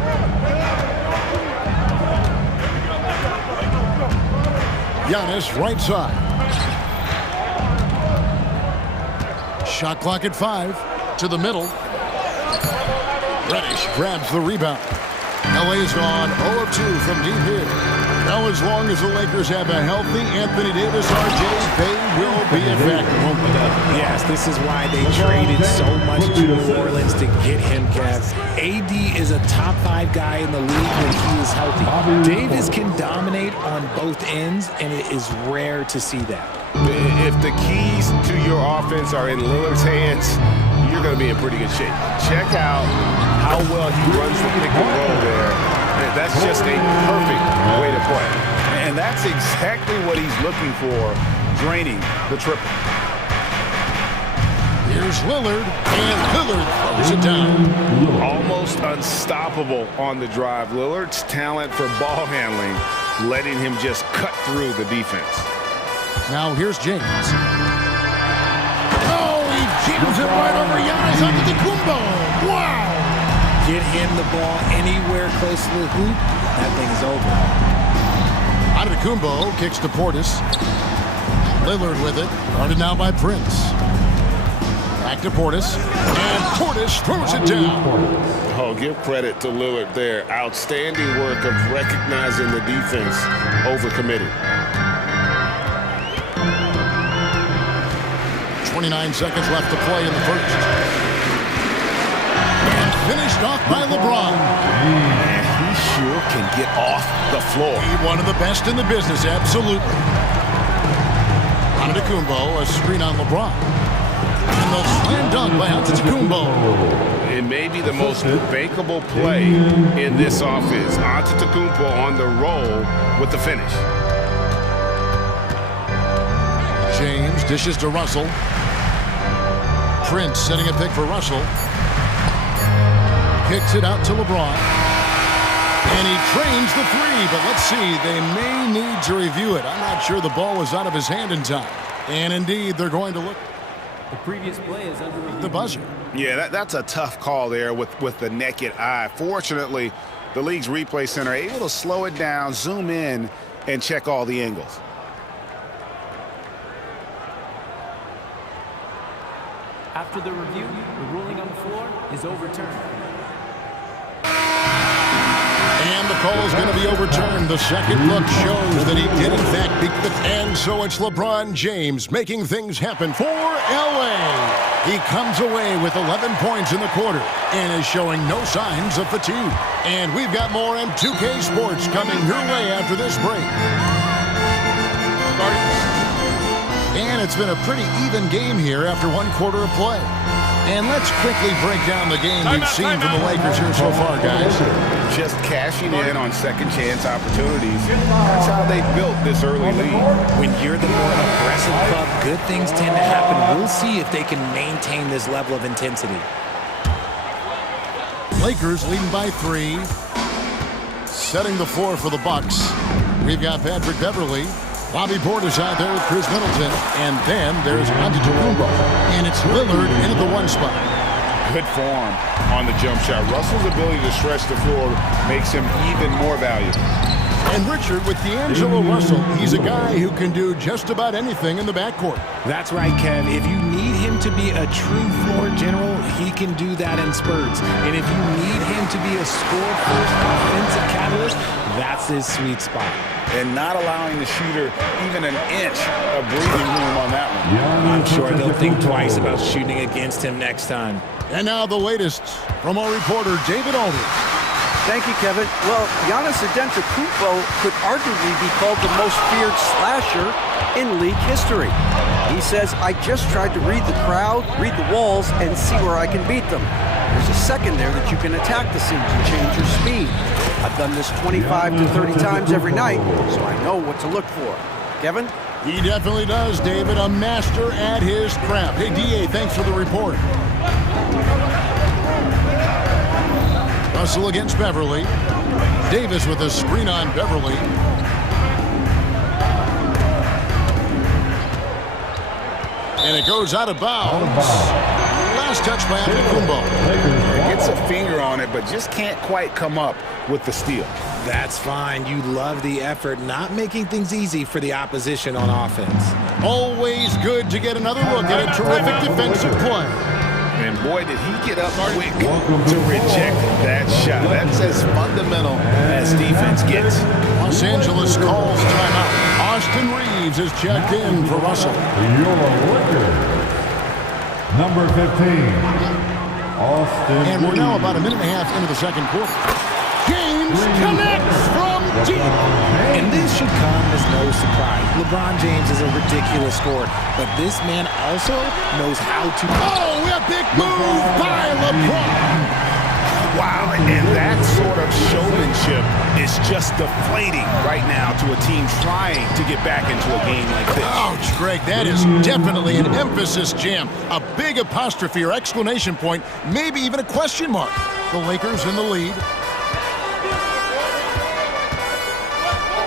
Giannis, right side. Shot clock at 5. To the middle. Reddish grabs the rebound. LA's gone 0 of 2 from deep here. Now, as long as the Lakers have a healthy Anthony Davis, RJ, they will be a factor, won't they? Yes, this is why they traded so much to New Orleans to get him, Kev. AD is a top 5 guy in the league when he is healthy. Davis can dominate on both ends, and it is rare to see that. If the keys to your offense are in Lillard's hands, you're going to be in pretty good shape. Check out how well he runs the pick and roll there. That's just a perfect way to play. And that's exactly what he's looking for, draining the triple. Here's Lillard, and Lillard throws it down. Almost unstoppable on the drive. Lillard's talent for ball handling, letting him just cut through the defense. Now here's James. Oh, he jams it right over Giannis Antetokounmpo. Wow! Get him the ball anywhere close to the hoop, that thing is over. Antetokounmpo kicks to Portis. Lillard with it, guarded now by Prince. Back to Portis, and Portis throws it down. Oh, give credit to Lillard there. Outstanding work of recognizing the defense overcommitting. 29 seconds left to play in the first. And finished off by LeBron. Man, he sure can get off the floor. He one of the best in the business, absolutely. Antetokounmpo, a screen on LeBron. And the slam dunk by Antetokounmpo. It may be the most bankable play in this offense. Antetokounmpo on the roll with the finish. James dishes to Russell. Prince setting a pick for Russell. Kicks it out to LeBron. And he trains the three, but let's see, they may need to review it. I'm not sure the ball was out of his hand in time. And indeed, they're going to look. The previous play is under review. The buzzer. Yeah, that's a tough call there with the naked eye. Fortunately, the league's replay center able to slow it down, zoom in, and check all the angles. After the review, the ruling on the floor is overturned. And the call is going to be overturned. The second look shows that he did, in fact, beat the... And so it's LeBron James making things happen for L.A. He comes away with 11 points in the quarter and is showing no signs of fatigue. And we've got more M2K Sports coming your way after this break. And it's been a pretty even game here after one quarter of play. And let's quickly break down the game we've seen from the Lakers here so far, guys. Just cashing in on second chance opportunities. That's how they built this early lead. When you're the more aggressive club, good things tend to happen. We'll see if they can maintain this level of intensity. Lakers leading by 3. Setting the floor for the Bucks. We've got Patrick Beverley. Bobby Portis out there with Chris Middleton. And then there's Antetokounmpo. And it's Lillard in at the 1 spot. Good form on the jump shot. Russell's ability to stretch the floor makes him even more valuable. And Richard, with D'Angelo Russell, he's a guy who can do just about anything in the backcourt. That's right, Kev. If you need him to be a true floor general, he can do that in spurts. And if you need him to be a score-first offensive catalyst, that's his sweet spot. And not allowing the shooter even an inch of breathing room on that one. I'm sure they'll think twice about shooting against him next time. And now the latest from our reporter, David Aldridge. Thank you, Kevin. Well, Giannis Antetokounmpo could arguably be called the most feared slasher in league history. He says, I just tried to read the crowd, read the walls, and see where I can beat them. There's a second there that you can attack the seams and change your speed. I've done this 25 to 30 times every night, so I know what to look for. Kevin? He definitely does, David. A master at his craft. Hey, D.A., thanks for the report. Russell against Beverly. Davis with a screen on Beverly. And it goes out of bounds. Last touch by Antetokounmpo. Gets a finger on it, but just can't quite come up with the steal. That's fine. You love the effort, not making things easy for the opposition on offense. Always good to get another look at a terrific defensive play. And boy, did he get up quick to reject that shot. That's as fundamental as defense gets. Los Angeles calls timeout. Austin Reeves is checked in for Russell. Number 15, Austin. And we're now about a minute and a half into the second quarter. James connects from deep. And this should come as no surprise. LeBron James is a ridiculous scorer, but this man also knows how to... Oh, a big move by LeBron. Wow, and that sort of showmanship is just deflating right now to a team trying to get back into a game like this. Ouch, Greg, that is definitely an emphasis jam. A big apostrophe or exclamation point, maybe even a question mark. The Lakers in the lead.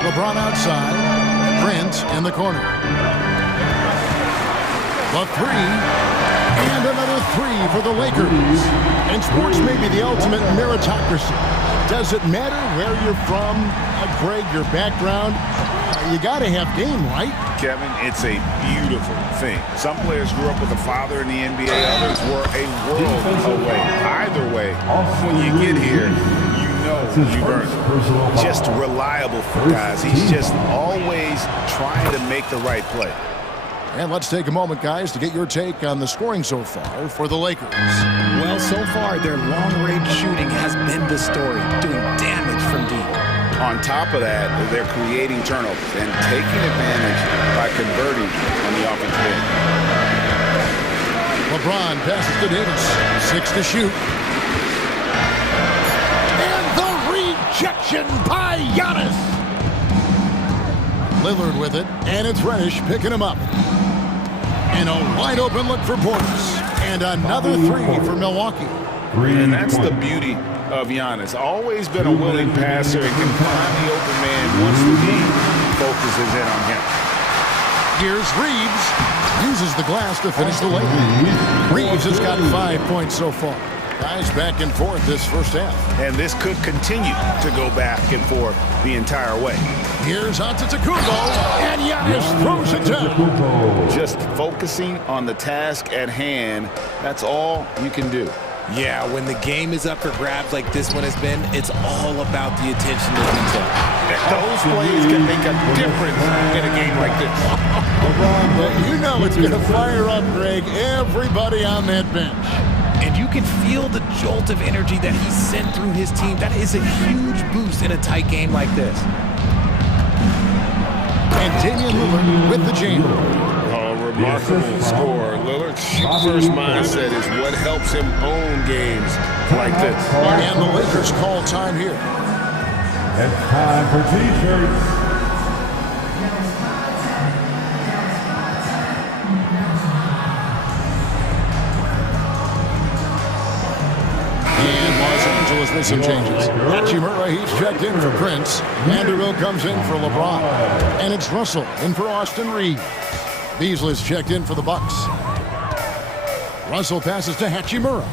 LeBron outside. Prince in the corner. The three. And another three for the Lakers. And sports may be the ultimate meritocracy. Does it matter where you're from, Greg, your background? You got to have game, right? Kevin, it's a beautiful thing. Some players grew up with a father in the NBA, others were a world away. Either way, when you get here, you know you've earned it. Just reliable for guys. He's just always trying to make the right play. And let's take a moment, guys, to get your take on the scoring so far for the Lakers. Well, so far, their long-range shooting has been the story, doing damage from deep. On top of that, they're creating turnovers and taking advantage by converting on the offensive end. LeBron passes to Davis. 6 to shoot. And the rejection by Giannis. Lillard with it, and it's Reddish picking him up. And a wide open look for Portis. And another three for Milwaukee. And that's the beauty of Giannis. Always been a willing passer and can find the open man once the team focuses in on him. Here's Reeves. Uses the glass to finish the lane. Reeves has got 5 points so far. Guys back and forth this first half. And this could continue to go back and forth the entire way. Here's Antetokounmpo, and Giannis throws it down. Just focusing on the task at hand, that's all you can do. Yeah, when the game is up for grabs like this one has been, it's all about the attention to detail. Those plays can make a difference in a game like this. You know it's going to fire up, Greg, everybody on that bench. And you can feel the jolt of energy that he sent through his team. That is a huge boost in a tight game like this. And Damian Lillard with the jam. Remarkable score. Lillard's shoot-first mindset is what helps him own games like this. And the Lakers call time here. It's time for T-shirts. And Los Angeles with some changes. Hachimura, he's checked in for Prince. Vanderbilt comes in for LeBron. And it's Russell in for Austin Reeves. Beasley's checked in for the Bucks. Russell passes to Hachimura.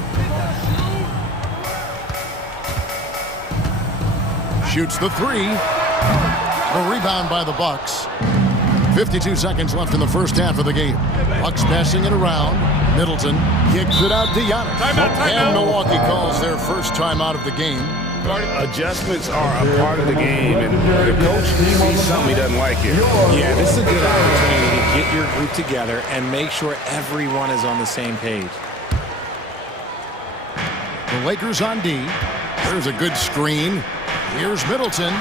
Shoots the three. The rebound by the Bucks. 52 seconds left in the first half of the game. Bucks passing it around. Middleton kicks it out to Giannis. And Milwaukee calls their first timeout of the game. Adjustments are a part of the game, and the coach sees something he doesn't like here. Yeah, this is a good opportunity to get your group together and make sure everyone is on the same page. The Lakers on D. There's a good screen. Here's Middleton.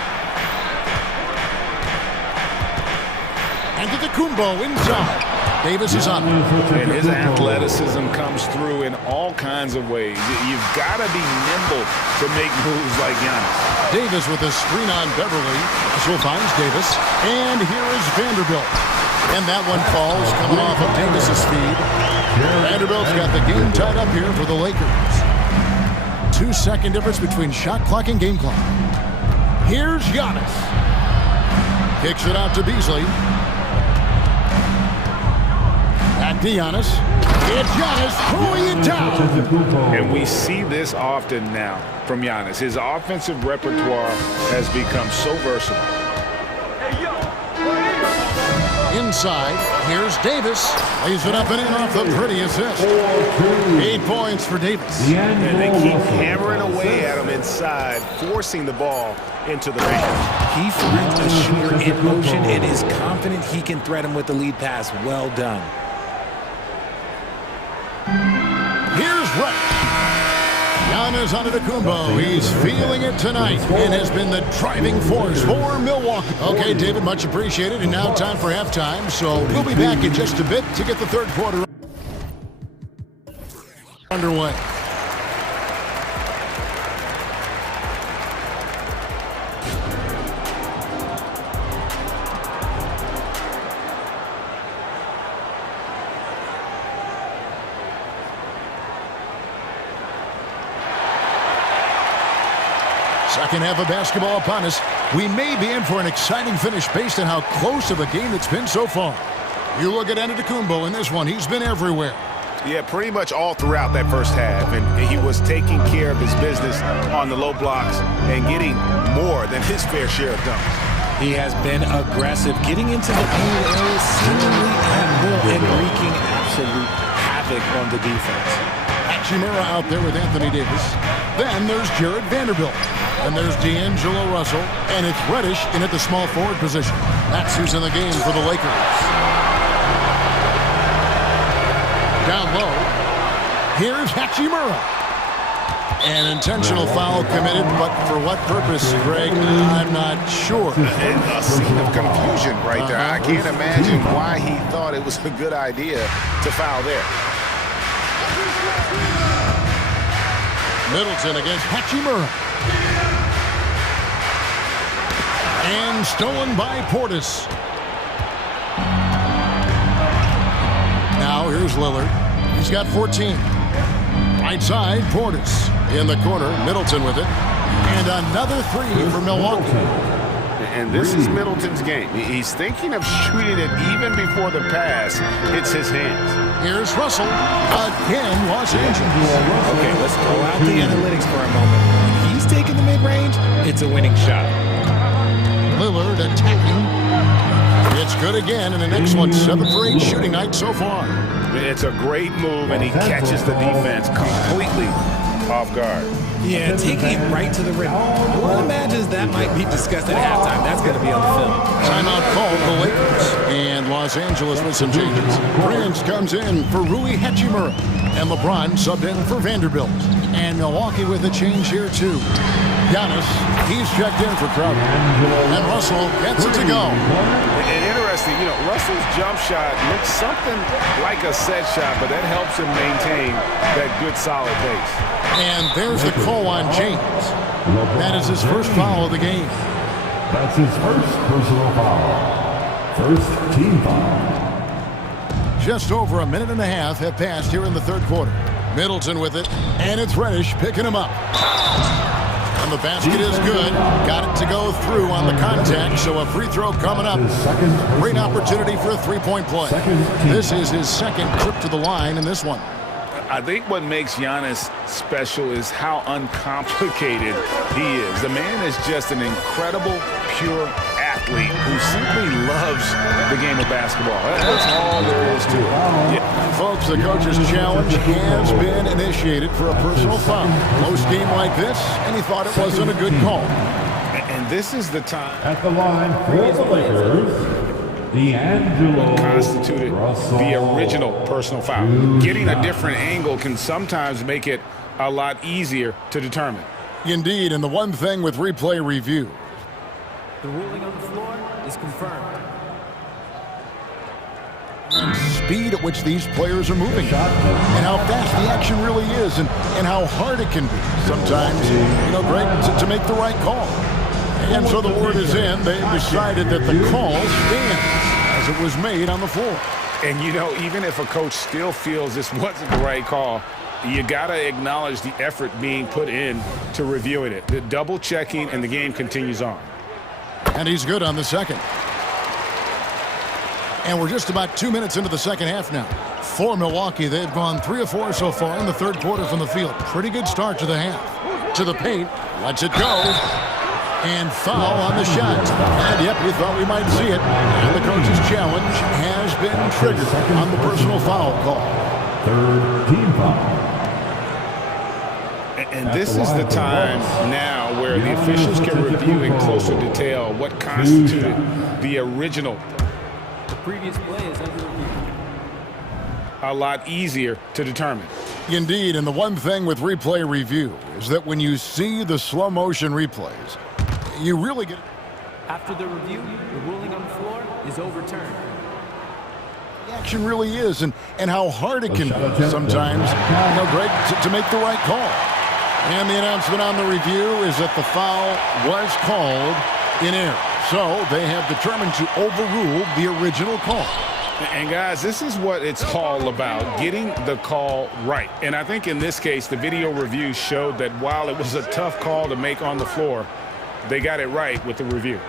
Antetokounmpo inside. Davis is on. And his athleticism comes through in all kinds of ways. You've got to be nimble to make moves like Giannis. Davis with a screen on Beverly. Russell finds Davis. And here is Vanderbilt. And that one falls coming off of Davis's feed. Vanderbilt's got the game tied up here for the Lakers. 2-second difference between shot clock and game clock. Here's Giannis. Kicks it out to Beasley. Back to Giannis. It's Giannis throwing it down. And we see this often now from Giannis. His offensive repertoire has become so versatile. Inside, here's Davis. Lays it up and in off the pretty assist. 8 points for Davis. And they keep hammering away at him inside, forcing the ball into the range. He finds a shooter in motion and is confident he can thread him with the lead pass. Well done. Here's Reddish. Giannis Antetokounmpo. He's feeling it tonight and has been the driving force for Milwaukee. Okay, David, much appreciated. And now time for halftime. So we'll be back in just a bit to get the third quarter underway. Second half of basketball upon us. We may be in for an exciting finish based on how close of a game it's been so far. You look at Antetokounmpo in this one. He's been everywhere. Yeah, pretty much all throughout that first half. And he was taking care of his business on the low blocks and getting more than his fair share of dunks. He has been aggressive, getting into the paint area seemingly at will and wreaking absolute havoc on the defense. Hachimura out there with Anthony Davis. Then there's Jared Vanderbilt. And there's D'Angelo Russell. And it's Reddish in at the small forward position. That's who's in the game for the Lakers. Down low. Here's Hachimura. An intentional foul committed, but for what purpose, Greg? I'm not sure. And a scene of confusion right there. I can't imagine why he thought it was a good idea to foul there. Middleton against Hachimura. And stolen by Portis. Now here's Lillard. He's got 14. Right side, Portis. In the corner, Middleton with it. And another three for Milwaukee. And this is Middleton's game. He's thinking of shooting it even before the pass hits his hands. Here's Russell. Again, Los Angeles. Okay, let's throw out the analytics for a moment. When he's taking the mid-range, it's a winning shot. Lillard attacking. It's good again, and the next one, 7 for 8 shooting night so far. It's a great move, and he catches the defense completely off guard. Yeah, taking it right to the rim. One imagines that might be discussed at halftime. That's going to be on the film. Timeout called the Lakers. And Los Angeles with some changes. Prince comes in for Rui Hachimura. And LeBron subbed in for Vanderbilt. And Milwaukee with a change here, too. Giannis, he's checked in for Crowder. And Russell gets it to go. And interesting, you know, Russell's jump shot looks something like a set shot, but that helps him maintain that good, solid pace. And there's the call on James. That is his first foul of the game. That's his first personal foul. First team foul. Just over a minute and a half have passed here in the third quarter. Middleton with it, and it's Reddish picking him up. And the basket is good. Got it to go through on the contact, so a free throw coming up. Great opportunity for a three-point play. This is his second trip to the line in this one. I think what makes Giannis special is how uncomplicated he is. The man is just an incredible, pure athlete who simply loves the game of basketball. That's all there is to it. Yeah. Folks, the coach's challenge has been initiated for a personal foul. Close game like this, and he thought it wasn't a good call. And this is the time. At the line for the Lakers, D'Angelo constituted the original personal foul. Getting a different angle can sometimes make it a lot easier to determine. Indeed, and the one thing with replay review. The ruling on the floor is confirmed. And speed at which these players are moving. And how fast the action really is and how hard it can be. Sometimes, you know, Greg, to make the right call. And so the word is in. They've decided that the call stands as it was made on the floor. And, you know, even if a coach still feels this wasn't the right call, you got to acknowledge the effort being put in to reviewing it. The double checking, and the game continues on. And he's good on the second. And we're just about 2 minutes into the second half now. For Milwaukee, they've gone 3 of 4 so far in the third quarter from the field. Pretty good start to the half. To the paint, lets it go. And foul on the shot. And yep, we thought we might see it. And the coach's challenge has been triggered on the personal foul call. Third team foul. And this is the time now where the officials can review in closer detail what constituted the original. The previous play is under review. A lot easier to determine. Indeed, and the one thing with replay review is that when you see the slow motion replays, you really get... After the review, the ruling on the floor is overturned. The action really is, and how hard it can be sometimes, you know, Greg, to make the right call. And the announcement on the review is that the foul was called in error. So they have determined to overrule the original call. And guys, this is what it's all about, getting the call right. And I think in this case, the video review showed that while it was a tough call to make on the floor, they got it right with the review.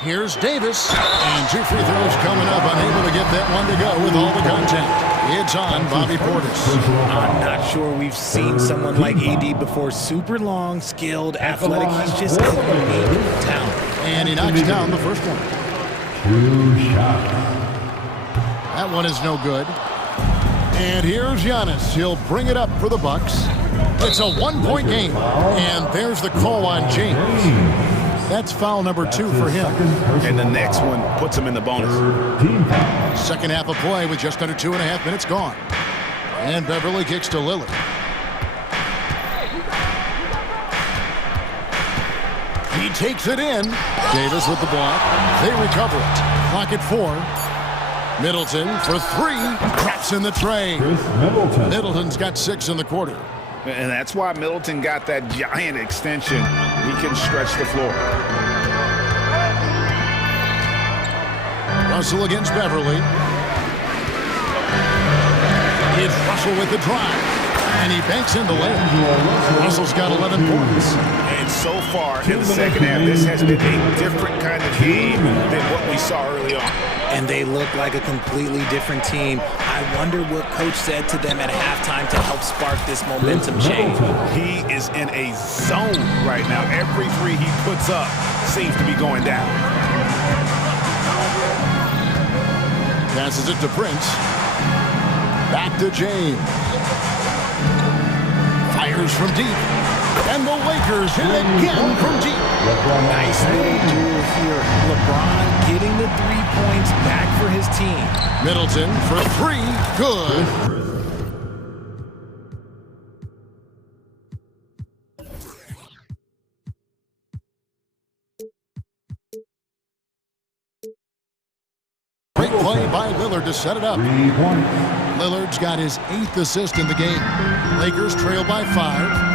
Here's Davis, and 2 free throws coming up, unable to get that one to go with all the contact. It's on Bobby Portis. I'm not sure we've seen someone like AD before. Super long, skilled, athletic. He's just a unique talent. And he knocks down the first one. 2 shots. That one is no good. And here's Giannis. He'll bring it up for the Bucks. It's a 1-point game. And there's the call on James. That's foul number 2 for him. And the next one puts him in the bonus. Second half of play with just under 2.5 minutes gone. And Beverly kicks to Lillard. He takes it in. Davis with the block. They recover it. Clock at 4. Middleton for 3. Drops in the tray. Middleton's got 6 in the quarter. And that's why Middleton got that giant extension. He can stretch the floor. Russell against Beverly. It's Russell with the drive. And he banks in the layup. Russell's got 11 points. And so far in the second half, this has been a different kind of game than what we saw early on. And they look like a completely different team. I wonder what coach said to them at halftime to help spark this momentum change. He is in a zone right now. Every 3 he puts up seems to be going down. Passes it to Prince. Back to James. Fires from deep. And the Lakers hit again from deep. Nice little duel here. LeBron getting the 3 points back for his team. Middleton for 3. Good. Great play by Lillard to set it up. 3 points. Lillard's got his 8th assist in the game. Lakers trail by 5.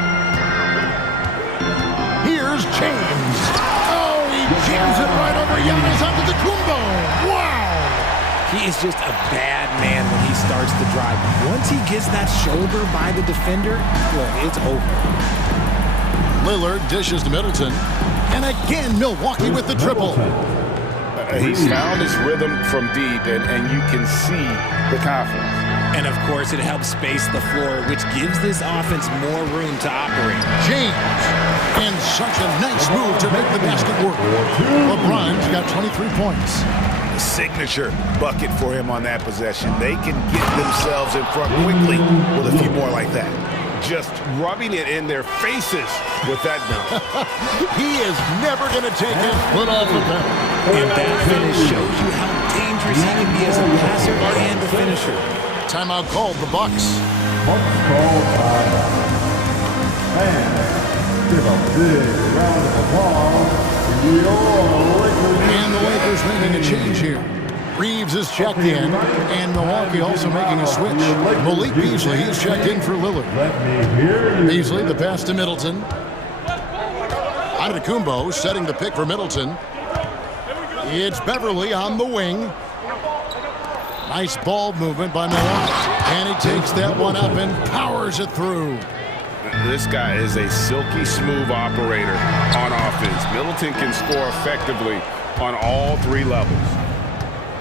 Here's James. Oh, he jams it right over Giannis onto the Kumbo. Wow! He is just a bad man when he starts to drive. Once he gets that shoulder by the defender, look, it's over. Lillard dishes to Middleton. And again, Milwaukee with the triple. He's found his rhythm from deep, and you can see the confidence. And, of course, it helps space the floor, which gives this offense more room to operate. James. And such a nice move to make the basket work. LeBron's got 23 points. A signature bucket for him on that possession. They can get themselves in front quickly with a few more like that. Just rubbing it in their faces with that dunk. He is never going to take his foot off the pedal. And that finish shows you how dangerous he can be as a passer and a finisher. Timeout called, the Bucks. Bucks called by fans. Give a big round of applause to your Lakers. And the Lakers making a change here. Reeves is checked in, and Milwaukee also making a switch. Malik Beasley is checked in for Lillard. Let me hear you. Beasley, the pass to Middleton. Antetokounmpo setting the pick for Middleton. It's Beverly on the wing. Nice ball movement by Milwaukee. And he takes that one up and powers it through. This guy is a silky smooth operator on offense. Middleton can score effectively on all 3 levels.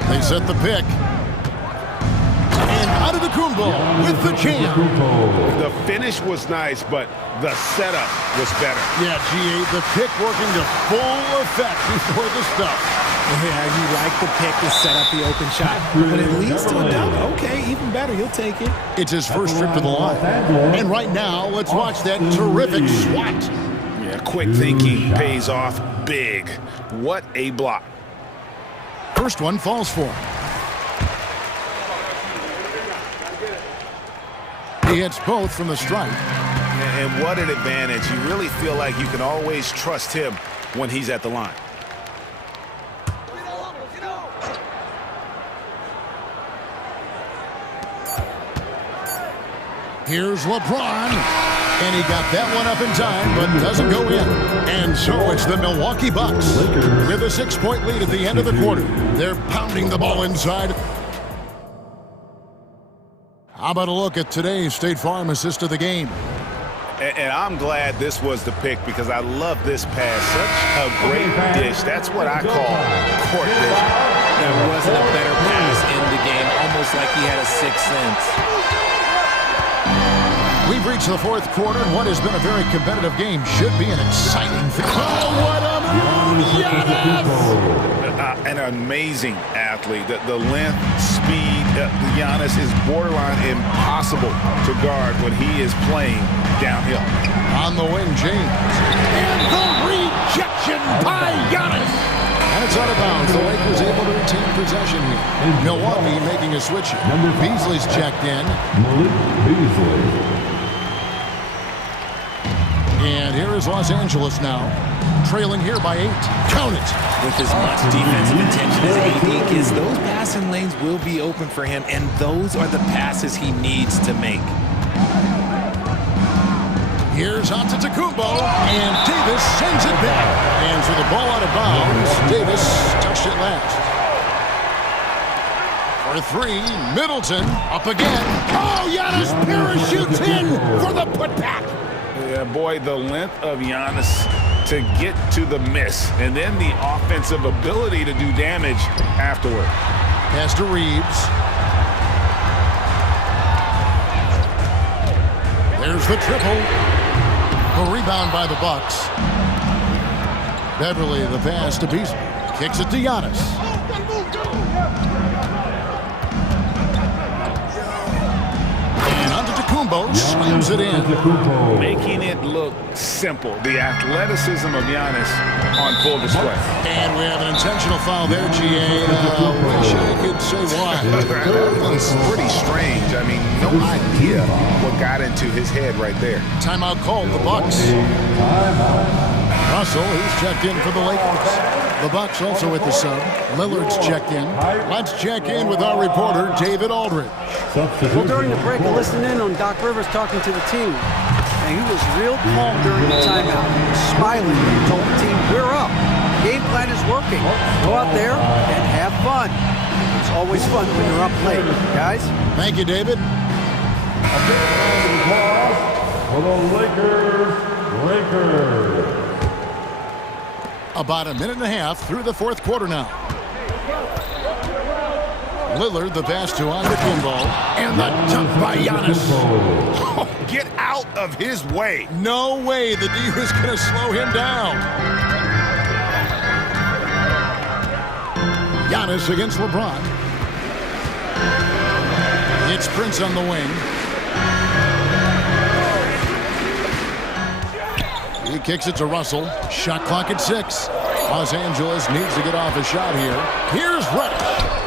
They set the pick. And Antetokounmpo with the jam. The finish was nice, but the setup was better. Yeah, G8, the pick working to full effect before the stuff. Yeah, you like the pick to set up the open shot, but it leads to a dunk. Okay, even better, you'll take it. It's his first trip to the line. And right now, let's watch that terrific swat. Yeah, quick thinking pays off big. What a block. First one falls for him. He hits both from the strike. And what an advantage. You really feel like you can always trust him when he's at the line. Here's LeBron. And he got that one up in time, but doesn't go in. And so it's the Milwaukee Bucks with a 6-point lead at the end of the quarter. They're pounding the ball inside. How about a look at today's State Farm assist of the game? And I'm glad this was the pick because I love this pass. Such a great dish. That's what I call court vision. There wasn't a better pass in the game, almost like he had a sixth sense. We've reached the fourth quarter, and what has been a very competitive game should be an exciting thing. Oh, what a move! Giannis! An amazing athlete. The length, speed, Giannis is borderline impossible to guard when he is playing downhill. On the wing, James. And the rejection by Giannis! And it's out of bounds. The Lakers able to retain possession here. Milwaukee making a switch here. Beasley's checked in. Beasley. And here is Los Angeles now, trailing here by 8. Count it. With as much defensive attention as AD gives, those passing lanes will be open for him, and those are the passes he needs to make. Here's Antetokounmpo, and Davis sends it back. And for the ball out of bounds, Davis touched it last. For 3, Middleton up again. Oh, Giannis parachutes in for the putback. Yeah, boy, the length of Giannis to get to the miss, and then the offensive ability to do damage afterward. Pass to Reeves. There's the triple. A rebound by the Bucks. Beverly, the pass to Beasley. Kicks it to Giannis. Antetokounmpo slams it in. Making it look simple. The athleticism of Giannis on full display. And we have an intentional foul there, GA. Wish I could say why. That was pretty strange. I mean, no idea what got into his head right there. Timeout called the Bucks. Russell, who's checked in for the Lakers. The Bucks also with the sub. Lillard's checked in. Let's check in with our reporter, David Aldridge. Well, during the break, I listened in on Doc Rivers talking to the team. And he was real calm during the timeout. He was smiling and told the team, we're up. Game plan is working. Go out there and have fun. It's always fun when you're up late, guys. Thank you, David. A big round of applause for the Lakers. About a minute and a half through the fourth quarter now. Lillard, the pass to Antetokounmpo, and the dunk by Giannis. Oh, get out of his way. No way the D was going to slow him down. Giannis against LeBron. It's Prince on the wing. He kicks it to Russell. Shot clock at 6. Los Angeles needs to get off a shot here. Here's Reddish.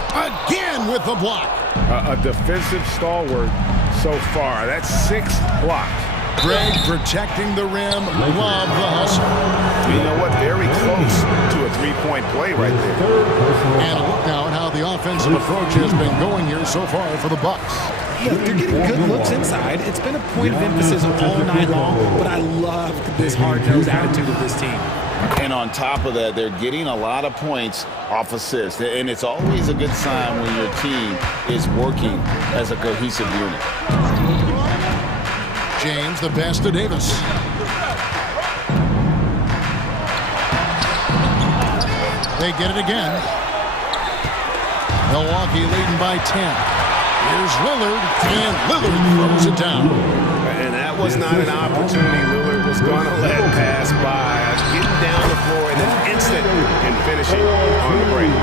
Again with the block. A defensive stalwart so far. That's 6 blocks. Greg protecting the rim. Love the hustle. You know what? Very close to a 3-point play right there. And look now at how the offensive approach has been going here so far for the Bucks. Look, they're getting good looks inside. It's been a point of emphasis all night long, but I love this hard-nosed attitude of this team. And on top of that, they're getting a lot of points off assists. And it's always a good sign when your team is working as a cohesive unit. James, the pass to Davis. They get it again. Milwaukee leading by 10. Here's Lillard, and Lillard throws it down. And that was not an opportunity Lillard was going to let pass by. Getting down the floor in an instant and finishing on the break.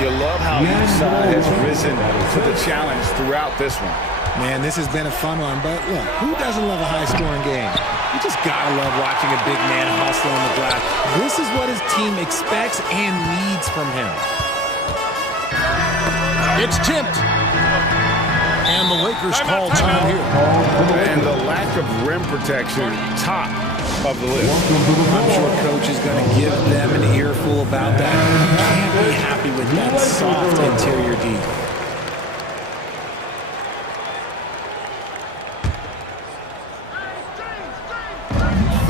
You love how each side has risen to the challenge throughout this one. Man, this has been a fun one, but look, who doesn't love a high-scoring game? You just gotta love watching a big man hustle on the drive. This is what his team expects and needs from him. It's tipped. And the Lakers call time here. And the lack of rim protection, top of the list. I'm sure coach is going to give them an earful about that. You can't be happy with that soft interior D.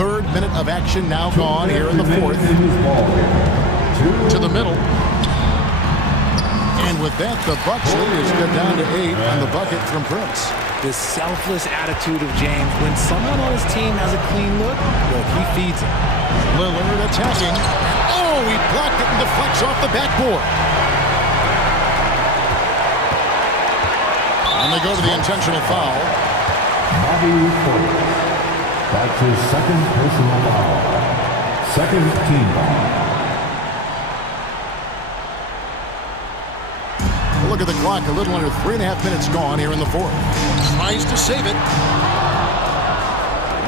Third minute of action now gone here in the fourth. To the middle. And with that, the Bucks lead is cut down to 8 on the bucket from Prince. The selfless attitude of James. When someone on his team has a clean look, he feeds him. Lillard attacking. Oh, he blocked it and deflects off the backboard. And they go to the intentional foul. That's his second personal foul. Second team foul. Look at the clock, a little under 3.5 minutes gone here in the fourth. Tries to save it.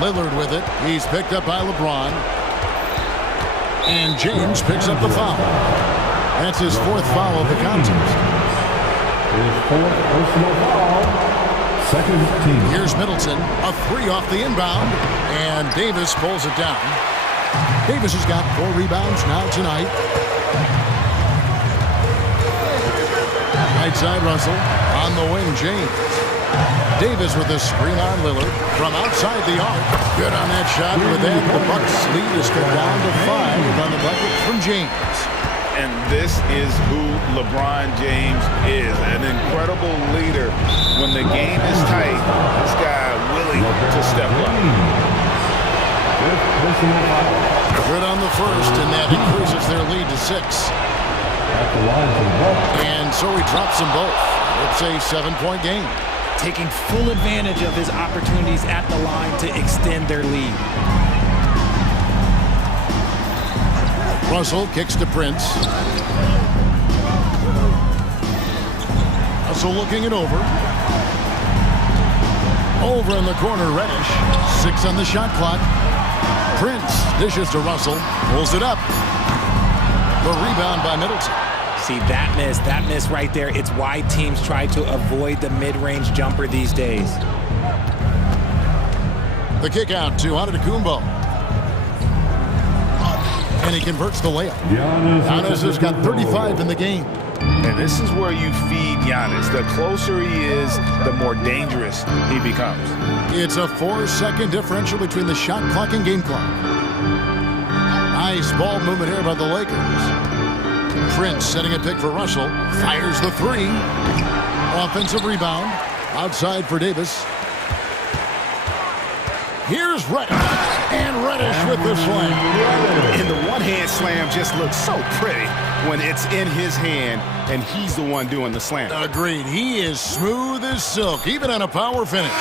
Lillard with it. He's picked up by LeBron. And James picks up the foul. That's his fourth foul of the contest. His fourth personal foul. Second team. Here's Middleton. A three off the inbound. And Davis pulls it down. Davis has got 4 rebounds now tonight. Right side Russell. On the wing, James. Davis with a screen on Lillard. From outside the arc. Good on that shot. With that, the Bucks lead is cut down to 5 on the bucket from James. And this is who LeBron James is. An incredible leader. When the game is tight, this guy willing to step up. Good on the first, and that increases their lead to 6. And so he drops them both. It's a 7-point game. Taking full advantage of his opportunities at the line to extend their lead. Russell kicks to Prince. Russell looking it over. Over in the corner, Reddish. 6 on the shot clock. Prince dishes to Russell. Pulls it up. The rebound by Middleton. See, that miss right there. It's why teams try to avoid the mid-range jumper these days. The kick out to Antetokounmpo. And he converts the layup. Giannis has got 35 in the game. And this is where you feed Giannis. The closer he is, the more dangerous he becomes. It's a 4-second differential between the shot clock and game clock. Nice ball movement here by the Lakers. Prince setting a pick for Russell. Fires the 3. Offensive rebound. Outside for Davis. Here's Reddish. And Reddish with the slam. And the one-hand slam just looks so pretty when it's in his hand and he's the one doing the slam. Agreed. He is smooth as silk, even on a power finish.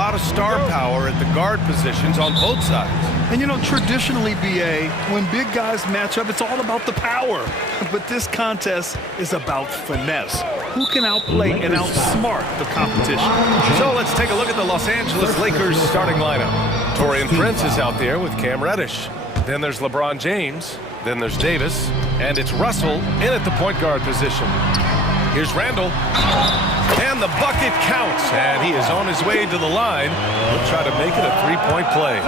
lot of star power at the guard positions on both sides. And you know, traditionally, BA, when big guys match up, it's all about the power. But this contest is about finesse. Who can outplay and outsmart the competition? So let's take a look at the Los Angeles Lakers starting lineup. Taurean Prince is out there with Cam Reddish. Then there's LeBron James. Then there's Davis. And it's Russell in at the point guard position. Here's Randall. And the bucket counts. And he is on his way to the line. He'll try to make it a three-point play.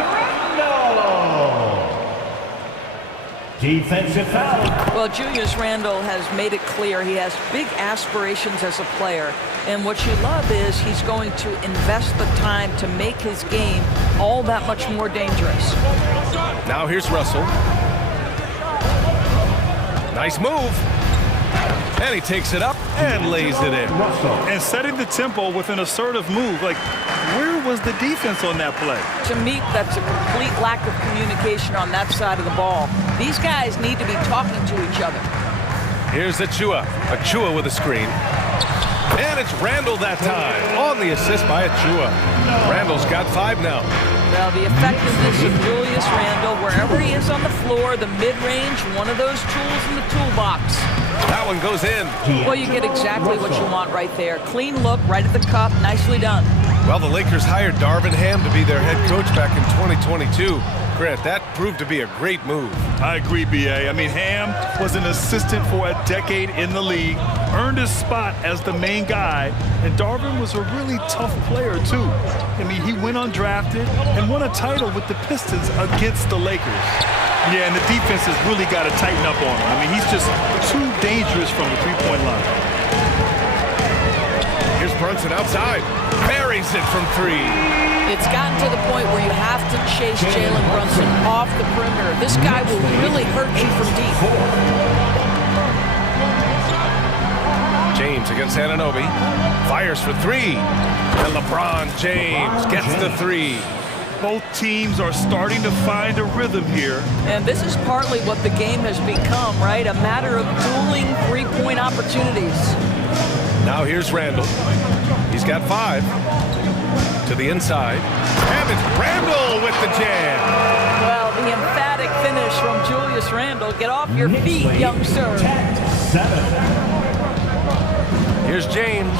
Defensive foul. Well, Julius Randle has made it clear he has big aspirations as a player. And what you love is he's going to invest the time to make his game all that much more dangerous. Now here's Russell. Nice move. And he takes it up and lays it in. And setting the tempo with an assertive move. Like, where was the defense on that play? To me, that's a complete lack of communication on that side of the ball. These guys need to be talking to each other. Here's Achua. Achua with a screen. And it's Randall that time on the assist by Achua. Randall's got 5 now. Well, the effectiveness of Julius Randle, wherever he is on the floor, the mid-range, one of those tools in the toolbox. That one goes in. Well, you get exactly what you want right there. Clean look, right at the cup, nicely done. Well, the Lakers hired Darvin Ham to be their head coach back in 2022. Grant, that proved to be a great move. I agree, BA. I mean, Ham was an assistant for a decade in the league, earned his spot as the main guy, and Darvin was a really tough player, too. I mean, he went undrafted and won a title with the Pistons against the Lakers. Yeah, and the defense has really got to tighten up on him. I mean, he's just too dangerous from the three-point line. Here's Brunson outside. Buries it from 3. It's gotten to the point where you have to chase Jalen Brunson off the perimeter. This guy will really hurt you from deep. James against Anunoby. Fires for 3. And LeBron James gets the 3. Both teams are starting to find a rhythm here. And this is partly what the game has become, right? A matter of dueling three-point opportunities. Now here's Randall. He's got 5. To the inside. And it's Randall with the jam. Well, the emphatic finish from Julius Randle. Get off your feet, young sir. 10-7. Here's James.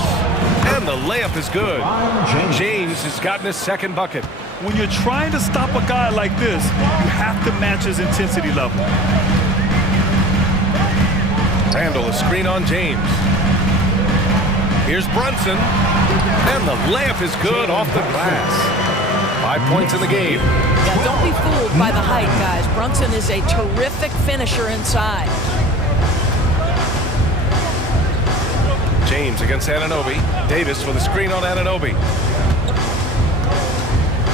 And the layup is good. James has gotten his second bucket. When you're trying to stop a guy like this, you have to match his intensity level. Randall, a screen on James. Here's Brunson. And the layup is good off the glass. 5 points in the game. Yeah, don't be fooled by the height, guys. Brunson is a terrific finisher inside. James against Anunoby. Davis with a screen on Anunoby.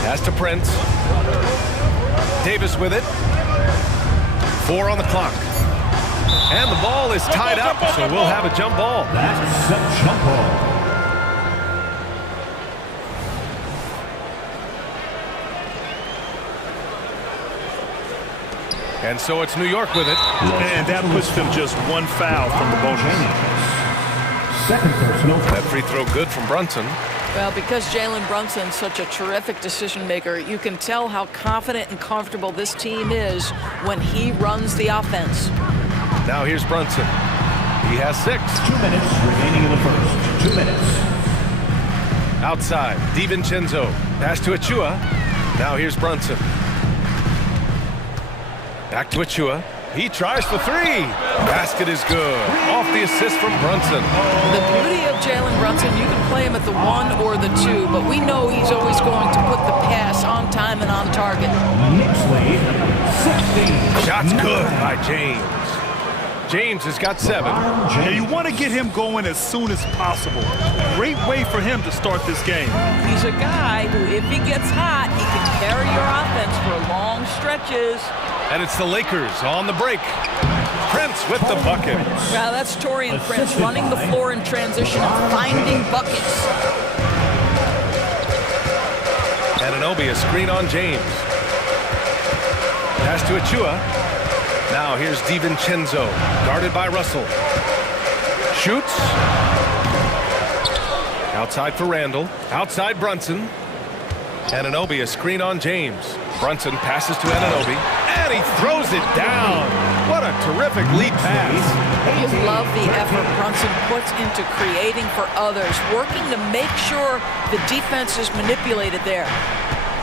Pass to Prince. Davis with it. 4 on the clock. And the ball is tied up, so we'll have a jump ball. That's a jump ball. And so it's New York with it. And that puts them just 1 foul from the bonus. Second personal. That free throw good from Brunson. Well, because Jalen Brunson's such a terrific decision maker, you can tell how confident and comfortable this team is when he runs the offense. Now here's Brunson. He has 6. 2 minutes remaining in the first. 2 minutes. Outside, DiVincenzo. Pass to Achua. Now here's Brunson. Back to Achua. He tries for 3. Basket is good. Off the assist from Brunson. The beauty of Jalen Brunson, you can play him at the 1 or the 2, but we know he's always going to put the pass on time and on target. Next lead, 16. Shot's good by James. James has got 7. Yeah, you want to get him going as soon as possible. Great way for him to start this game. He's a guy who, if he gets hot, he can carry your offense for long stretches. And it's the Lakers on the break. Prince with the bucket. Now that's Taurean Prince running the floor in transition and finding buckets. Anunoby, a screen on James. Pass to Achua. Now here's DiVincenzo, guarded by Russell. Shoots. Outside for Randall. Outside Brunson. Anunoby, a screen on James. Brunson passes to Anunoby, and he throws it down. What a terrific lead pass. You love the effort Brunson puts into creating for others, working to make sure the defense is manipulated there.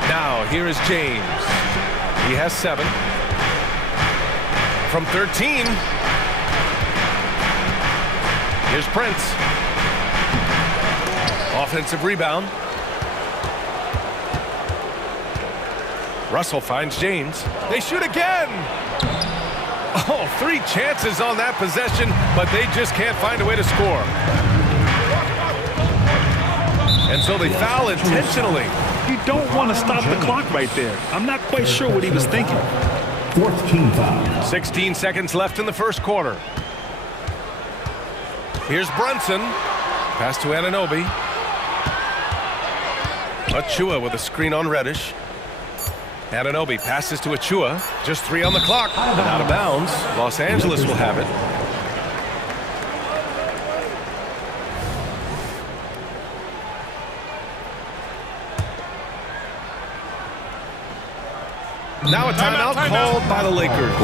Now, here is James. He has 7. From 13. Here's Prince. Offensive rebound. Russell finds James. They shoot again. Oh, 3 chances on that possession, but they just can't find a way to score. And so they foul intentionally. You don't want to stop the clock right there. I'm not quite sure what he was thinking. 14 foul. 16 seconds left in the first quarter. Here's Brunson. Pass to Anunoby. Achua with a screen on Reddish. Anunoby passes to Achua. Just 3 on the clock. And out of bounds. Los Angeles will have it. Now a timeout called by the Lakers.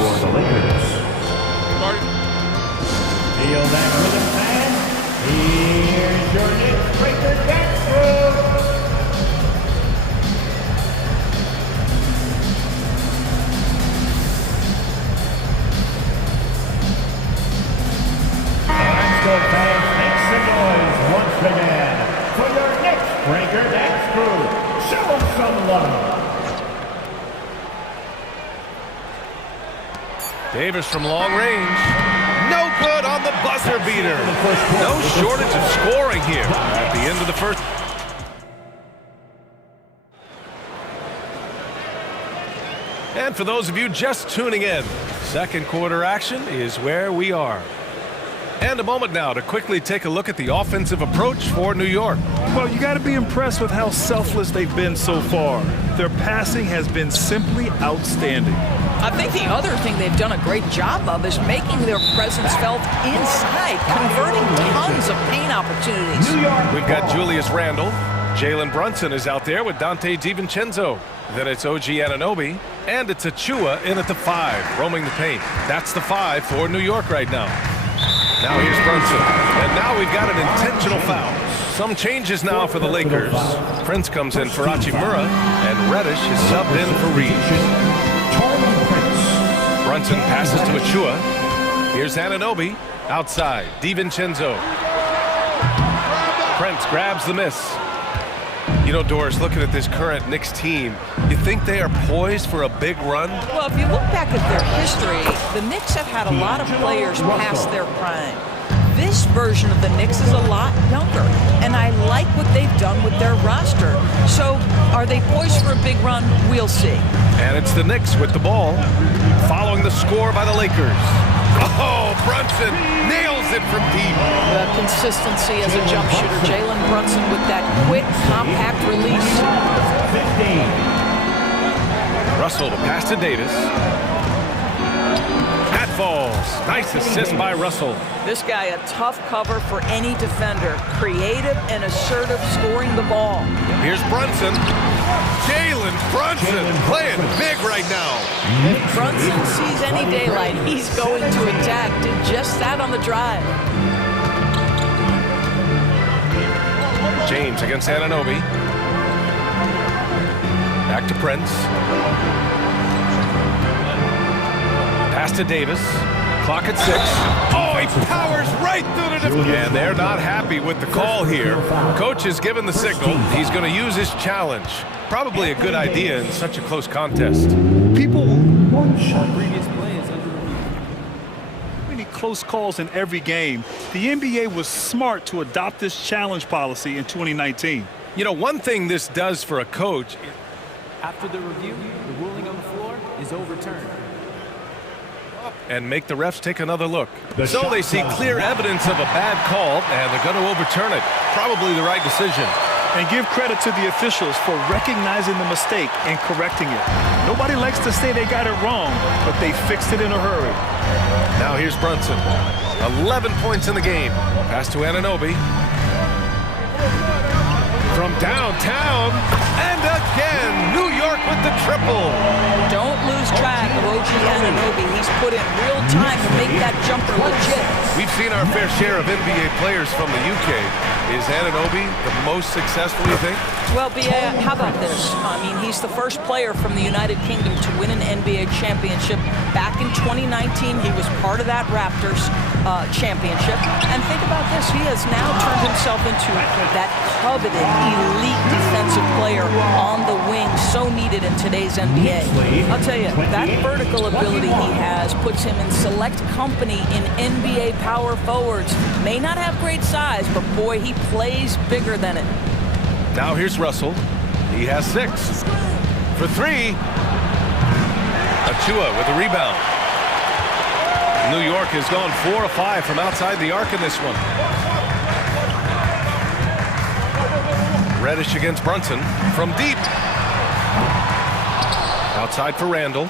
Feel that rhythm, fans? Here's your next breaker dance group. Let's go, fans. Make some noise once again for your next breaker dance group. Show them some love. Davis from long range. No good on the buzzer beater. No shortage of scoring here at the end of the first. And for those of you just tuning in, second quarter action is where we are. And a moment now to quickly take a look at the offensive approach for New York. Well, you got to be impressed with how selfless they've been so far. Their passing has been simply outstanding. I think the other thing they've done a great job of is making their presence felt inside, converting tons of paint opportunities. We've got Julius Randle. Jalen Brunson is out there with Dante DiVincenzo. Then it's OG Anunoby. And it's Achua in at the 5, roaming the paint. That's the 5 for New York right now. Now here's Brunson. And now we've got an intentional foul. Some changes now for the Lakers. Prince comes in for Hachimura, and Reddish is subbed in for Reed. Brunson passes to Achua. Here's Anunoby. Outside, DiVincenzo. Prince grabs the miss. You know, Doris, looking at this current Knicks team, you think they are poised for a big run? Well, if you look back at their history, the Knicks have had a lot of players past their prime. This version of the Knicks is a lot younger, and I like what they've done with their roster. So, are they poised for a big run? We'll see. And it's the Knicks with the ball, following the score by the Lakers. Oh, Brunson nails it from deep. The consistency as a jump shooter. Jalen Brunson with that quick, compact release. Russell to pass to Davis. That falls. Nice assist by Russell. This guy a tough cover for any defender. Creative and assertive scoring the ball. Here's Brunson. Jalen Brunson playing big right now. If Brunson sees any daylight, he's going to attack. Did just that on the drive. James against Anunoby. Back to Prince. Pass to Davis. Clock at 6. Oh, he powers right through the defense. And they're not happy with the call here. Coach has given the signal. He's going to use his challenge. Probably a good idea in such a close contest. People Previous play is under review. many close calls in every game. The NBA was smart to adopt this challenge policy in 2019. You know, one thing this does for a coach. After the review, the ruling on the floor is overturned. And make the refs take another look. So they see clear evidence of a bad call, and they're going to overturn it. Probably the right decision. And give credit to the officials for recognizing the mistake and correcting it. Nobody likes to say they got it wrong, but they fixed it in a hurry. Now here's Brunson. 11 points in the game. Pass to Anunoby. From downtown, and again. triple. Don't lose track of OG Anunoby. He's put in real time to make that jumper legit. We've seen our fair share of NBA players from the UK. Is Anunoby the most successful, you think? Well, B.A., how about this? I mean, he's the first player from the United Kingdom to win an NBA championship. Back in 2019, he was part of that Raptors championship. And think about this, he has now turned himself into that coveted, elite defensive player on the wing, so needed in today's NBA. I'll tell you, that vertical ability he has puts him in select company in NBA power forwards. May not have great size, but boy, he plays bigger than it. Now here's Russell. He has 6. For 3. Achua with a rebound. New York has gone 4 of 5 from outside the arc in this one. Reddish against Brunson from deep. Outside for Randall.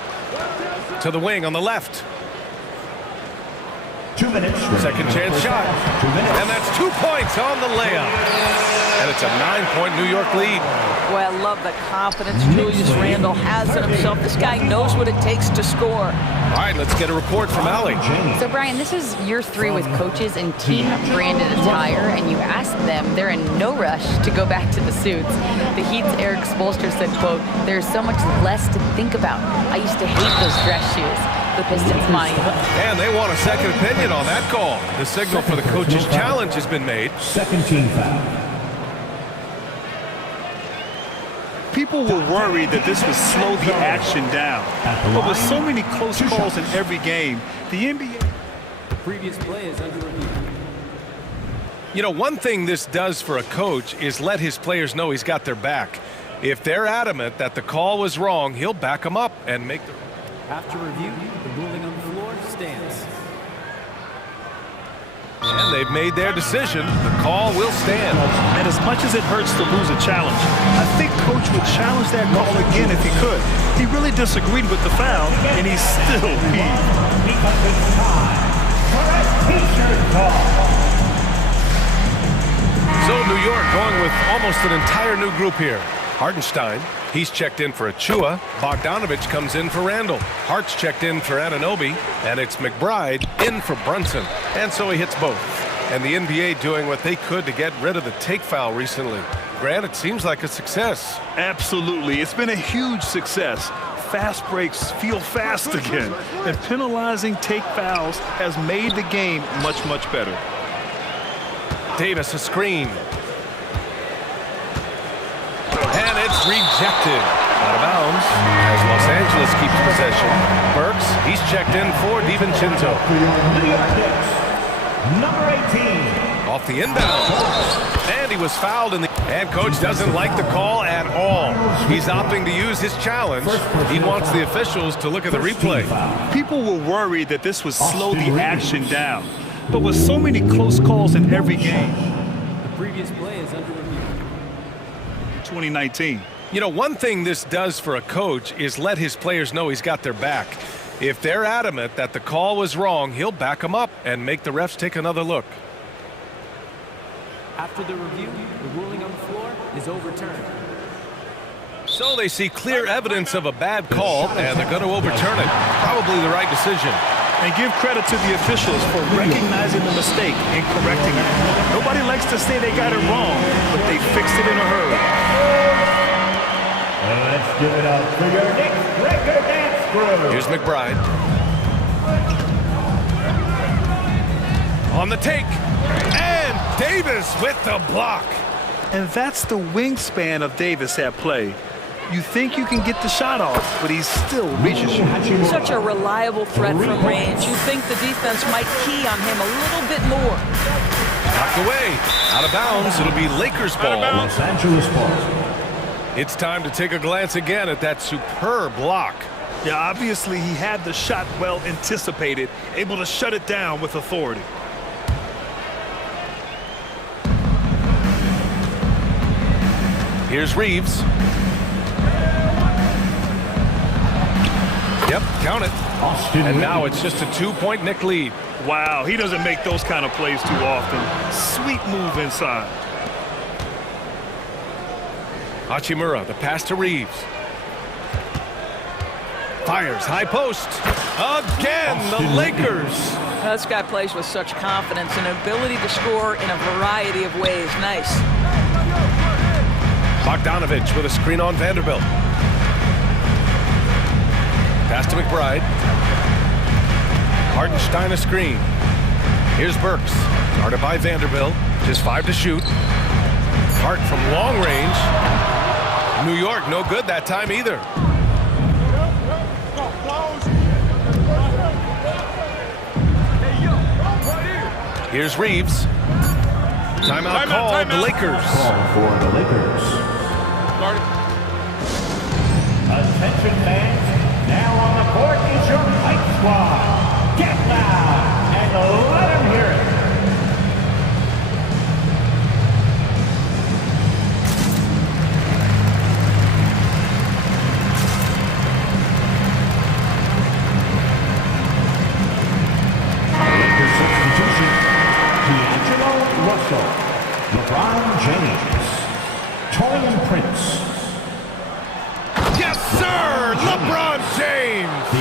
To the wing on the left. 2 minutes. Second chance shot. And that's 2 points on the layup. And it's a 9-point New York lead. Boy, I love the confidence Julius Randle has in himself. This guy knows what it takes to score. All right, let's get a report from Allie. So, Brian, this is year 3 with coaches in team-branded attire, and you asked them, they're in no rush to go back to the suits. The Heat's Eric Spoelstra said, quote, "There's so much less to think about. I used to hate those dress shoes." The Pistons money. And they want a second opinion on that call. The signal for the coach's challenge has been made. Second team foul. People were worried that this would slow the action down. But with so many close calls in every game, the NBA... The previous play is under review. You know, one thing this does for a coach is let his players know he's got their back. If they're adamant that the call was wrong, he'll back them up and make the... After review, the ruling on the floor stands. And they've made their decision. The call will stand. And as much as it hurts to lose a challenge, I think Coach would challenge that call again if he could. He really disagreed with the foul, and he's still peeved. So New York going with almost an entire new group here. Hartenstein, he's checked in for Achua. Bogdanovich comes in for Randall. Hart's checked in for Anunoby. And it's McBride in for Brunson. And so he hits both. And the NBA doing what they could to get rid of the take foul recently. Grant, it seems like a success. Absolutely. It's been a huge success. Fast breaks feel fast again. And penalizing take fouls has made the game much, much better. Davis, a screen. And it's rejected. Out of bounds as Los Angeles keeps possession. Burks, he's checked in for DiVincenzo. Number 18. Off the inbound. And he was fouled in the... And coach doesn't like the call at all. He's opting to use his challenge. He wants the officials to look at the replay. People were worried that this would slow the action down. But with so many close calls in every game... The previous play is under review. 2019. You know, one thing this does for a coach is let his players know he's got their back. If they're adamant that the call was wrong, he'll back them up and make the refs take another look. After the review, the ruling on the floor is overturned. So they see clear evidence of a bad call, and they're going to overturn it. Probably the right decision. And give credit to the officials for recognizing the mistake and correcting it. Nobody likes to say they got it wrong, but they fixed it in a hurry. Let's give it up for your next record dance crew. Here's McBride. On the take. And Davis with the block. And that's the wingspan of Davis at play. You think you can get the shot off, but he still reaches you. Such a reliable threat from range. You think the defense might key on him a little bit more. Knocked away. Out of bounds. It'll be Lakers ball. Los Angeles ball. It's time to take a glance again at that superb block. Yeah, obviously he had the shot well anticipated, able to shut it down with authority. Here's Reeves. Yep, count it. And now it's just a 2-point Knick lead. Wow, he doesn't make those kind of plays too often. Sweet move inside. Hachimura, the pass to Reeves. Fires high post. Again, the Lakers. This guy plays with such confidence and ability to score in a variety of ways. Nice. Bogdanovich with a screen on Vanderbilt. Pass to McBride. Hartenstein a screen. Here's Burks. Guarded by Vanderbilt. Just 5 to shoot. Hart from long range. New York no good that time either. Here's Reeves. Timeout call, the Lakers. For the Lakers. Attention fans, now on the court is your Fight Squad. Get loud and let them hear it. Lakers substitution. Russell, LeBron James, Torian Prince. Yes, sir! LeBron James!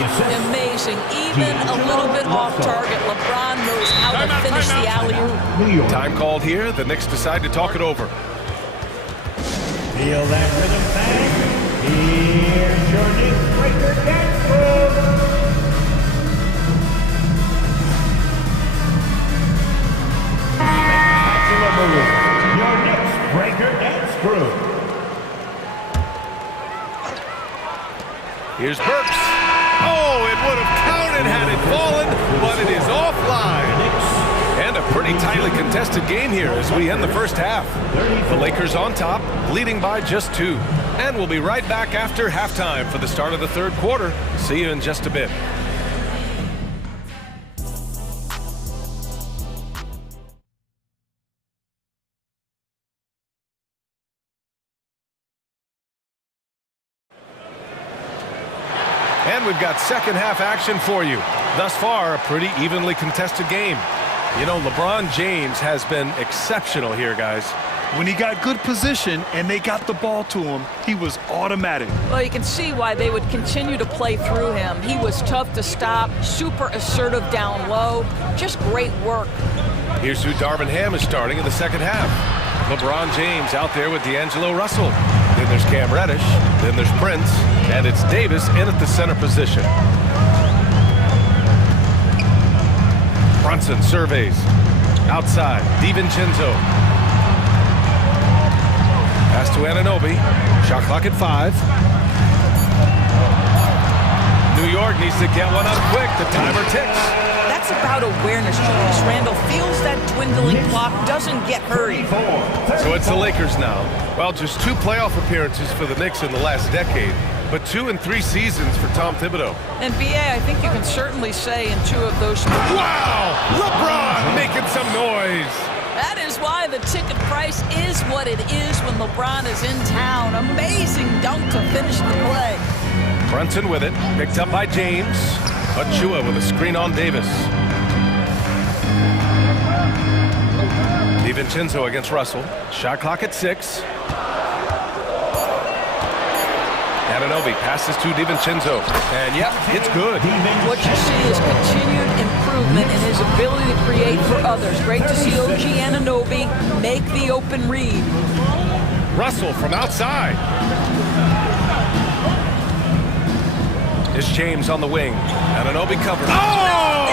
Amazing. Even a little bit off target, LeBron knows how to finish the alley-oop. Time called here. The Knicks decide to talk it over. Feel that rhythm, fans? Here's your Knicks breaker dance move. Your next breaker dance crew. Here's Burks. Oh, it would have counted had it fallen, but it is offline. And a pretty tightly contested game here as we end the first half. The Lakers on top, leading by just 2. And we'll be right back after halftime for the start of the third quarter. See you in just a bit. And we've got second half action for you. Thus far, a pretty evenly contested game. You know, LeBron James has been exceptional here, guys. When he got good position and they got the ball to him, he was automatic. Well, you can see why they would continue to play through him. He was tough to stop, super assertive down low, just great work. Here's who Darvin Ham is starting in the second half. LeBron James out there with D'Angelo Russell. Then there's Cam Reddish. Then there's Prince. And it's Davis in at the center position. Brunson surveys. Outside, DiVincenzo. Pass to Anunoby. Shot clock at 5. New York needs to get one up quick. The timer ticks. That's about awareness, Julius Randle feels that dwindling clock, doesn't get hurried. So it's the Lakers now. Well, just 2 playoff appearances for the Knicks in the last decade, but 2 in 3 seasons for Tom Thibodeau. And BA, I think you can certainly say in 2 of those. Wow! LeBron making some noise. That is why the ticket price is what it is when LeBron is in town. Amazing dunk to finish the play. Brunson with it, picked up by James. Achua with a screen on Davis. DiVincenzo against Russell. Shot clock at 6. Anunoby passes to DiVincenzo. And yep, it's good. What you see is continued improvement in his ability to create for others. Great to see OG Anunoby make the open read. Russell from outside. It's James on the wing. Anunoby covered. Oh!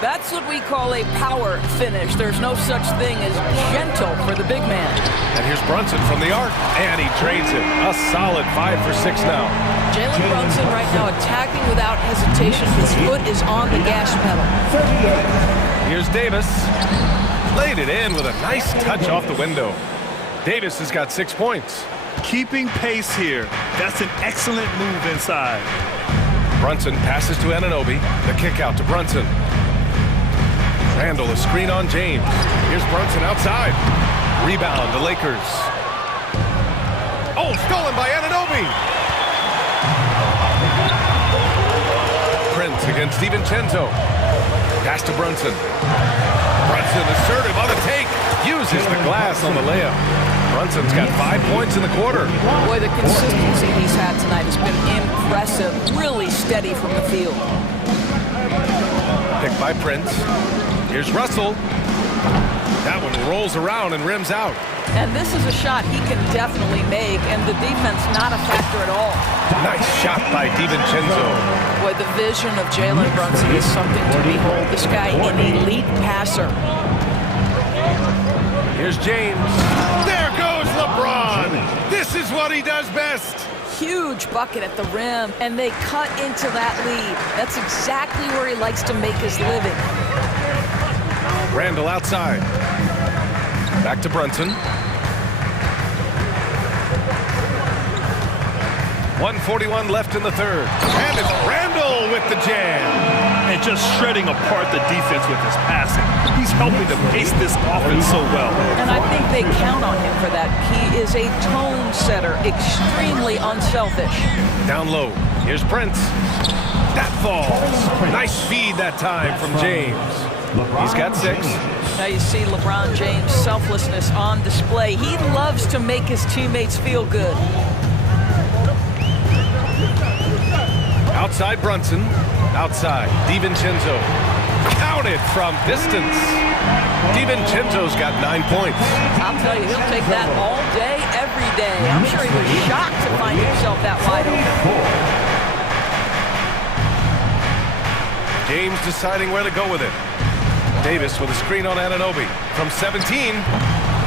That's what we call a power finish. There's no such thing as gentle for the big man. And here's Brunson from the arc. And he trades it. A solid 5 for 6 now. Jalen Brunson right now attacking without hesitation. His foot is on the gas pedal. Here's Davis. Laid it in with a nice touch off the window. Davis has got 6 points. Keeping pace here. That's an excellent move inside. Brunson passes to Anunoby. The kick out to Brunson. Randle a screen on James. Here's Brunson outside. Rebound, the Lakers. Oh, stolen by Anunoby. Prince against DiVincenzo. Pass to Brunson. Brunson assertive on the take. Uses the glass on the layup. Brunson's got 5 points in the quarter. Boy, the consistency he's had tonight has been impressive. Really steady from the field. Picked by Prince. Here's Russell. That one rolls around and rims out. And this is a shot he can definitely make, and the defense not a factor at all. Nice shot by DiVincenzo. Boy, the vision of Jalen Brunson is something to behold. This guy, an elite passer. Here's James. There goes LeBron. This is what he does best. Huge bucket at the rim, and they cut into that lead. That's exactly where he likes to make his living. Randall outside. Back to Brunson. 1:41 left in the third. And it's Randall with the jam. And just shredding apart the defense with his passing. He's helping to pace this offense so well. And I think they count on him for that. He is a tone setter, extremely unselfish. Down low. Here's Prince. That falls. Nice feed that time from James. He's got 6. Now you see LeBron James' selflessness on display. He loves to make his teammates feel good. Outside Brunson. Outside. DiVincenzo. Counted from distance. DiVincenzo's got 9 points. I'll tell you, he'll take that all day, every day. I'm sure he was shocked to find himself that wide open. James deciding where to go with it. Davis with a screen on Anunoby. From 17,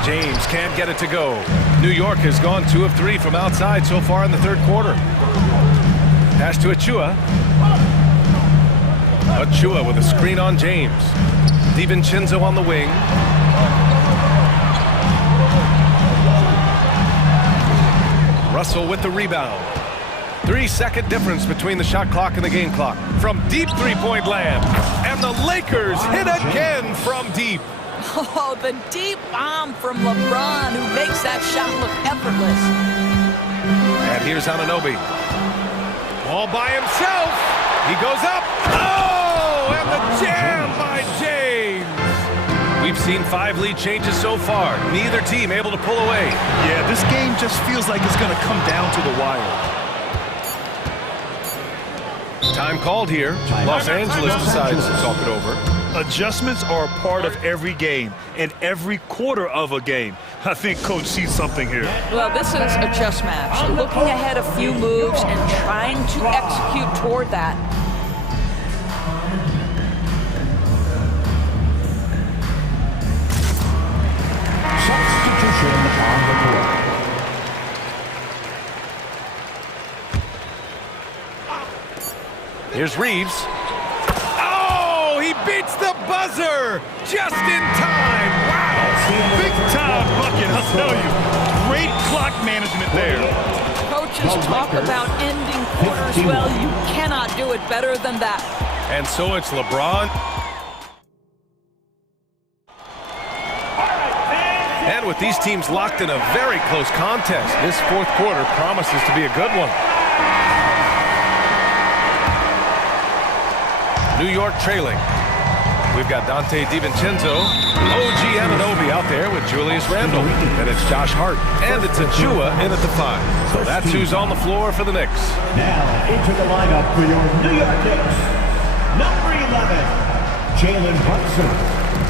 James can't get it to go. New York has gone 2 of 3 from outside so far in the third quarter. Pass to Achua. Achua with a screen on James. DiVincenzo on the wing. Russell with the rebound. 3-second difference between the shot clock and the game clock. From deep three-point land. And the Lakers hit again from deep. Oh, the deep bomb from LeBron, who makes that shot look effortless. And here's Anunoby. All by himself. He goes up. Oh, and the jam by James. We've seen 5 lead changes so far. Neither team able to pull away. Yeah, this game just feels like it's going to come down to the wire. Time called here. Los Angeles decides to talk it over. Adjustments are a part of every game and every quarter of a game. I think Coach sees something here. Well, this is a chess match. Looking ahead a few moves and trying to execute toward that. Substitution on the court. Here's Reeves. Oh, he beats the buzzer just in time. Wow. Big time bucket, I'll tell you. Great clock management there. Coaches talk about ending quarters well. You cannot do it better than that. And so it's LeBron. And with these teams locked in a very close contest, this fourth quarter promises to be a good one. New York trailing. We've got Dante DiVincenzo, OG Anunoby out there with Julius Randle. And it's Josh Hart. And it's Achua in at the 5. So that's who's on the floor for the Knicks. Now into the lineup for your New York Knicks. Number 11, Jalen Brunson.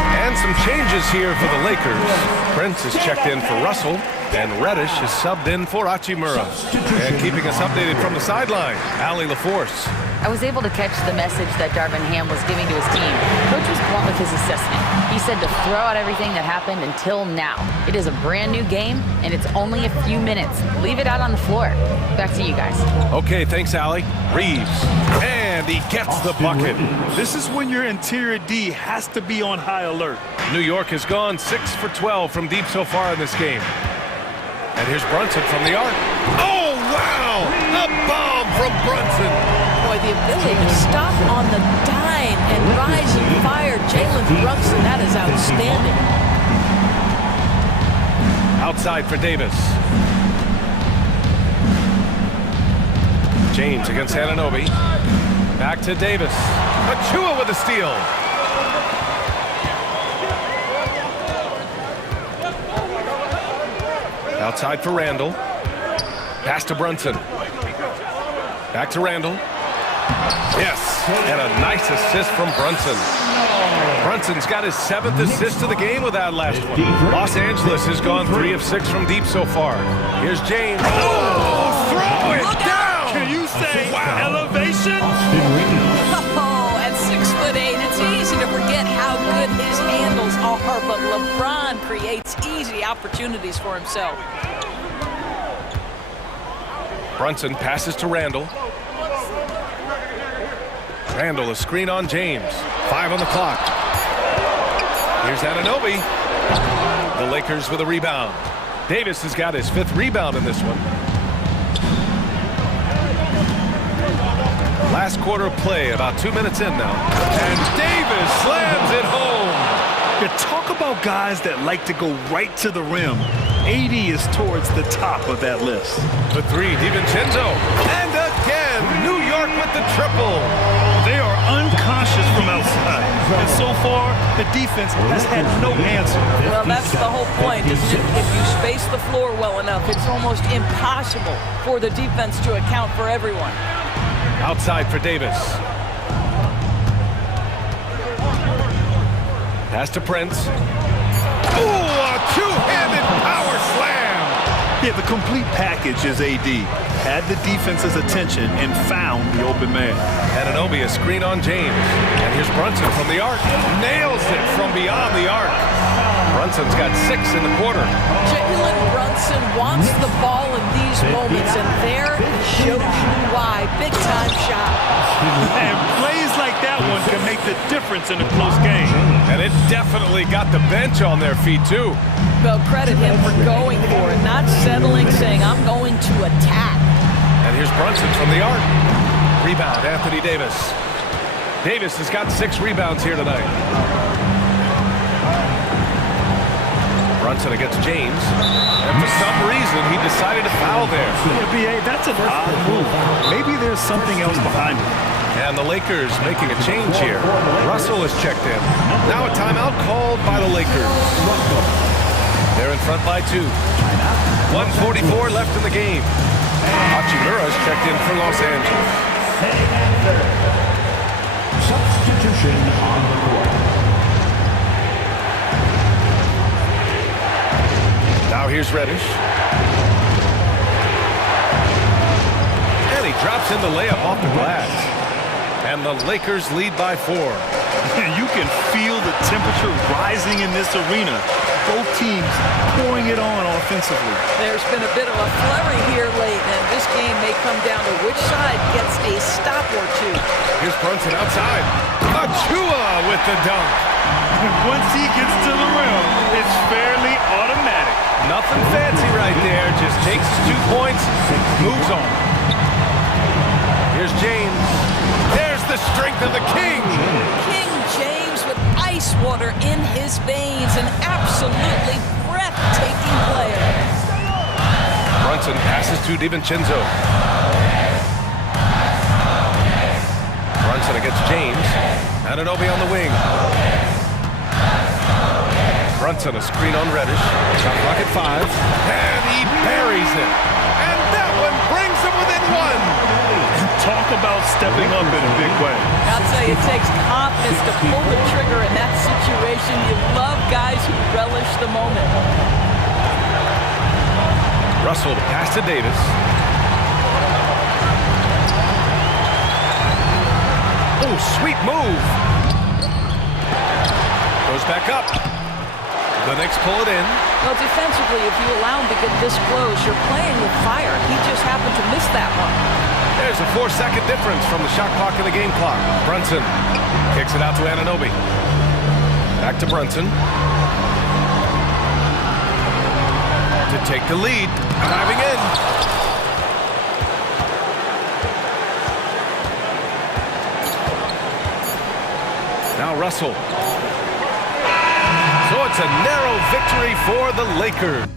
And some changes here for the Lakers. Prince is checked in for Russell. And Reddish is subbed in for Hachimura. And keeping us updated from the sideline, Allie LaForce. I was able to catch the message that Darvin Ham was giving to his team. Coach was blunt with his assessment. He said to throw out everything that happened until now. It is a brand new game, and it's only a few minutes. Leave it out on the floor. Back to you guys. Okay, thanks, Allie. Reeves. And he gets the bucket. This is when your interior D has to be on high alert. New York has gone 6 for 12 from deep so far in this game. And here's Brunson from the arc. Oh, wow! A bomb from Brunson. Boy, the ability to stop on the dime and rise and fire Jalen Brunson, that is outstanding. Outside for Davis. James against Anunoby. Back to Davis. Achua with a steal. Outside for Randall. Pass to Brunson. Back to Randall. Yes, and a nice assist from Brunson. Brunson's got his 7th assist of the game with that last one. Los Angeles has gone 3 of 6 from deep so far. Here's James. Oh, throw it down! Can you say elevation? Oh, at 6'8", it's easy to forget how good his handles are, but LeBron creates easy opportunities for himself. Brunson passes to Randall. Randall, a screen on James. 5 on the clock. Here's Anunoby. The Lakers with a rebound. Davis has got his 5th rebound in this one. Last quarter of play, about 2 minutes in now. And Davis slams it home. You talk about guys that like to go right to the rim. AD is towards the top of that list. The 3, DiVincenzo. And again, New York with the triple. They are unconscious from outside. And so far, the defense has had no answer. Well, that's the whole point, isn't it? If you space the floor well enough, it's almost impossible for the defense to account for everyone. Outside for Davis. Pass to Prince. Ooh, a two-handed power slam. Yeah, the complete package is AD. Had the defense's attention and found the open man. Anunoby, a screen on James. And here's Brunson from the arc. Nails it from beyond the arc. Brunson's got 6 in the quarter. Jalen Brunson wants the ball in these moments, and there he shows you why. Big-time shot. And plays like that one can make the difference in a close game. And it definitely got the bench on their feet, too. Well, credit him for going for it, not settling, saying, I'm going to attack. And here's Brunson from the arc. Rebound, Anthony Davis. Davis has got 6 rebounds here tonight. Brunson against James. And for some reason, he decided to foul there. Yeah, BA, that's an odd move. Maybe there's something else behind it. And the Lakers making a change here. Russell has checked in. Now a timeout called by the Lakers. They're in front by 2. 1:44 left in the game. Hachimura's checked in for Los Angeles. Substitution on the court. Now here's Reddish. And he drops in the layup off the glass. And the Lakers lead by 4. You can feel the temperature rising in this arena. Both teams pouring it on offensively. There's been a bit of a flurry here late, and this game may come down to which side gets a stop or 2. Here's Brunson outside. Achua with the dunk. Once he gets to the rim, it's fairly automatic. Nothing fancy right there. Just takes his 2 points, moves on. Here's James. There's the strength of the King. King James with ice water in his veins, an absolutely breathtaking player. Brunson passes to DiVincenzo. Brunson against James. Anunoby on the wing. Brunson, a screen on Reddish. Shot clock at 5. And he buries it. And that one brings him within 1. Talk about stepping up in a big way. I'll tell you, it takes confidence to pull the trigger in that situation. You love guys who relish the moment. Russell to pass to Davis. Oh, sweet move. Goes back up. The Knicks pull it in. Well, defensively, if you allow him to get this close, you're playing with fire. He just happened to miss that one. There's a 4-second difference from the shot clock and the game clock. Brunson kicks it out to Anunoby. Back to Brunson. To take the lead. Diving in. Now Russell. So it's a narrow victory for the Lakers.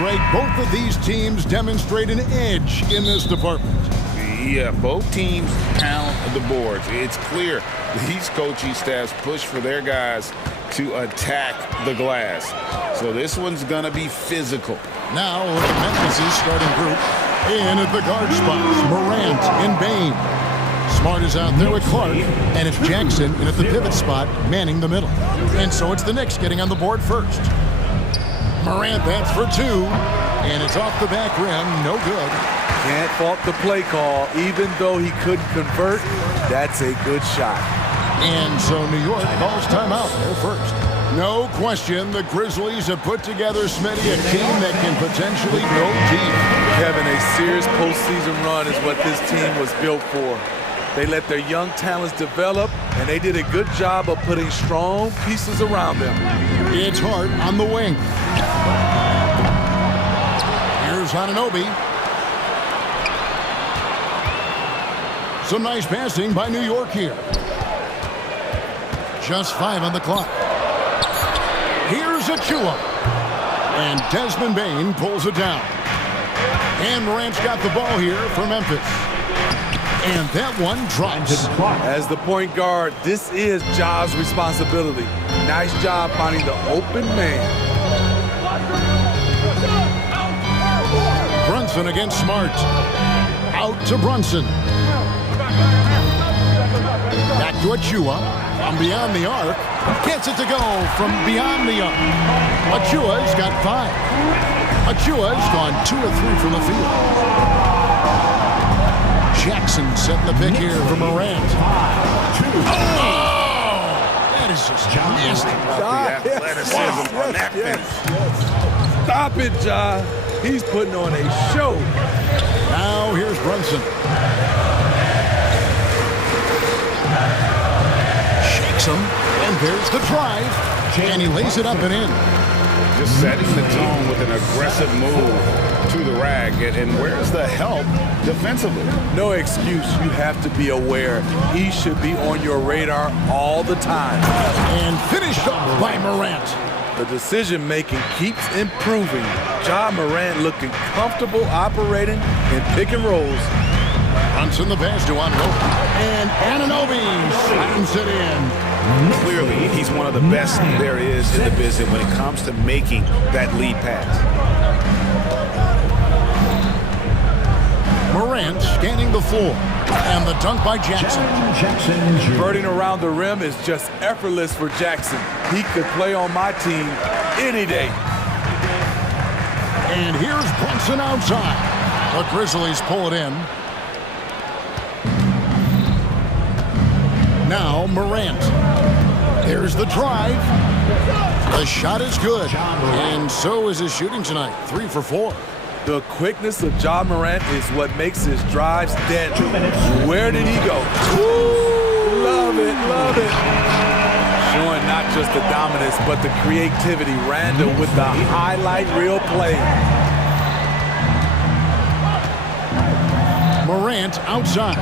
Greg, both of these teams demonstrate an edge in this department. Yeah, both teams pound the boards. It's clear these coaching staffs push for their guys to attack the glass. So this one's going to be physical. Now, look at Memphis' starting group. In at the guard spots, Morant and Bain. Smart is out there with Clark, and it's Jackson in at the pivot spot, manning the middle. And so it's the Knicks getting on the board first. Morant bats for two, and it's off the back rim, no good. Can't fault the play call. Even though he couldn't convert, that's a good shot. And so New York calls timeout there first. No question, the Grizzlies have put together, Smitty, a team that can potentially go deep. Kevin, a serious postseason run is what this team was built for. They let their young talents develop, and they did a good job of putting strong pieces around them. It's Hart on the wing. Here's Anunoby. Some nice passing by New York here. Just 5 on the clock. Here's Achua. And Desmond Bain pulls it down. And Morant's got the ball here for Memphis. And that one drops. As the point guard, this is Ja's responsibility. Nice job finding the open man. Brunson against Smart. Out to Brunson. Back to Achua. From beyond the arc. Gets it to go from beyond the arc. Achua's got 5. Achua's gone 2 or 3 from the field. Jackson setting the pick here for Morant. Oh! That is just nasty. Athleticism on that finish. Stop it, Ja. He's putting on a show. Now here's Brunson. Shakes him, and there's the drive. And he lays it up and in. Just setting the tone with an aggressive move to the rack. And where's the help defensively? No excuse. You have to be aware. He should be on your radar all the time. And finished up by Morant. The decision-making keeps improving. Ja Morant looking comfortable operating in pick and rolls. Brunson the pass to Anunoby. And Anunoby slams it in. Clearly, he's one of the best there is in the business when it comes to making that lead pass. Morant scanning the floor. And the dunk by Jackson. Converting around the rim is just effortless for Jackson. He could play on my team any day. And here's Brunson outside. The Grizzlies pull it in. Now Morant. There's the drive. The shot is good. And so is his shooting tonight. 3 for 4. The quickness of Ja Morant is what makes his drives deadly. Where did he go? Woo! Love it, love it. Showing not just the dominance, but the creativity. Randall with the highlight reel play. Morant outside.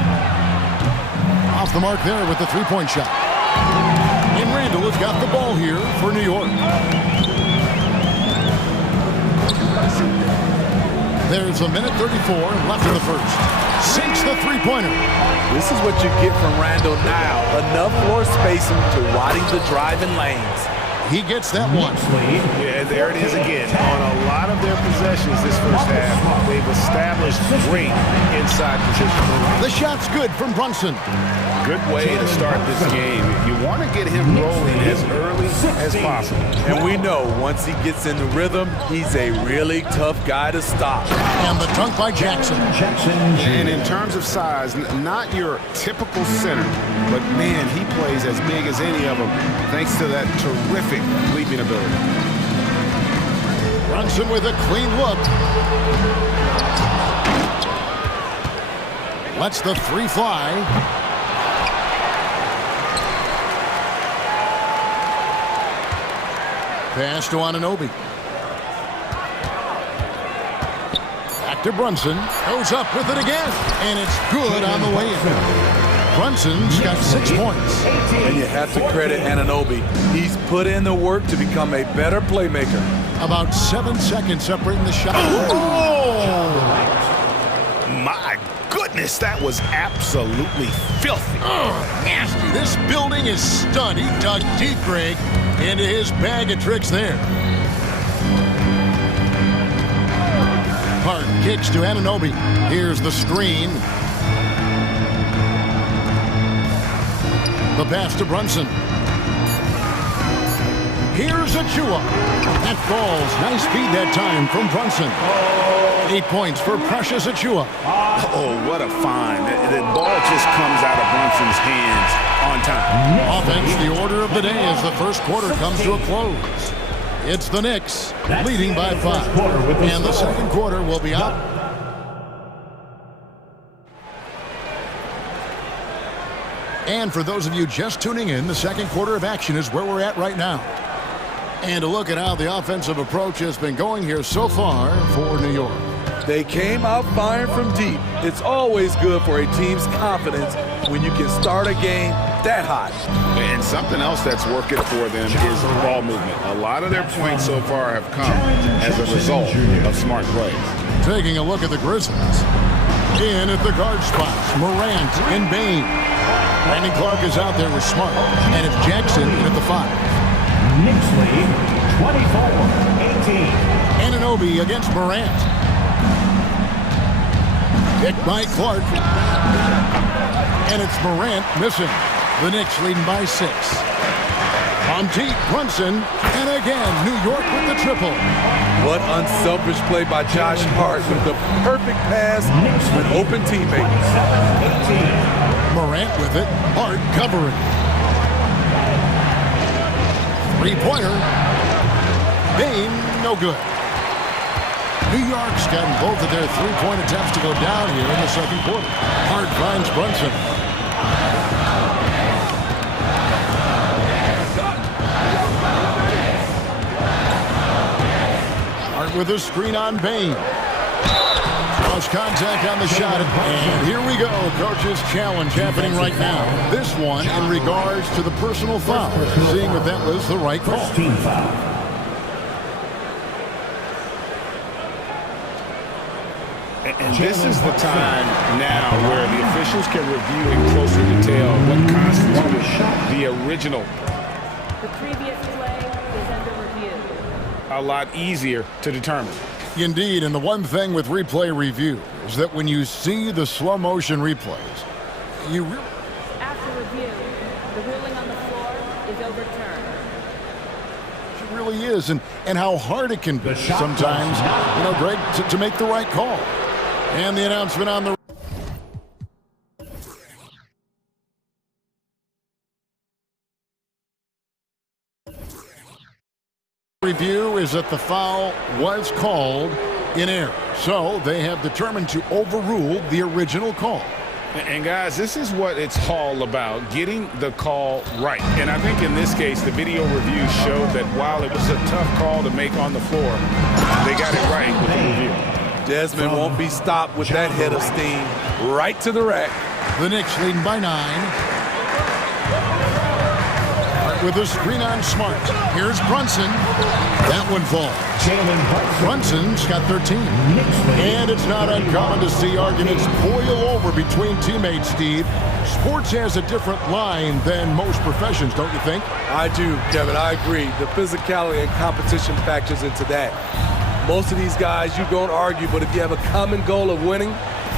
Off the mark there with the three-point shot. And Randall has got the ball here for New York. There's a minute 34 left in the first. Sinks the three-pointer. This is what you get from Randall now. Enough floor spacing to widen the driving lanes. He gets that one. Yeah, there it is again. On a lot of their possessions this first half, they've established great inside position. The shot's good from Brunson. Good way to start this game. You want to get him rolling as early as possible. And we know once he gets in the rhythm, he's a really tough guy to stop. And the dunk by Jackson. And in terms of size, not your typical center, but man, he plays as big as any of them thanks to that terrific leaping ability. Brunson with a clean look. Lets the three fly. Pass to Anunoby. Back to Brunson. Goes up with it again. And it's good on the way in. Brunson's got 6 points. And you have to credit Anunoby. He's put in the work to become a better playmaker. About 7 seconds separating the shot. Oh! My goodness, that was absolutely filthy. Nasty. This building is stunned. He dug deep, Greg, into his bag of tricks there. Hart kicks to Anunoby. Here's the screen. The pass to Brunson. Here's Achua. That falls. Nice feed that time from Brunson. 8 points for Precious Achua. Oh, what a find. The ball just comes out of Brunson's hands on time. Offense, the order of the day as the first quarter comes to a close. It's the Knicks leading by 5. And the second quarter will be out. And for those of you just tuning in, the second quarter of action is where we're at right now. And a look at how the offensive approach has been going here so far for New York. They came out firing from deep. It's always good for a team's confidence when you can start a game that hot. And something else that's working for them is ball movement. A lot of their points so far have come as a result of smart plays. Taking a look at the Grizzlies. In at the guard spots, Morant and Bain. Brandon Clark is out there with Smart, and it's Jackson in at the 5. Knicks lead 24-18. Anunoby against Morant. Picked by Clark. And it's Morant missing. The Knicks leading by 6. On deep, Brunson, and again, New York with the triple. What unselfish play by Josh Hart with the perfect pass with open teammates. Morant with it, Hart covering. Three-pointer. Bain, no good. New York's gotten both of their three-point attempts to go down here in the second quarter. Hart finds Brunson. Hart with a screen on Bain. Cross contact on the shot, and here we go. Coach's challenge happening right now. This one in regards to the personal foul, seeing if that was the right call. And this is the time now where the officials can review in closer detail what constituted the original. The previous play is under review. A lot easier to determine. Indeed, and the one thing with replay review is that when you see the slow motion replays, you really... After review, the ruling on the floor is overturned. It really is, and how hard it can be sometimes, you know, Greg, to make the right call. And the announcement on the review is that the foul was called in error. So they have determined to overrule the original call. And guys, this is what it's all about, getting the call right. And I think in this case, the video review showed that while it was a tough call to make on the floor, they got it right with the review. Desmond won't be stopped with that head of steam. Right to the rack. The Knicks leading by 9. With a screen on Smart. Here's Brunson. That one falls. Brunson's got 13. And it's not uncommon to see arguments boil over between teammates, Steve. Sports has a different line than most professions, don't you think? I do, Kevin. I agree. The physicality and competition factors into that. Most of these guys, you don't argue, but if you have a common goal of winning,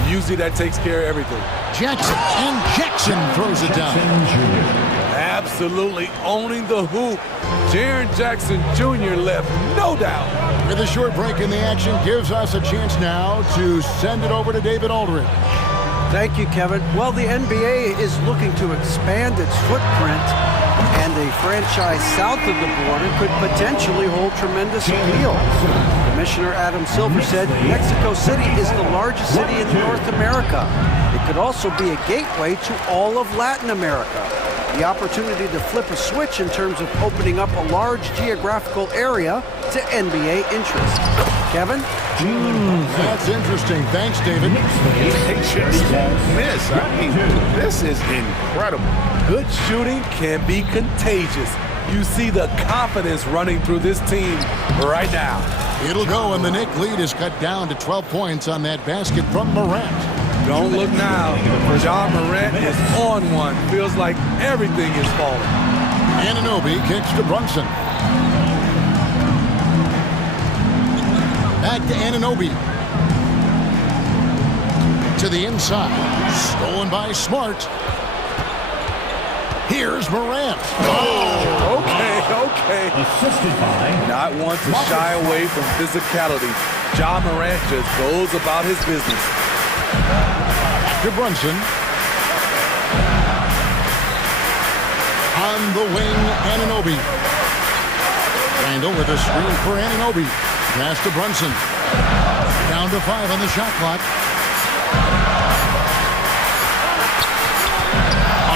usually that takes care of everything. Jackson, and Jackson throws it down. Absolutely owning the hoop. Jaren Jackson Jr. left, no doubt. With a short break in the action, gives us a chance now to send it over to David Aldridge. Thank you, Kevin. Well, the NBA is looking to expand its footprint, and a franchise south of the border could potentially hold tremendous appeal. Commissioner Adam Silver said Mexico City is the largest city in North America. It could also be a gateway to all of Latin America. The opportunity to flip a switch in terms of opening up a large geographical area to NBA interest. Kevin? That's interesting. Thanks, David. They just won't miss. I mean, this is incredible. Good shooting can be contagious. You see the confidence running through this team right now. It'll go, and the Knick lead is cut down to 12 points on that basket from Morant. Don't look now. John Morant is on one. Feels like everything is falling. Anunoby kicks to Brunson. Back to Anunoby. To the inside. Stolen by Smart. Here's Morant. Oh, okay. Assisted by Not one to shy away from physicality. John Morant just goes about his business. To Brunson. On the wing, Anunoby. Randall with a screen for Anunoby. Pass to Brunson. Down to 5 on the shot clock.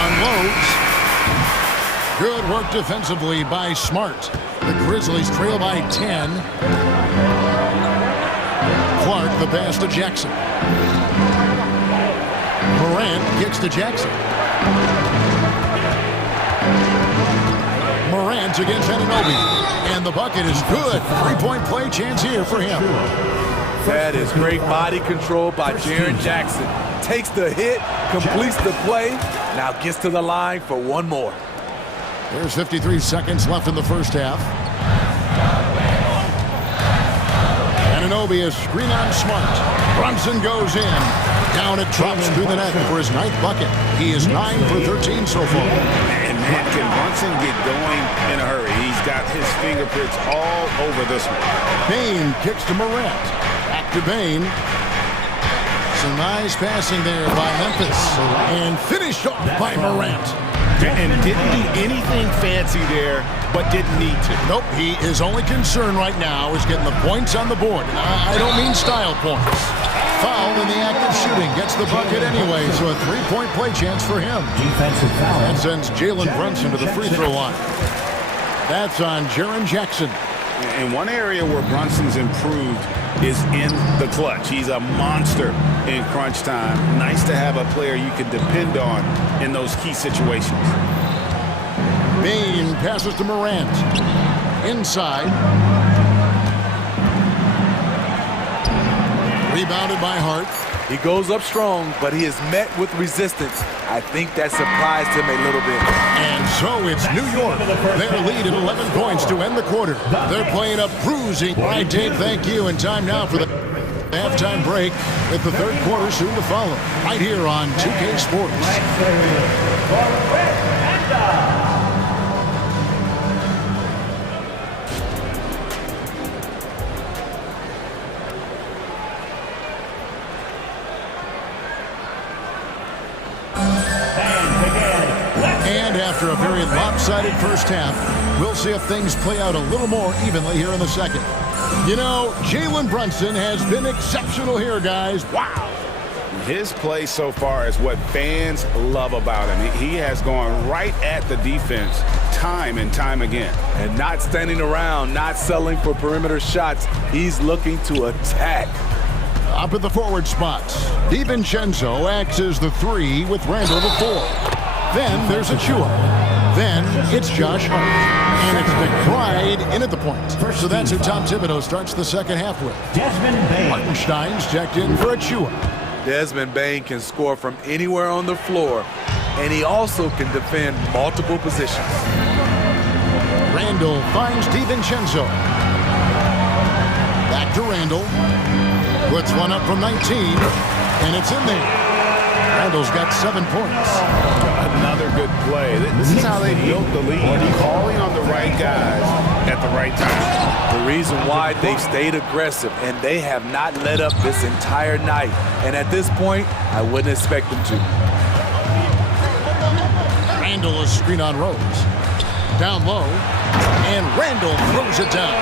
Unloads. Good work defensively by Smart. The Grizzlies trail by 10. Clark the pass to Jackson. Morant gets to Jackson. Morant against Anunoby. And the bucket is good. 3-point play chance here for him. That is great body control by Jaren Jackson. Takes the hit, completes the play, now gets to the line for one more. There's 53 seconds left in the first half. Anunoby is screen on Smart. Brunson goes in. Down it drops through the net for his 9th bucket. He is 9 for 13 so far. And man, can Brunson get going in a hurry? He's got his fingerprints all over this one. Bane kicks to Morant. Back to Bane. Some nice passing there by Memphis. And finished off by Morant. And didn't do anything fancy there, but didn't need to. Nope, he is only concern right now is getting the points on the board. And I don't mean style points. Foul in the act of shooting. Gets the bucket anyway, so a 3-point play chance for him. defensive foul. That sends Jalen Brunson to the free throw line. That's on Jaren Jackson. And one area where Brunson's improved is in the clutch. He's a monster in crunch time. Nice to have a player you can depend on in those key situations. Bane passes to Morant. Inside. Rebounded by Hart. He goes up strong, but he is met with resistance. I think that surprised him a little bit. And so it's New York. Their lead at 11 points to end the quarter. They're playing a bruising. Right, Dave, thank you. And time now for the halftime break with the third quarter soon to follow. Right here on 2K Sports. And after a very lopsided first half, we'll see if things play out a little more evenly here in the second. You know, Jalen Brunson has been exceptional here, guys. Wow. His play so far is what fans love about him. He has gone right at the defense time and time again. And not standing around, not settling for perimeter shots. He's looking to attack. Up at the forward spots, DiVincenzo acts as the 3 with Randall the 4. Then there's Achua. Then it's Josh Hart. And it's McBride in at the point. So that's who Tom Thibodeau starts the second half with. Desmond Bane. Martinstein's checked in for Achua. Desmond Bane can score from anywhere on the floor, and he also can defend multiple positions. Randall finds DiVincenzo. Back to Randall. Puts one up from 19, and it's in there. Randall's got 7 points. Another good play. This is how they built the lead, calling on the right guys at the right time. The reason why they've stayed aggressive, and they have not let up this entire night. And at this point, I wouldn't expect them to. Randall is screen on Rose. Down low, and Randall throws it down.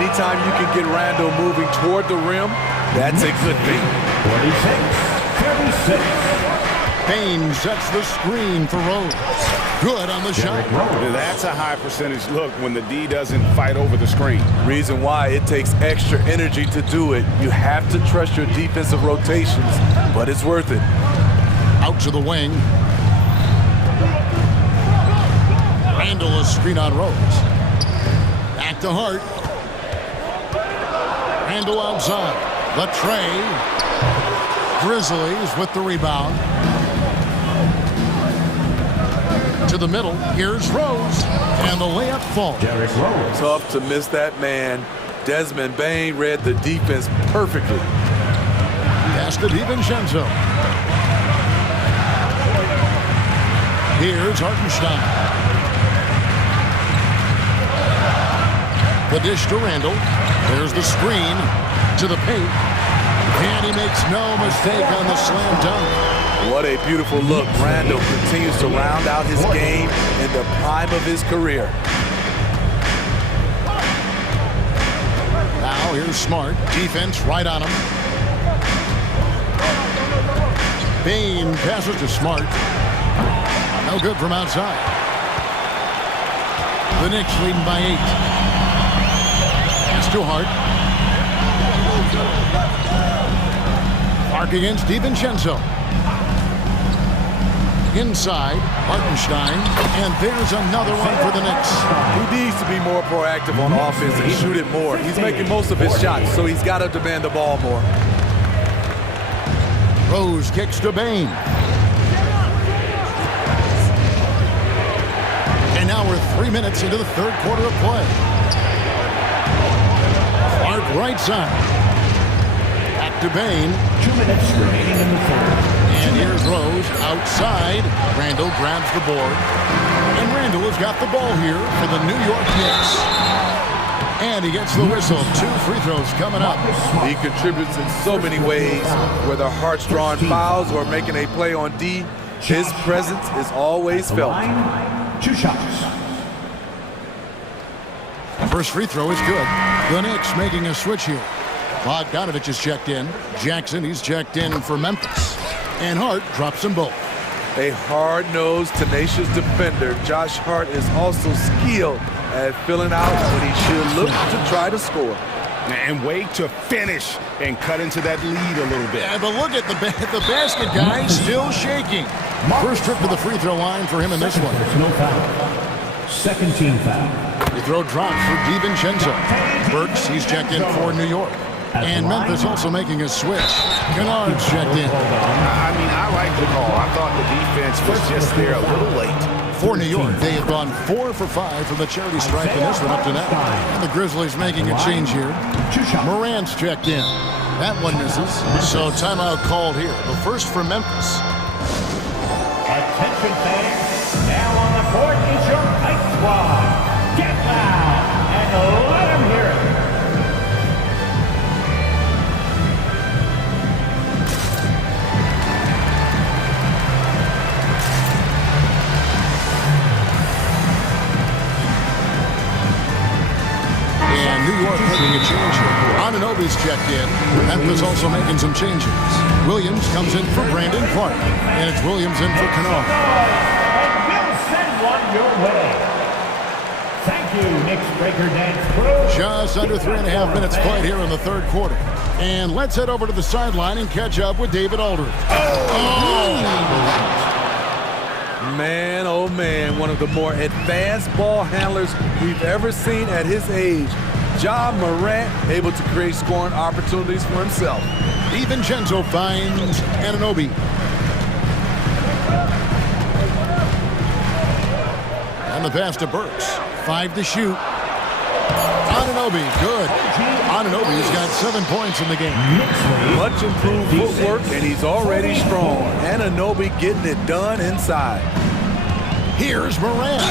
Anytime you can get Randall moving toward the rim, that's a good thing. 46. Bane sets the screen for Rose. Good on the shot. That's a high percentage look when the D doesn't fight over the screen. Reason why it takes extra energy to do it. You have to trust your defensive rotations, but it's worth it. Out to the wing. Randall a screen on Rose. Back to Hart. Randall outside. The tray. Grizzlies with the rebound. To the middle. Here's Rose. And the layup falls. Tough to miss that man. Desmond Bain read the defense perfectly. Pass to DiVincenzo. Here's Hartenstein. The dish to Randall. There's the screen to the paint. And he makes no mistake on the slam dunk. What a beautiful look. Randall continues to round out his game in the prime of his career. Now here's Smart. Defense right on him. Bain passes to Smart. No good from outside. The Knicks leading by 8. Pass to Hart. Clark against DiVincenzo. Inside, Hartenstein, and there's another one for the Knicks. He needs to be more proactive on offense and shoot it more. He's making most of his shots, so he's got to demand the ball more. Rose kicks to Bain. And now we're 3 minutes into the third quarter of play. Clark right side. Back to Bain. 2 minutes remaining in the third. And here's Rose outside. Randall grabs the board. And Randall has got the ball here for the New York Knicks. And he gets the whistle. 2 free throws coming up. He contributes in so many ways, whether Hart's drawing fouls or making a play on D. His presence is always felt. 2 shots. The first free throw is good. The Knicks making a switch here. Bogdanovich is checked in. Jackson, he's checked in for Memphis. And Hart drops them both. A hard-nosed, tenacious defender, Josh Hart is also skilled at filling out when he should look to try to score. And wait to finish and cut into that lead a little bit. Yeah, but look at the basket guy still shaking. First trip to the free throw line for him in this one. No foul. Second team foul. The throw drops for DiVincenzo. Burks, he's checked in for New York. And Memphis also making a switch. Kennard's checked in. I mean, I like the call. I thought the defense was just there a little late. For New York, they have gone 4 for 5 from the charity stripe in this one up to now. And the Grizzlies making a change here. Morant's checked in. That one misses. So timeout called here. The first for Memphis. Attention fans. Now on the court is your Kite Squad. Get loud and let them hear it. New York making a change here. Anunoby's checked in. Memphis also making some changes. Williams comes in for Brandon Clark. And it's Williams in for Kennard. And we'll send one your way. Thank you, Knicks Breaker Dance Crew. Just under 3.5 minutes played here in the third quarter. And let's head over to the sideline and catch up with David Aldridge. Man, oh man, one of the more advanced ball handlers we've ever seen at his age. Ja Morant able to create scoring opportunities for himself. DiVincenzo finds Anunoby. And the pass to Burks. 5 to shoot. Anunoby, good. Anunoby has got 7 points in the game. Much improved footwork, and he's already strong. Anunoby getting it done inside. Here's Morant.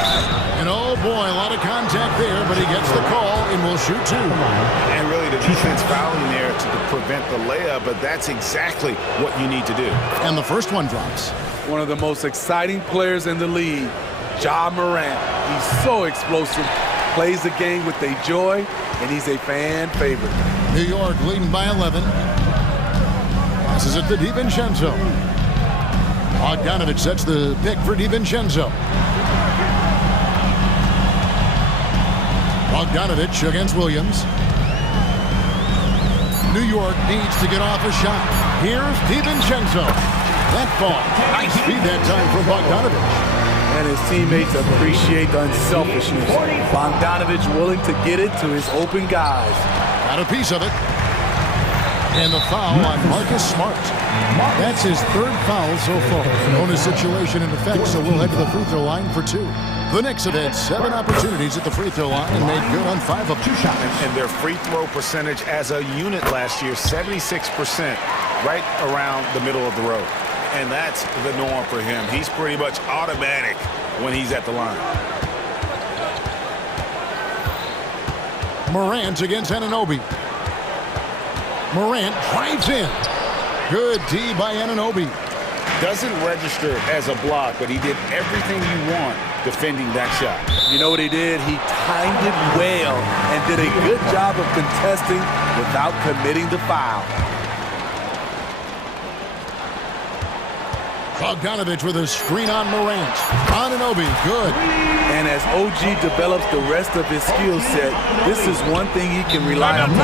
And oh boy, a lot of contact there, but he gets the call and will shoot 2. And really the defense fouling there to prevent the layup, but that's exactly what you need to do. And the first one drops. One of the most exciting players in the league, Ja Morant. He's so explosive, plays the game with a joy, and he's a fan favorite. New York leading by 11. Passes it to DiVincenzo. Bogdanovich sets the pick for DiVincenzo. Bogdanovich against Williams. New York needs to get off a shot. Here's DiVincenzo. That ball. Nice feed that time from Bogdanovich. and his teammates appreciate the unselfishness. Bogdanovich willing to get it to his open guys. Got a piece of it. And the foul on Marcus Smart. That's his third foul so far. Bonus situation in effect, so we'll head to the free throw line for 2. The Knicks have had 7 opportunities at the free throw line and made good on 5 of them. 2 shots. And their free throw percentage as a unit last year, 76%, right around the middle of the road. And that's the norm for him. He's pretty much automatic when he's at the line. Morant against Anunoby. Morant drives in. Good D by Anunoby. Doesn't register as a block, but he did everything you want defending that shot. You know what he did? He timed it well and did a good job of contesting without committing the foul. Bogdanovich with a screen on Morant. Anunoby, good. And as OG develops the rest of his skill set, this is one thing he can rely upon.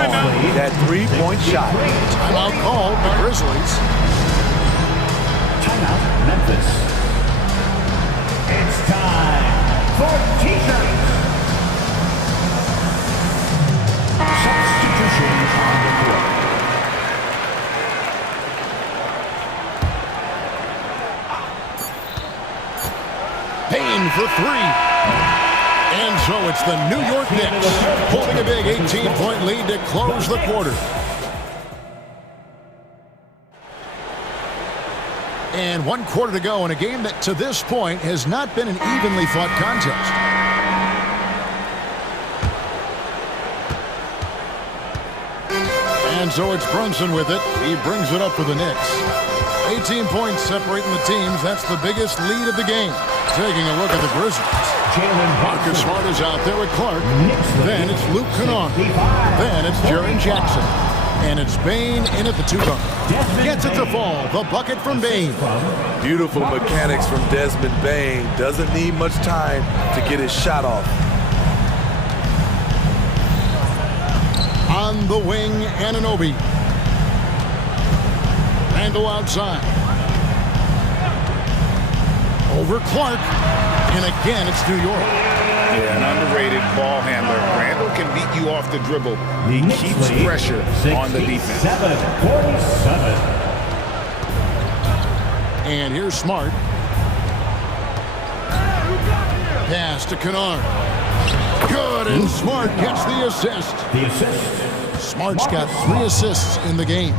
That three-point shot. Timeout called the Grizzlies. Timeout, Memphis. It's time for T-shirts. Substitutions on the court. Payne for 3. And so it's the New York Knicks holding a big 18-point lead to close the quarter. And 1 quarter to go in a game that to this point has not been an evenly fought contest. And so it's Brunson with it. He brings it up for the Knicks. 18 points separating the teams. That's the biggest lead of the game. Taking a look at the Grizzlies. Marcus Smart is out there with Clark. Then it's Luke Kennard. Then it's Jaren Jackson. And it's Bane in at the 2 guard. Gets it to fall. The bucket from Bane. Beautiful mechanics from Desmond Bane. Doesn't need much time to get his shot off. On the wing, Anunoby. Randall outside. Over Clark. And again, it's New York. Yeah, an underrated ball handler. Randall can beat you off the dribble. He keeps pressure on the defense. 47. And here's Smart. Pass to Kennard. Good, and Smart gets the assist. The assist. Smart's got 3 assists in the game.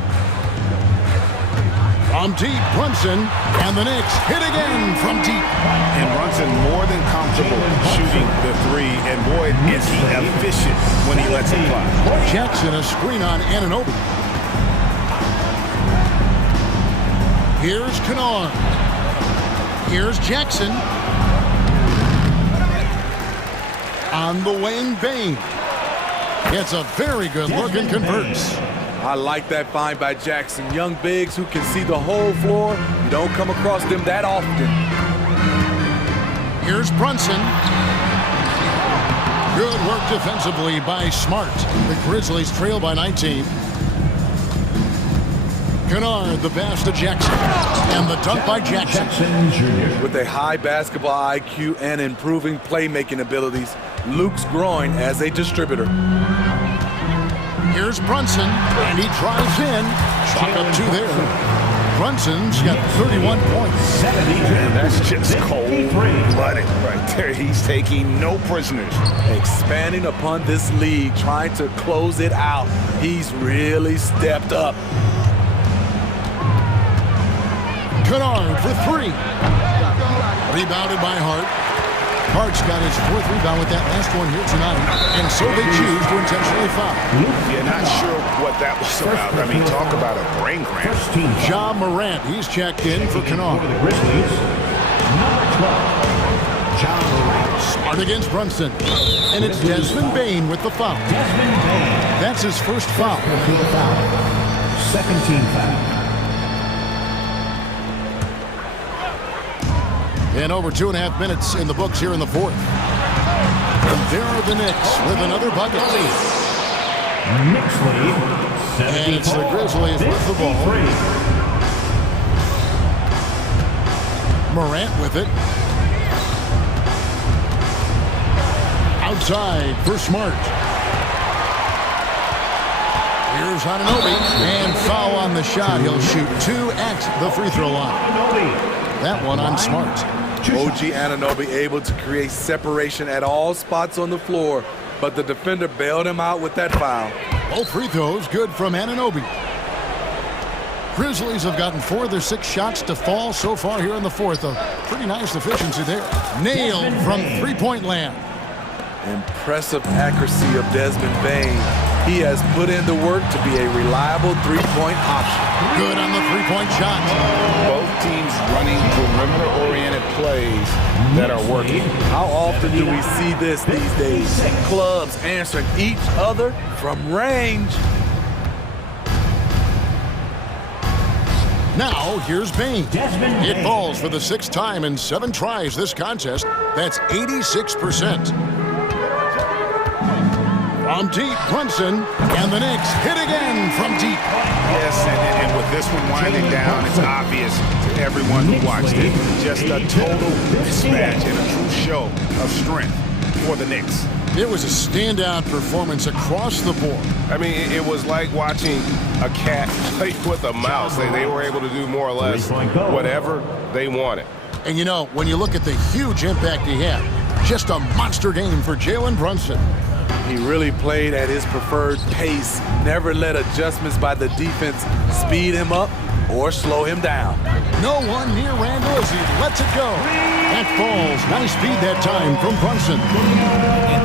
From deep, Brunson, and the Knicks hit again from deep. And Brunson more than comfortable shooting the 3, and boy, is he efficient when he lets it fly. Jackson a screen on Anunoby. Here's Kennard. Here's Jackson. On the wing, Bane. Gets a very good look and converts. I like that find by Jackson. Young bigs who can see the whole floor. You don't come across them that often. Here's Brunson. Good work defensively by Smart. The Grizzlies trail by 19. Kennard, the pass to Jackson. And the dunk by Jackson. With a high basketball IQ and improving playmaking abilities, Luke's growing as a distributor. Here's Brunson, and he drives in. Shot up 2 there. Brunson's got 31 points. Man, that's just cold-blooded right there. He's taking no prisoners. Expanding upon this league, trying to close it out. He's really stepped up. Kennard for 3. Rebounded by Hart. Hart's got his 4th rebound with that last one here tonight, and so they choose to intentionally foul. Yeah, not sure what that was about. I mean, talk about a brain cramp. Ja Morant, he's checked in for Kennard. The Grizzlies, number 12, Ja Morant. Smart against Brunson, and it's Desmond Bane with the foul. Desmond Bane. That's his first foul. Second team foul. And over 2.5 minutes in the books here in the 4th. And there are the Knicks with another bucket lead. Knicks lead. And it's the Grizzlies with the ball. Morant with it. Outside for Smart. Here's Anunoby, and foul on the shot. He'll shoot 2 at the free throw line. That one on Smart. OG Anunoby able to create separation at all spots on the floor, but the defender bailed him out with that foul. Both free throws good from Anunoby. Grizzlies have gotten 4 of their 6 shots to fall so far here in the fourth. A pretty nice efficiency there. Nailed from three-point land. Impressive accuracy of Desmond Bane. He has put in the work to be a reliable three-point option. Good on the three-point shot. Both teams running perimeter-oriented plays that are working. How often do we see this these days? Clubs answering each other from range. Now, here's Bane. It falls for the 6th time in 7 tries this contest. That's 86%. From deep, Brunson, and the Knicks hit again from deep. Yes, and with this one winding down, it's obvious to everyone who watched it. Just a total mismatch and a true show of strength for the Knicks. It was a standout performance across the board. I mean, it was like watching a cat play with a mouse. They were able to do more or less whatever they wanted. And you know, when you look at the huge impact he had, just a monster game for Jalen Brunson. He really played at his preferred pace, never let adjustments by the defense speed him up or slow him down. No one near Randall as he lets it go. That falls. Nice speed that time from Brunson.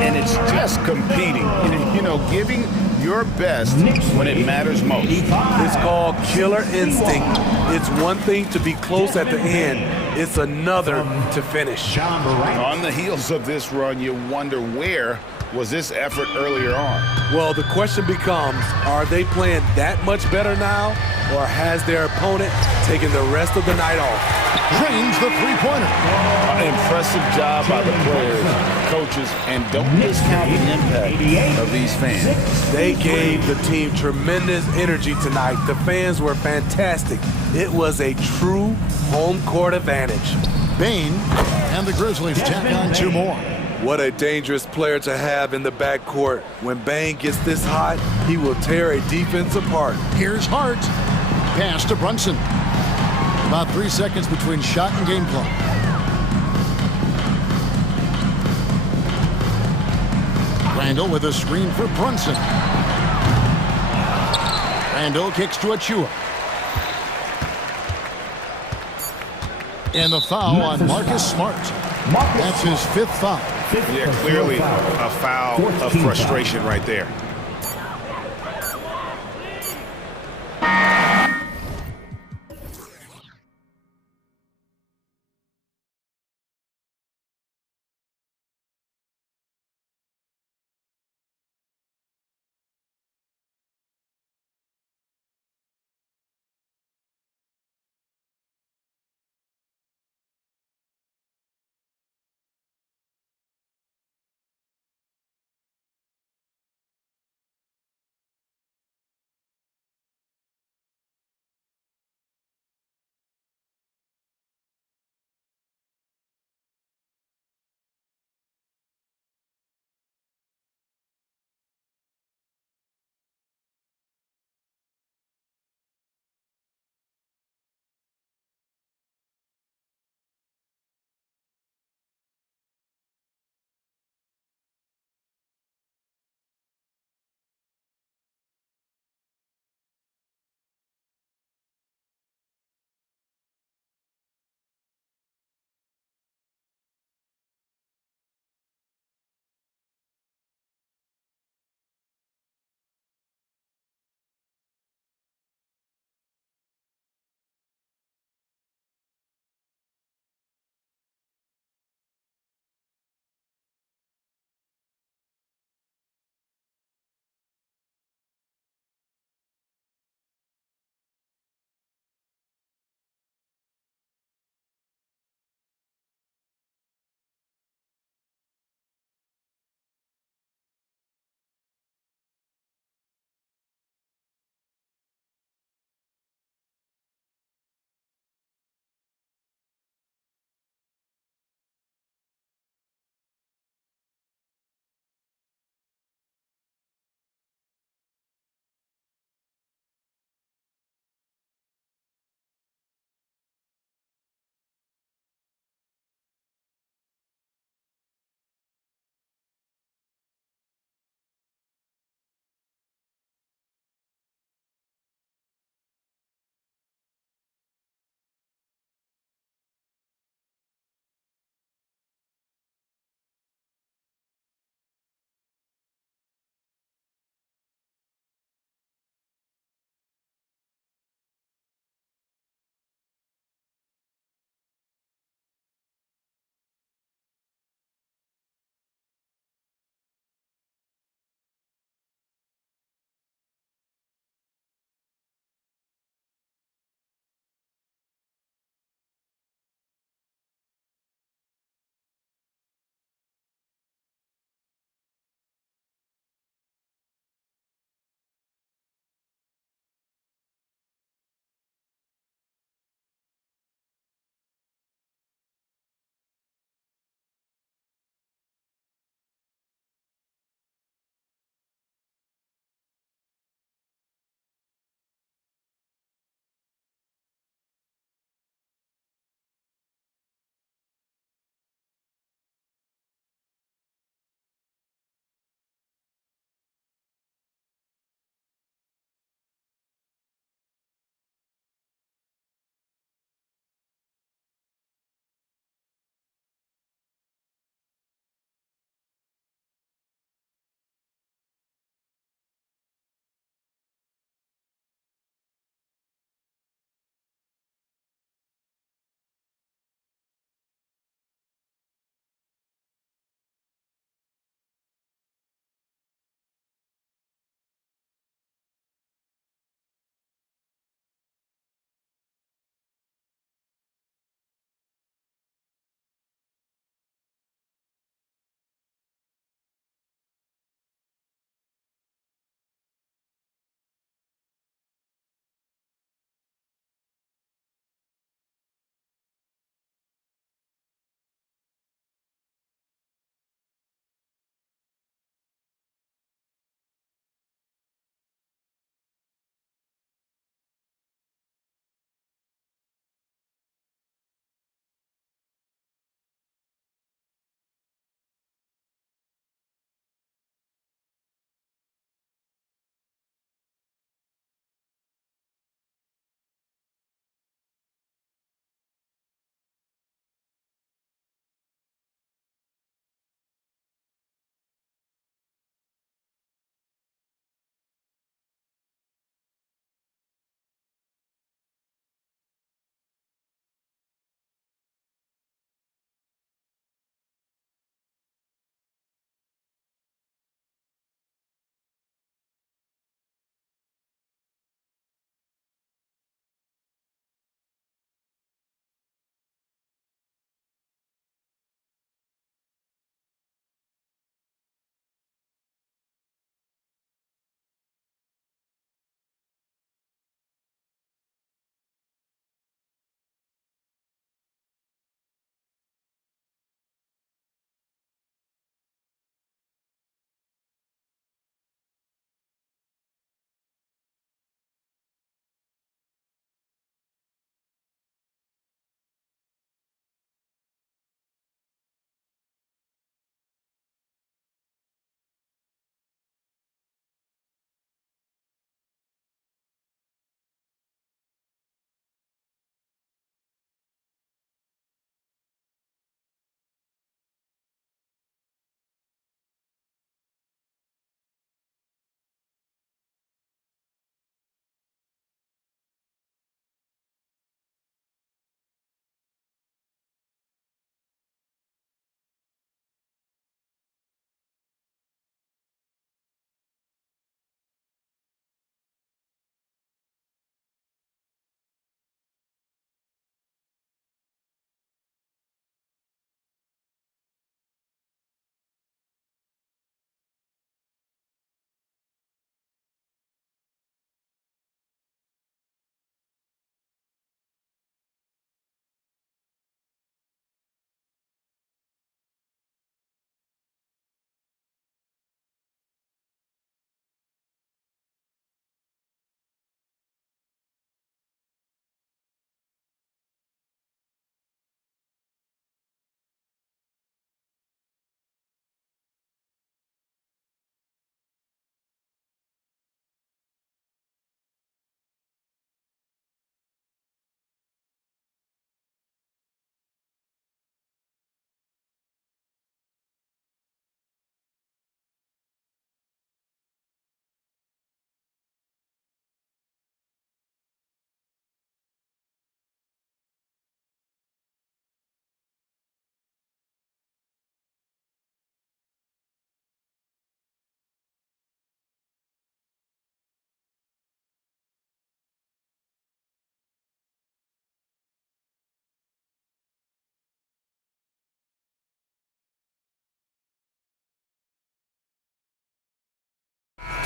And it's just competing, you know, giving your best when it matters most. It's called killer instinct. It's one thing to be close at the end. It's another to finish. On the heels of this run, you wonder where was this effort earlier on? Well, the question becomes, are they playing that much better now, or has their opponent taken the rest of the night off? Drains the three-pointer. Impressive job by the players, coaches, and don't discount the impact of these fans. They gave the team tremendous energy tonight. The fans were fantastic. It was a true home court advantage. Bane and the Grizzlies tack on 2 more. What a dangerous player to have in the backcourt. When Bane gets this hot, he will tear a defense apart. Here's Hart. Pass to Brunson. About 3 seconds between shot and game clock. Randall with a screen for Brunson. Randall kicks to Achua. And the foul on Marcus Smart. That's his 5th foul. Yeah, clearly a foul of frustration right there.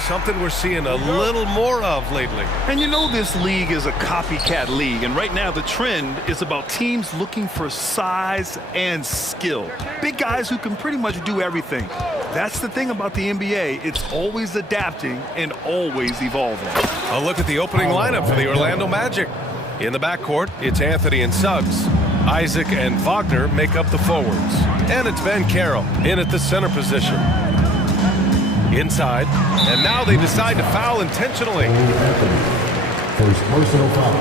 something we're seeing a little more of lately. And you know this league is a copycat league, and right now the trend is about teams looking for size and skill. Big guys who can pretty much do everything. That's the thing about the NBA. It's always adapting and always evolving. A look at the opening lineup for the Orlando Magic. In the backcourt, it's Anthony and Suggs. Isaac and Wagner make up the forwards. And it's Ben Carroll in at the center position. Inside, and now they decide to foul intentionally. First personal foul.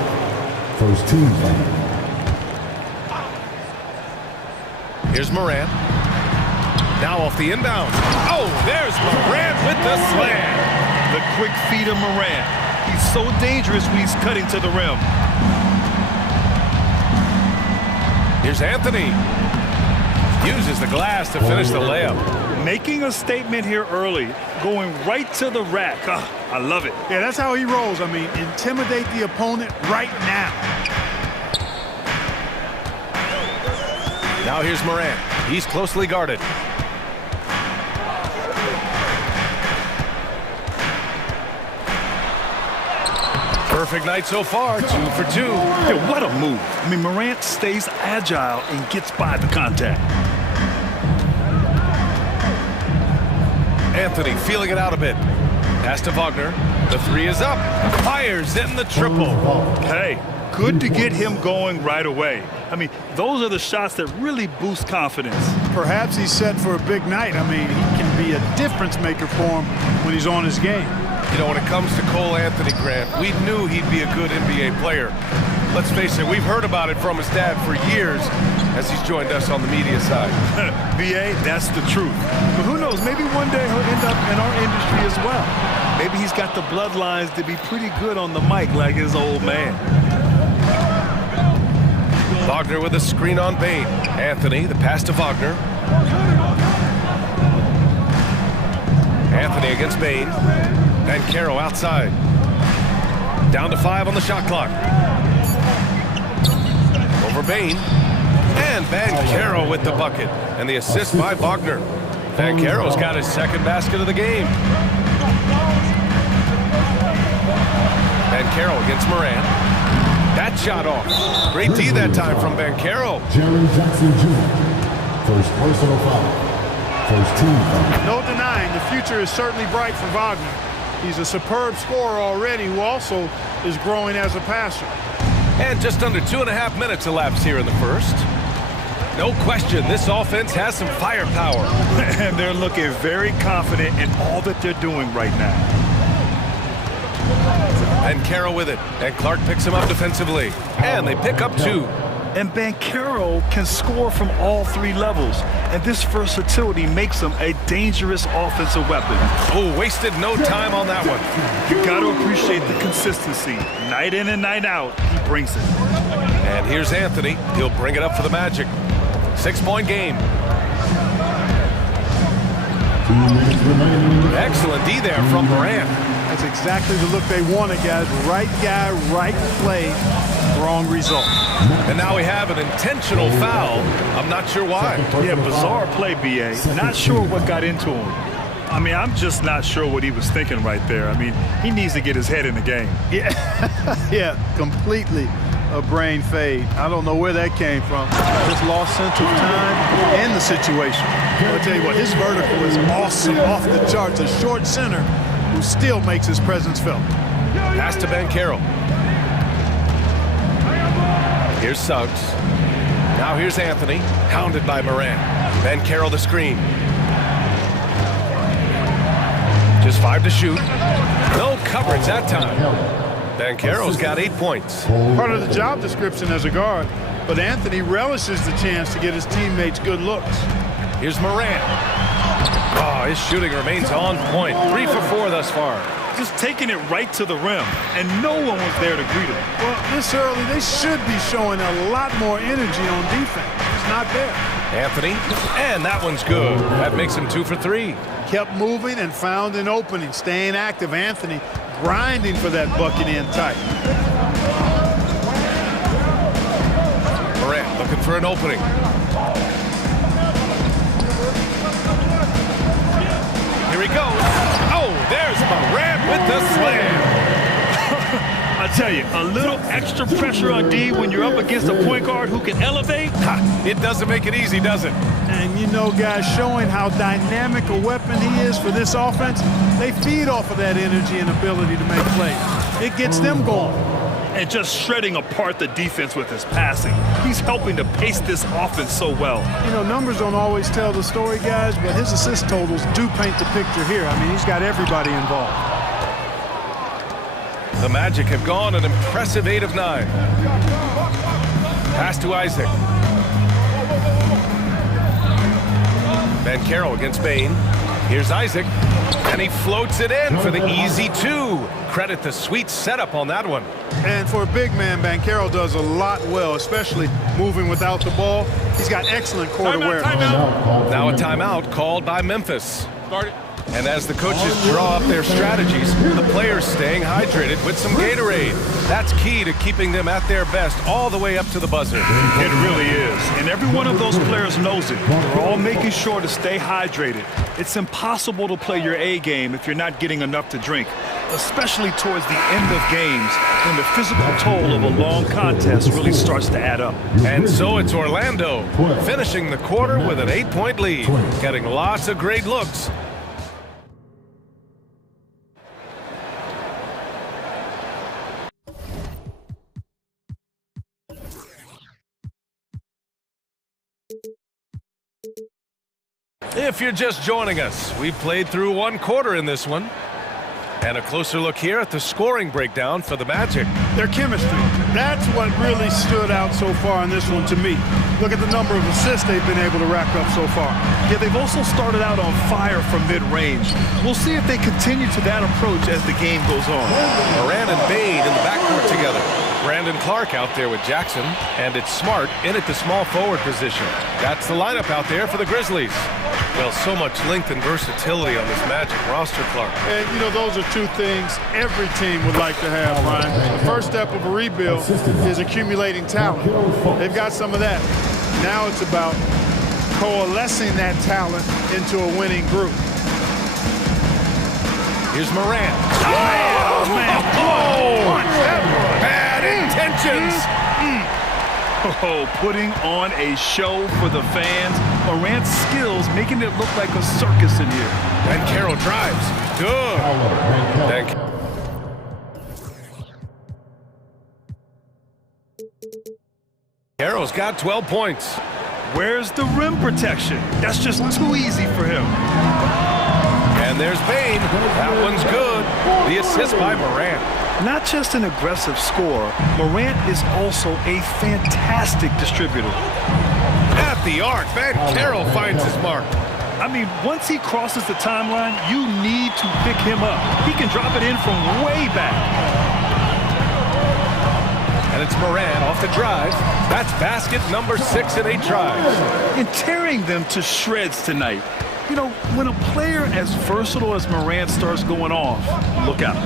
First team foul. Here's Morant. Now off the inbound. Oh, there's Morant with the slam. The quick feed of Morant. He's so dangerous when he's cutting to the rim. Here's Anthony. Uses the glass to finish the layup. Making a statement here early, going right to the rack. I love it. Yeah, that's how he rolls. I mean, intimidate the opponent right now. Now here's Morant. He's closely guarded. Perfect night so far, 2 for 2. Yeah, what a move. I mean, Morant stays agile and gets by the contact. Anthony feeling it out a bit. Pass to Wagner. The three is up. Fires in the triple. Hey, good to get him going right away. I mean, those are the shots that really boost confidence. Perhaps he's set for a big night. I mean, he can be a difference maker for him when he's on his game. You know, when it comes to Cole Anthony, Grant, we knew he'd be a good NBA player. Let's face it, we've heard about it from his dad for years as he's joined us on the media side. BA, that's the truth. But who knows, maybe one day he'll end up in our industry as well. Maybe he's got the bloodlines to be pretty good on the mic like his old man. Wagner with a screen on Bain. Anthony, the pass to Wagner. Anthony against Bain. And Carroll outside. Down to 5 on the shot clock. Over Bain. And Van Carroll with the bucket. And the assist by Wagner. Van Carroll's got his second basket of the game. Van Carroll against Morant. That shot off. Great D that time from Van Carroll. Jerry Jackson Jr. First personal foul. First team foul. No denying the future is certainly bright for Wagner. He's a superb scorer already who also is growing as a passer. And just under 2.5 minutes elapsed here in the first. No question, this offense has some firepower. And they're looking very confident in all that they're doing right now. And Carroll with it. And Clark picks him up defensively. And they pick up 2. And Banchero can score from all 3 levels. And this versatility makes him a dangerous offensive weapon. Oh, wasted no time on that one. You got to appreciate the consistency. Night in and night out, he brings it. And here's Anthony. He'll bring it up for the Magic. 6-point game. Excellent D there from Morant. That's exactly the look they wanted, guys. Right guy, right play, wrong result. And now we have an intentional foul. I'm not sure why. Yeah, bizarre play, BA. Not sure what got into him. I mean, I'm just not sure what he was thinking right there. I mean, he needs to get his head in the game. Yeah, yeah, completely a brain fade. I don't know where that came from. Just lost sense of time and the situation. I'll tell you what, his vertical is awesome, off the charts. A short center who still makes his presence felt. Pass to Ben Carroll. Here's Suggs. Now here's Anthony, hounded by Morant. Ben Carroll the screen. Just 5 to shoot. No coverage that time. Ben Carroll's got 8 points. Part of the job description as a guard, but Anthony relishes the chance to get his teammates good looks. Here's Morant. Oh, his shooting remains on point. 3 for 4 thus far. Just taking it right to the rim, and no one was there to greet him. Well, this early, they should be showing a lot more energy on defense. It's not there. Anthony, and that one's good. That makes him 2 for 3. Kept moving and found an opening, staying active. Anthony grinding for that bucket in tight. Morant looking for an opening. Here he goes. Oh, there's Morant with the slam. I tell you, a little extra pressure on D when you're up against a point guard who can elevate. It doesn't make it easy, does it? And you know, guys, showing how dynamic a weapon he is for this offense, they feed off of that energy and ability to make plays. It gets them going. And just shredding apart the defense with his passing. He's helping to pace this offense so well. You know, numbers don't always tell the story, guys, but his assist totals do paint the picture here. I mean, he's got everybody involved. The Magic have gone an impressive 8 of 9. Pass to Isaac. Banchero against Bain. Here's Isaac, and he floats it in for the easy 2. Credit the sweet setup on that one. And for a big man, Banchero does a lot well, especially moving without the ball. He's got excellent court awareness. Now a timeout called by Memphis. And as the coaches draw up their strategies, the players staying hydrated with some Gatorade. That's key to keeping them at their best all the way up to the buzzer. It really is. And every one of those players knows it. They're all making sure to stay hydrated. It's impossible to play your A game if you're not getting enough to drink, especially towards the end of games when the physical toll of a long contest really starts to add up. And so it's Orlando, finishing the quarter with an 8-point lead, getting lots of great looks. If you're just joining us, we played through 1 quarter in this one. And a closer look here at the scoring breakdown for the Magic. Their chemistry, that's what really stood out so far in this one to me. Look at the number of assists they've been able to rack up so far. Yeah, they've also started out on fire from mid-range. We'll see if they continue to that approach as the game goes on. Moran and Bade in the backcourt together. Brandon Clark out there with Jackson, and it's Smart in at the small forward position. That's the lineup out there for the Grizzlies. Well, so much length and versatility on this Magic roster, Clark. And, you know, those are 2 things every team would like to have, Ryan. The first step of a rebuild is accumulating talent. They've got some of that. Now it's about coalescing that talent into a winning group. Here's Moran. Oh, man. Oh, bad intentions. Oh, putting on a show for the fans. Morant's skills making it look like a circus in here. Banchero drives. Good. Banchero's got 12 points. Where's the rim protection? That's just too easy for him. And there's Bain. That one's good. The assist by Morant. Not just an aggressive scorer, Morant is also a fantastic distributor. At the arc, Banchero finds his mark. I mean, once he crosses the timeline, you need to pick him up. He can drop it in from way back. And it's Moran off the drive. That's basket number 6 in 8 tries. And tearing them to shreds tonight. You know, when a player as versatile as Morant starts going off, look out.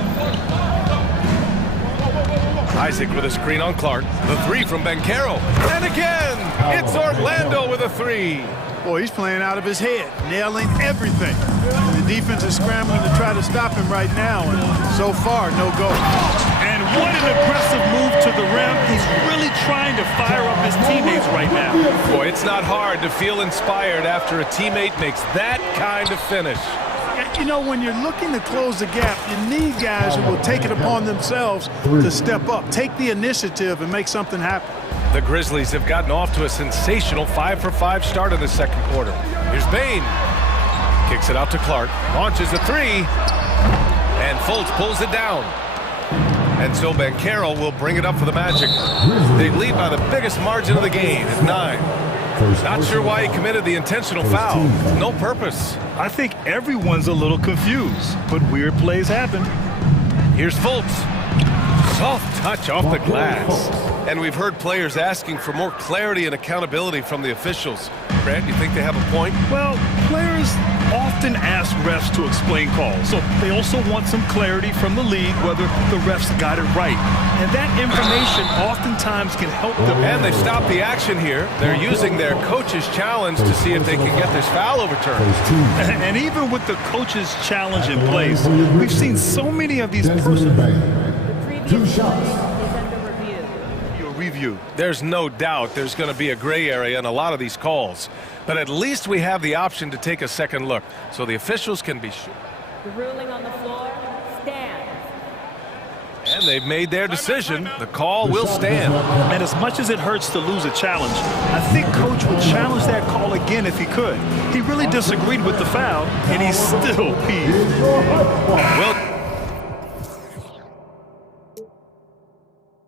Isaac with a screen on Clark. The 3 from Banchero. And again, it's Orlando with a 3. Boy, he's playing out of his head, nailing everything. And the defense is scrambling to try to stop him right now, and so far, no go. And what an aggressive move to the rim. He's really trying to fire up his teammates right now. Boy, it's not hard to feel inspired after a teammate makes that kind of finish. You know, when you're looking to close the gap, you need guys who will take it upon themselves to step up, take the initiative, and make something happen. The Grizzlies have gotten off to a sensational 5-for-5 start in the second quarter. Here's Bain. Kicks it out to Clark. Launches a 3. And Fultz pulls it down. And so Banchero will bring it up for the Magic. They lead by the biggest margin of the game at 9. Not sure why he committed the intentional foul. No purpose. I think everyone's a little confused, but weird plays happen. Here's Fultz. Soft touch off the glass. And we've heard players asking for more clarity and accountability from the officials. Brad, you think they have a point? Well, Players often ask refs to explain calls, so they also want some clarity from the league whether the refs got it right. And that information oftentimes can help them. And they stop the action here. They're using their coach's challenge to see if they can get this foul overturned. And even with the coach's challenge in place, we've seen so many of these personal... Two shots. Review. There's no doubt there's going to be a gray area in a lot of these calls. But at least we have the option to take a second look, so the officials can be sure. The ruling on the floor stands. And they've made their decision. The call will stand. And as much as it hurts to lose a challenge, I think Coach would challenge that call again if he could. He really disagreed with the foul, and he's still peeved.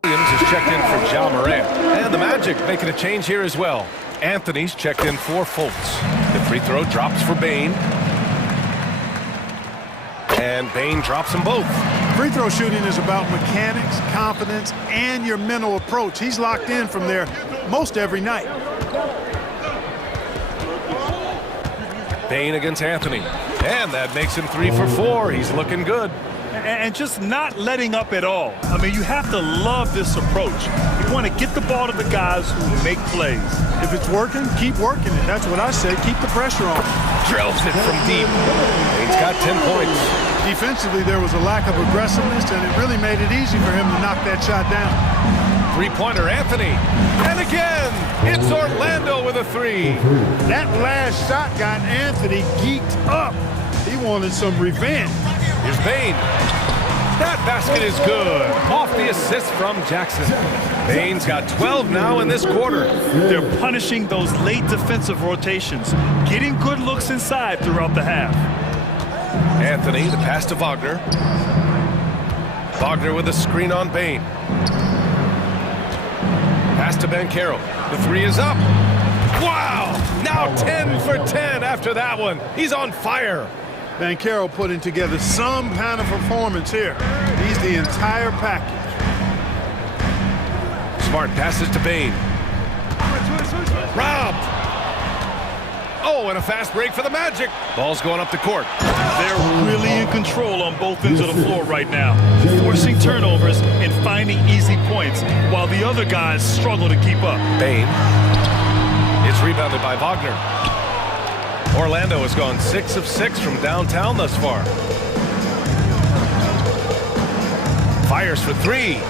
Williams is checked in for Ja Morant. And the Magic making a change here as well. Anthony's checked in for Fultz. The free throw drops for Bane. And Bane drops them both. Free throw shooting is about mechanics, confidence, and your mental approach. He's locked in from there most every night. Bane against Anthony. And that makes him 3 for 4. He's looking good. And just not letting up at all. I mean, you have to love this approach. You want to get the ball to the guys who make plays. If it's working, keep working it. That's what I say. Keep the pressure on. Drills it from deep. He's got 10 points. Defensively, there was a lack of aggressiveness, and it really made it easy for him to knock that shot down. Three-pointer, Anthony. And again, it's Orlando with a 3. That last shot got Anthony geeked up. He wanted some revenge. Here's Bane. That basket is good. Off the assist from Jackson. Bane's got 12 now in this quarter. They're punishing those late defensive rotations, getting good looks inside throughout the half. Anthony, the pass to Wagner. Wagner with a screen on Bane. Pass to Banchero. The 3 is up. Wow! Now 10 for 10 after that one. He's on fire. Banchero putting together some kind of performance here. He's the entire package. Smart passes to Bane. Robbed. Oh, and a fast break for the Magic. Ball's going up the court. They're really in control on both ends of the floor right now, forcing turnovers and finding easy points, while the other guys struggle to keep up. Bane. It's rebounded by Wagner. Orlando has gone 6 of 6 from downtown thus far. Fires for 3.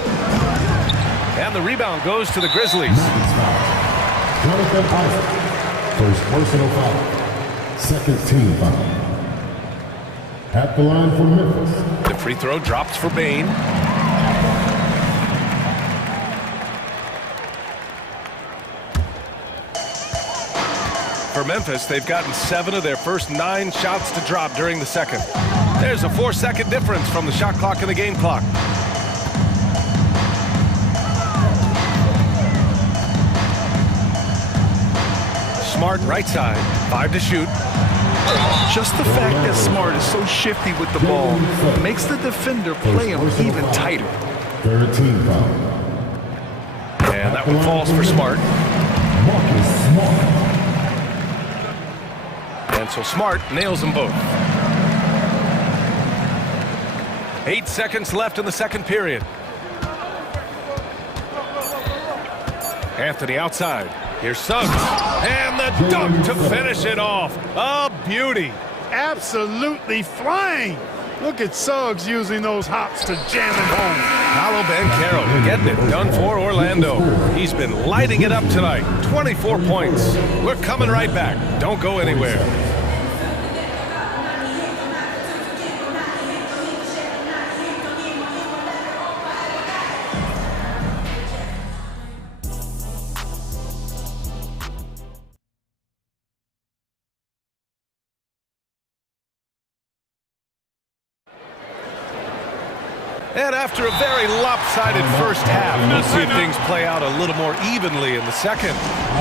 And the rebound goes to the Grizzlies. First personal foul. Second team foul. At the line for Memphis. The free throw drops for Bane. For Memphis, they've gotten 7 of their first 9 shots to drop during the second. There's a 4-second difference from the shot clock and the game clock. Smart right side, 5 to shoot. Just the fact that Smart is so shifty with the ball makes the defender play him even tighter. Third team foul. And that one falls for Smart. And so Smart nails them both. 8 seconds left in the second period. Anthony outside. Here's Suggs. And the dunk to finish it off. A beauty. Absolutely flying. Look at Suggs using those hops to jam him home. Paolo Banchero getting it done for Orlando. He's been lighting it up tonight. 24 points. We're coming right back. Don't go anywhere. And after a very lopsided first half, we'll see if things play out a little more evenly in the second.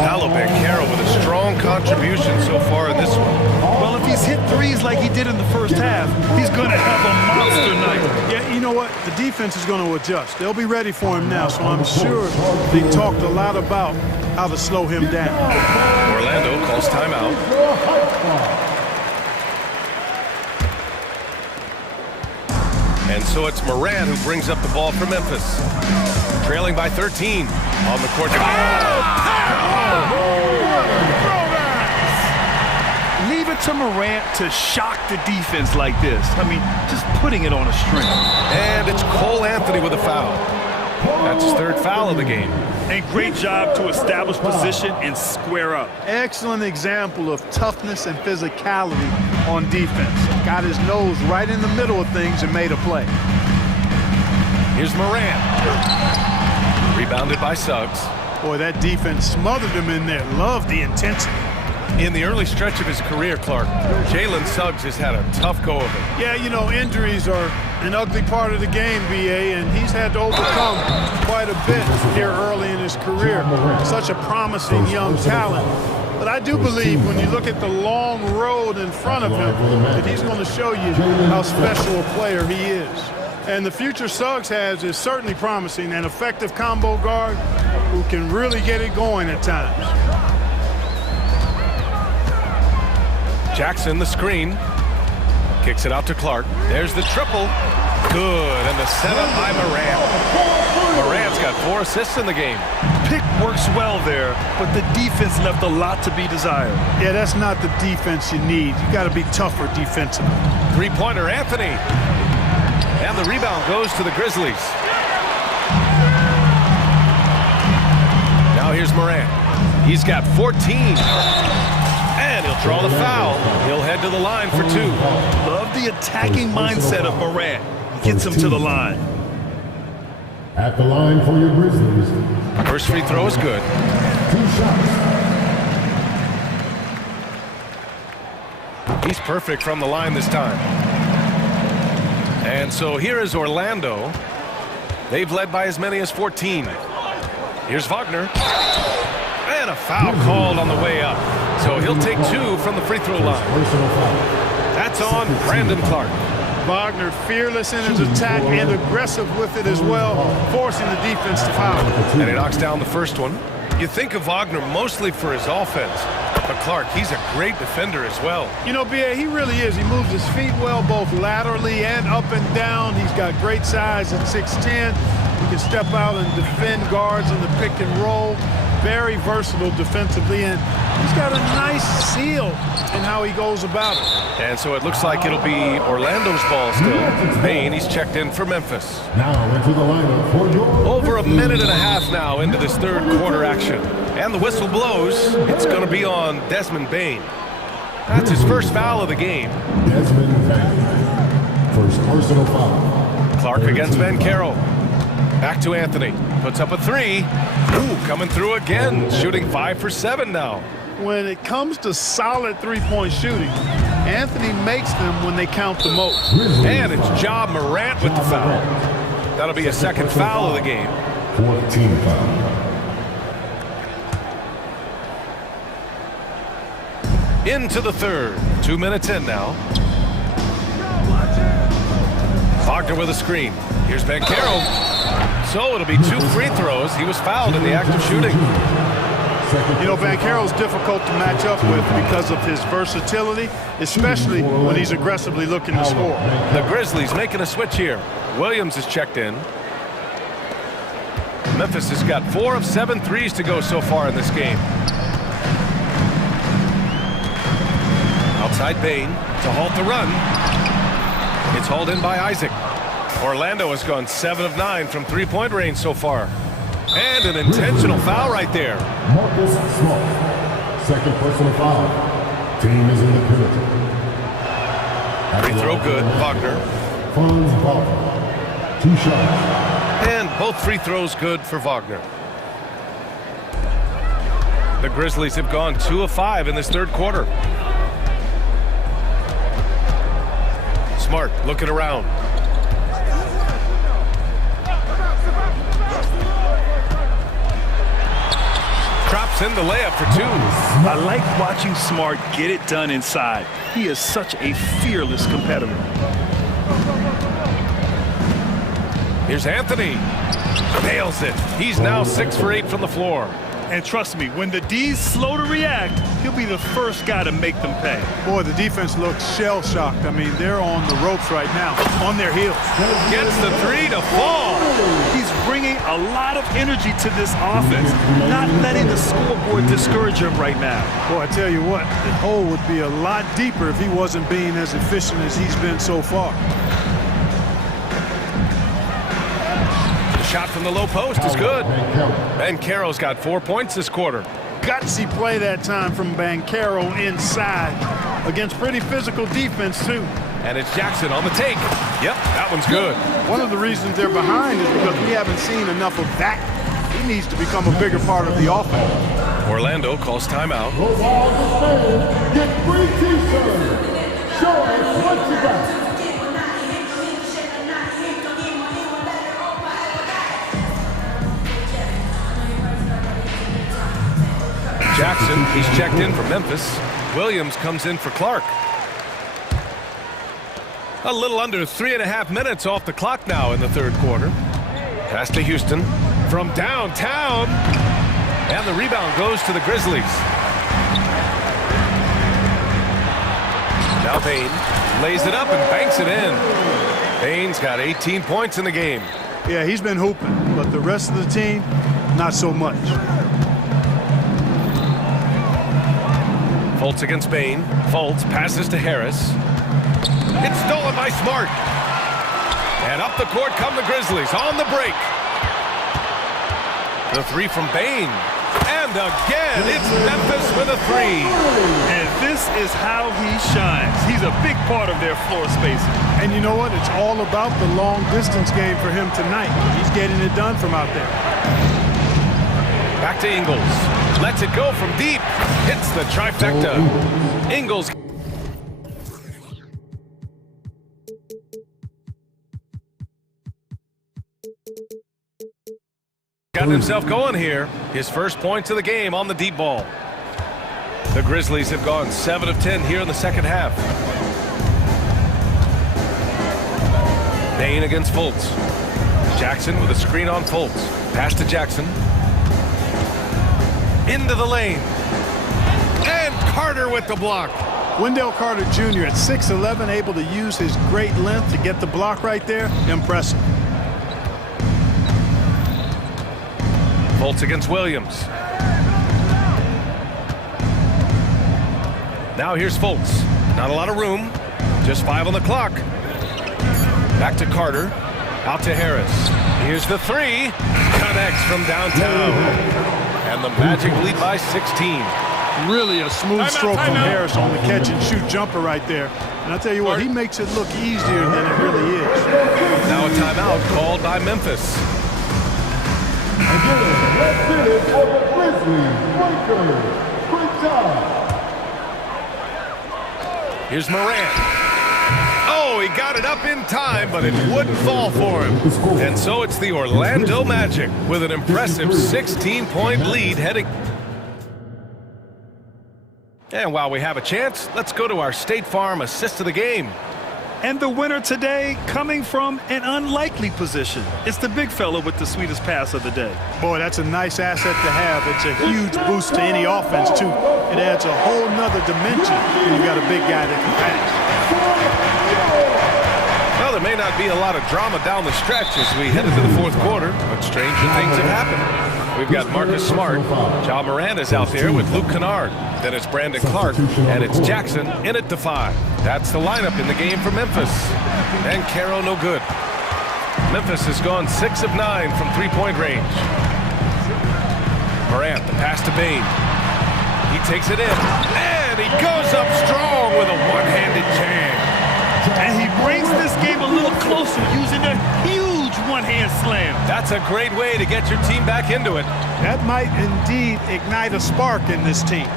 Paolo Banchero with a strong contribution so far in this one. Well, if he's hit threes like he did in the first half, he's going to have a monster night. Yeah, you know what? The defense is going to adjust. They'll be ready for him now, so I'm sure they talked a lot about how to slow him down. Orlando calls timeout. And so it's Morant who brings up the ball for Memphis. Trailing by 13 on the court. Leave it to Morant to shock the defense like this. I mean, just putting it on a string. And it's Cole Anthony with a foul. That's his third foul of the game. And great job to establish position and square up. Excellent example of toughness and physicality on defense. Got his nose right in the middle of things and made a play. Here's Morant. Rebounded by Suggs. Boy, that defense smothered him in there. Love the intensity. In the early stretch of his career, Clark, Jalen Suggs has had a tough go of it. Yeah, you know, injuries are an ugly part of the game, BA, and he's had to overcome quite a bit here early in his career. Such a promising young talent. But I do believe when you look at the long road in front of him, that he's going to show you how special a player he is. And the future Suggs has is certainly promising, an effective combo guard who can really get it going at times. Jackson, the screen. Kicks it out to Clark. There's the triple. Good, and the setup by Morant. Morant's got 4 assists in the game. Pick works well there, but the defense left a lot to be desired. Yeah, that's not the defense you need. You got to be tougher defensively. Three-pointer, Anthony. And the rebound goes to the Grizzlies. Now here's Morant. He's got 14. And he'll draw the foul. He'll head to the line for 2. Love the attacking mindset of Morant. Gets him to the line. At the line for your Grizzlies. First free throw is good. 2 shots. He's perfect from the line this time. And so here is Orlando. They've led by as many as 14. Here's Wagner. And a foul called on the way up. So he'll take 2 from the free throw line. That's on Brandon Clark. Wagner fearless in his attack and aggressive with it as well, forcing the defense to foul. And he knocks down the first one. You think of Wagner mostly for his offense, but Clark, he's a great defender as well. You know, B.A., he really is. He moves his feet well, both laterally and up and down. He's got great size at 6'10". He can step out and defend guards in the pick and roll. Very versatile defensively, and he's got a nice seal in how he goes about it. And so it looks like it'll be Orlando's ball still. Payne, he's checked in for Memphis. Now into the lineup for your Over a minute and a half now into this third quarter action. And the whistle blows. It's going to be on Desmond Bane. That's his first foul of the game. Desmond Bane. First personal foul. Clark against Van Carroll. Back to Anthony. Puts up a 3. Ooh, coming through again. Shooting 5 for 7 now. When it comes to solid three-point shooting, Anthony makes them when they count the most. And it's Ja Morant with the foul. That'll be a second foul of the game. 14 foul. Into the third. 2 minutes in now. Wagner with a screen. Here's Van Carroll. So it'll be 2 free throws. He was fouled in the act of shooting. You know, Van Carroll's difficult to match up with because of his versatility, especially when he's aggressively looking to score. The Grizzlies making a switch here. Williams is checked in. Memphis has got 4 of 7 threes to go so far in this game. Outside Bane to halt the run. It's hauled in by Isaac. Orlando has gone 7 of 9 from three-point range so far. And an intentional foul right there. Marcus Smart. Second personal foul. Team is in the penalty. Free throw good, Wagner. Franz Wagner. 2 shots. And both free throws good for Wagner. The Grizzlies have gone 2 of 5 in this third quarter. Smart looking around. Drops in the layup for 2. I like watching Smart get it done inside. He is such a fearless competitor. Here's Anthony. Nails it. He's now 6 for 8 from the floor. And trust me, when the D's slow to react, he'll be the first guy to make them pay. Boy, the defense looks shell-shocked. I mean, they're on the ropes right now, on their heels. Gets the three to fall. He's bringing a lot of energy to this offense, not letting the scoreboard discourage him right now. Boy, I tell you what, the hole would be a lot deeper if he wasn't being as efficient as he's been so far. The shot from the low post is good. Banchero's got 4 points this quarter. Gutsy play that time from Banchero inside against pretty physical defense, too. And it's Jackson on the take. Yep, that one's good. One of the reasons they're behind is because we haven't seen enough of that. He needs to become a bigger part of the offense. Orlando calls timeout. Get free t-shirts. Show us what you got. Jackson, he's checked in for Memphis. Williams comes in for Clark. A little under 3.5 minutes off the clock now in the third quarter. Pass to Houston from downtown. And the rebound goes to the Grizzlies. Now Payne lays it up and banks it in. Payne's got 18 points in the game. Yeah, he's been hooping, but the rest of the team, not so much. Fultz against Bain. Fultz passes to Harris. It's stolen by Smart. And up the court come the Grizzlies on the break. The three from Bain. And again, it's Memphis with a three. And this is how he shines. He's a big part of their floor spacing. And you know what? It's all about the long distance game for him tonight. He's getting it done from out there. Back to Ingles. Lets it go from deep. Hits the trifecta. Ingles. Got himself going here. His first points of the game on the deep ball. The Grizzlies have gone 7 of 10 here in the second half. Bain against Fultz. Jackson with a screen on Fultz. Pass to Jackson. Into the lane. And Carter with the block. Wendell Carter Jr. at 6'11", able to use his great length to get the block right there. Impressive. Fultz against Williams. Now here's Fultz. Not a lot of room. Just 5 on the clock. Back to Carter. Out to Harris. Here's the three. Connects from downtown. And the Magic lead by 16. Really a smooth stroke from Harris on the catch and shoot jumper right there. And I tell you what, he makes it look easier than it really is. Now a timeout called by Memphis. Again, let's get it for the Grizzlies. Breakers. Quick time. Here's Morant. Oh, he got it up in time, but it wouldn't fall for him. And so it's the Orlando Magic with an impressive 16-point lead heading. And while we have a chance, let's go to our State Farm assist of the game. And the winner today coming from an unlikely position. It's the big fella with the sweetest pass of the day. Boy, that's a nice asset to have. It's a huge boost to any offense, too. It adds a whole nother dimension when you've got a big guy that can pass. Well, there may not be a lot of drama down the stretch as we head into the fourth quarter, but stranger things have happened. We've got Marcus Smart. Ja Morant is out there with Luke Kennard. Then it's Brandon Clark, and it's Jackson in at the 5. That's the lineup in the game for Memphis. And Caro no good. Memphis has gone 6 of 9 from three-point range. Morant, the pass to Bain. He takes it in, and he goes up strong with a one-handed jam. And he brings this game a little closer using a huge one-hand slam. That's a great way to get your team back into it. That might indeed ignite a spark in this team.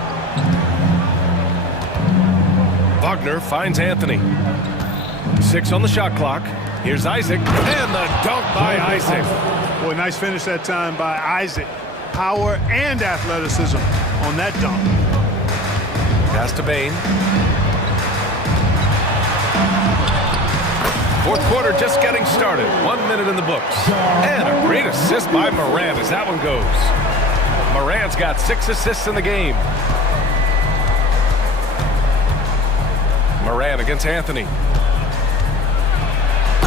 Wagner finds Anthony. 6 on the shot clock. Here's Isaac, and the dunk by Isaac. Boy, nice finish that time by Isaac. Power and athleticism on that dunk. Pass to Bain. Fourth quarter just getting started. 1 minute in the books. And a great assist by Morant as that one goes. Morant's got 6 assists in the game. Morant against Anthony.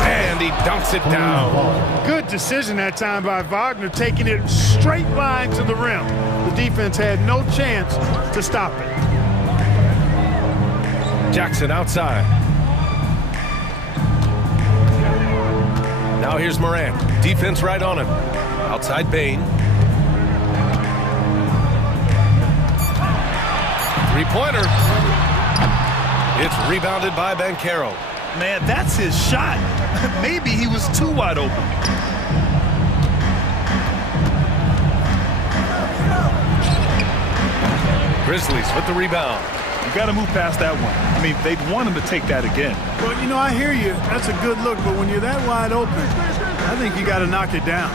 And he dunks it down. Good decision that time by Wagner, taking it straight line to the rim. The defense had no chance to stop it. Jackson outside. Now here's Morant. Defense right on him. Outside Bain. Three-pointer. It's rebounded by Banchero. Man, that's his shot. Maybe he was too wide open. Grizzlies with the rebound. You got to move past that one. I mean, they'd want him to take that again. Well, you know, I hear you. That's a good look, but when you're that wide open, I think you got to knock it down.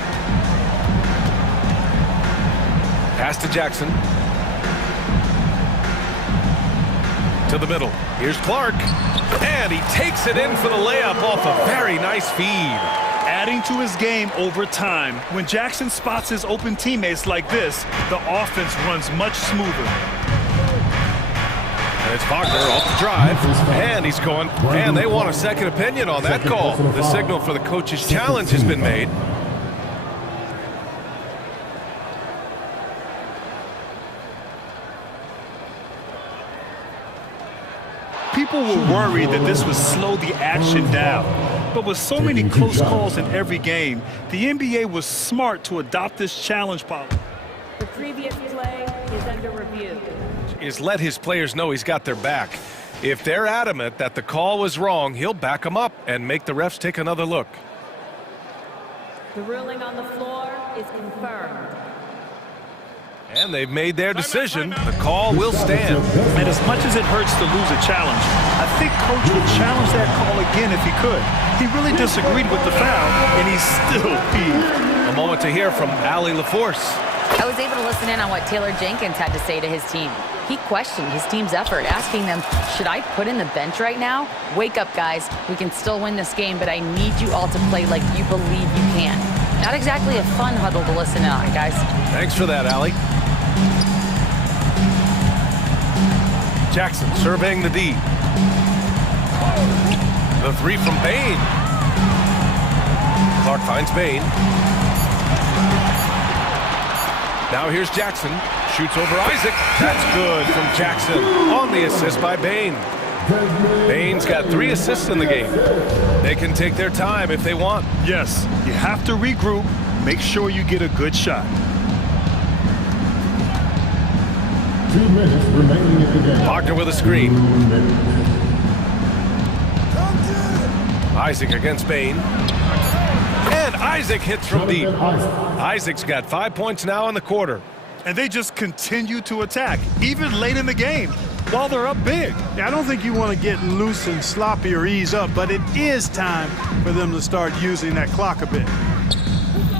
Pass to Jackson. To the middle. Here's Clark. And he takes it in for the layup off a very nice feed. Adding to his game over time. When Jackson spots his open teammates like this, the offense runs much smoother. And it's Wagner off the drive. And he's going. And they want a second opinion on that call. The signal for the coach's challenge has been made. People were worried that this would slow the action down. But with so many close calls in every game, the NBA was smart to adopt this challenge policy. The previous play is under review. Is let his players know he's got their back. If they're adamant that the call was wrong, he'll back them up and make the refs take another look. The ruling on the floor is confirmed. And they've made their decision. The call will stand. And as much as it hurts to lose a challenge, I think Coach would challenge that call again if he could. He really disagreed with the foul, and he's still peeved. A moment to hear from Allie LaForce. I was able to listen in on what Taylor Jenkins had to say to his team. He questioned his team's effort, asking them, should I put in the bench right now? Wake up, guys. We can still win this game, but I need you all to play like you believe you can. Not exactly a fun huddle to listen in on, guys. Thanks for that, Allie. Jackson surveying the D. The three from Bain. Clark finds Bain. Now here's Jackson. Shoots over Isaac. That's good from Jackson on the assist by Bain. Bain's got 3 assists in the game. They can take their time if they want. Yes, you have to regroup. Make sure you get a good shot. 2 minutes remaining in the game. Wagner with a screen. Isaac against Bain. And Isaac hits from deep. Isaac's got 5 points now in the quarter. And they just continue to attack, even late in the game, while they're up big. Yeah, I don't think you want to get loose and sloppy or ease up, but it is time for them to start using that clock a bit.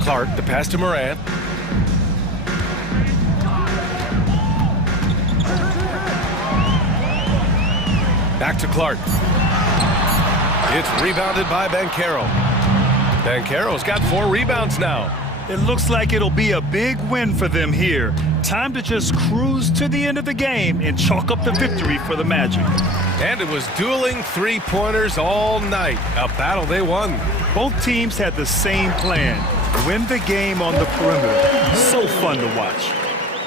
Clark, the pass to Morant. Back to Clark. It's rebounded by Banchero. Banchero's got 4 rebounds now. It looks like it'll be a big win for them here. Time to just cruise to the end of the game and chalk up the victory for the Magic. And it was dueling 3-pointers all night. A battle they won. Both teams had the same plan. Win the game on the perimeter. So fun to watch.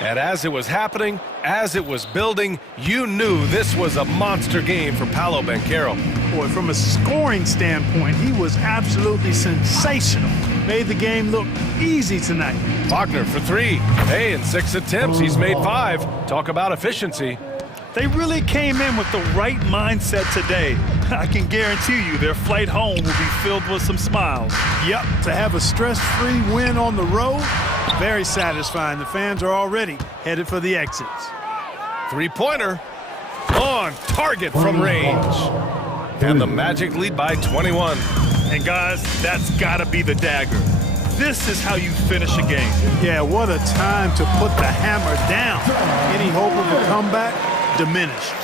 And as it was happening, as it was building, you knew this was a monster game for Paolo Banchero. Boy, from a scoring standpoint, he was absolutely sensational. Made the game look easy tonight. Wagner for 3. Hey, in 6 attempts, he's made 5. Talk about efficiency. They really came in with the right mindset today. I can guarantee you their flight home will be filled with some smiles. Yep, to have a stress-free win on the road, very satisfying. The fans are already headed for the exits. 3-pointer on target from range. And the Magic lead by 21. And guys, that's gotta be the dagger. This is how you finish a game. Yeah, what a time to put the hammer down. Any hope of a comeback diminished.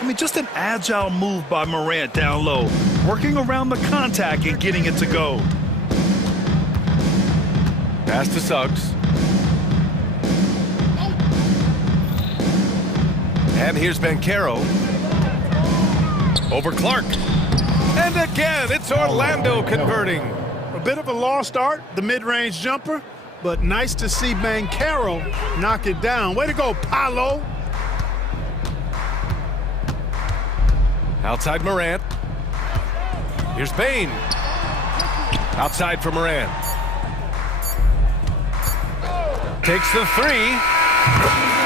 I mean, just an agile move by Morant down low, working around the contact and getting it to go. Pass to Suggs. And here's Bancaro. Over Clark. And again, it's Orlando converting. A bit of a lost art, the mid-range jumper, but nice to see Bancaro knock it down. Way to go, Paolo. Outside Morant. Here's Bain. Outside for Morant. Takes the three.